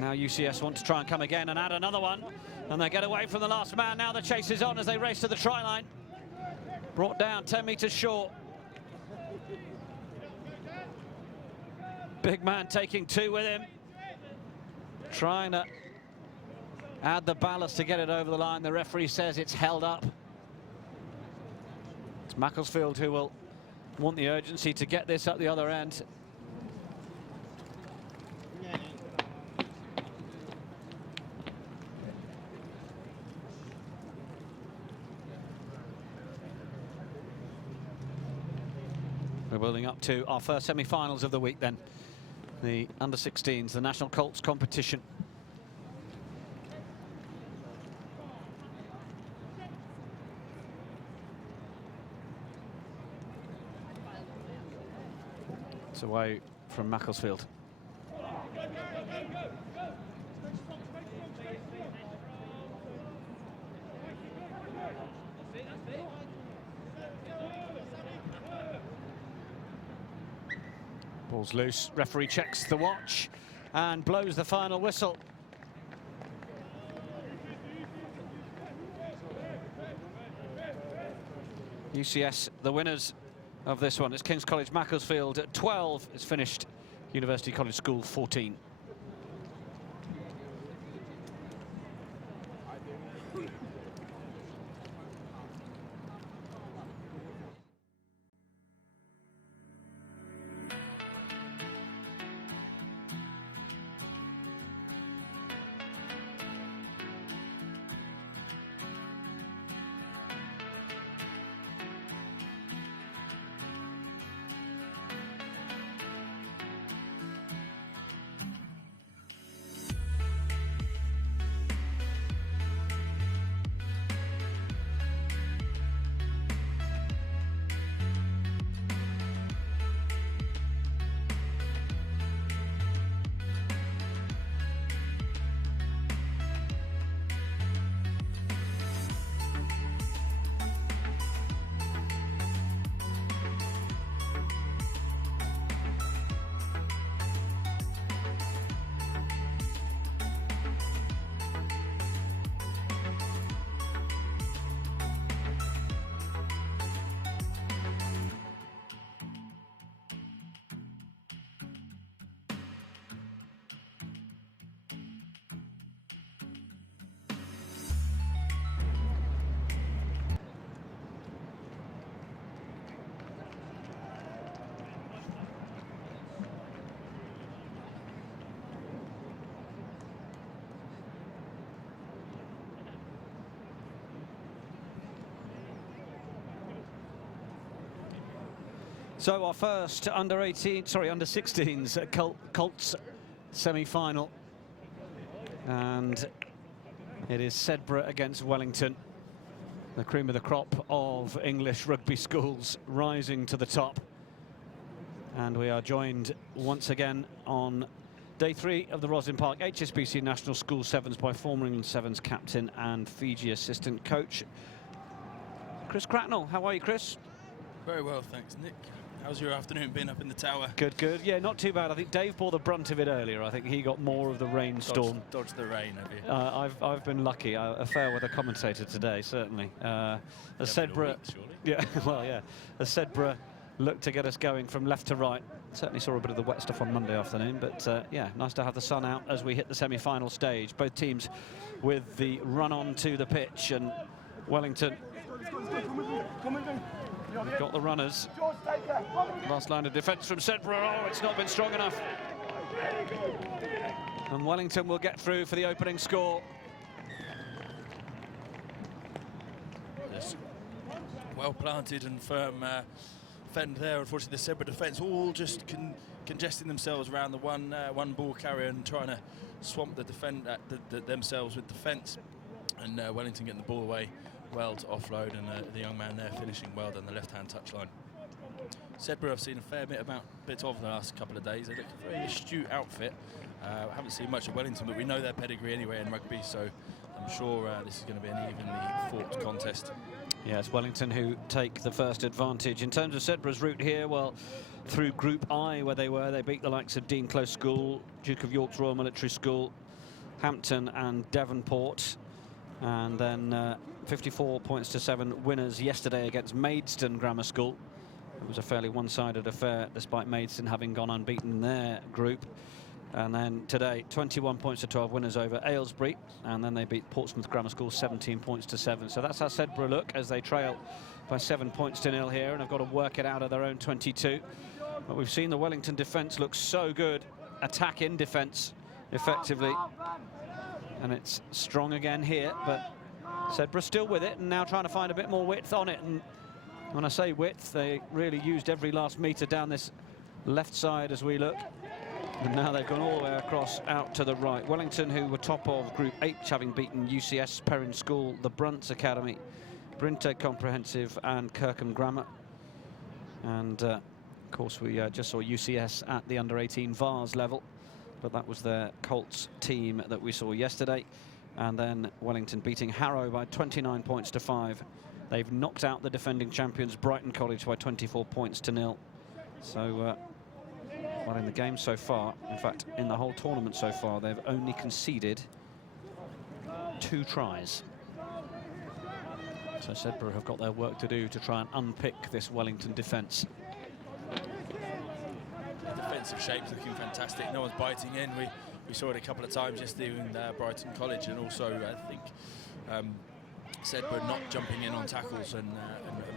now UCS want to try and come again and add another one, and they get away from the last man. Now the chase is on as they race to the try line. Brought down 10 metres short. Big man taking two with him, trying to add the ballast to get it over the line. The referee says it's held up. It's Macclesfield who will want the urgency to get this up the other end. We're building up to our first semi-finals of the week then. The under-16s, the National Colts competition. It's away from Macclesfield. Ball's loose, referee checks the watch and blows the final whistle. UCS, the winners of this one. It's King's College Macclesfield at 12. It's finished University College School 14. So our first under 16s Colts semi-final, and it is Sedbergh against Wellington, the cream of the crop of English rugby schools rising to the top. And we are joined once again on day 3 of the Rosslyn Park HSBC National School Sevens by former England Sevens captain and Fiji assistant coach Chris Cracknell. How are you, Chris? Very well, thanks, Nick. How's your afternoon been up in the tower? Good, good. Yeah, not too bad. I think Dave bore the brunt of it earlier. I think he got more of the rainstorm. Dodged the rain, have you? I've been lucky. A fair weather commentator today, certainly. As Sedbergh, yeah, well, yeah. As Sedbergh looked to get us going from left to right. Certainly saw a bit of the wet stuff on Monday afternoon, but yeah, nice to have the sun out as we hit the semi-final stage. Both teams with the run on to the pitch, and Wellington got the runners. Last line of defence from Sedbergh. Oh, it's not been strong enough. And Wellington will get through for the opening score. Yes. Well planted and firm fend there. Unfortunately, the Sedbergh defence all just congesting themselves around the one ball carrier and trying to swamp the themselves with defence. And Wellington getting the ball away well to offload, and the young man there finishing well down the left-hand touchline. Sedbergh I've seen a fair bit of the last couple of days. They look a very astute outfit. I haven't seen much of Wellington, but we know their pedigree anyway in rugby, so I'm sure this is going to be an evenly fought contest. Yeah, it's Wellington who take the first advantage. In terms of Sedbergh's route here, well, through Group I, where they beat the likes of Dean Close School, Duke of York's Royal Military School, Hampton and Devonport, and then 54 points to 7 winners yesterday against Maidstone Grammar School. It was a fairly one-sided affair, despite Maidstone having gone unbeaten in their group. And then today, 21 points to 12 winners over Aylesbury, and then they beat Portsmouth Grammar School 17 points to 7. So that's how Sedbergh look as they trail by 7 points to 0 here, and have got to work it out of their own 22. But we've seen the Wellington defence look so good, attack in defence effectively, and it's strong again here, but Sedbergh still with it and now trying to find a bit more width on it. And when I say width, they really used every last metre down this left side as we look. And now they've gone all the way across out to the right. Wellington, who were top of Group H, having beaten UCS, Perrin School, the Brunts Academy, Brinteg Comprehensive and Kirkham Grammar. And of course we just saw UCS at the under-18 Vars level, but that was their Colts team that we saw yesterday. And then Wellington beating Harrow by 29 points to 5. They've knocked out the defending champions Brighton College by 24 points to 0. So, well, in the game so far, in fact, in the whole tournament so far, they've only conceded 2 tries. So Sedbergh have got their work to do to try and unpick this Wellington defence. The defensive shape's looking fantastic. No one's biting in. We saw it a couple of times yesterday in Brighton College, and also I think Sedbergh not jumping in on tackles, and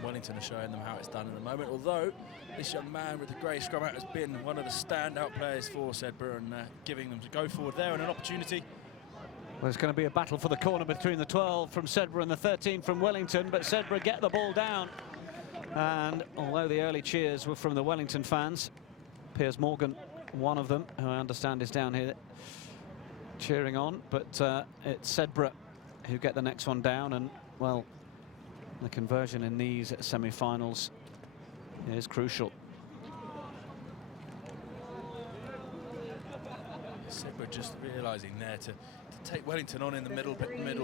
Wellington are showing them how it's done at the moment. Although this young man with the grey scrum hat has been one of the standout players for Sedbergh, and giving them to go forward there and an opportunity. Well, it's going to be a battle for the corner between the 12 from Sedbergh and the 13 from Wellington, but Sedbergh get the ball down. And although the early cheers were from the Wellington fans, Piers Morgan, one of them, who I understand is down here cheering on, but it's Sedbergh who get the next one down. And well, the conversion in these semi-finals is crucial. Sedbergh just realising there to take Wellington on in the middle,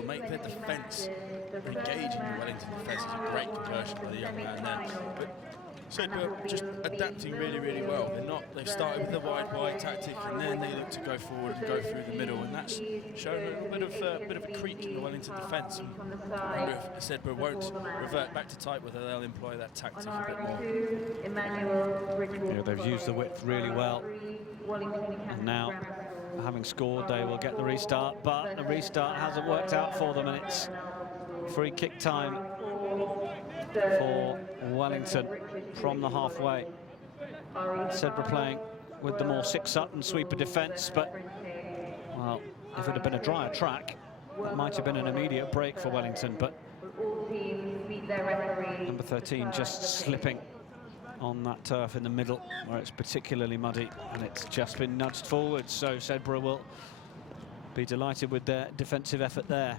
make their defence engaging the Wellington defence. Is a great conversion by the young man there. But Sedbergh just adapting really, really well. They've started with the wide tactic, and then they look to go forward and go through the middle, and that's shown a bit of a creak in the Wellington defence. I wonder if Sedbergh won't revert back to tight, whether they'll employ that tactic a bit more. Yeah, they've used the width really well, and now, having scored, they will get the restart, but the restart hasn't worked out for them, and it's free kick time for Wellington from the halfway. Sedbergh playing with the more six-up and sweeper defence, but, well, if it had been a drier track, that might have been an immediate break for Wellington, but number 13 just slipping on that turf in the middle, where it's particularly muddy, and it's just been nudged forward. So Sedbergh will be delighted with their defensive effort there.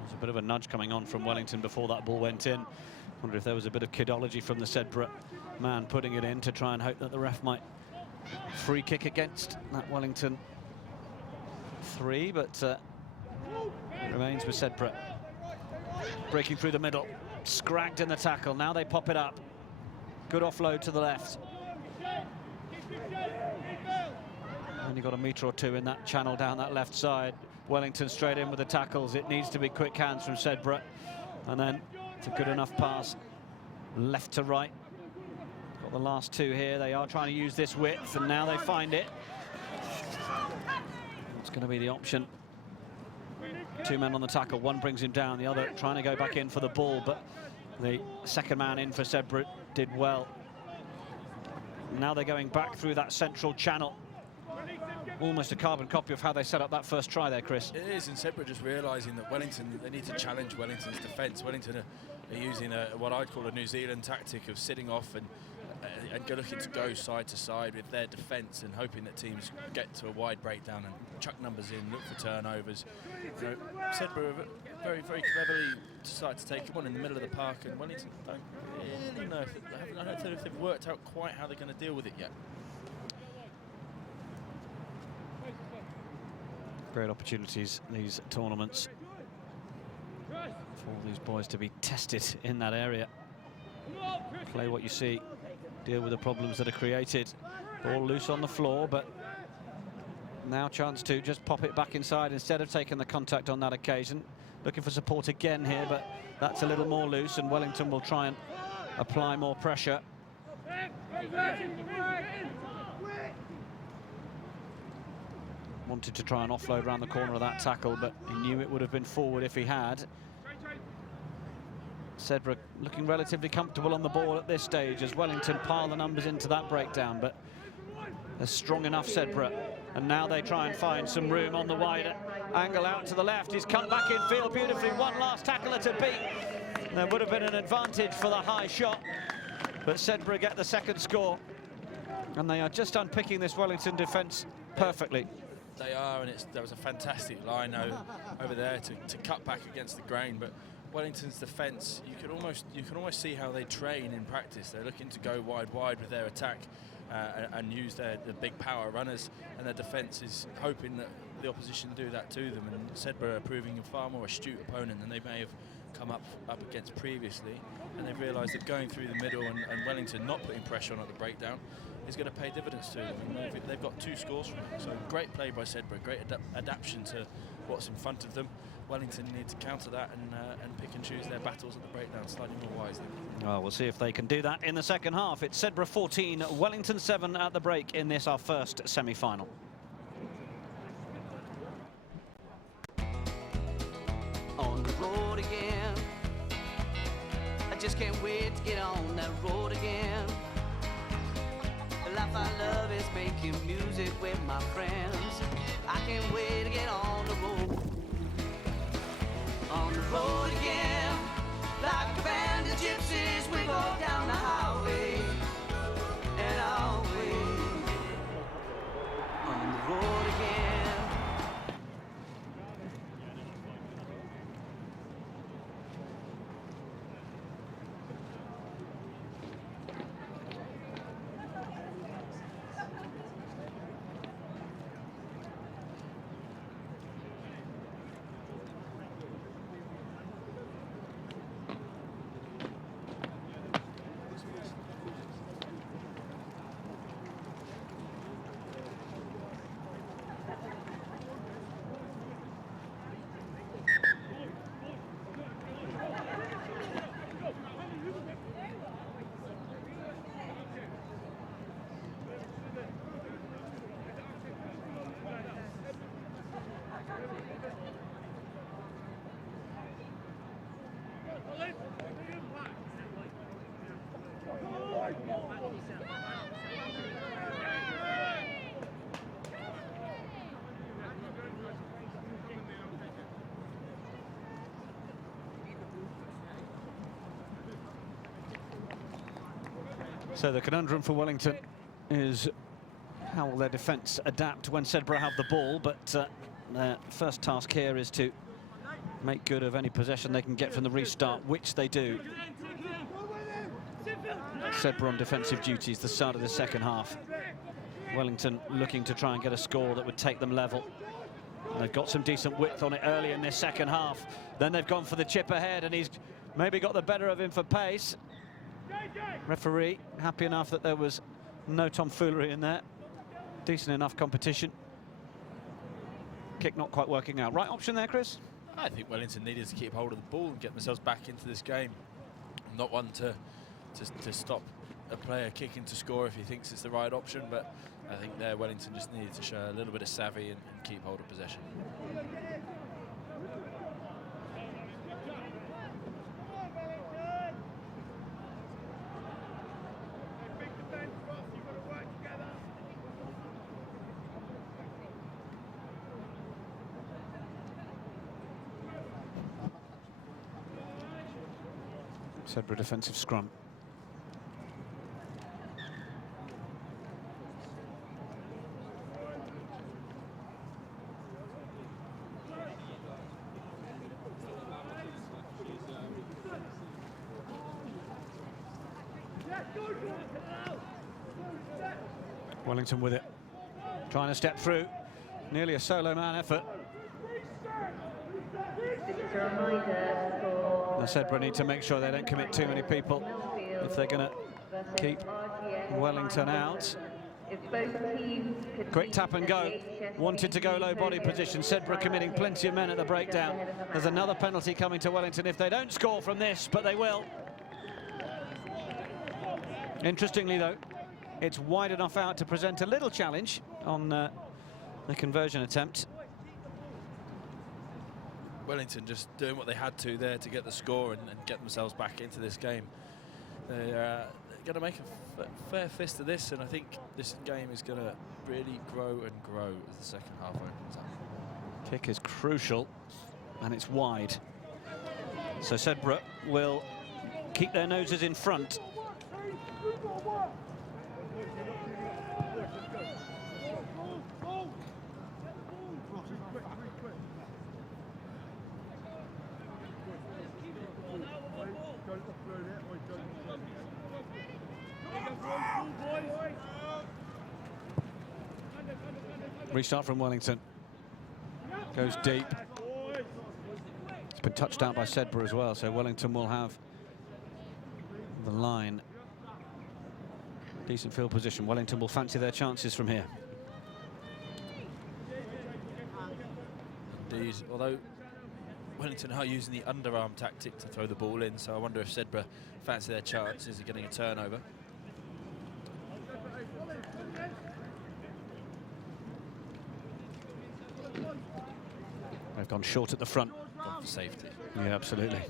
There's a bit of a nudge coming on from Wellington before that ball went in. Wonder if there was a bit of kidology from the Sedbergh man putting it in to try and hope that the ref might free kick against that Wellington 3, but it remains with Sedbergh. Breaking through the middle, scragged in the tackle. Now they pop it up. Good offload to the left. Only got a metre or two in that channel down that left side. Wellington straight in with the tackles. It needs to be quick hands from Sedbergh. And then it's a good enough pass left to right. Got the last two here. They are trying to use this width, and now they find it. It's going to be the option. Two men on the tackle. One brings him down, the other trying to go back in for the ball, but the second man in for Sedbergh did well. Now they're going back through that central channel. Almost a carbon copy of how they set up that first try there, Chris. It is, and Sedbergh just realising that Wellington, they need to challenge Wellington's defence. Wellington are using what I'd call a New Zealand tactic of sitting off and looking to go side to side with their defence and hoping that teams get to a wide breakdown and chuck numbers in, look for turnovers. You know, Sedbergh very, very cleverly decided to take them on in the middle of the park, and Wellington don't really know I don't know if they've worked out quite how they're going to deal with it yet. Great opportunities, these tournaments, for all these boys to be tested in that area. Play what you see, deal with the problems that are created. Ball loose on the floor, but now chance to just pop it back inside instead of taking the contact on that occasion. Looking for support again here, but that's a little more loose, and Wellington will try and apply more pressure. Wanted to try and offload around the corner of that tackle, but he knew it would have been forward if he had. Sedbergh looking relatively comfortable on the ball at this stage as Wellington pile the numbers into that breakdown, but they're strong enough, Sedbergh. And now they try and find some room on the wider angle out to the left. He's come back in field beautifully. One last tackler to beat. There would have been an advantage for the high shot, but Sedbergh get the second score. And they are just unpicking this Wellington defence perfectly. They are, and there was a fantastic line over there to cut back against the grain. But Wellington's defence, you can almost see how they train in practice. They're looking to go wide with their attack and use the big power runners, and their defence is hoping that the opposition do that to them. And Sedbergh are proving a far more astute opponent than they may have come up against previously, and they've realised that going through the middle and Wellington not putting pressure on at the breakdown is going to pay dividends to them. And they've got two scores from it. So great play by Sedbergh, great adaptation to what's in front of them. Wellington need to counter that and pick and choose their battles at the breakdown slightly more wisely. Well, we'll see if they can do that in the second half. It's Sedbergh 14, Wellington 7 at the break in this, our first semi-final. On the road again, I just can't wait to get on that road again. The life I love is making music with my friends. I can't wait to get on the road. On the road again, like a band of gypsies, we go down the highway and away. On the road again. So the conundrum for Wellington is how will their defence adapt when Sedbergh have the ball, but their first task here is to make good of any possession they can get from the restart, which they do. Sedbergh on defensive duties, the start of the second half. Wellington looking to try and get a score that would take them level. And they've got some decent width on it early in this second half. Then they've gone for the chip ahead, and he's maybe got the better of him for pace. Referee happy enough that there was no tomfoolery in there. Decent enough competition. Kick not quite working out. Right option there, Chris? I think Wellington needed to keep hold of the ball and get themselves back into this game. Not one to stop a player kicking to score if he thinks it's the right option, but I think there Wellington just needed to show a little bit of savvy and keep hold of possession. Sedbergh defensive scrum. Wellington with it, trying to step through, nearly a solo man effort. Now Sedbergh need to make sure they don't commit too many people if they're going to keep Wellington out. Quick tap and go, wanted to go low body position. Sedbergh committing plenty of men at the breakdown. There's another penalty coming to Wellington if they don't score from this, but they will. Interestingly though, it's wide enough out to present a little challenge on the conversion attempt. Wellington just doing what they had to there to get the score and get themselves back into this game. They're going to make a fair fist of this, and I think this game is going to really grow and grow as the second half opens up. Kick is crucial, and it's wide. So Sedbergh will keep their noses in front. Restart from Wellington. Goes deep. It's been touched out by Sedbergh as well, so Wellington will have the line. Decent field position. Wellington will fancy their chances from here. Indeed, although Wellington are using the underarm tactic to throw the ball in, so I wonder if Sedbergh fancy their chances of getting a turnover. They've gone short at the front. Gone for safety. Yeah, absolutely.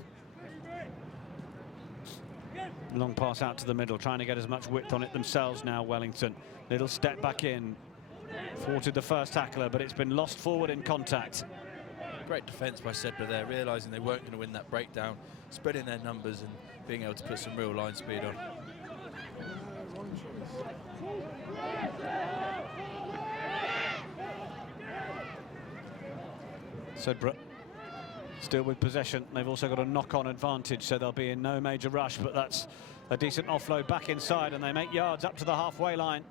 Long pass out to the middle, trying to get as much width on it themselves now, Wellington. Little step back in. Thwarted the first tackler, but it's been lost forward in contact. Great defence by Sedbergh there, realising they weren't going to win that breakdown, spreading their numbers and being able to put some real line speed on. Sedbergh still with possession. They've also got a knock-on advantage, so they'll be in no major rush, but that's a decent offload back inside, and they make yards up to the halfway line.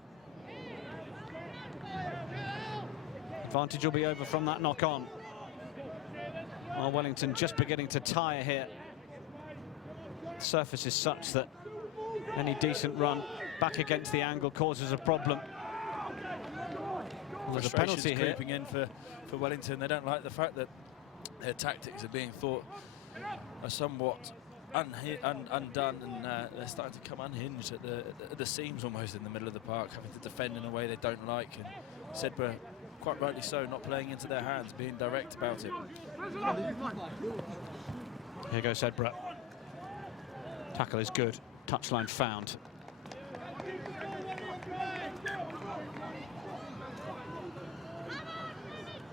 Advantage will be over from that knock-on. Well, Wellington just beginning to tire here. The surface is such that any decent run back against the angle causes a problem. Well, there's a penalty here. Creeping in for Wellington. They don't like the fact that their tactics are being thought are somewhat undone, and they're starting to come unhinged at the seams almost in the middle of the park, having to defend in a way they don't like. And Sedbergh, quite rightly so, not playing into their hands, being direct about it. Here goes Sedbergh. Tackle is good. Touchline found.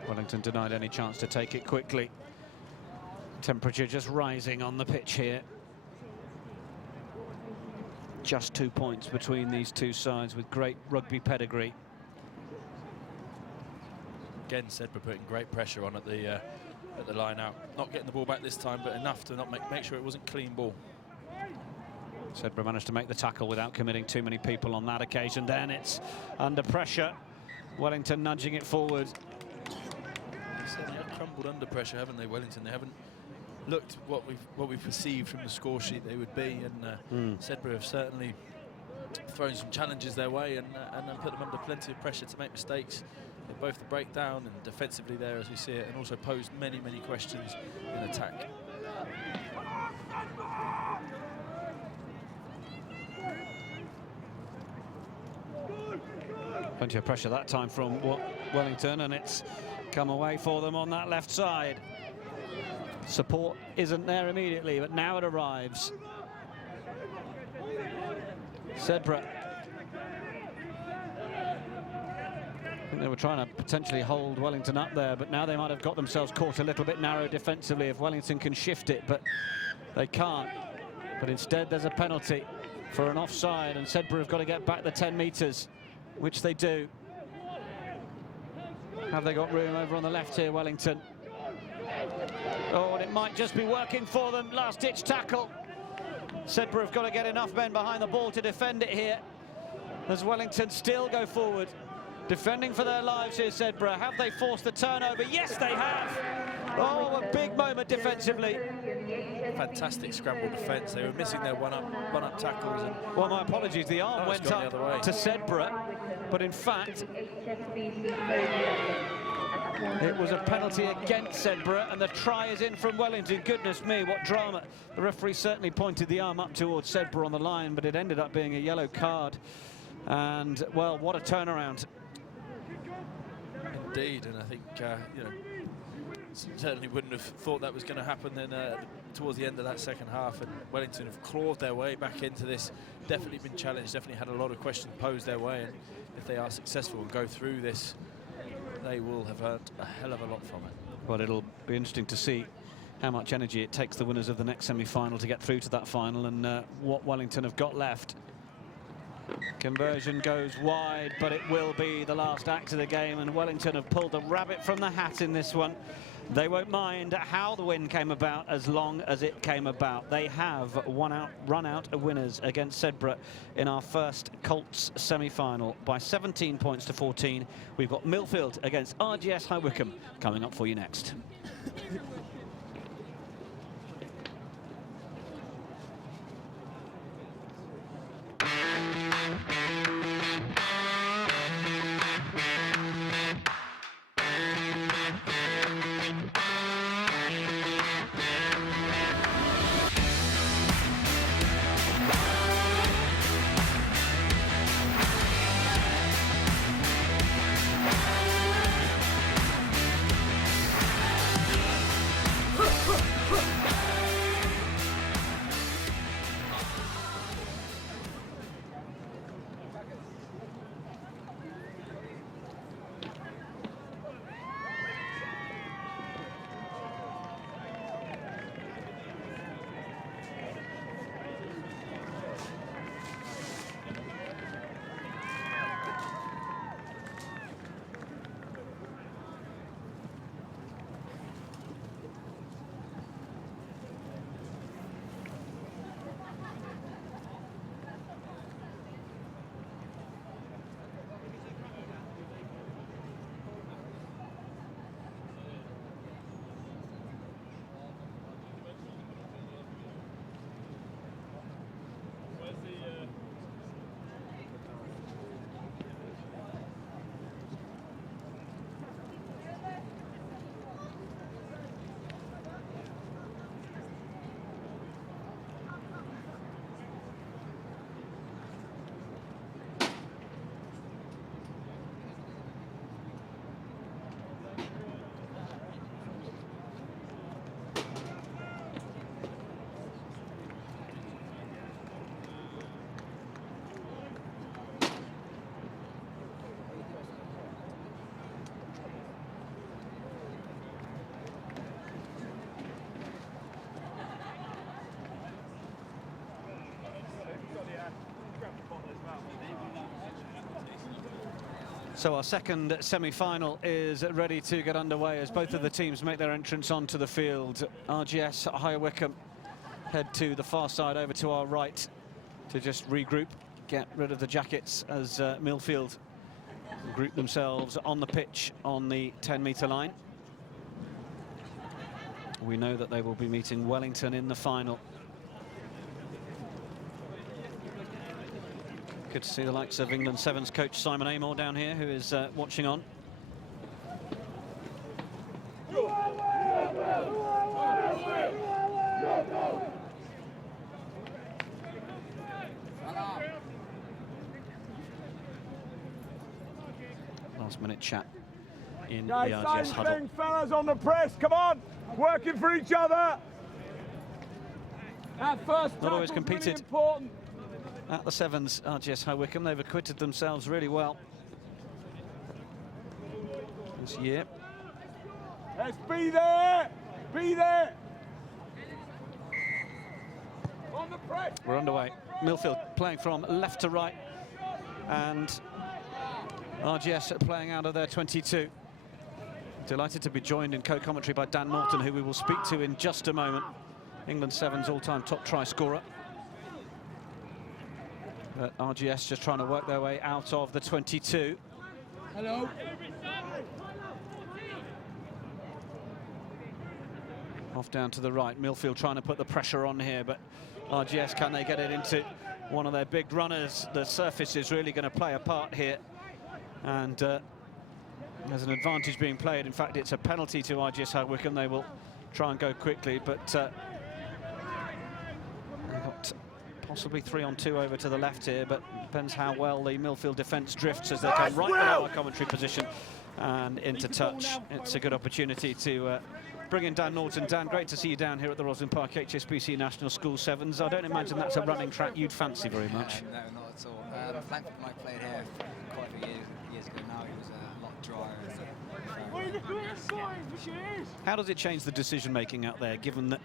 Wellington denied any chance to take it quickly. Temperature just rising on the pitch here. just 2 points between these two sides with great rugby pedigree. Again, Sedbergh putting great pressure on at the line out. Not getting the ball back this time, but enough to not make sure it wasn't clean ball. Sedbergh managed to make the tackle without committing too many people on that occasion. Then it's under pressure. Wellington nudging it forward. They certainly have crumbled under pressure, haven't they, Wellington? They haven't looked what we've perceived from the score sheet they would be, and Sedbergh have certainly thrown some challenges their way and put them under plenty of pressure to make mistakes, both the breakdown and defensively there as we see it, and also posed many questions in attack. Plenty of pressure that time from Wellington, and it's come away for them on that left side. Support isn't there immediately, but now it arrives. Sedbergh. I think they were trying to potentially hold Wellington up there, but now they might have got themselves caught a little bit narrow defensively if Wellington can shift it, but they can't. But instead there's a penalty for an offside, and Sedbergh have got to get back the 10 metres, which they do. Have they got room over on the left here, Wellington? Oh, and it might just be working for them. Last-ditch tackle. Sedbergh have got to get enough men behind the ball to defend it here, as Wellington still go forward. Defending for their lives here, Sedbergh. Have they forced the turnover? Yes, they have. Oh, a big moment defensively. Fantastic scramble defence. They were missing their one-up tackles. And well, my apologies. The arm went up to Sedbergh, but in fact, it was a penalty against Sedbergh, and the try is in from Wellington. Goodness me, what drama. The referee certainly pointed the arm up towards Sedbergh on the line, but it ended up being a yellow card. And, well, what a turnaround. Indeed, and I think, you know, certainly wouldn't have thought that was going to happen then towards the end of that second half, and Wellington have clawed their way back into this. Definitely been challenged, definitely had a lot of questions posed their way, and if they are successful and go through this, they will have earned a hell of a lot from it. Well, it'll be interesting to see how much energy it takes the winners of the next semi-final to get through to that final, and what Wellington have got left. Conversion goes wide, but it will be the last act of the game, and Wellington have pulled the rabbit from the hat in this one. They won't mind how the win came about as long as it came about. They have run out of winners against Sedbergh in our first Colts semi-final by 17 points to 14. We've got Millfield against RGS High Wycombe coming up for you next. So our second semi-final is ready to get underway as both of the teams make their entrance onto the field. RGS High Wycombe head to the far side over to our right to just regroup, get rid of the jackets as Millfield group themselves on the pitch on the 10-metre line. We know that they will be meeting Wellington in the final. Good to see the likes of England Sevens coach Simon Amor down here, who is watching on. Last-minute chat in the RGS huddle. Fellas on the press, come on, working for each other. That first not always competed really important. At the Sevens, RGS High Wycombe, they've acquitted themselves really well this year. Let's be there! Be there! On the press! We're underway. Millfield playing from left to right, and RGS playing out of their 22. Delighted to be joined in co-commentary by Dan Norton, who we will speak to in just a moment. England Sevens all-time top try scorer. But RGS just trying to work their way out of the 22. Hello. Off down to the right. Millfield trying to put the pressure on here, but RGS, can they get it into one of their big runners? The surface is really going to play a part here. And there's an advantage being played. In fact, it's a penalty to RGS High Wycombe. They will try and go quickly, but they've got possibly 3-on-2 over to the left here, but depends how well the Millfield defence drifts as they come right below our commentary position and into touch. It's a good opportunity to bring in Dan Norton. Dan, great to see you down here at the Rosslyn Park HSBC National School Sevens. I don't imagine that's a running track you'd fancy very much. No, not at all. Langton and I played here quite a few years ago now. It was a lot drier. How does it change the decision-making out there, given that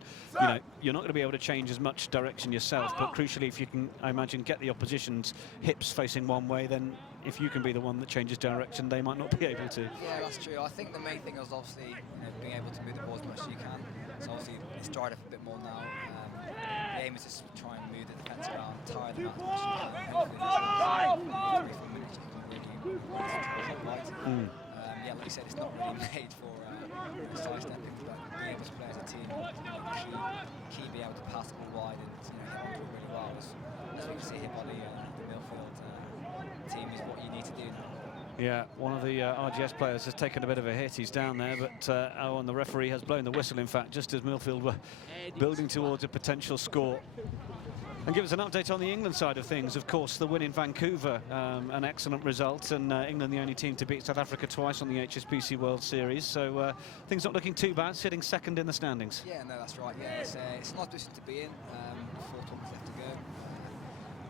you're not going to be able to change as much direction yourself, but crucially, if you can, I imagine, get the opposition's hips facing one way, then if you can be the one that changes direction, they might not be able to. Yeah, that's true. I think the main thing is obviously being able to move the ball as much as you can. So obviously it's dried up a bit more now. The aim is just to try and move the defence around, tire them out as much as you can. Yeah, like you said, it's not really made for sidestepping, but being able to play as a team, key be able to pass the ball wide and get onto it really well. As we can see here by the Millfield team, is what you need to do now. Yeah, one of the RGS players has taken a bit of a hit. He's down there, but and the referee has blown the whistle, in fact, just as Millfield were building towards a potential score. And give us an update on the England side of things. Of course, the win in Vancouver, an excellent result, and England the only team to beat South Africa twice on the HSBC World Series. So things not looking too bad, sitting second in the standings. Yeah, no, that's right. Yeah, it's a nice position to be in. 4 tournaments left to go.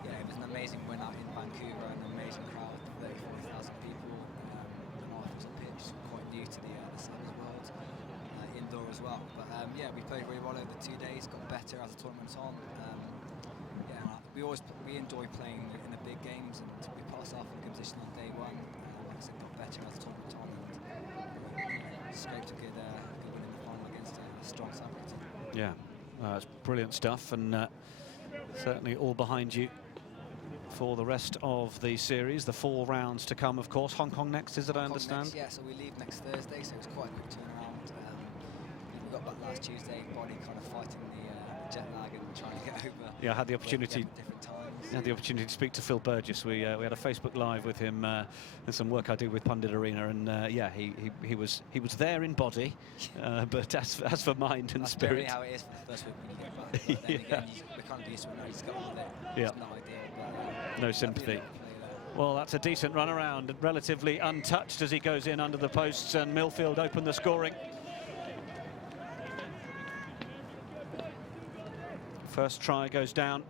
Yeah, it was an amazing win out in Vancouver, an amazing crowd, 30,000 people. The night was a pitch, quite new to the Sevens world, indoor as well. But yeah, we played really well over 2 days, got better as the tournament went on. We enjoy playing in the big games, and we passed off in good position on day one. Like I said, got better as the tournament went on, and scraped a good win in the final against a strong South Africa. Yeah, it's brilliant stuff, and certainly all behind you for the rest of the series. The 4 rounds to come, of course. Hong Kong next, is it? I understand. Next, yeah, so we leave next Thursday, so it's quite a quick turnaround. We got back last Tuesday, body kind of fighting the jet lag and trying to get over. Yeah, I had the opportunity. I had the opportunity to speak to Phil Burgess. We had a Facebook Live with him and some work I did with Pundit Arena, and yeah, he was there in body, but as for mind and spirit. That's generally how it is for the first week when you get back. But then again, we're kind of used to it now. You just got on with it. Yeah. It's not ideal, but no sympathy. Well, that's a decent run around, relatively untouched as he goes in under the posts, and Millfield open the scoring. First try goes down.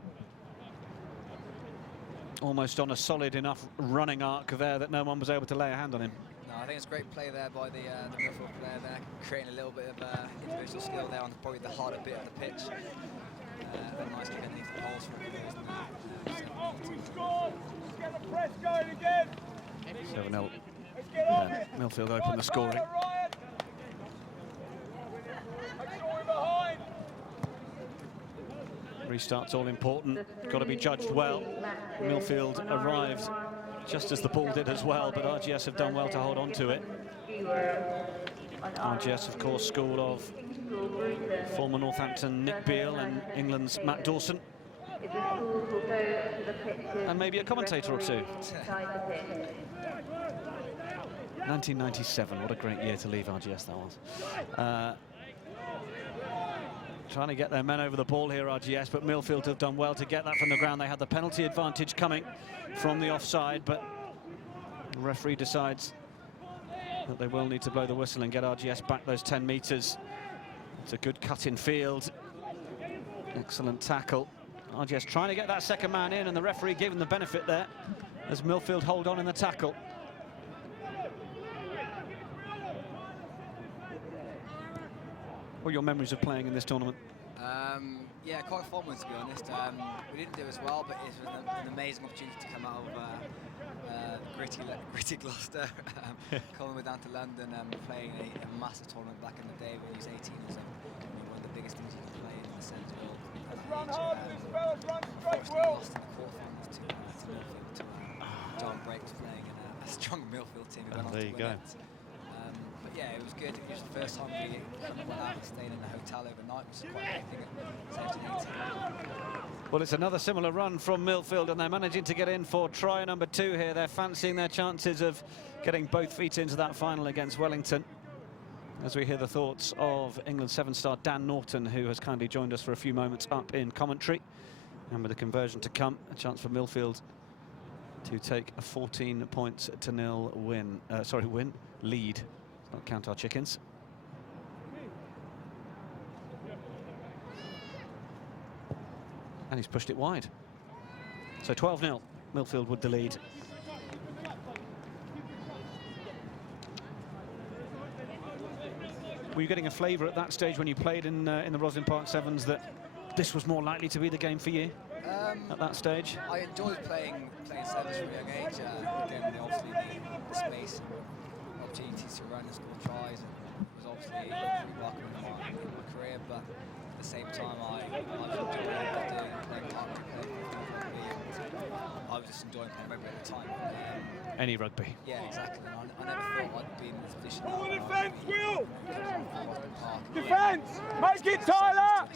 Almost on a solid enough running arc there that no one was able to lay a hand on him. No, I think it's great play there by the Millfield player there, creating a little bit of individual skill there on probably the harder bit of the pitch. A nice kick underneath the poles for the we scored! Let's get the press going again! 7-0 Millfield open the scoring. Restart's all important, got to be judged well. Millfield arrived just as the ball did as well, but RGS have done well to hold on to it. RGS, of course, school of former Northampton Nick Beale and England's Matt Dawson. And maybe a commentator or two. 1997, what a great year to leave RGS that was. Trying to get their men over the ball here, RGS, but Millfield have done well to get that from the ground. They had the penalty advantage coming from the offside, but the referee decides that they will need to blow the whistle and get RGS back those 10 metres. It's a good cut in field. Excellent tackle. RGS trying to get that second man in, and the referee giving the benefit there as Millfield hold on in the tackle. What are your memories of playing in this tournament? Yeah, quite a fun one, to be honest. We didn't do as well, but it was an amazing opportunity to come out of gritty Gloucester, coming down to London and playing a massive tournament back in the day when he was 18 or something. One of the biggest things you can play in the Central. Unfortunately, lost in the quarterfinals to Millfield. John Brake was playing in a strong Millfield team. There you go. But yeah, it was good. It was the first time we went out and stayed in a hotel overnight, which is quite a big thing at 17, 18. Well, it's another similar run from Millfield, and they're managing to get in for try number 2 here. They're fancying their chances of getting both feet into that final against Wellington. As we hear the thoughts of England 7-star Dan Norton, who has kindly joined us for a few moments up in commentary. And with the conversion to come, a chance for Millfield to take a 14-0 lead. Let's not count our chickens. And he's pushed it wide. So 12-0, Millfield with the lead. Were you getting a flavour at that stage when you played in the Rosslyn Park Sevens that this was more likely to be the game for you at that stage? I enjoyed playing sevens from a young age. Again, obviously the space and opportunities to run and score tries was obviously pretty welcome in my career, but at the same time I was enjoying playing rugby. I was just enjoying playing rugby at the time. Any rugby? Yeah, exactly. And I never thought I'd be in this position. Ball defence, Will! Defence! Make it, Tyler!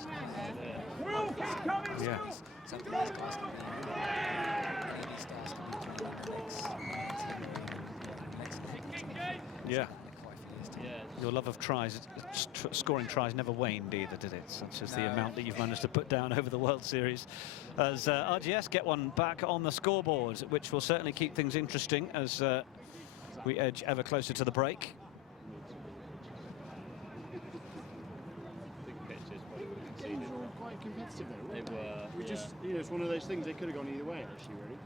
Will, keep coming, yeah. Something these guys can be. Any stars can be yeah. Your love of tries, scoring tries never waned either, did it? Such as the amount that you've managed to put down over the World Series. As RGS get one back on the scoreboard, which will certainly keep things interesting as we edge ever closer to the break. Games were quite competitive though. They were. We just, it's one of those things, they could have gone either way actually, really.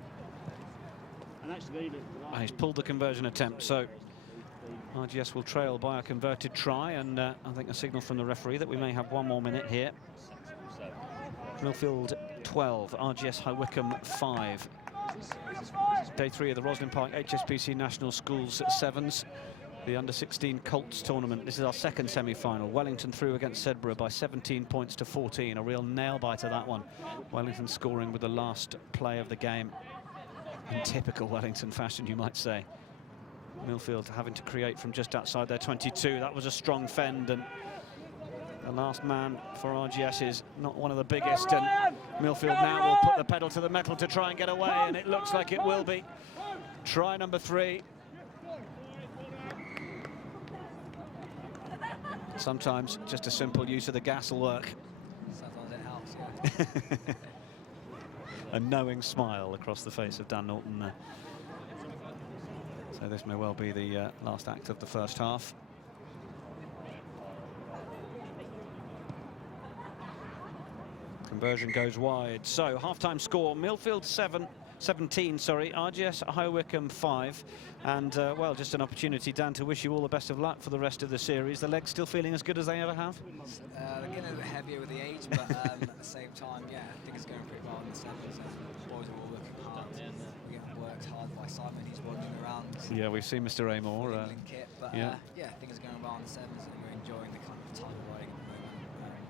And actually they looked. He's pulled the conversion attempt, so RGS will trail by a converted try, and I think a signal from the referee that we may have one more minute here. Millfield 12, RGS High Wycombe 5. Day 3 of the Rosslyn Park HSBC National Schools Sevens, the under-16 Colts tournament. This is our second semi-final. Wellington through against Sedbergh by 17 points to 14. A real nail-biter, that one. Wellington scoring with the last play of the game. In typical Wellington fashion, you might say. Millfield having to create from just outside their 22. That was a strong fend, and the last man for RGS is not one of the biggest, and Millfield now will put the pedal to the metal to try and get away, and it looks like it will be. Try number 3. Sometimes just a simple use of the gas will work. Sometimes it helps, yeah. A knowing smile across the face of Dan Norton there. So this may well be the last act of the first half. Conversion goes wide. So half-time score, Millfield 17, RGS High Wycombe 5. And, well, just an opportunity, Dan, to wish you all the best of luck for the rest of the series. The legs still feeling as good as they ever have? They're getting a little bit heavier with the age, but at the same time, yeah, I think it's going pretty well in the sevens. The boys are all working hard. We get worked hard by Simon. He's wandering around around. Yeah, we've seen Mr. Amor. Kit, but yeah, things are going well on the sevens, and we're enjoying the kind of time riding at the moment.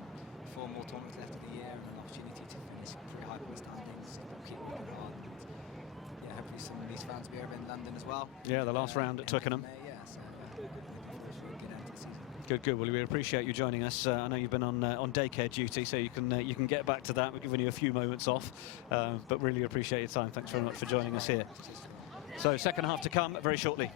4 more tournaments left of the year, and an opportunity to finish pretty high point standings. So we'll keep working hard. And, yeah, hopefully some of these fans will be over in London as well. Yeah, the last round at Twickenham. Yeah, so good end to the season. Good. Well, we appreciate you joining us. I know you've been on daycare duty, so you can get back to that. We're giving you a few moments off, but really appreciate your time. Thanks very much for joining us here. So second half to come very shortly.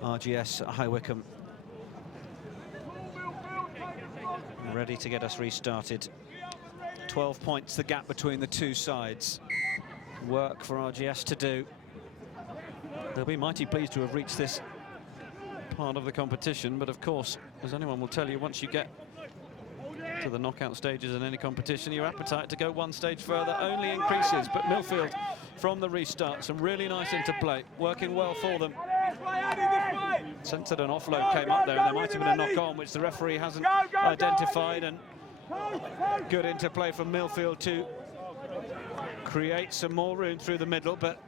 RGS High Wycombe ready to get us restarted. 12 points the gap between the two sides. Work for RGS to do. They'll be mighty pleased to have reached this part of the competition, but of course, as anyone will tell you, once you get to the knockout stages in any competition, your appetite to go one stage further only increases. But Millfield from the restart, some really nice interplay, working well for them. Censored an offload came up there, and there might have been a knock-on, which the referee hasn't identified, and good interplay from Millfield to create some more room through the middle, but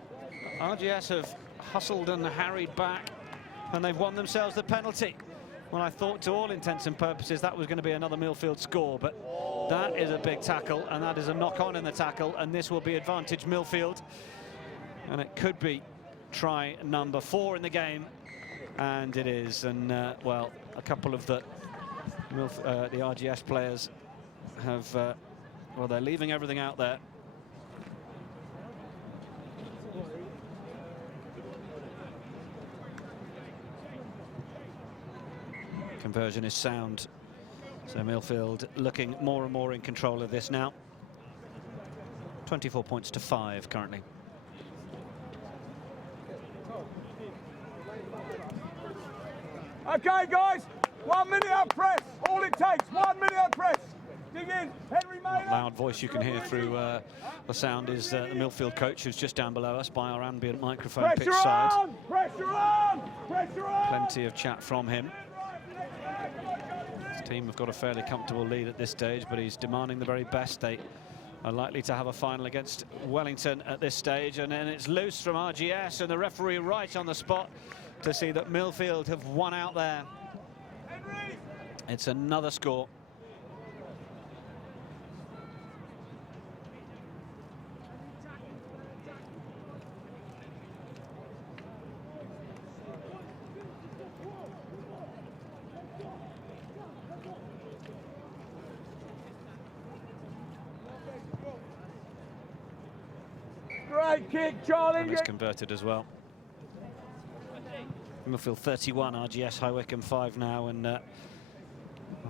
RGS have hustled and harried back, and they've won themselves the penalty. Well, I thought to all intents and purposes that was going to be another Millfield score, but that is a big tackle, and that is a knock-on in the tackle, and this will be advantage Millfield, and it could be try number 4 in the game, and it is. And well, a couple of the RGS players have well, they're leaving everything out there. Conversion is sound, so Millfield looking more and more in control of this now. 24 points to 5 currently. Okay, guys, 1 minute up press. All it takes, 1 minute up press. Dig in, Henry Maynard. Loud voice you can hear through the sound is the Millfield coach, who's just down below us by our ambient microphone Pressure pitch side. on! Pressure on! Pressure on! Plenty of chat from him. His team have got a fairly comfortable lead at this stage, but he's demanding the very best. They are likely to have a final against Wellington at this stage, and then it's loose from RGS, and the referee right on the spot to see that Millfield have won out there. It's another score. Great kick, Charlie. And it's converted as well. Millfield 31, RGS High Wycombe 5 now, and well,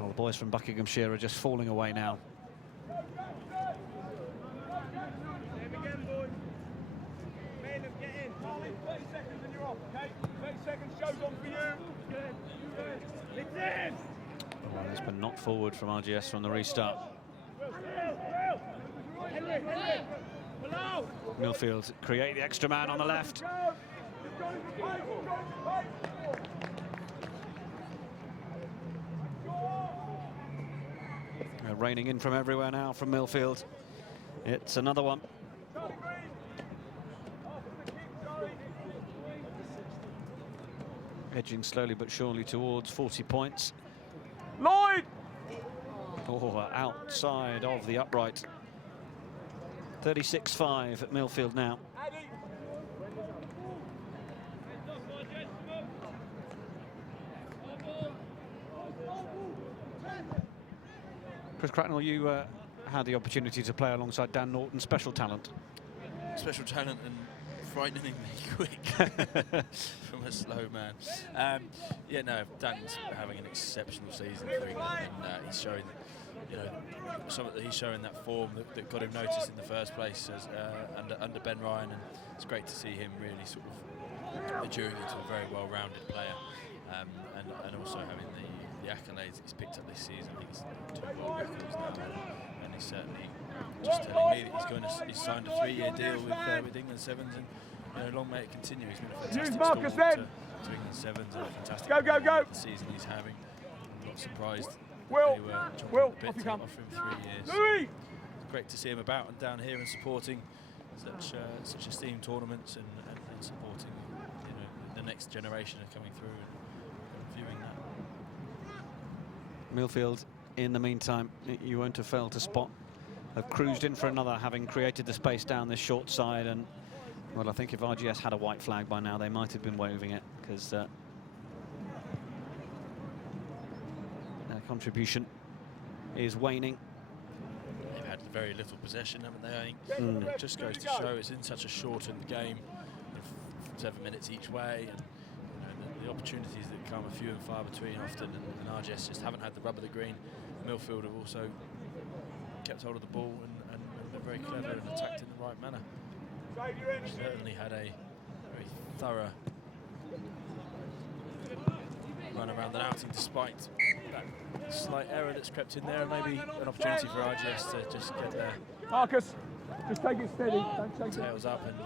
the boys from Buckinghamshire are just falling away now. Oh, it's been knocked forward from RGS from the restart. Millfield create the extra man on the left. They're raining in from everywhere now from Millfield. It's another one. Edging slowly but surely towards 40 points. Lloyd! Oh, outside of the upright. 36-5 at Millfield now. Chris Cracknell, you had the opportunity to play alongside Dan Norton, special talent. Special talent and frighteningly quick from a slow man. Yeah, no, Dan's having an exceptional season for England, and he's showing, you know, he's showing that form that got him noticed in the first place as, under Ben Ryan, and it's great to see him really sort of maturing into a very well-rounded player, and also having the accolades he's picked up this season. I think he's 2 world records now, and he's certainly just telling me that he's signed a 3-year deal with England Sevens, and you know, long may it continue. He's been a fantastic stalwart to England Sevens, and a fantastic the season he's having. I'm not surprised they were chomping at the bit to offer him 3 years. It's great to see him about and down here and supporting such esteemed tournaments, and supporting, you know, the next generation are coming through and viewing that. Millfield, in the meantime, you won't have failed to spot, have cruised in for another, having created the space down this short side. And well, I think if RGS had a white flag by now, they might have been waving it, because their contribution is waning. They've had very little possession, haven't they? I think it just goes to show it's in such a shortened game, 7 minutes each way, and you know, the opportunities that come are few and far between often, and RGS just haven't had the rub of the green. Millfield have also kept hold of the ball and been very clever and attacked in the right manner. Certainly had a very thorough run around the outing, despite that slight error that's crept in there, and maybe an opportunity for RGS to just get there. Marcus, just take it steady. Don't take tails up and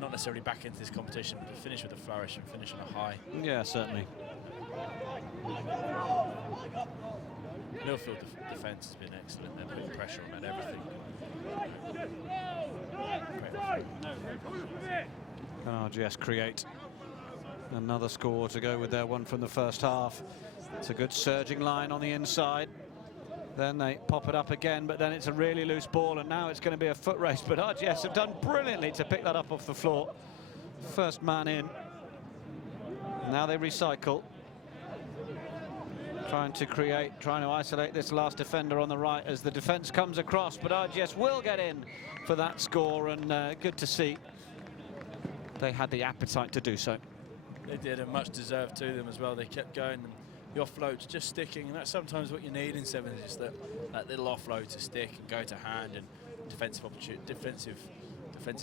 not necessarily back into this competition, but to finish with a flourish and finish on a high. Yeah, certainly. Millfield defence has been excellent. They're putting pressure on at everything. And RGS create another score to go with their one from the first half. It's a good surging line on the inside. Then they pop it up again, but then it's a really loose ball, and now it's going to be a foot race. But RGS have done brilliantly to pick that up off the floor. First man in. Now they recycle. Trying to create, trying to isolate this last defender on the right as the defence comes across, but RGS will get in for that score, and good to see they had the appetite to do so. They did, and much deserved to them as well. They kept going, and the offloads just sticking, and that's sometimes what you need in sevens, is that little offload to stick and go to hand, and defensive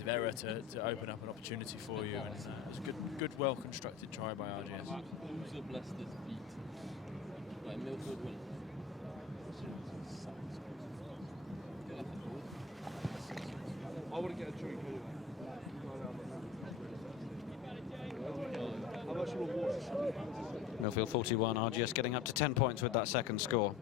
error to open up an opportunity for you. And it was a good, well constructed try by RGS. Who's the blessed beat? Like Millfield win. I want to get a drink anyway. How much will water? Millfield 41, RGS getting up to 10 points with that second score.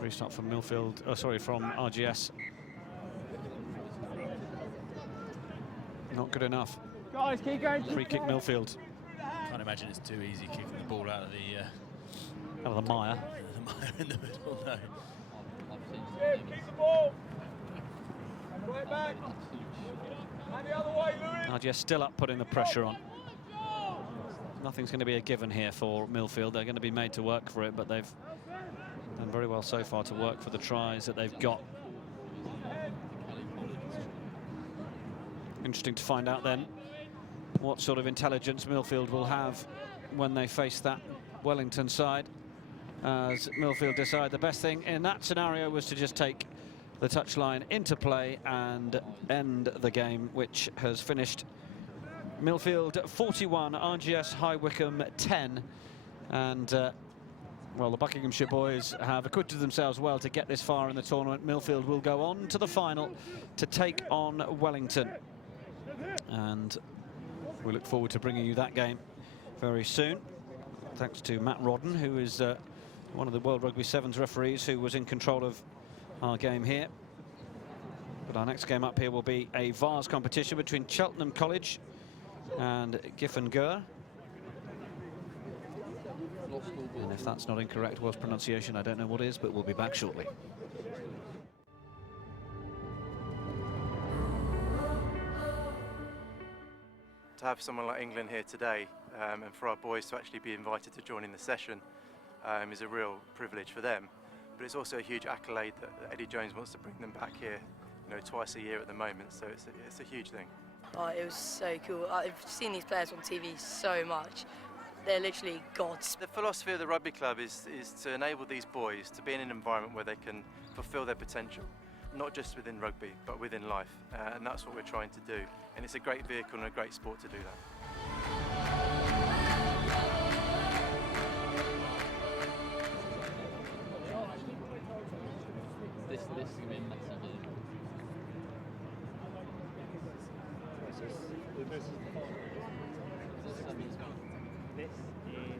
Restart from Millfield, from RGS. Not good enough. Guys, keep going. Free kick Millfield. Can't imagine it's too easy kicking the ball out of the mire. The mire in the middle, no. Keep the ball. Right back. And the other way, Louis. RGS still up, putting the pressure on. Nothing's going to be a given here for Millfield. They're going to be made to work for it, but they've done very well so far to work for the tries that they've got. Interesting to find out then what sort of intelligence Millfield will have when they face that Wellington side, as Millfield decide the best thing in that scenario was to just take the touchline into play and end the game, which has finished Millfield 41, RGS High Wycombe 10. And well, the Buckinghamshire boys have acquitted themselves well to get this far in the tournament. Millfield will go on to the final to take on Wellington. And we look forward to bringing you that game very soon. Thanks to Matt Rodden, who is one of the World Rugby Sevens referees who was in control of our game here. But our next game up here will be a Vars competition between Cheltenham College and Giffen Gur. And if that's not incorrect Welsh pronunciation, I don't know what is, but we'll be back shortly. To have someone like England here today, and for our boys to actually be invited to join in the session is a real privilege for them. But it's also a huge accolade that Eddie Jones wants to bring them back here, you know, twice a year at the moment. So it's a huge thing. Oh, it was so cool. I've seen these players on TV so much. They're literally gods. The philosophy of the rugby club is to enable these boys to be in an environment where they can fulfil their potential, not just within rugby, but within life. And that's what we're trying to do. And it's a great vehicle and a great sport to do that. This is going to be a massive game.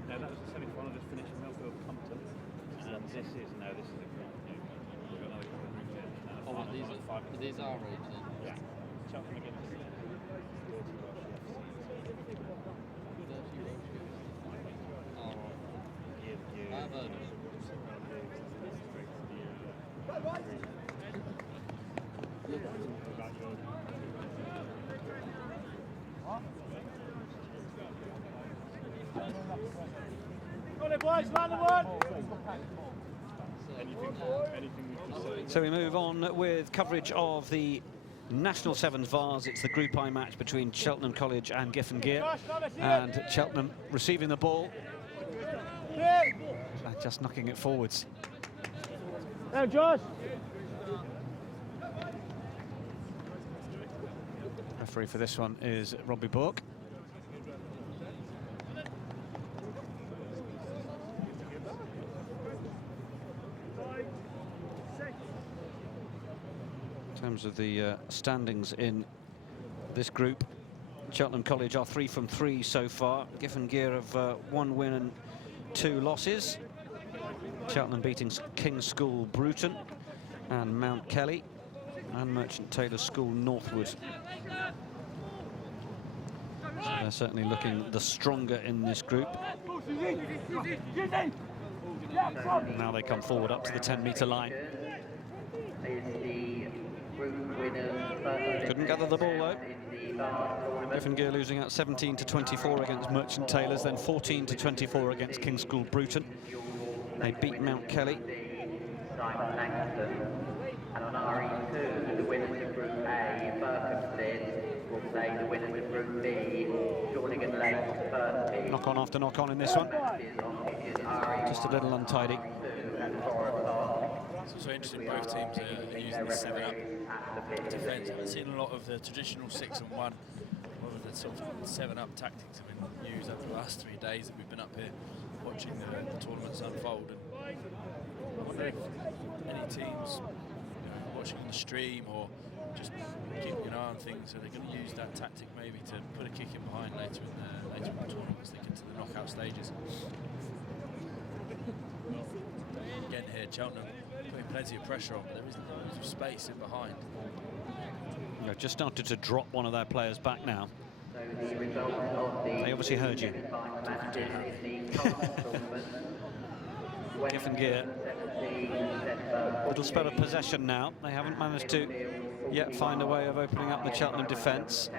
No, that was the semi-final. Just finished in Millfield, Compton, and this is a we've got another couple of rooms in. These are rooms in. Yeah. Cheltenham against. I've heard of it. Got it, boys, land the one! So we move on with coverage of the National Sevens Vars. It's the Group I match between Cheltenham College and Giffen-Gear, and Cheltenham receiving the ball, just knocking it forwards. Now, Josh! Referee for this one is Robbie Bourke. In terms of the standings in this group, Cheltenham College are 3 from 3 so far. Giffen-Gear have 1 win and 2 losses. Cheltenham beating King's School Bruton and Mount Kelly, and Merchant Taylor School Northwood. So they're certainly looking the stronger in this group. Now they come forward up to the 10-metre line. Couldn't gather the ball though. Giffen-Gear losing out 17-24 against Merchant Taylors, then 14-24 against King's School Bruton. They beat Mount Kelly. And on RE2, the winners of Group A, Berkhamsted, will play the winners of Group B, Shornigan Lake first team. Knock on after knock on in this one. Just a little untidy. It's also interesting both teams are using the 7-up defence. I haven't seen a lot of the traditional 6-on-1. A lot of the sort of 7-up tactics have been used over the last 3 days that we've been up here watching the tournaments unfold. And I wonder if any teams watching on the stream or just keeping an eye on things, are they going to use that tactic maybe to put a kick in behind later in the tournament as they get to the knockout stages? Again here, Cheltenham putting plenty of pressure on, but there is space in behind. They've just started to drop one of their players back now. They obviously heard you. Giffen-Gear, little spell of possession now. They haven't managed to yet find a way of opening up the Cheltenham defence.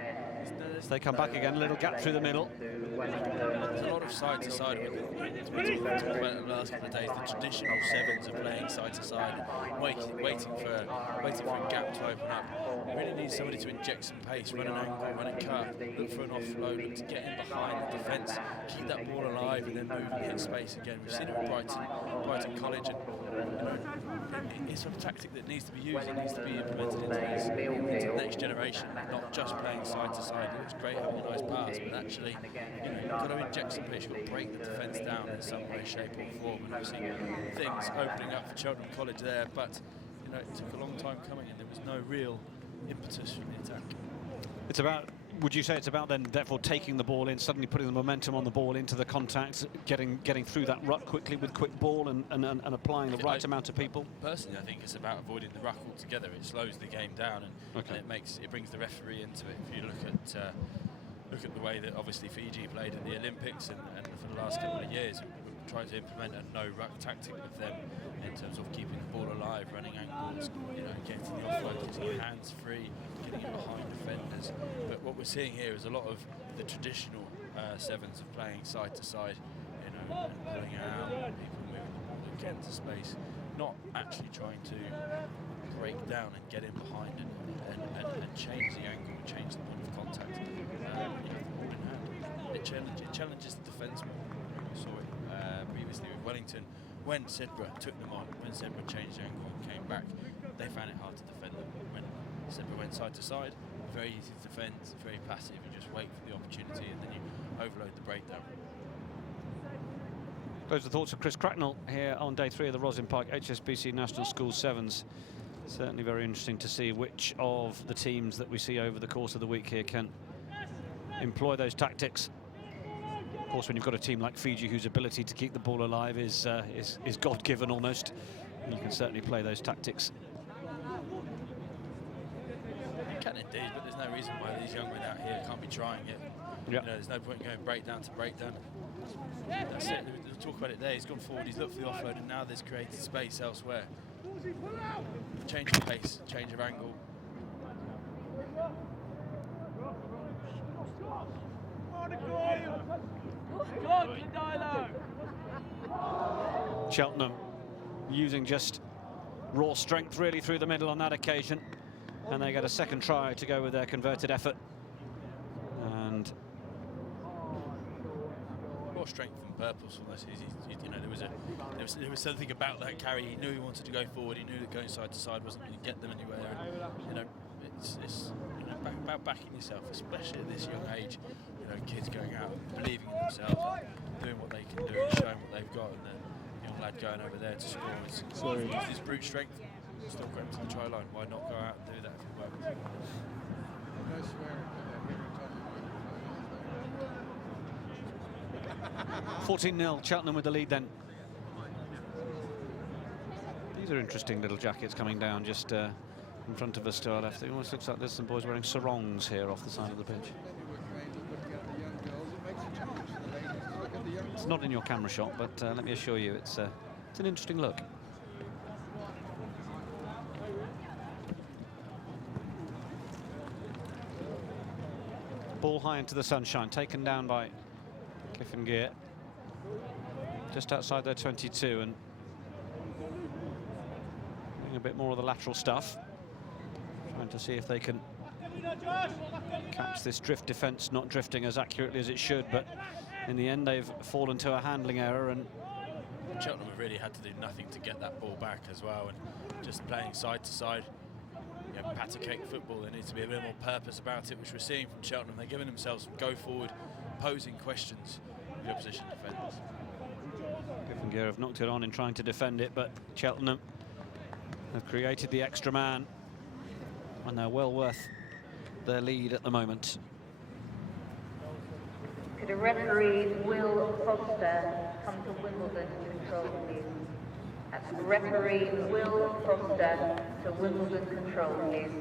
As they come back again, a little gap through the middle. There's a lot of side-to-side. We talked about it the last couple of days. The traditional sevens are playing side-to-side, waiting for a gap to open up. You really need somebody to inject some pace, run an angle, run a cut, look for an offload, look to get in behind the defence, keep that ball alive, and then move and hit space again. We've seen it with Brighton College, and it's a tactic that needs to be used. It needs to be implemented into the next generation, not just playing side-to-side. It looks great having a nice pass, but actually, you've got to inject some pace. You've got to break the defence down in some way, shape or form. And we've seen things opening up for Cheltenham College there, but it took a long time coming and there was no real impetus from the attack. It's about, would you say it's about then therefore taking the ball in, suddenly putting the momentum on the ball into the contact, getting through that ruck quickly with quick ball and applying the right amount of people? Personally, I think it's about avoiding the ruck altogether. It slows the game down and it brings the referee into it. If you look at the way that obviously Fiji played in the Olympics and for the last couple of years, try to implement a no-ruck tactic with them in terms of keeping the ball alive, running angles, getting the offload, getting your hands free, getting it behind defenders. But what we're seeing here is a lot of the traditional sevens of playing side to side, and pulling out, people moving the ball again to space, not actually trying to break down and get in behind and change the angle, change the point of contact. It challenges the defence more. We saw it previously with Wellington. When Sedbergh took them on, when Sedbergh changed the angle and came back, they found it hard to defend them. When Sedbergh went side to side, very easy to defend, very passive. You just wait for the opportunity and then you overload the breakdown. Those are the thoughts of Chris Cracknell here on day 3 of the Rosslyn Park HSBC National School Sevens. Certainly very interesting to see which of the teams that we see over the course of the week here can employ those tactics. Of course, when you've got a team like Fiji whose ability to keep the ball alive is God-given almost, you can certainly play those tactics. You can indeed, but there's no reason why these young men out here can't be trying it. Yep. There's no point going breakdown to breakdown. That's it. We'll talk about it there. He's gone forward, he's looked for the offload, and now there's created space elsewhere. Change of pace, change of angle. Cheltenham using just raw strength really through the middle on that occasion, and they get a second try to go with their converted effort. And more strength and purposefulness. There was something about that carry. He knew he wanted to go forward. He knew that going side to side wasn't going to get them anywhere. And, it's about backing yourself, especially at this young age. Kids going out, believing in themselves, doing what they can do, and showing what they've got. And the young lad going over there to score. It's this brute strength. Still going to the try line. Why not go out and do that if it works? 14-0, Cheltenham with the lead then. These are interesting little jackets coming down just in front of us to our left. It almost looks like there's some boys wearing sarongs here off the side of the pitch. It's not in your camera shot, but let me assure you, it's an interesting look. Ball high into the sunshine, taken down by Clifford Gear, just outside their 22, and doing a bit more of the lateral stuff, trying to see if they can catch this drift defence, not drifting as accurately as it should, but in the end they've fallen to a handling error. And Cheltenham have really had to do nothing to get that ball back as well, and just playing side to side. Patter cake football. There needs to be a bit more purpose about it, which we're seeing from Cheltenham. They're giving themselves go forward, posing questions to the opposition defenders. Clifford Gear have knocked it on in trying to defend it, but Cheltenham have created the extra man, and they're well worth their lead at the moment. Could a referee, Will Foster, come to Wimbledon to control, please? That's referee Will Foster to Wimbledon control, please.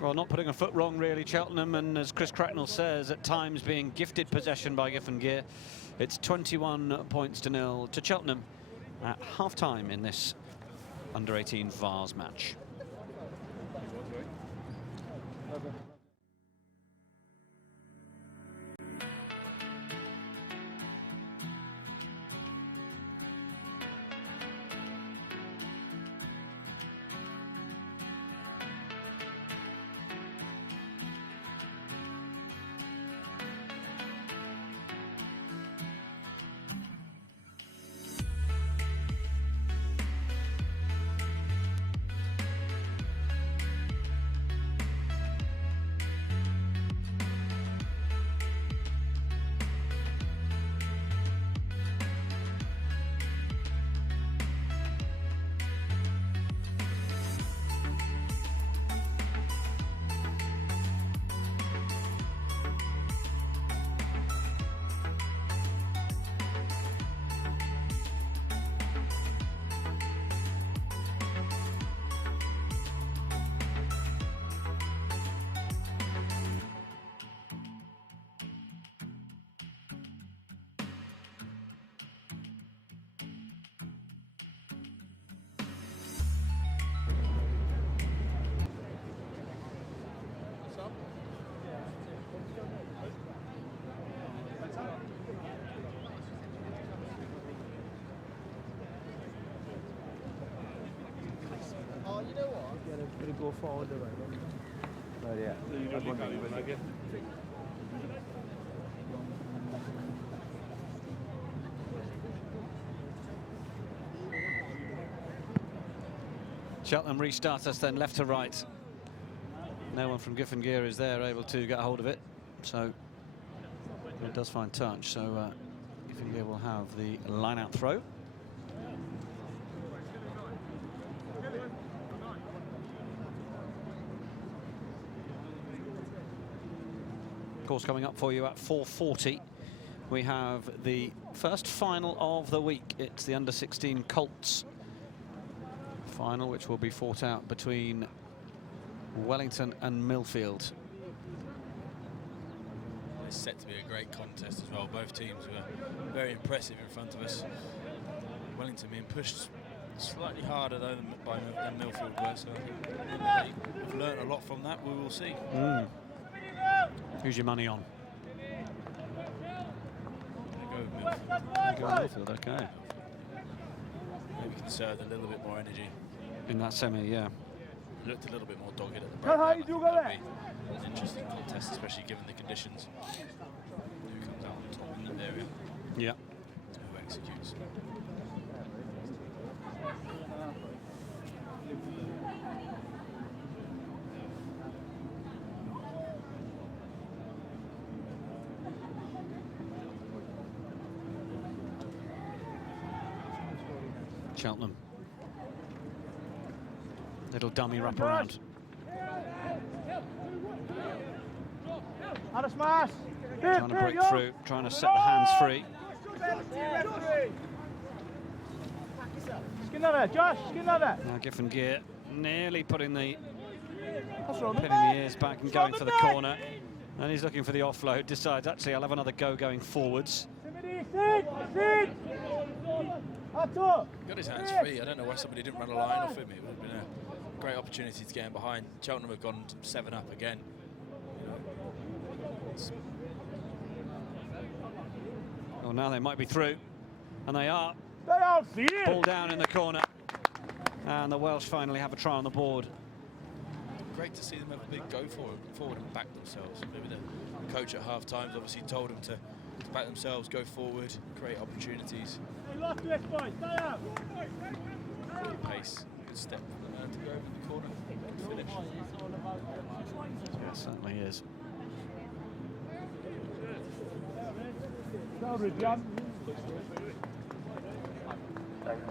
Well, not putting a foot wrong really, Cheltenham, and as Chris Cracknell says, at times being gifted possession by Clifford Gear. It's 21-0 to Cheltenham at half-time in this under-18 Vars match. could have go forward the right. Oh yeah. Cheltenham restart us then left to right. No one from Giffen-Gear is there able to get a hold of it, so it does find touch. So Giffen-Gear will have the line-out throw. Of course, coming up for you at 4:40, we have the first final of the week. It's the under-16 Colts final, which will be fought out between Wellington and Millfield. It's set to be a great contest as well. Both teams were very impressive in front of us. Wellington being pushed slightly harder though than Millfield were, so I think they've learned a lot from that. We will see. Who's your money on? Go with Millfield. Go with Millfield, okay. Maybe conserved a little bit more energy. In that semi, yeah. Looked a little bit more dogged at the break. I think that'll be an interesting contest, especially given the conditions. Who comes out on top in that area? Yeah. Who executes? Cheltenham. Little dummy wrap around. Trying to break through, trying to set the hands free. Now Giffen-Gear nearly putting the pinning the ears back and going for the corner. And he's looking for the offload, decides actually I'll have another go going forwards. Got his hands free. I don't know why somebody didn't run a line off him. It would have been a great opportunity to get him behind. Cheltenham have gone 7 up again. Well, now they might be through, and they are. Ball down in the corner, and the Welsh finally have a try on the board. Great to see them have a big go forward and back themselves. Maybe the coach at half time obviously told them to back themselves, go forward, create opportunities. Good pace, good step for the man to go over the corner, good finish. Yeah, it certainly is. So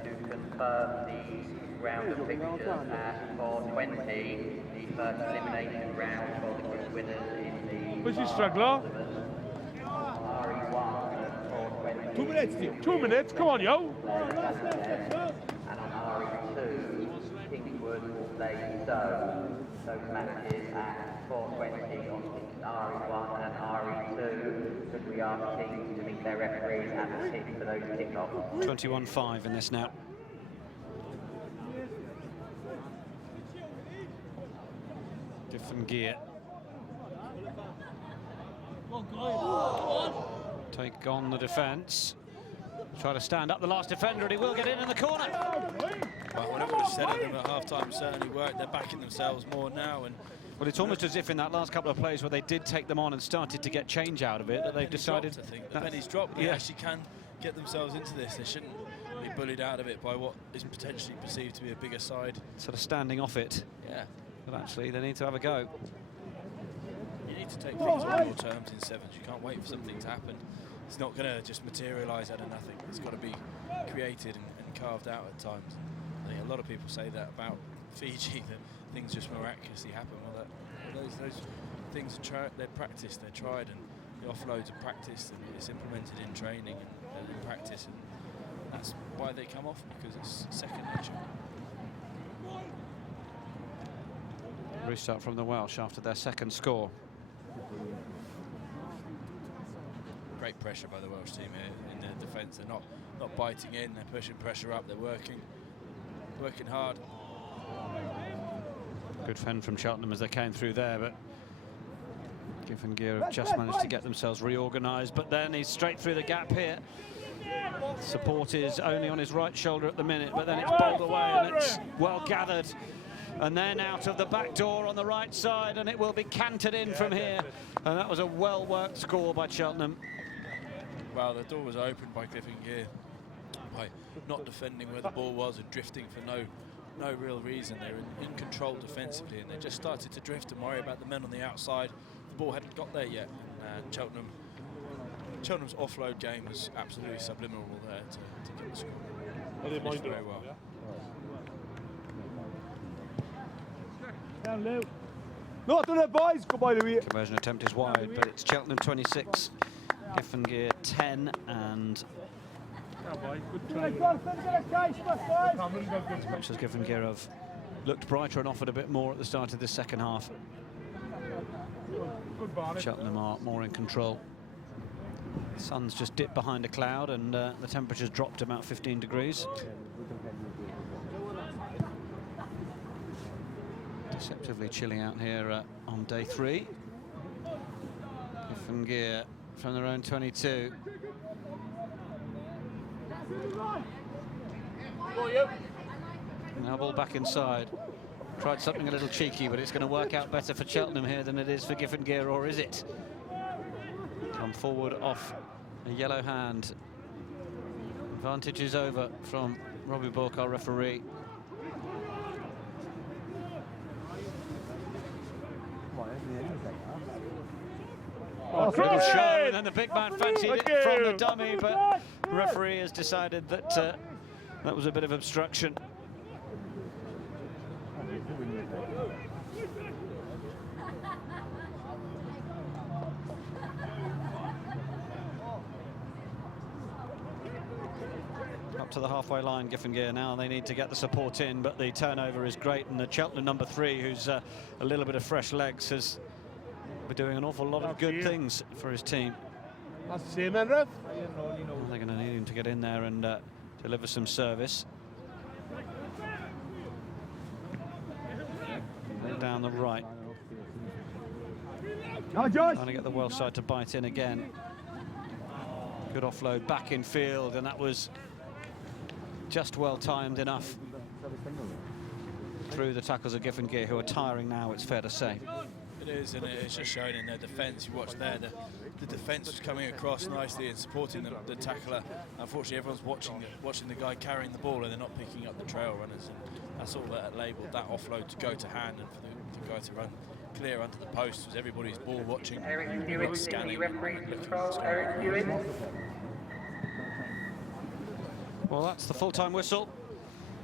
to confirm the round of fixtures at 4:20, the first elimination round for the group winners in the... Where's your struggler? 2 minutes, 2 minutes, come on, yo! And on RE2, Kingswood will play Stow. Those matches at 4:20 on RE1 and RE2. Could we ask Kings to meet their referees at the pitch for those kickoffs? 21-5 in this now. Giffen-Gear. Take on the defence. Try to stand up the last defender, and he will get in the corner. Well, whatever was said of them at half-time certainly worked. They're backing themselves more now. And well, it's almost as if in that last couple of plays where they did take them on and started to get change out of it, that they've decided... Dropped, I think. The penny's dropped. They actually can get themselves into this. They shouldn't be bullied out of it by what is potentially perceived to be a bigger side. Sort of standing off it. Yeah. But actually, they need to have a go. You need to take things on your terms in sevens. You can't wait for something to happen. It's not going to just materialise out of nothing. It's got to be created and carved out at times. I think a lot of people say that about Fiji, that things just miraculously happen. Well, those things are they're practiced, they're tried, and the offloads are practiced, and it's implemented in training and in practice, and that's why they come off, because it's second nature. Restart from the Welsh after their second score. Great pressure by the Welsh team here in their defence. They're not biting in, they're pushing pressure up, they're working hard. Good fend from Cheltenham as they came through there, but Giffen-Gear have just managed to get themselves reorganised, but then he's straight through the gap here. Support is only on his right shoulder at the minute, but then it's bowled away and it's well gathered and then out of the back door on the right side, and it will be cantered in from here. And that was a well-worked score by Cheltenham. Well, the door was opened by Gear by not defending where the ball was and drifting for no real reason. They were in control defensively, and they just started to drift and worry about the men on the outside. The ball hadn't got there yet, and Cheltenham's offload game was absolutely subliminal there to get the score. I didn't mind very well. Down low. Not on it, boys. Go by the way. Conversion attempt is wide, but it's Cheltenham 26, Gear 10, and much as Gear have looked brighter and offered a bit more at the start of the second half. Cheltenham are more in control. The sun's just dipped behind a cloud, and the temperature's dropped about 15 degrees. Deceptively chilly out here on day 3. Gear from their own 22. Now ball back inside. Tried something a little cheeky, but it's going to work out better for Cheltenham here than it is for Gear, or is it? Come forward off a yellow hand. Advantage is over from Robbie Bourke, our referee. A little show, and then the big man fancied it from the dummy, but the referee has decided that that was a bit of obstruction. Up to the halfway line, Gear now. They need to get the support in, but the turnover is great, and the Cheltenham number 3, who's a little bit of fresh legs, has been doing an awful lot of good things for his team. That's the same, then, ref. They're going to need him to get in there and deliver some service. Down the right. Trying to get the Welsh side to bite in again. Good offload back in field, and that was just well timed enough through the tackles of Gear, who are tiring now, it's fair to say. It is, and it's just showing in their defence. You watch there, the defence was coming across nicely and supporting the tackler. Unfortunately, everyone's watching the guy carrying the ball, and they're not picking up the trail runners. And that's all that labelled that offload to go to hand, and for the guy to run clear under the post. Was everybody's ball watching, scanning, and looking at what's going on. Well, that's the full-time whistle.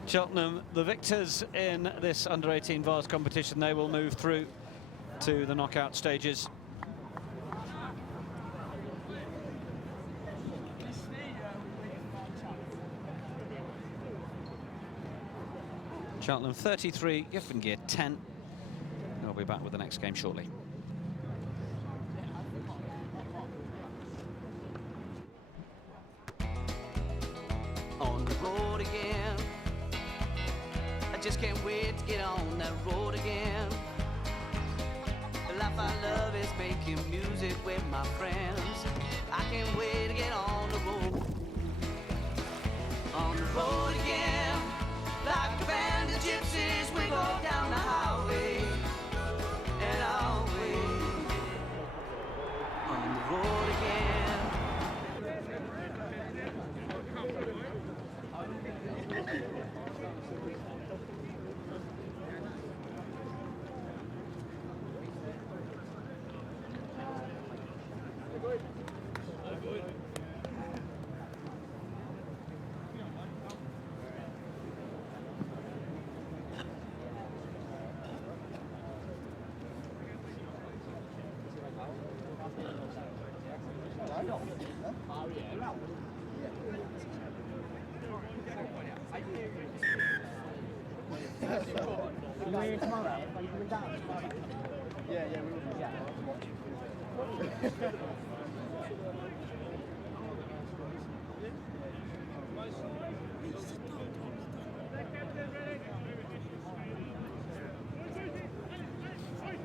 Cheltenham, the victors in this under-18 Vase competition, they will move through to the knockout stages. Cheltenham 33, Gear 10. We'll be back with the next game shortly. On the road again, I just can't wait to get on that road again. The life I love is making music with my friends. I can't wait to get on the road. On the road again, like a band of gypsies, we go down the highway and away. On the road again.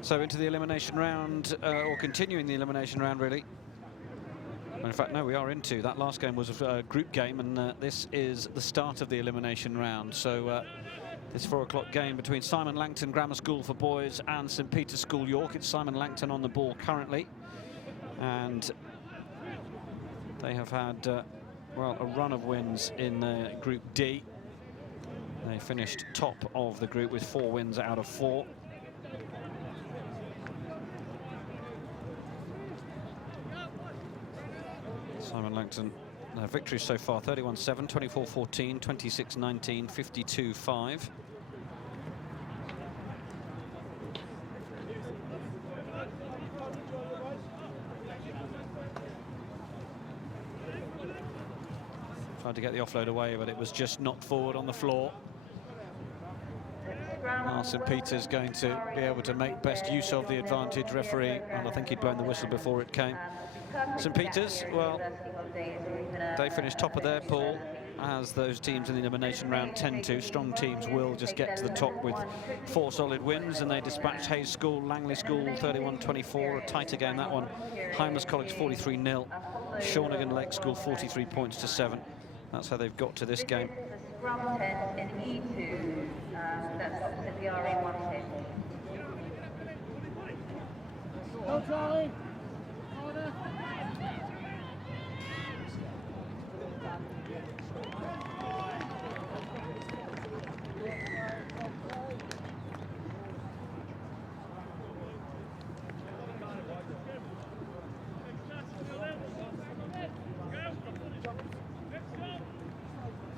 So into the elimination round, or continuing the elimination round, really. In fact, no, we are into. That last game was a group game, and this is the start of the elimination round. So this 4 o'clock game between Simon Langton Grammar School for boys and St Peter's School York. It's Simon Langton on the ball currently, and they have had well, a run of wins in Group D. They finished top of the group with 4 wins out of 4. Simon Langton, their victories so far: 31-7, 24-14, 26-19, 52-5. Tried to get the offload away, but it was just knocked forward on the floor. Now St Peter's going to be able to make best use of the advantage. Referee, and I think he'd blown the whistle before it came. St Peter's, well, they finished top of their pool, as those teams in the elimination round tend to. Strong teams will just get to the top with 4 solid wins, and they dispatched Hayes School, Langley School 31-24, a tighter game that one. Hymers College 43-0, Shawnigan Lake School 43 points to 7. That's how they've got to this game. Scrum 10 in E2, that's opposite the RE1 pit. Go, Charlie. Order.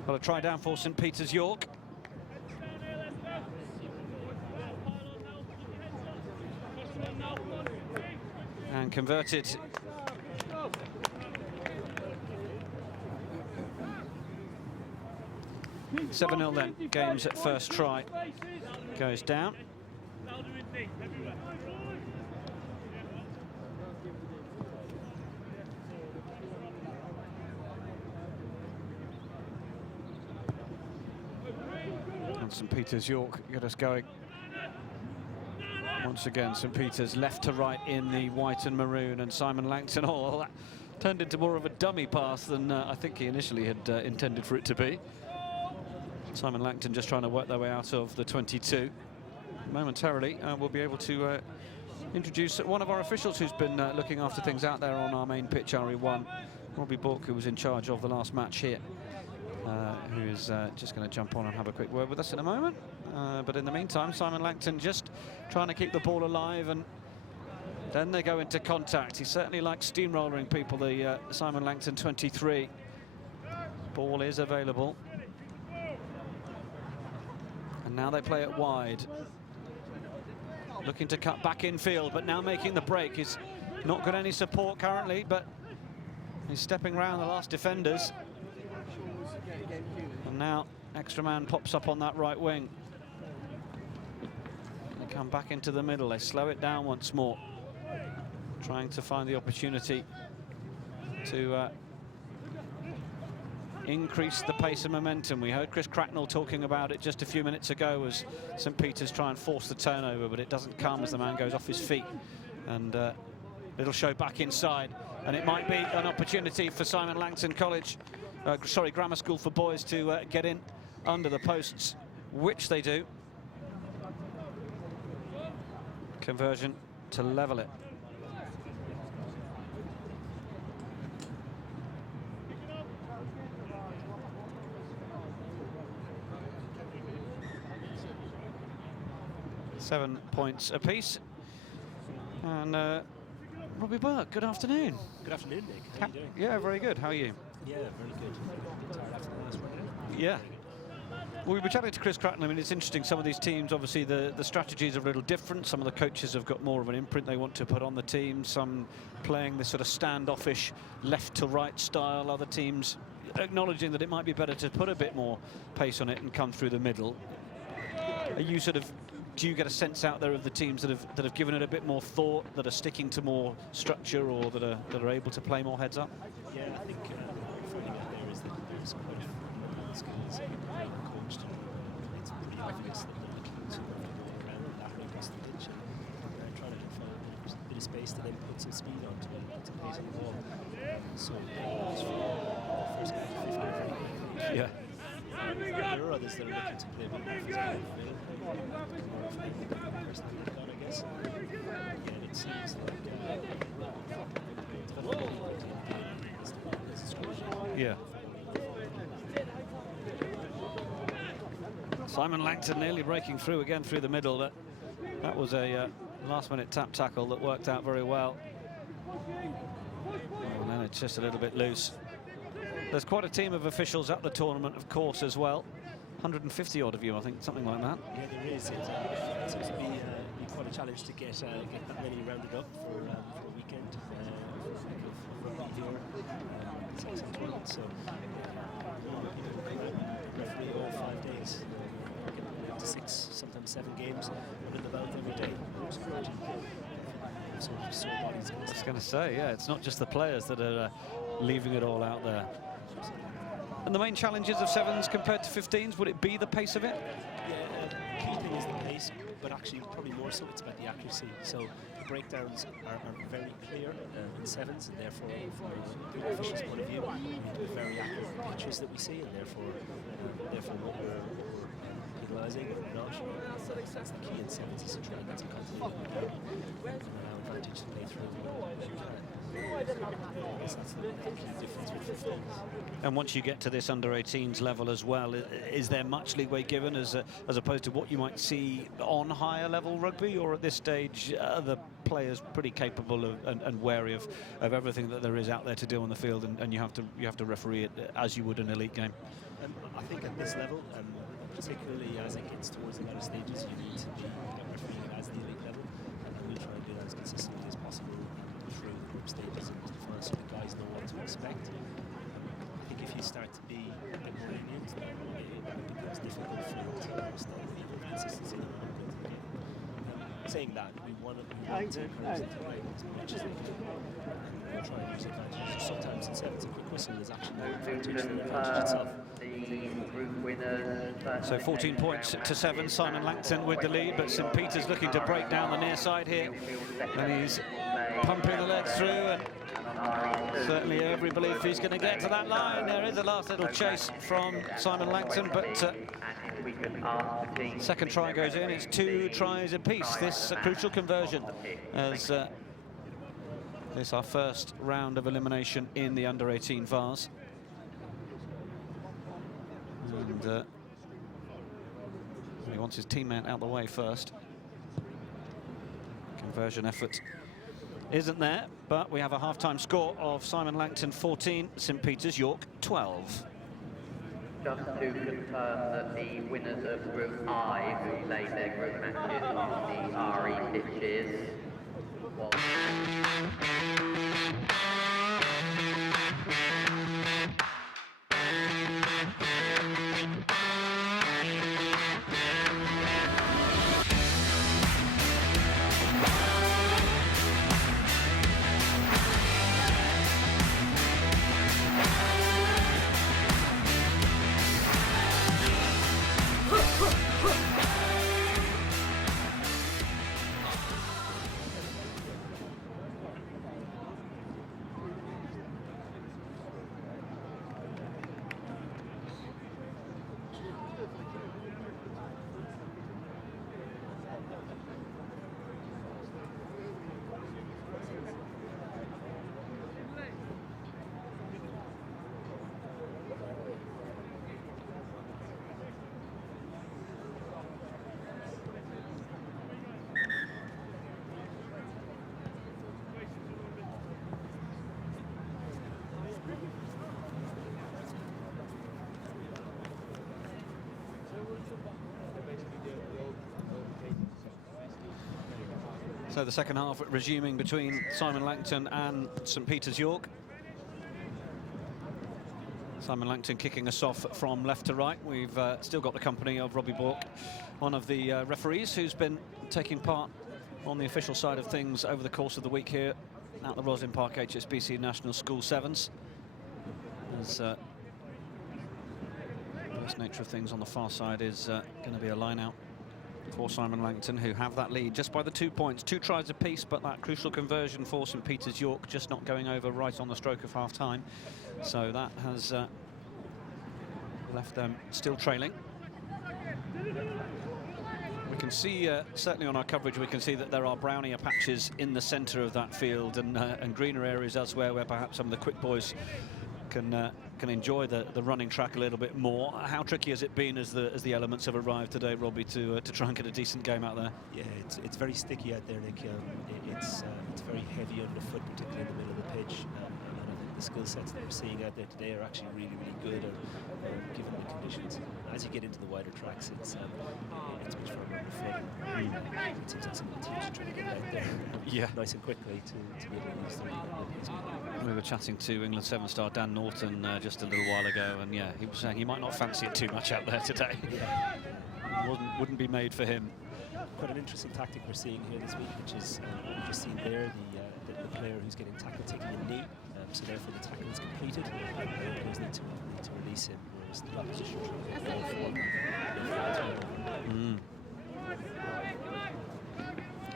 Well, a try down for St Peter's York. And converted. $7-0 then. Games at first try. Goes down. And St Peter's York get us going. Once again, St Peter's left to right in the white and maroon, and Simon Langton, oh, that turned into more of a dummy pass than I think he initially had intended for it to be. Simon Langton just trying to work their way out of the 22. Momentarily, we'll be able to introduce one of our officials who's been looking after things out there on our main pitch, RE1, Robbie Bourke, who was in charge of the last match here, who is just going to jump on and have a quick word with us in a moment. But in the meantime, Simon Langton just trying to keep the ball alive, and then they go into contact. He certainly likes steamrolling people, the Simon Langton 23. Ball is available. And now they play it wide. Looking to cut back infield, but now making the break. He's not got any support currently, but he's stepping around the last defenders. And now extra man pops up on that right wing. They come back into the middle. They slow it down once more, trying to find the opportunity to increase the pace and momentum. We heard Chris Cracknell talking about it just a few minutes ago as St Peter's try and force the turnover, but it doesn't come as the man goes off his feet. And it'll show back inside, and it might be an opportunity for Simon Langton College, Grammar School for boys to get in under the posts, which they do. Conversion to level it. Seven points apiece. And Robbie Burke, good afternoon. Good afternoon, Nick. How are you doing? Yeah, very good. How are you? Yeah, very good. Tired after the last one. Yeah. Well, we were chatting to Chris Cracknell. I mean, it's interesting. Some of these teams, obviously, the strategies are a little different. Some of the coaches have got more of an imprint they want to put on the team. Some playing this sort of standoffish left to right style. Other teams acknowledging that it might be better to put a bit more pace on it and come through the middle. Are you sort of... Do you get a sense out there of the teams that have given it a bit more thought, that are sticking to more structure, or that are able to play more heads up? Yeah, I think what we're finding out there is that there's quite a few skills around Colston. It's pretty obvious that they're looking to move the ball around and that across the pitch, and they're trying to find a bit of space to then put some speed on to put some pace on the ball. So first half, 50. Yeah. There are other fellas that are looking to play a bit more physical midfield, I guess. And it seems like yeah. Simon Langton nearly breaking through again through the middle, but that was a last-minute tap tackle that worked out very well. And then it's just a little bit loose. There's quite a team of officials at the tournament, of course, as well. 150 odd of you, I think, something like that. Yeah, there is. It seems to be quite a challenge to get that many rounded up for a weekend of rugby here. Some tournaments, so referee all 5 days. Getting to 6, sometimes 7 games under the belt every day. I was going to say, yeah, it's not just the players that are leaving it all out there. And the main challenges of 7s compared to 15s, would it be the pace of it? Yeah, key thing is the pace, but actually probably more so it's about the accuracy. So the breakdowns are very clear in 7s, and therefore from the official's point of view, we need to be very accurate pictures that we see, and therefore what we're penalising or not. That's the key in 7s, is to try and get some continuity and allow advantage to play through. That's the key difference with the 15s. And once you get to this under-18s level as well, is there much leeway given as opposed to what you might see on higher level rugby, or at this stage are the players pretty capable of and wary of everything that there is out there to do on the field, and you have to referee it as you would an elite game? I think at this level, particularly as it gets towards the latter stages, you need to be refereeing it as the elite level, and we'll try and do that as consistently as possible through the group stages and so the guys know what to expect. I think if you start to be a bit more lenient, it becomes difficult for them to understand the consistency and the game. Saying that, we want to encourage them to play as much as they can. We'll try and use advantages. Sometimes in 7s, a quick whistle is actually more advantage than the advantage itself. So 14 points to 7, Simon Langton with the lead, but St Peter's looking to break down the near side here, and he's pumping the legs through, and certainly every belief he's going to get to that line. There is a last little chase from Simon Langton, but second try goes in. It's 2 tries apiece. This crucial conversion as this our first round of elimination in the under-18 Vars. And he wants his teammate out the way first. Conversion effort isn't there, but we have a half-time score of Simon Langton 14, St Peter's York 12. Just to confirm that the winners of Group I who played their group matches on the RE pitches was... So the second half resuming between Simon Langton and St Peter's York. Simon Langton kicking us off from left to right. We've still got the company of Robbie Bork, one of the referees who's been taking part on the official side of things over the course of the week here at the Rosslyn Park HSBC National School Sevens. As the best nature of things on the far side is going to be a line out for Simon Langton, who have that lead just by the 2 points. 2 tries apiece, but that crucial conversion for St Peter's York just not going over right on the stroke of half-time. So that has left them still trailing. We can see, certainly on our coverage, we can see that there are brownier patches in the centre of that field and greener areas elsewhere where perhaps some of the quick boys can enjoy the running track a little bit more. How tricky has it been as the elements have arrived today, Robbie, to try and get a decent game out there? Yeah, it's very sticky out there, Nick. It's very heavy underfoot, particularly in the middle of the pitch. And I think the skill sets that we're seeing out there today are actually really, really good, given the conditions. As you get into the wider tracks, it's much firmer underfoot. It seems like some of the teams are trying to get out there nice and quickly to be able to use them. We were chatting to England 7-star Dan Norton just a little while ago, and yeah, he was saying he might not fancy it too much out there today. Wouldn't be made for him. Quite an interesting tactic we're seeing here this week, which is we've just seen there the player who's getting tackled taking a knee, so therefore the tackle is completed. Players need to release him, whereas the opposition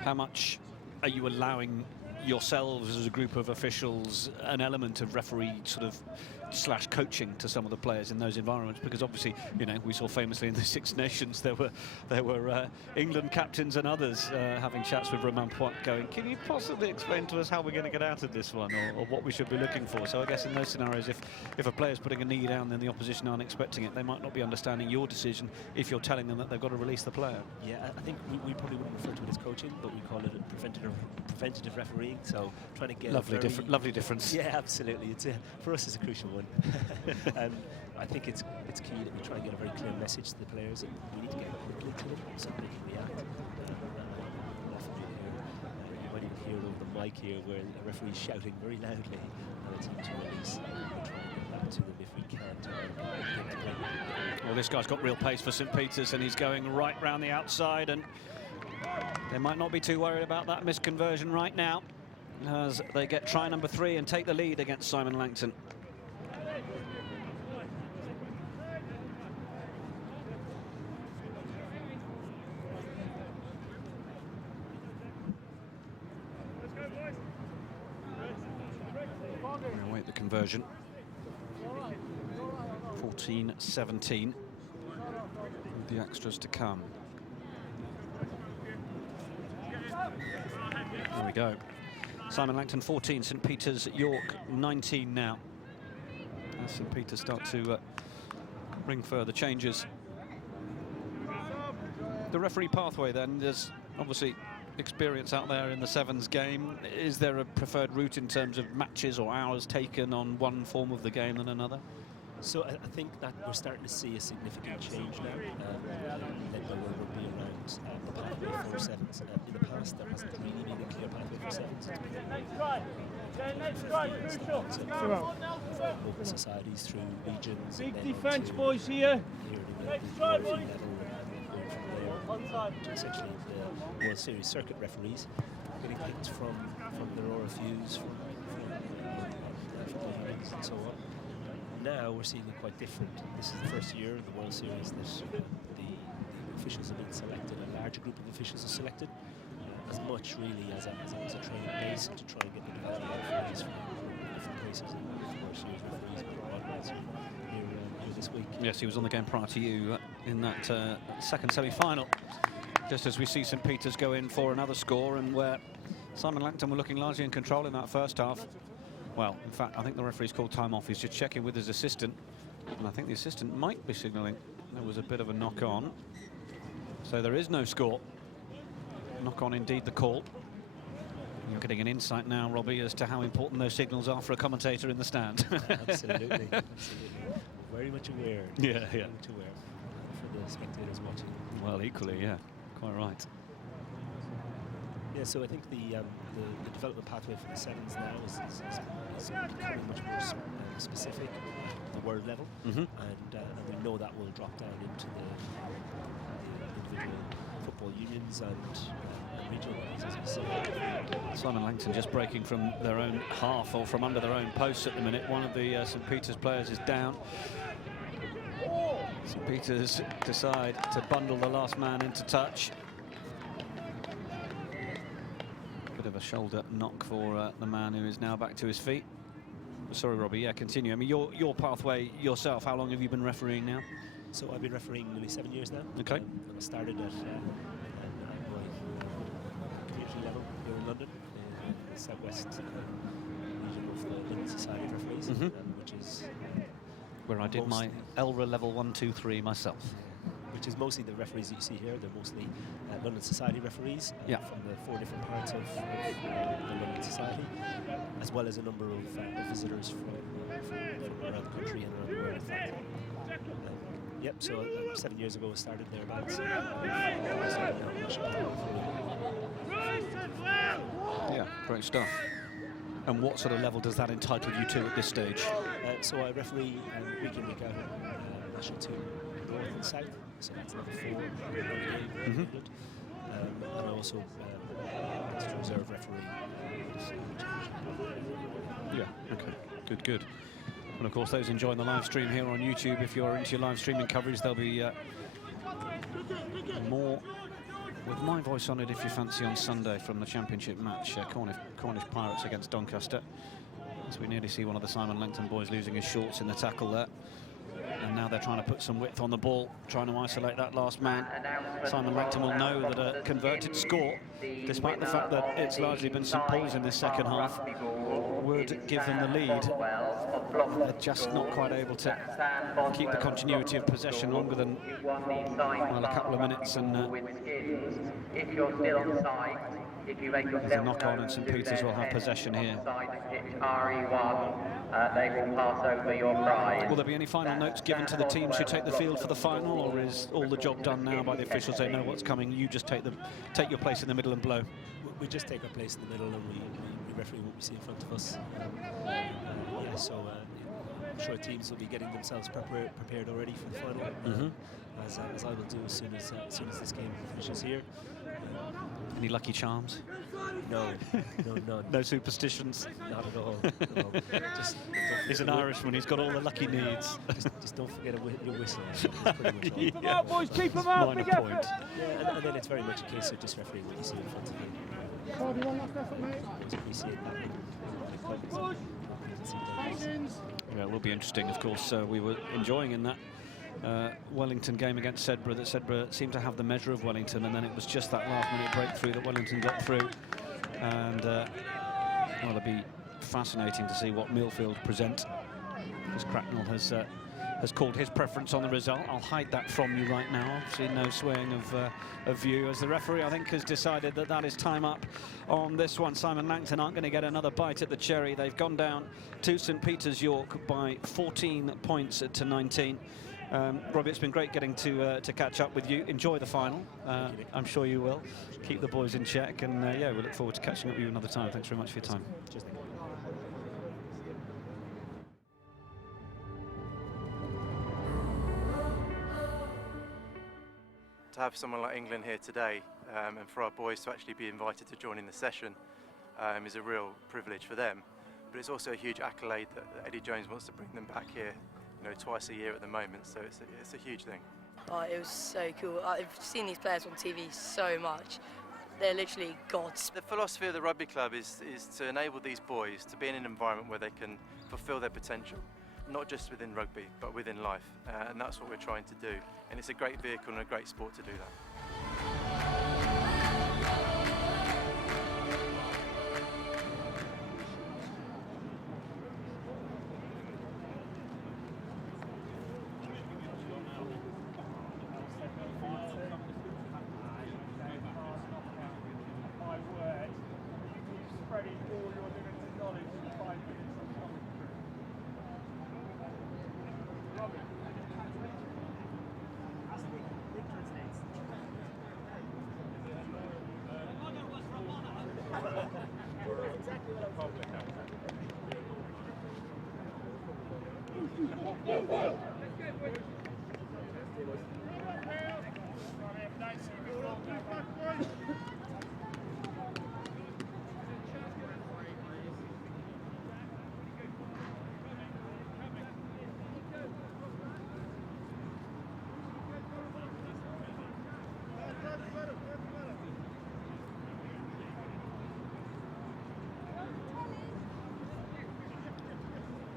How much are you allowing yourselves as a group of officials an element of referee sort of / coaching to some of the players in those environments? Because obviously, you know, we saw famously in the Six Nations there were England captains and others having chats with Romain Poit going, can you possibly explain to us how we're going to get out of this one, or what we should be looking for? So I guess in those scenarios, if a player's putting a knee down then the opposition aren't expecting it, they might not be understanding your decision if you're telling them that they've got to release the player. Yeah, I think we probably wouldn't refer to it as coaching, but we call it preventative refereeing. So trying to get lovely difference. Yeah, absolutely. It's for us, it's a crucial one. And I think it's key that we try and get a very clear message to the players, and we need to get quickly to them so they can react. You might even hear over the mic here where the referee's shouting very loudly and a team to release. We'll try and get back to them if we can to get to play. Well, this guy's got real pace for St Peter's, and he's going right round the outside, and they might not be too worried about that misconversion right now as they get try number 3 and take the lead against Simon Langton. We'll wait the conversion. 14-17 with the extras to come. There we go. Simon Langton 14, St Peter's York 19 now. As St Peter's start to bring further changes. The referee pathway then, there's obviously experience out there in the Sevens game. Is there a preferred route in terms of matches or hours taken on one form of the game than another? So I think that we're starting to see a significant change now, led by where we'll be around the pathway for Sevens. In the past, there hasn't really been a clear pathway for Sevens. Local societies through regions. Big defence, boys, here. Next try, boys. To essentially the World Series circuit referees getting picked from their RFUs, from the and so on. Now we're seeing it quite different. This is the first year in the World Series that the officials have been selected, a larger group of officials are selected, as much really as a training base to try and get the development of referees from different places. And World Series referees here this week. Yes, he was on the game prior to you in that second semi-final. Just as we see St Peter's go in for another score, and where Simon Langton were looking largely in control in that first half. Well, in fact, I think the referee's called time off. He's just checking with his assistant, and I think the assistant might be signalling there was a bit of a knock-on. So there is no score. Knock-on indeed the call. You're getting an insight now, Robbie, as to how important those signals are for a commentator in the stand. Absolutely. Very much aware. Yeah. Very much aware for the spectators watching. Well, equally, yeah, quite right. Yeah, so I think the development pathway for the Sevens now is becoming much more specific at the world level, and we know that will drop down into the individual football unions and regional ones, as we see. Simon Langton just breaking from their own half or from under their own posts at the minute. One of the St Peter's players is down. St Peter's decide to bundle the last man into touch. Bit of a shoulder knock for the man who is now back to his feet. Sorry, Robbie, yeah, continue. I mean, your pathway yourself, how long have you been refereeing now? So I've been refereeing nearly 7 years now. Okay. And I started at my community level here in London, in the southwest region of the London Society of Referees, which is where I did my ELRA level 1, 2, 3 myself. Which is mostly the referees that you see here. They're mostly London Society referees from the 4 different parts of the London Society, as well as a number of visitors from around the country and around the world, in fact. Yep, so 7 years ago I started thereabouts. Yeah, great stuff. And what sort of level does that entitle you to at this stage? So I referee week in, week out at National 2 North and South, so that's level 4 in England. And I also reserve referee. Yeah, okay, good. And of course, those enjoying the live stream here on YouTube, if you're into your live streaming coverage, there'll be more with my voice on it if you fancy on Sunday from the championship match, Cornish Pirates against Doncaster. As we nearly see one of the Simon Langton boys losing his shorts in the tackle there. And now they're trying to put some width on the ball, trying to isolate that last man. Simon Langton will know that a converted score, despite the fact that it's largely been St Paul's in this second half, would give them the lead. They're just not quite able to keep the continuity of possession longer than, well, a couple of minutes. And if you're still on site, if you make there's a knock on, and St Peter's will have possession here. RE1, they will pass over your prize. Will there be any final notes given to the teams who take the field for the final, or is all the job done now by the officials? They know what's coming. You just take your place in the middle and blow. We just take our place in the middle, and we referee what we see in front of us. So I'm sure teams will be getting themselves prepared already for the final, as I will do as soon as this game finishes here. Any lucky charms? No, none. No superstitions? Not at all. He's an Irishman, he's got all the lucky needs. Just don't forget your whistle. That's pretty much all. Keep them out, boys, keep them out. Minor point. Yeah, and then it's very much a case of just refereeing what you see in front of you. Cardi, one last effort, mate. Appreciate that. Yeah, it will be interesting, of course. We were enjoying in that Wellington game against Sedbergh, that Sedbergh seemed to have the measure of Wellington, and then it was just that last-minute breakthrough that Wellington got through. And well, it'll be fascinating to see what Millfield present, because Cracknell has called his preference on the result. I'll hide that from you right now. Obviously, no swaying of view, as the referee, I think, has decided that that is time up on this one. Simon Langton aren't going to get another bite at the cherry. They've gone down to St Peter's York by 14 points to 19. Robbie, it's been great getting to catch up with you. Enjoy the final. I'm sure you will. Keep the boys in check, and yeah, we look forward to catching up with you another time. Thanks very much for your time. Cheers. To have someone like England here today, and for our boys to actually be invited to join in the session, is a real privilege for them. But it's also a huge accolade that Eddie Jones wants to bring them back here, twice a year at the moment. So it's a huge thing. Oh, it was so cool. I've seen these players on TV so much. They're literally gods. The philosophy of the rugby club is to enable these boys to be in an environment where they can fulfil their potential, not just within rugby, but within life. And that's what we're trying to do. And it's a great vehicle and a great sport to do that.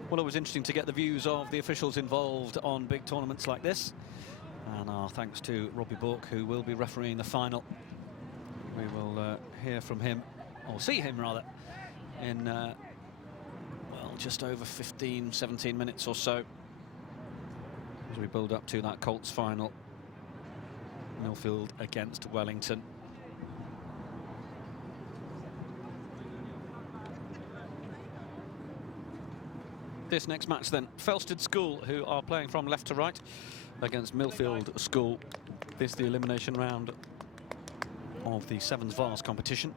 Well, it was interesting to get the views of the officials involved on big tournaments like this. And our thanks to Robbie Bourke, who will be refereeing the final. We will hear from him, or see him rather, in well, just over 15, 17 minutes or so, as we build up to that Colts final. Millfield against Wellington. This next match then, Felsted School, who are playing from left to right, against Millfield School. This is the elimination round of the Sevens Vase competition.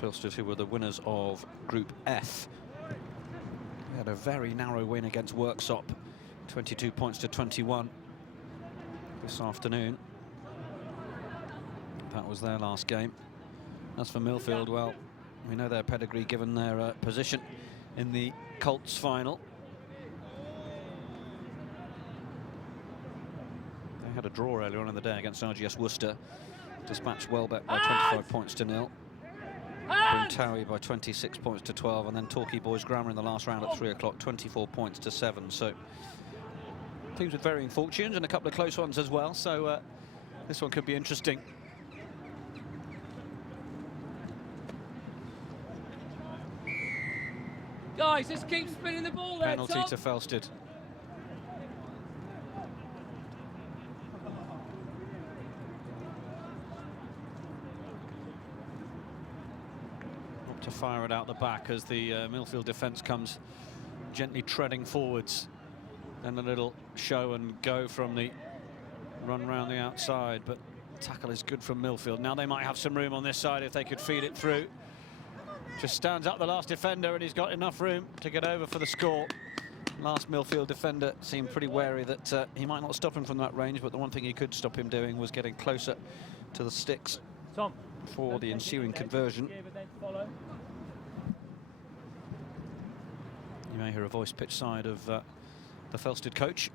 Felsted, who were the winners of Group F, they had a very narrow win against Worksop, 22 points to 21 this afternoon. That was their last game. As for Millfield, well, we know their pedigree given their position in the Colts final. They had a draw earlier on in the day against RGS Worcester, dispatched Welbeck by 25 points to 0. Bruntowie by 26 points to 12, and then Torquay Boys Grammar in the last round at 3 o'clock, 24 points to 7. So teams with varying fortunes and a couple of close ones as well. So this one could be interesting. Guys, just keep spinning the ball there. Penalty to Felsted. Up to fire it out the back as the Millfield defence comes gently treading forwards. Then a little show and go from the run round the outside, but tackle is good from Millfield. Now they might have some room on this side if they could feed it through. Just stands up the last defender, and he's got enough room to get over for the score. Last Millfield defender seemed pretty wary that he might not stop him from that range, but the one thing he could stop him doing was getting closer to the sticks for the ensuing conversion. You may hear a voice pitch side of the Felsted coach.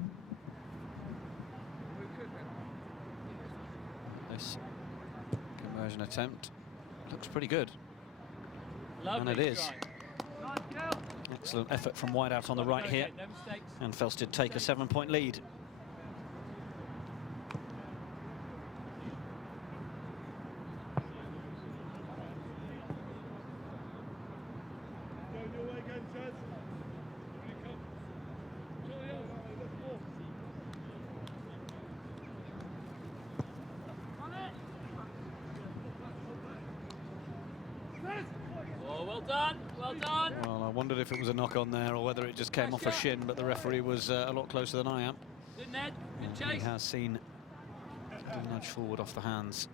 This conversion attempt looks pretty good. And it is. Excellent effort from wide out on the right here. And Felsted take a 7-point lead. Well, I wondered if it was a knock on there or whether it just came off a shin, but the referee was a lot closer than I am. He has seen a nudge forward off the hands.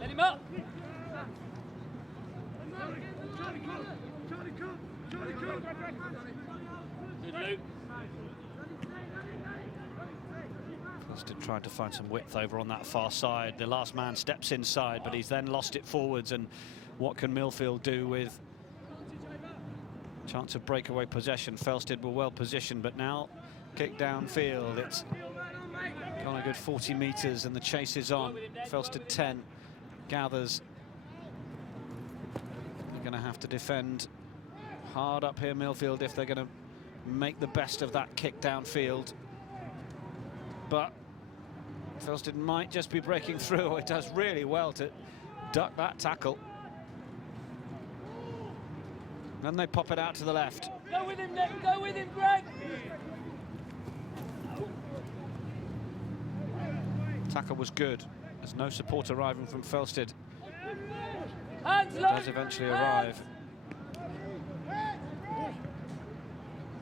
Let him up. Good Luke. Felsted tried to find some width over on that far side. The last man steps inside, but he's then lost it forwards. And what can Millfield do with chance of breakaway possession? Felsted were well positioned, but now kick downfield. It's gone a good 40 metres and the chase is on. Felsted 10 gathers. They're going to have to defend hard up here, Millfield, if they're going to make the best of that kick downfield. But Felsted might just be breaking through. It does really well to duck that tackle. And they pop it out to the left. Go with him, Nick. Go with him, Greg. Tackle was good. There's no support arriving from Felsted. Hands It low. does eventually arrive.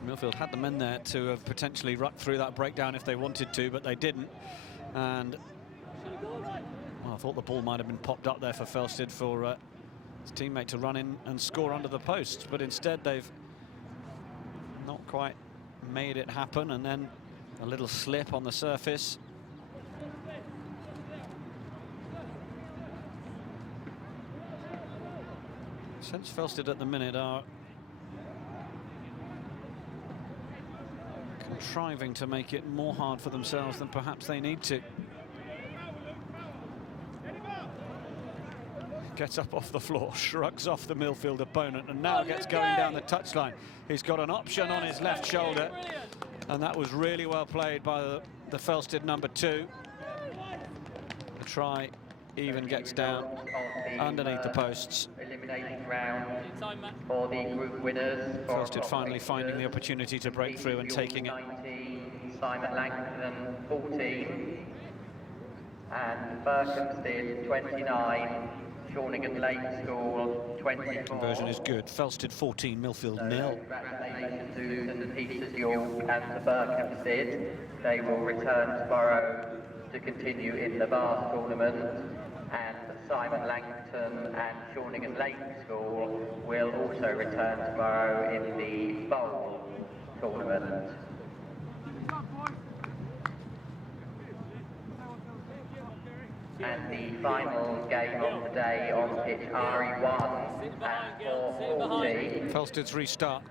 Millfield had the men there to have potentially run through that breakdown if they wanted to, but they didn't. And well, I thought the ball might have been popped up there for Felsted for his teammate to run in and score under the post, but instead they've not quite made it happen, and then a little slip on the surface. Since Felsted at the minute are contriving to make it more hard for themselves than perhaps they need to. Gets up off the floor, shrugs off the Millfield opponent, and now gets going down the touchline. He's got an option on his left shoulder, and that was really well played by the Felsted number 2. The try even gets down underneath the posts. Eliminating round for the group winners. Felsted finally finding the opportunity to break through and taking it. 19, Simon Langton 14, and Berkhamsted 29. Shorningham Lake School 24. Conversion is good. Felsted 14, Millfield 0. Congratulations to St Peter's York and to Berkhamsted. They will return tomorrow to continue in the Bath tournament, and Simon Langton and Shorningham Lake School will also return tomorrow in the Bowl tournament. And the final game of the day on pitch RE1 at 4:40. Felsted's restart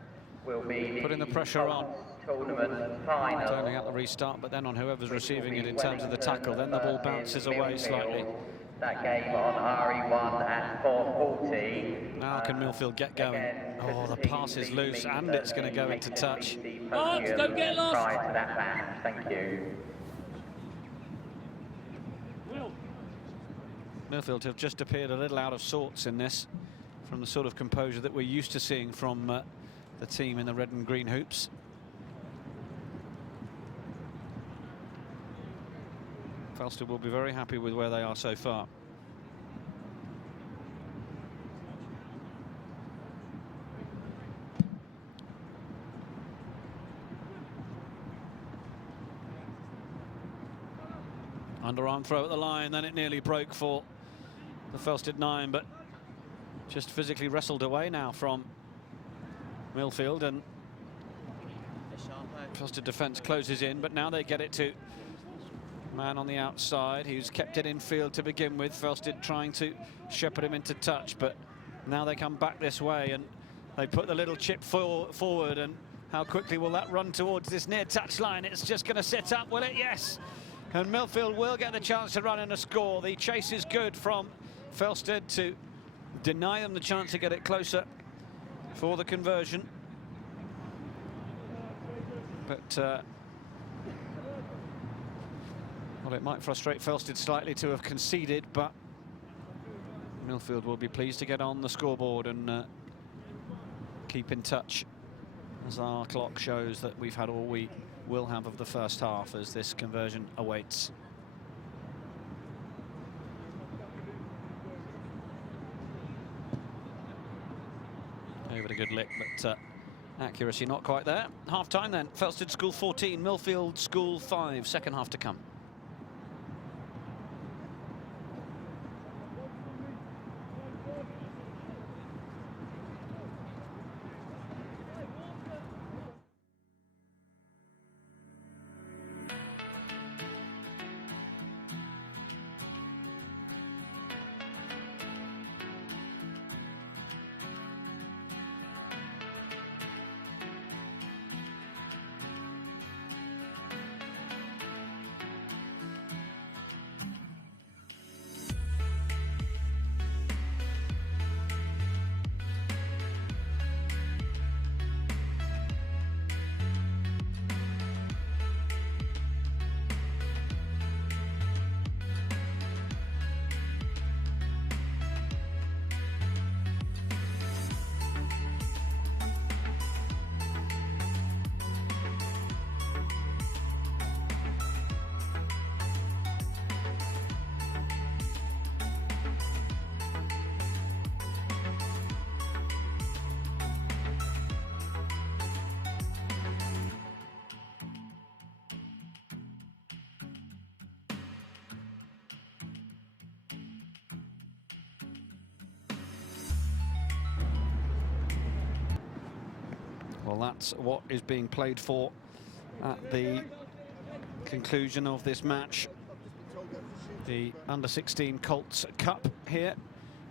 will be putting the pressure on. Tournament final. Turning out the restart, but then on whoever's receiving it in terms of the tackle. Then the ball bounces away slightly. That game on RE1 at 4:40. Now can Millfield get going? Oh, the pass is loose, and it's going to go into touch. Don't get lost. Prior to that match. Thank you. Millfield have just appeared a little out of sorts in this, from the sort of composure that we're used to seeing from the team in the red and green hoops. Felsted will be very happy with where they are so far. Underarm throw at the line, then it nearly broke for the Felsted 9, but just physically wrestled away now from Millfield, and Felsted defence closes in, but now they get it to man on the outside, who's kept it in field to begin with. Felsted trying to shepherd him into touch, but now they come back this way and they put the little chip forward, and how quickly will that run towards this near touch line? It's just going to sit up, will it? Yes. And Millfield will get the chance to run in a score. The chase is good from Felsted to deny them the chance to get it closer for the conversion. But well, it might frustrate Felsted slightly to have conceded, but Millfield will be pleased to get on the scoreboard and keep in touch, as our clock shows that we've had all we will have of the first half as this conversion awaits. Over a good lick, but accuracy not quite there. Half time then. Felsted School 14, Millfield School 5. Second half to come. Well, that's what is being played for at the conclusion of this match. The Under-16 Colts Cup here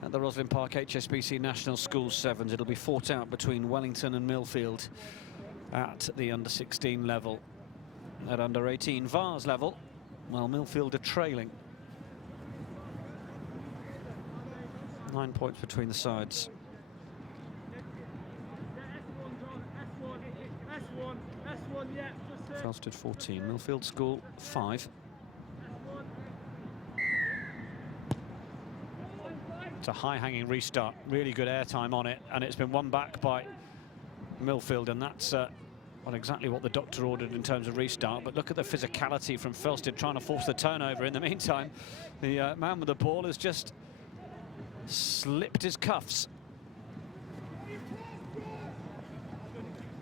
at the Rosslyn Park HSBC National Schools Sevens. It'll be fought out between Wellington and Millfield at the Under-16 level. At Under-18 Vars level, well, Millfield are trailing. 9 points between the sides. Felsted 14, Millfield School 5. It's a high-hanging restart, really good airtime on it, and it's been won back by Millfield, and that's not exactly what the doctor ordered in terms of restart. But look at the physicality from Felsted trying to force the turnover. In the meantime, the man with the ball has just slipped his cuffs.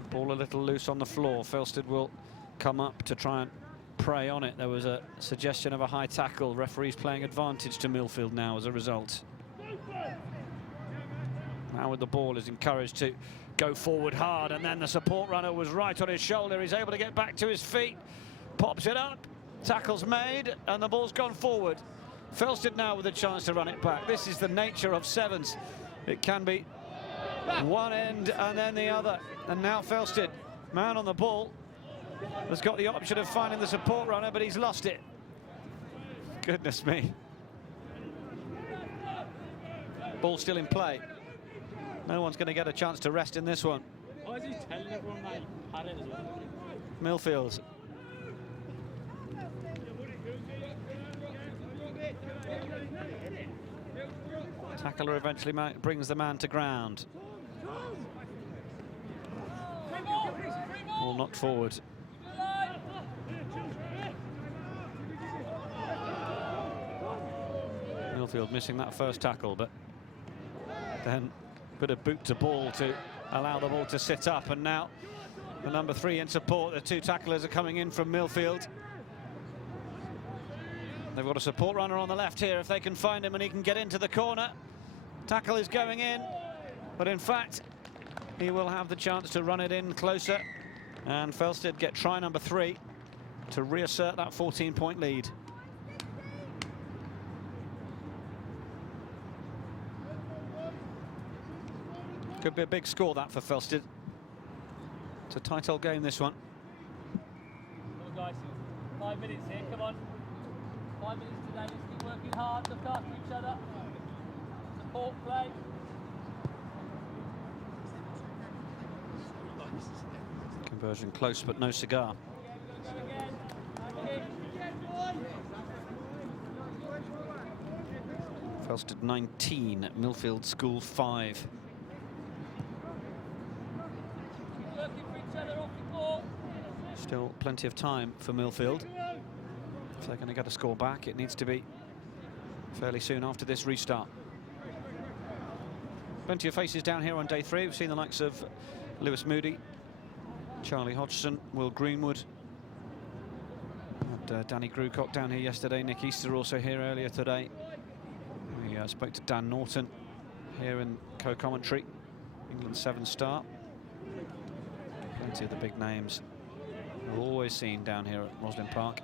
Ball a little loose on the floor. Felsted will come up to try and prey on it. There was a suggestion of a high tackle. Referees playing advantage to Millfield now as a result. Now with the ball is encouraged to go forward hard, and then the support runner was right on his shoulder. He's able to get back to his feet, pops it up, tackle's made, and the ball's gone forward. Felsted now with a chance to run it back. This is the nature of sevens. It can be one end and then the other. And now Felsted, man on the ball, has got the option of finding the support runner, but he's lost it. Goodness me. Ball still in play. No one's going to get a chance to rest in this one. Why is he telling everyone they had it as well? Millfield. Tackler eventually brings the man to ground. Ball knocked forward. Millfield missing that first tackle, but then a bit of boot to ball to allow the ball to sit up, and now the number 3 in support. The 2 tacklers are coming in from Millfield. They've got a support runner on the left here if they can find him and he can get into the corner. Tackle is going in, but in fact he will have the chance to run it in closer, and Felsted get try number 3 to reassert that 14-point lead. Could be a big score, that, for Felsted. It's a tight old game, this one. Come on, guys. 5 minutes here, come on. 5 minutes today, let's keep working hard, look after each other. Support play. Conversion close, but no cigar. Felsted 19, Millfield School 5. Still plenty of time for Millfield. If they're going to get a score back, it needs to be fairly soon after this restart. Plenty of faces down here on day 3. We've seen the likes of Lewis Moody, Charlie Hodgson, Will Greenwood, and Danny Grucock down here yesterday. Nick Easter also here earlier today. We spoke to Dan Norton here in co-commentary. England 7-star. Plenty of the big names we've always seen down here at Rosslyn Park.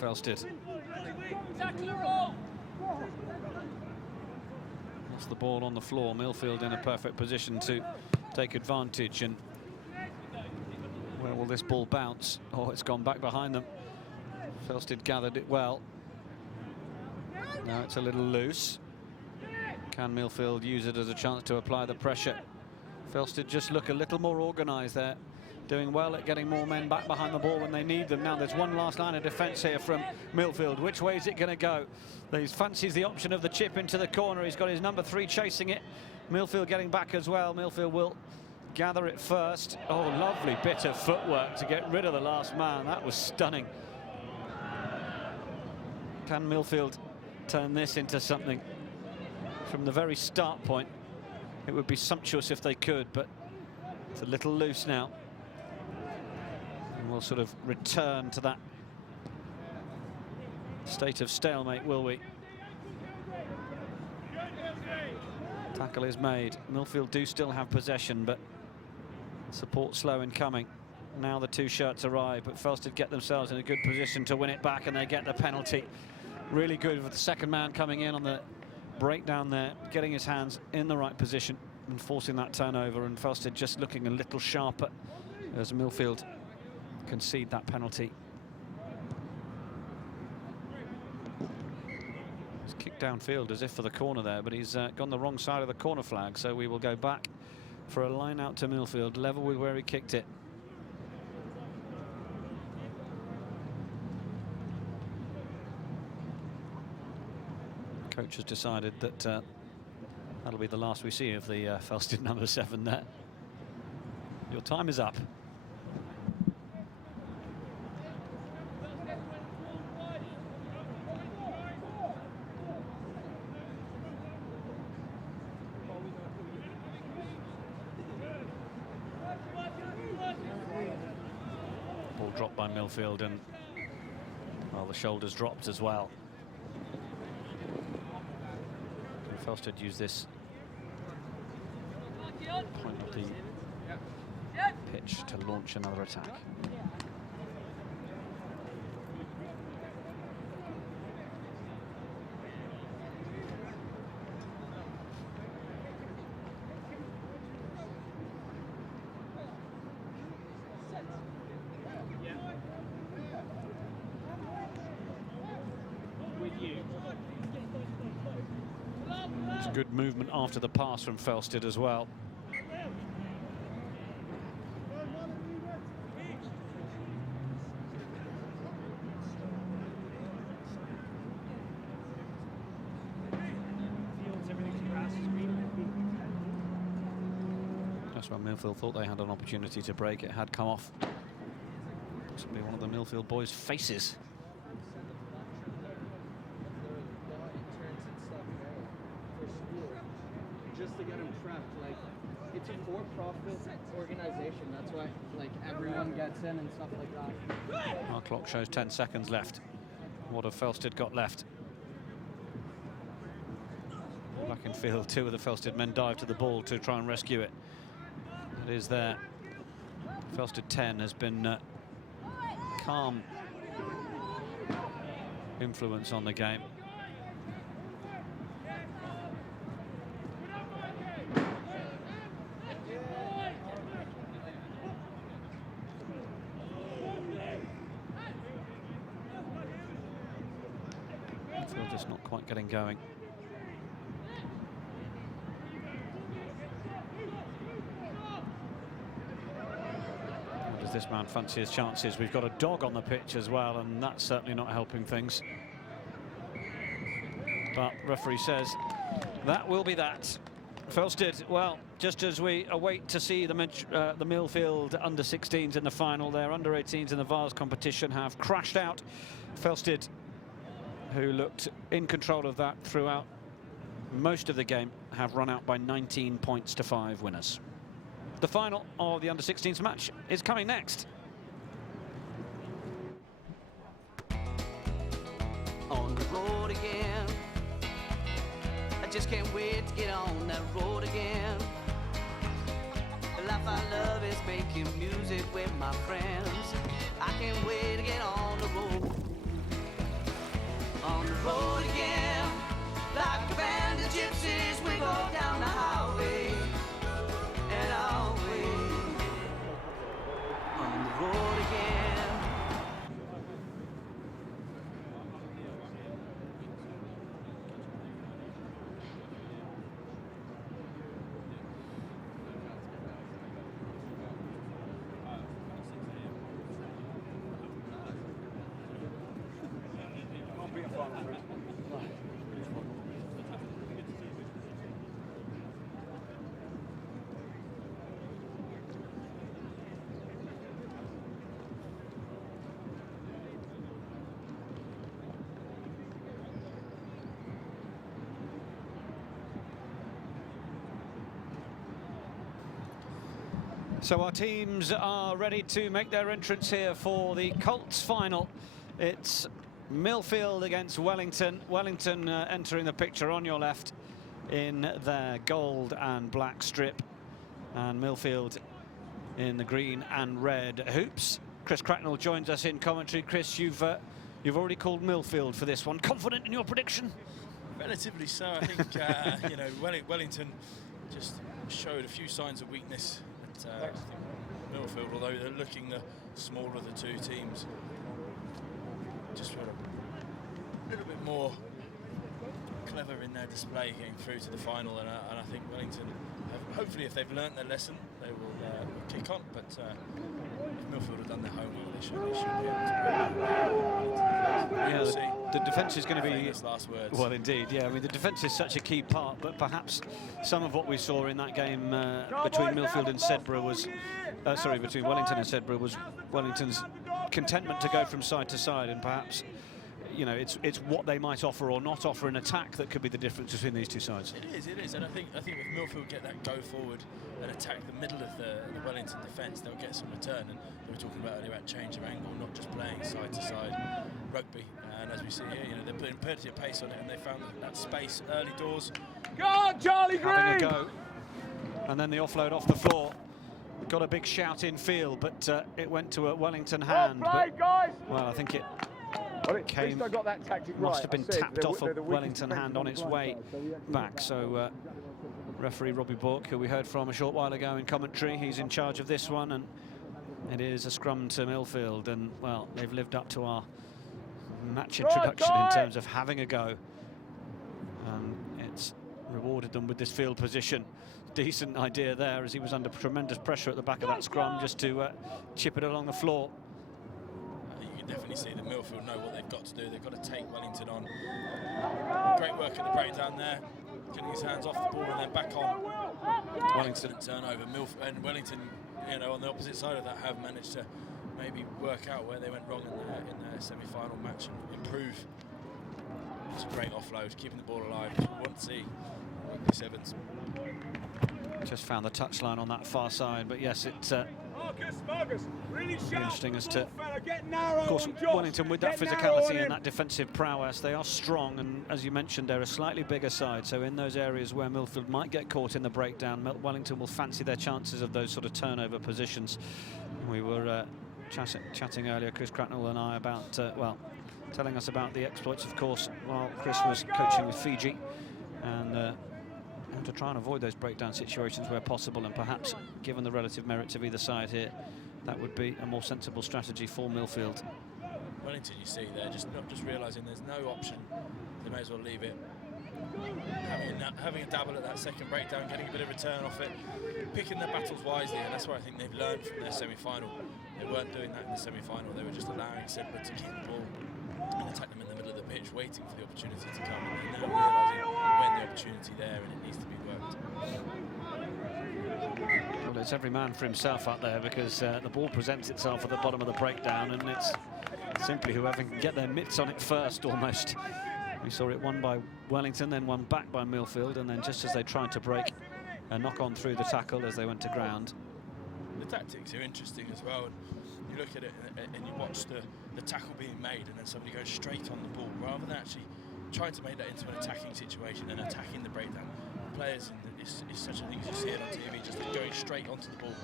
Felsted. That's the ball on the floor. Millfield in a perfect position to take advantage, and where will this ball bounce? Oh, it's gone back behind them. Felsted gathered it well. Now it's a little loose. Can Millfield use it as a chance to apply the pressure? Felsted just look a little more organised there. Doing well at getting more men back behind the ball when they need them. Now there's one last line of defence here from Millfield. Which way is it going to go? He fancies the option of the chip into the corner. He's got his number 3 chasing it. Millfield getting back as well. Millfield will gather it first. Oh, lovely bit of footwork to get rid of the last man. That was stunning. Can Millfield turn this into something? From the very start point, it would be sumptuous if they could, but It's a little loose now. And we'll sort of return to that state of stalemate, will we? Tackle is made. Millfield do still have possession, but support slow in coming. Now the two shirts arrive, but Felsted get themselves in a good position to win it back, and they get the penalty. Really good with the second man coming in on the breakdown there, getting his hands in the right position and forcing that turnover, and Felsted just looking a little sharper as Millfield concede that penalty. He's kicked downfield as if for the corner there, but he's gone the wrong side of the corner flag, so we will go back for a line out to Millfield, level with where he kicked it. Coach has decided that that'll be the last we see of the Felsted number 7 there. Your time is up. Ball dropped by Millfield, and well, the shoulders dropped as well. Felsted use this point of the pitch to launch another attack. Good movement after the pass from Felsted as well. That's when Millfield thought they had an opportunity to break. It had come off possibly one of the Millfield boys' faces. Just to get him trapped, like, it's a for-profit organization, that's why, like, everyone gets in and stuff like that. Our clock shows 10 seconds left. What have Felsted got left? Back in field, two of the Felsted men dive to the ball to try and rescue it. It is there. Felsted 10 has been calm influence on the game. Just not quite getting going. Does this man fancy his chances? We've got a dog on the pitch as well, and that's certainly not helping things. But referee says that will be that. Felsted, well, just as we await to see the Millfield under-16s in the final, their under-18s in the Vars competition have crashed out. Felsted, who looked in control of that throughout most of the game, have run out by 19 points to 5 winners. The final of the under-16s match is coming next. On the road again, I just can't wait to get on that road again. The life I love is making music with my friends. I can't wait to get on the road. On the road again, like a band of gypsies, we go down the highway and away. On the road again. So our teams are ready to make their entrance here for the Colts final. It's Millfield against Wellington. Wellington entering the picture on your left in their gold and black strip, and Millfield in the green and red hoops. Chris Cracknell joins us in commentary. Chris, you've already called Millfield for this one. Confident in your prediction? Relatively so. I think you know, Wellington just showed a few signs of weakness. But I think Millfield, although they're looking the smaller of the two teams, just were a little bit more clever in their display getting through to the final, and I think Wellington, hopefully if they've learnt their lesson, they will kick on, but if Millfield have done their homework, they should be able to. Yeah, the defence is going to be... Famous last words. Well, indeed, yeah. I mean, the defence is such a key part, but perhaps some of what we saw in that game between Millfield and Sedbergh was... between Wellington and Sedbergh was Wellington's contentment to go from side to side, and perhaps, you know, it's what they might offer or not offer in attack that could be the difference between these two sides. It is, and I think if Millfield get that go forward and attack the middle of the Wellington defence, they'll get some return. And we were talking about earlier about change of angle, not just playing side to side rugby. And as we see here, you know, they're putting plenty of pace on it, and they found that space early doors. Go on, Charlie Green! Having a go, and then the offload off the floor. Got a big shout in field, but it went to a Wellington hand. Well, I think it came, must have been tapped off a Wellington hand on its way back. So referee Robbie Bork, who we heard from a short while ago in commentary, he's in charge of this one, and it is a scrum to Millfield. And well, they've lived up to our match introduction in terms of having a go, and it's rewarded them with this field position. Decent idea there, as he was under tremendous pressure at the back of that scrum, just to chip it along the floor. You can definitely see that Millfield know what they've got to do. They've got to take Wellington on. Great work at the breakdown there, getting his hands off the ball and then back on. Wellington turnover. And Wellington, you know, on the opposite side of that, have managed to maybe work out where they went wrong in their semi-final match and improve. It's a great offload, keeping the ball alive. We want to see rugby sevens. Just found the touchline on that far side, but yes, it's interesting as to, of course, Wellington with that physicality and that defensive prowess, they are strong, and as you mentioned, they're a slightly bigger side, so in those areas where Millfield might get caught in the breakdown, Wellington will fancy their chances of those sort of turnover positions. We were chatting earlier, Chris Cracknell and I, about, well, telling us about the exploits, of course, while Chris was coaching with Fiji, and to try and avoid those breakdown situations where possible, and perhaps, given the relative merits of either side here, that would be a more sensible strategy for Millfield. Wellington, you see, they're not just realising there's no option, they may as well leave it. Having a dabble at that second breakdown, getting a bit of return off it, picking their battles wisely, and that's what I think they've learned from their semi-final. They weren't doing that in the semi-final, they were just allowing Sedbergh to keep the ball and attack them in the middle of the pitch, waiting for the opportunity to come, and now realising when the opportunity there and it needs to be worked. Well, it's every man for himself out there, because the ball presents itself at the bottom of the breakdown, and it's simply whoever can get their mitts on it first, almost. We saw it won by Wellington, then won back by Millfield, and then just as they tried to break, a knock on through the tackle as they went to ground. The tactics are interesting as well. You look at it and you watch the tackle being made, and then somebody goes straight on the ball rather than actually trying to make that into an attacking situation and attacking the breakdown. Players, it's such a thing as you see it on TV, just going straight onto the ball.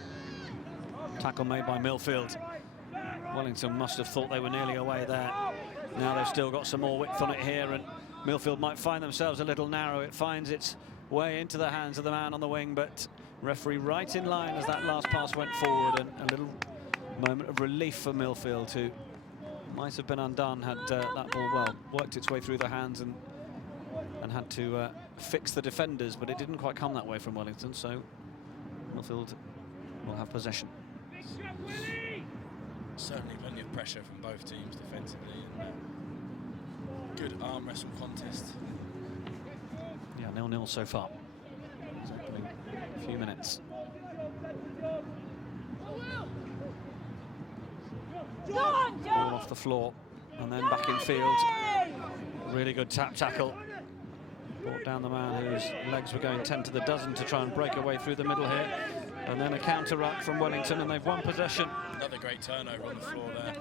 Tackle made by Millfield. Wellington must have thought they were nearly away there. Now they've still got some more width on it here, and Millfield might find themselves a little narrow. It finds its way into the hands of the man on the wing, but referee right in line as that last pass went forward, and a little moment of relief for Millfield, who might have been undone had that ball, well, worked its way through the hands and had to fix the defenders, but it didn't quite come that way from Wellington, so Millfield will have possession. Certainly plenty of pressure from both teams defensively, and good arm wrestle contest. Yeah, 0-0 so far. It's opening a few minutes. Ball off the floor and then back in field. Really good tap tackle. Brought down the man whose legs were going 10 to the dozen to try and break away through the middle here. And then a counter-ruck from Wellington, and they've won possession. Another great turnover on the floor there.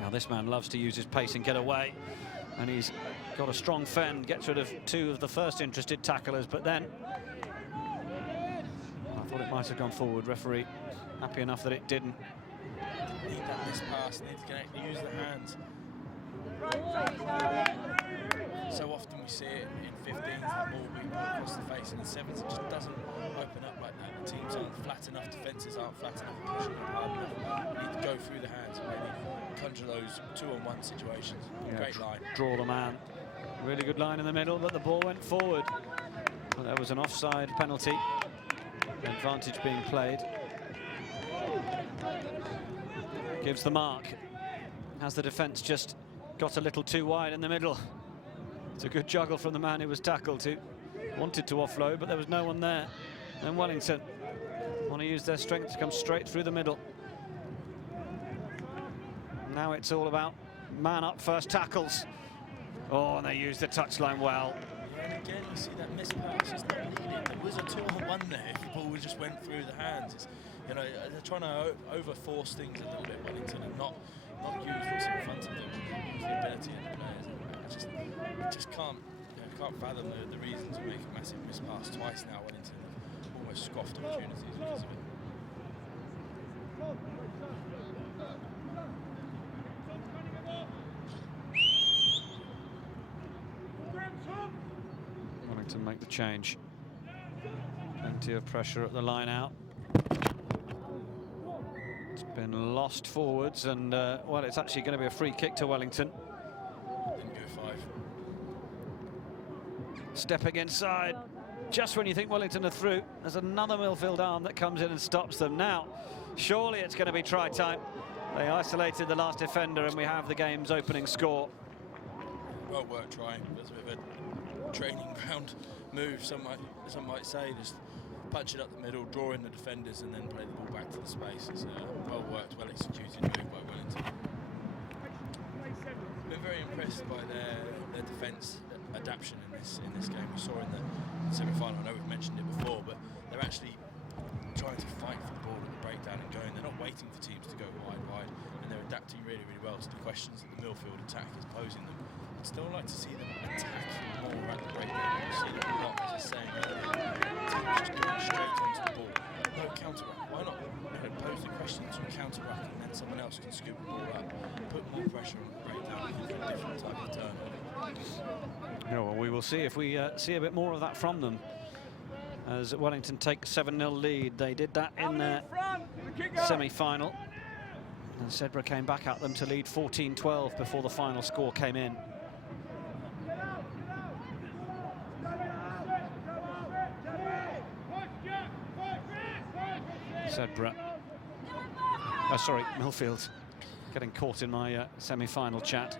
Now this man loves to use his pace and get away, and he's got a strong fend, gets rid of 2 of the first interested tacklers, but then I thought it might have gone forward. Referee happy enough that it didn't. Need that missed pass, need to use the hands. So often we see it in 15s, the ball being put across the face, and in 7s it just doesn't open up like that. The teams aren't flat enough, defences aren't flat enough, pushing it hard enough. You need to go through the hands and maybe conjure those 2-on-1 situations. Yeah, Great line. Draw the man. Really good line in the middle, but the ball went forward. Well, there was an offside penalty. Advantage being played. Gives the mark. Has the defence just got a little too wide in the middle? It's a good juggle from the man who was tackled, who wanted to offload, but there was no one there. And Wellington want to use their strength to come straight through the middle. Now it's all about man up first tackles. Oh, and they used the touchline well. And again, you see that missed pass is not needed. There was a 2-on-1 there if the ball just went through the hands. It's, you know, they're trying to over-force things a little bit, Wellington, and not use what's in front of them, use the ability of the players. I just can't fathom the reason to make a massive miss pass twice now. Wellington have almost scoffed opportunities because of it. Wellington make the change. Plenty of pressure at the line out. It's been lost forwards, and well, it's actually going to be a free kick to Wellington. Didn't go 5. Stepping inside, just when you think Wellington are through, there's another Millfield arm that comes in and stops them. Now, surely it's going to be try time. They isolated the last defender, and we have the game's opening score. Well worked trying. There's a bit of a training ground move, some might say. Just punch it up the middle, draw in the defenders, and then play the ball back to the space. It's well worked, well executed move by Wellington. Been very impressed by their defence adaptation in this game. We saw in the semi-final, I know we've mentioned it before, but they're actually trying to fight for the ball at the breakdown and going. They're not waiting for teams to go wide, and they're adapting really, really well to the questions that the Millfield attack is posing them. I'd still like to see them attack more at the breakdown. You see them a lot, as I was saying earlier. Teams just going straight onto the ball. No counter-rack. Why not pose the question to a counter-rack, and then someone else can scoop the ball up, put more pressure on the breakdown, and get a different type of turnover. Yeah, well, we will see if we see a bit more of that from them as Wellington take 7-0 lead. They did that in their semi-final, and Sedbergh came back at them to lead 14-12 before the final score came in. Sedbergh, sorry, Millfield getting caught in my semi-final chat.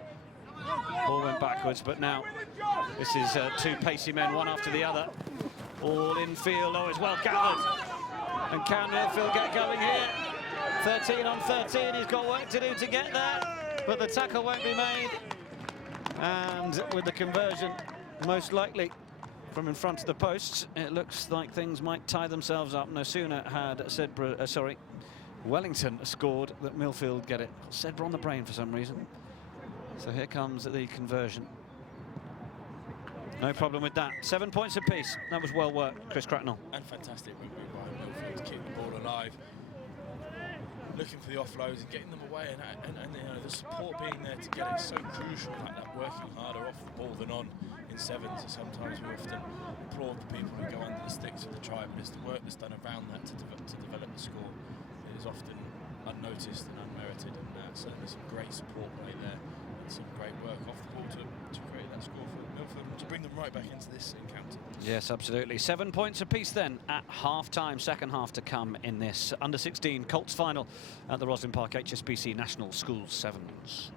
Ball went backwards, but now this is 2 pacey men, one after the other. All in field. Oh, it's well gathered. And can Millfield get going here? 13 on 13. He's got work to do to get there, but the tackle won't be made. And with the conversion, most likely from in front of the posts, it looks like things might tie themselves up. No sooner had Wellington scored that Millfield get it. Sedbergh on the brain for some reason. So here comes the conversion. No problem with that. 7 points apiece. That was well worked, Chris Cracknell. And fantastic work by Millfield to keep the ball alive. Looking for the offloads and getting them away, and you know, the support being there to get it is so crucial. Like that, working harder off the ball than on in 7s. So sometimes we often applaud the people who go under the sticks for the try, but it's the work that's done around that to develop the score. It is often unnoticed and unmerited, and certainly some great support play there. Some great work off the ball to create that score for Millfield and to bring them right back into this encounter. Yes, absolutely. 7 points apiece then at half-time. Second half to come in this under-16 Colts final at the Rosslyn Park HSBC National Schools Sevens.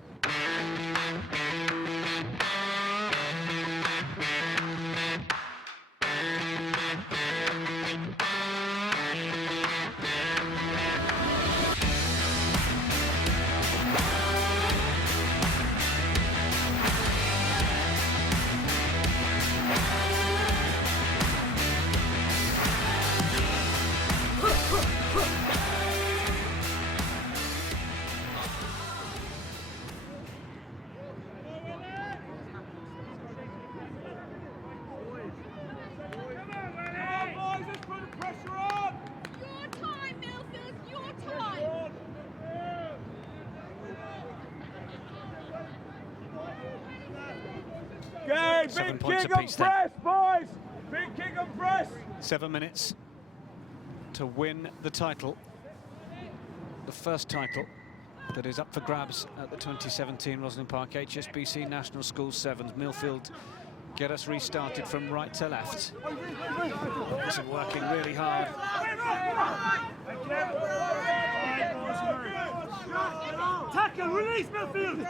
Okay, 7 big points kick apiece and then. press, boys. Big kick and press. 7 minutes to win the title. The first title that is up for grabs at the 2017 Rosslyn Park HSBC National School Sevens. Millfield get us restarted from right to left. Wellington working really hard. Tackle, release Millfield.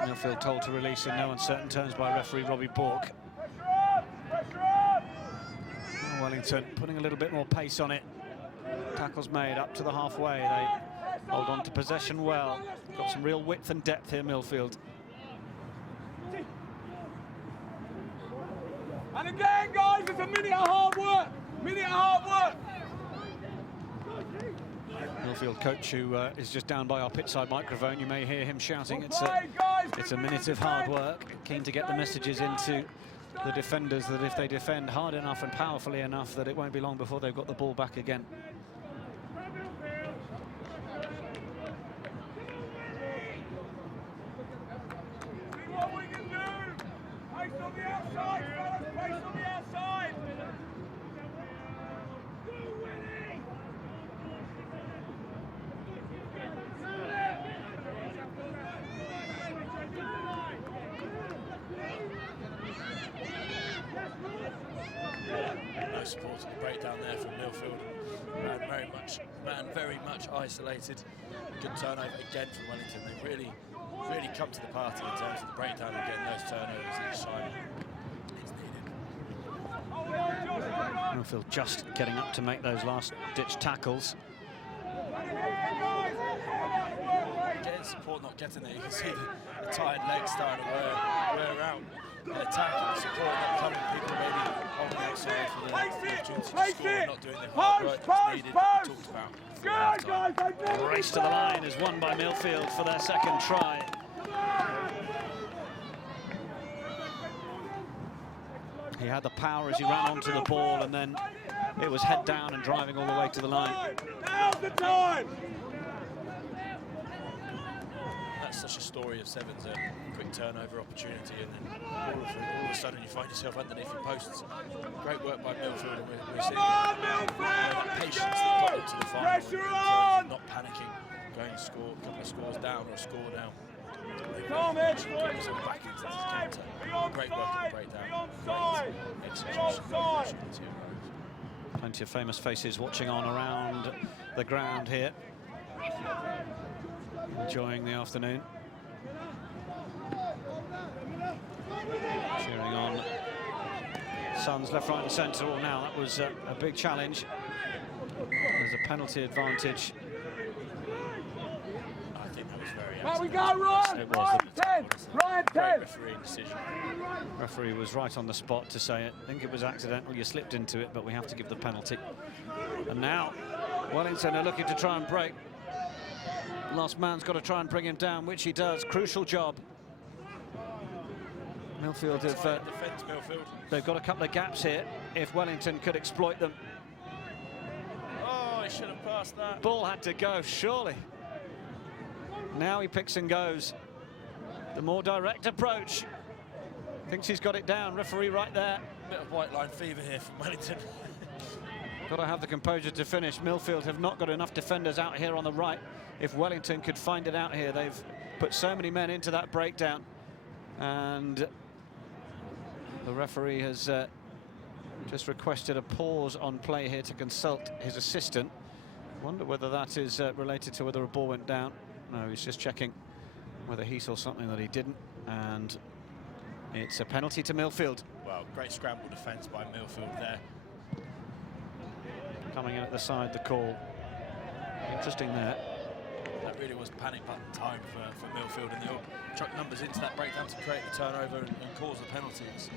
Millfield told to release in no uncertain terms by referee Robbie Bork. Wellington putting a little bit more pace on it. Tackles made up to the halfway. They hold on to possession well. Got some real width and depth here, Millfield. And again, guys, it's a minute of hard work. Minute of hard work. Millfield coach who is just down by our pitside microphone. You may hear him shouting. It's a minute of hard work. Keen to get the messages into the defenders that if they defend hard enough and powerfully enough, that it won't be long before they've got the ball back again. See what we can do. Pace on the outside, fellas. Pace on the outside. No support at the breakdown there from Millfield. Man very much isolated. Good turnover again from Wellington. They've really come to the party in terms of the breakdown and getting those turnovers each time it's needed. Millfield just getting up to make those last-ditch tackles. Getting support, not getting there. You can see the tired legs starting to wear out. The attack and the support not coming. People maybe holding outside for the opportunity to score, not doing the hard work that's needed that we talked about. Race to the line is won by Millfield for their second try. He had the power as he ran onto the ball, and then it was head down and driving all the way to the line. Now's the time! That's such a story of Sevens, a quick turnover opportunity, and then all of a sudden you find yourself underneath your posts. Great work by Millfield, and we're seeing that patience that got them to the final. In terms of not panicking, going to score a couple of scores down or a score down. Back into this counter. Great work at the breakdown. Great execution. Plenty of famous faces watching on around the ground here, enjoying the afternoon. Cheering on Suns left, right and centre. Well, now that was a big challenge. There's a penalty advantage. I think that was very There we go, Ryan! It was. Ryan 10! Great refereeing decision. Referee was right on the spot to say it. I think it was accidental, you slipped into it, but we have to give the penalty. And now Wellington are looking to try and break. Last man's got to try and bring him down, which he does. Crucial job. Millfield have they've got a couple of gaps here if Wellington could exploit them. Oh, he should have passed that. Ball had to go, surely. Now he picks and goes. The more direct approach. Thinks he's got it down. Referee right there. Bit of white line fever here from Wellington. Got to have the composure to finish. Millfield have not got enough defenders out here on the right. If Wellington could find it out here, they've put so many men into that breakdown. And the referee has just requested a pause on play here to consult his assistant. Wonder whether that is related to whether a ball went down. No, he's just checking whether he saw something that he didn't. And it's a penalty to Millfield. Well, great scramble defence by Millfield there. Coming in at the side, the call. Interesting there. That really was panic button time for Millfield, and they'll chuck numbers into that breakdown to create the turnover and cause the penalties.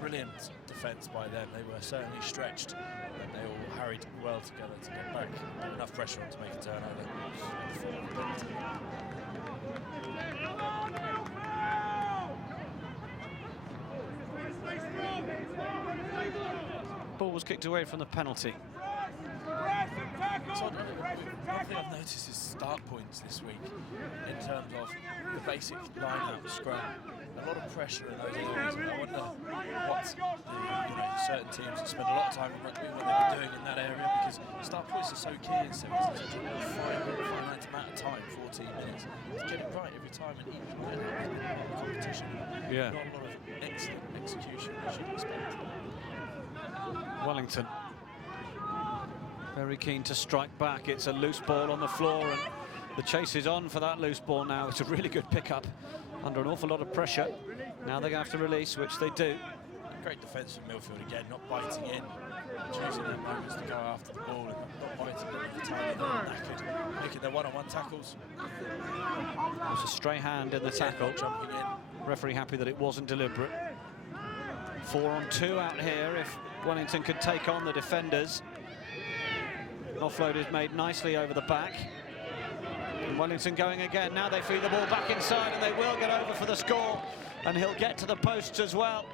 Brilliant defence by them. They were certainly stretched, and they all harried well together to get back. Enough pressure on to make a turnover. Ball was kicked away from the penalty. So one thing I've noticed is start points this week in terms of the basic line-out scrum. a lot of pressure in those areas. I wonder what certain teams have spent a lot of time in rugby, what they've been doing in that area, because start points are so key in sevens. It's such a finite amount of time, 14 minutes. To get it right every time, and even when it's been a competition, yeah. not a lot of excellent execution, as you'd expect. Wellington very keen to strike back. It's a loose ball on the floor, and the chase is on for that loose ball now. It's a really good pickup under an awful lot of pressure. Now they're going to have to release, which they do. Great defence from Millfield again, not biting in, choosing their moments to go after the ball and not biting in at the time they're knackered, making their one-on-one tackles. There's a stray hand in the tackle. Jumping in. Referee happy that it wasn't deliberate. 4-on-2 out here if Wellington could take on the defenders. Offload is made nicely over the back. And Wellington going again. Now they feed the ball back inside, and they will get over for the score. And he'll get to the posts as well.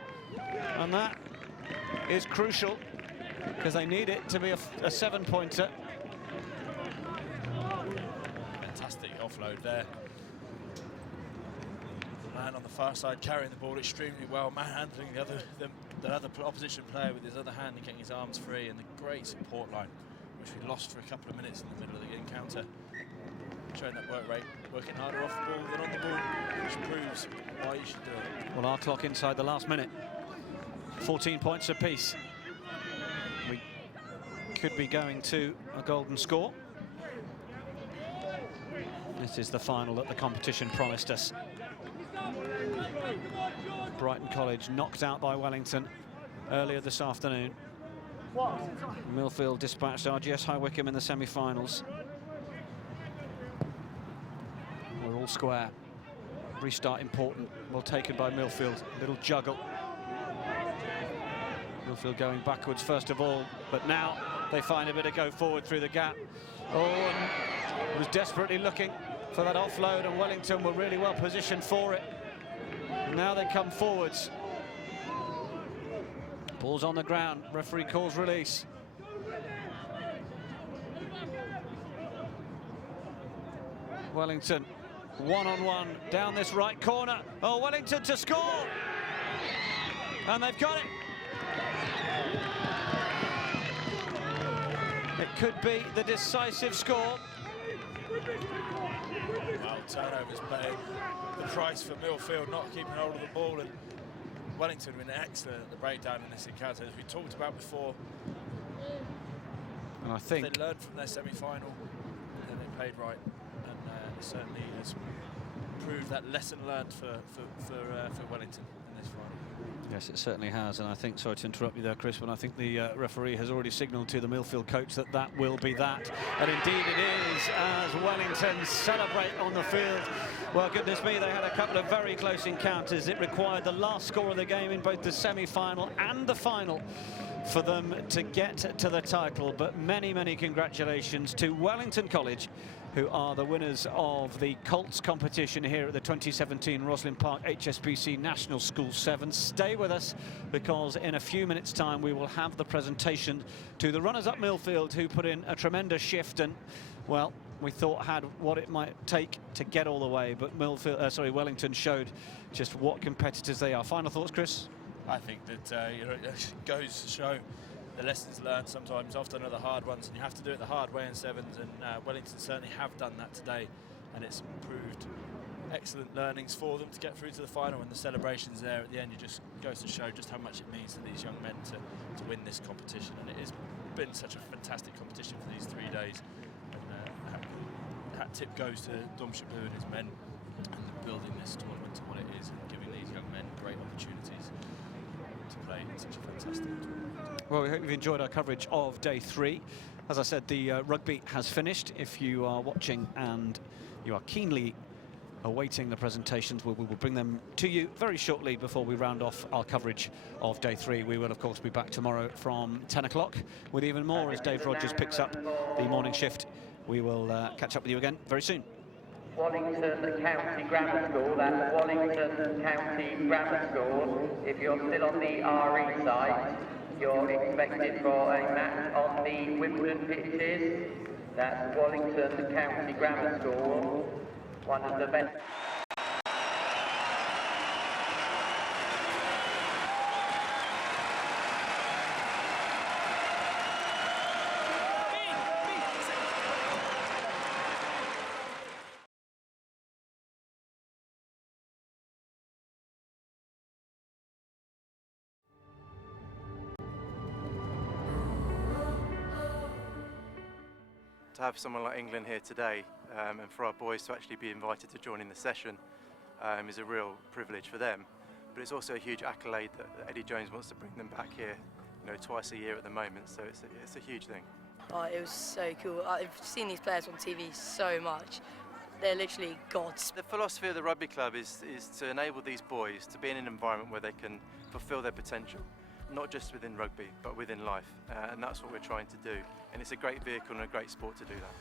And that is crucial, because they need it to be a 7-pointer. Fantastic offload there. Man on the far side carrying the ball extremely well, manhandling the other opposition player with his other hand and getting his arms free, and the great support line, which we lost for a couple of minutes in the middle of the encounter. Showing that work rate, working harder off the ball than on the ball, which proves why you should do it. Well, our clock inside the last minute. 14 points apiece. We could be going to a golden score. This is the final that the competition promised us. Brighton College knocked out by Wellington earlier this afternoon. Millfield dispatched RGS High Wycombe in the semi-finals. We're all square. Restart important. Well taken by Millfield. Little juggle. Millfield going backwards first of all, but now they find a bit of go forward through the gap. Oh, and was desperately looking for that offload, and Wellington were really well positioned for it. Now they come forwards. Ball's on the ground. Referee calls release. Wellington one-on-one down this right corner. Oh, Wellington to score! And they've got it. It could be the decisive score. Well, turnovers paying the price for Millfield not keeping hold of the ball, and Wellington have been excellent at the breakdown in this encounter, as we talked about before. And I think they learned from their semi-final, and they played right, and it certainly has proved that lesson learned for Wellington in this final. Yes, it certainly has, and I think, sorry to interrupt you there, Chris, but I think the referee has already signalled to the Millfield coach that that will be that. And indeed it is, as Wellington celebrate on the field. Well, goodness me, they had a couple of very close encounters. It required the last score of the game in both the semi-final and the final for them to get to the title. But many, many congratulations to Wellington College, who are the winners of the Colts competition here at the 2017 Rosslyn Park HSBC National School 7. Stay with us, because in a few minutes' time we will have the presentation to the runners-up Millfield, who put in a tremendous shift and, well, we thought had what it might take to get all the way, but Wellington showed just what competitors they are. Final thoughts, Chris? I think that it goes to show the lessons learned sometimes often are the hard ones, and you have to do it the hard way in sevens, and Wellington certainly have done that today, and it's proved excellent learnings for them to get through to the final, and the celebrations there at the end, it just goes to show just how much it means to these young men to win this competition. And it has been such a fantastic competition for these 3 days, and that tip goes to Dom Shebbear and his men, and building this tournament to what it is, and giving these young men great opportunities to play in such a fantastic tournament. Well, we hope you've enjoyed our coverage of day 3. As I said, the rugby has finished. If you are watching and you are keenly awaiting the presentations, we will bring them to you very shortly before we round off our coverage of day 3. We will, of course, be back tomorrow from 10 o'clock with even more as Dave Rogers picks up the morning shift. We will catch up with you again very soon. Wellington County Grammar School, that's Wellington County Grammar School. If you're still on the RE side, you're expected for a match on the Wimbledon pitches. That's Wellington County Grammar School, one of the best. to have someone like England here today, and for our boys to actually be invited to join in the session is a real privilege for them. But it's also a huge accolade that Eddie Jones wants to bring them back here, you know, twice a year at the moment. So it's a huge thing. Oh, it was so cool. I've seen these players on TV so much. They're literally gods. The philosophy of the rugby club is to enable these boys to be in an environment where they can fulfil their potential, not just within rugby, but within life. And that's what we're trying to do. And it's a great vehicle and a great sport to do that.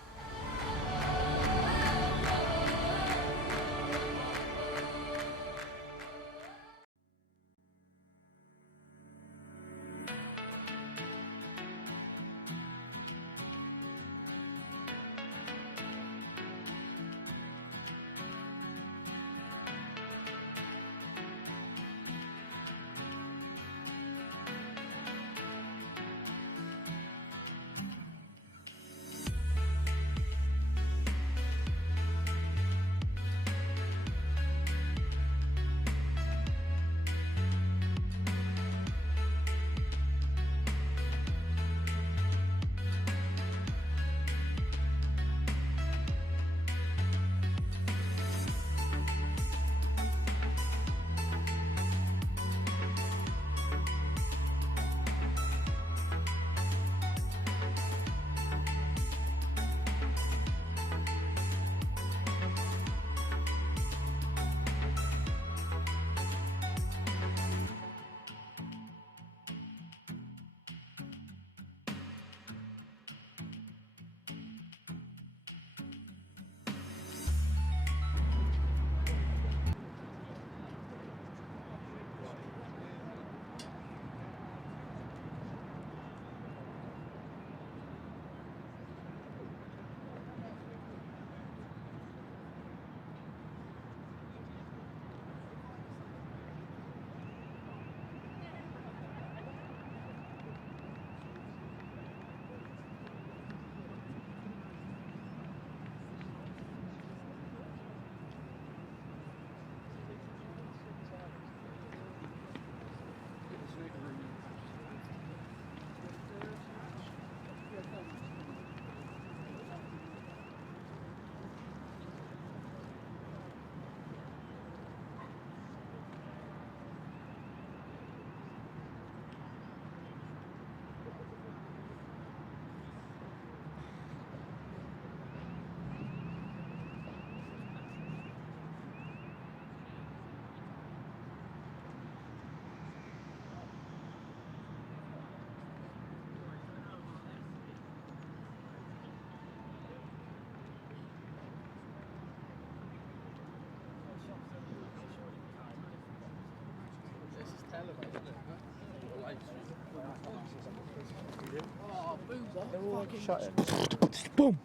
Shut it. Boom.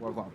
Well done.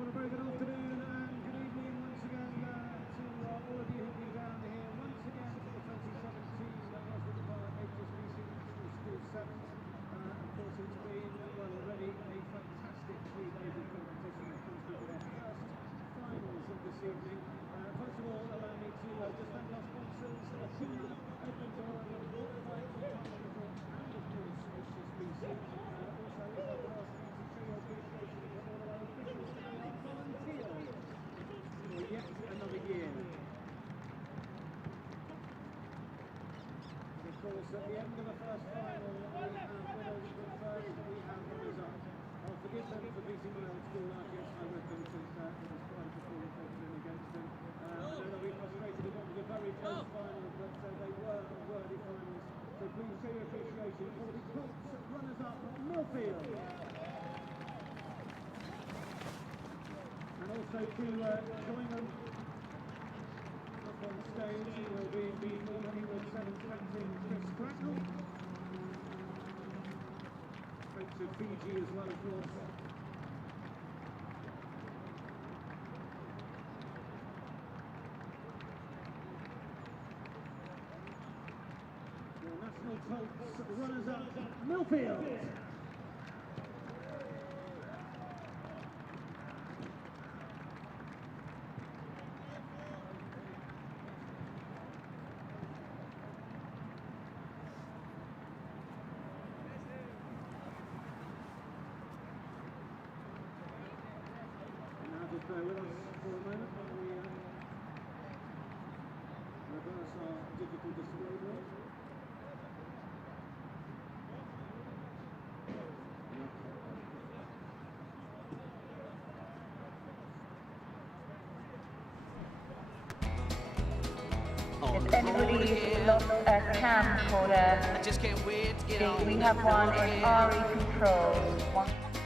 Well, a very good afternoon and good evening once again to all of you who've been down here once again for the 2017 Rosslyn Park HSBC National School Sevens. Of course, it's been, well, already a fantastic 3 days of competition. Of course, we got our first finals of this evening. First of all, allow me to just thank our sponsors, Puma, Open Door, and Woodhouse, and of course HSBC. Also, if I could ask you to show your appreciation for all of our officials and our volunteers for yet another year. And of course, at the end of the first final, we have winners from first, we have runners-up. I'll forgive them for beating my old school like yes, I read them since it was quite a performance they've been against them. I know they'll be frustrated with what was a very close final, but they were worthy finals. So please show your appreciation for the Colts runners-up Millfield. And also to join them up on stage will be the formerly with 720 Chris Cracknell. Spoke to Fiji as well, of course. National Colts runners-up Millfield. Now just bear with us for a moment while we reverse our digital display board. If anybody lost a camcorder, I just can't wait to get on. we have one in RE Control.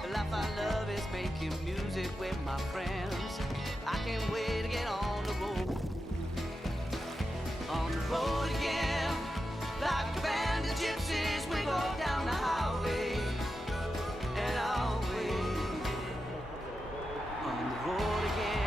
The life I love is making music with my friends. I can't wait to get on the road. On the road again, like a band of gypsies, we go down the highway and always on the road again.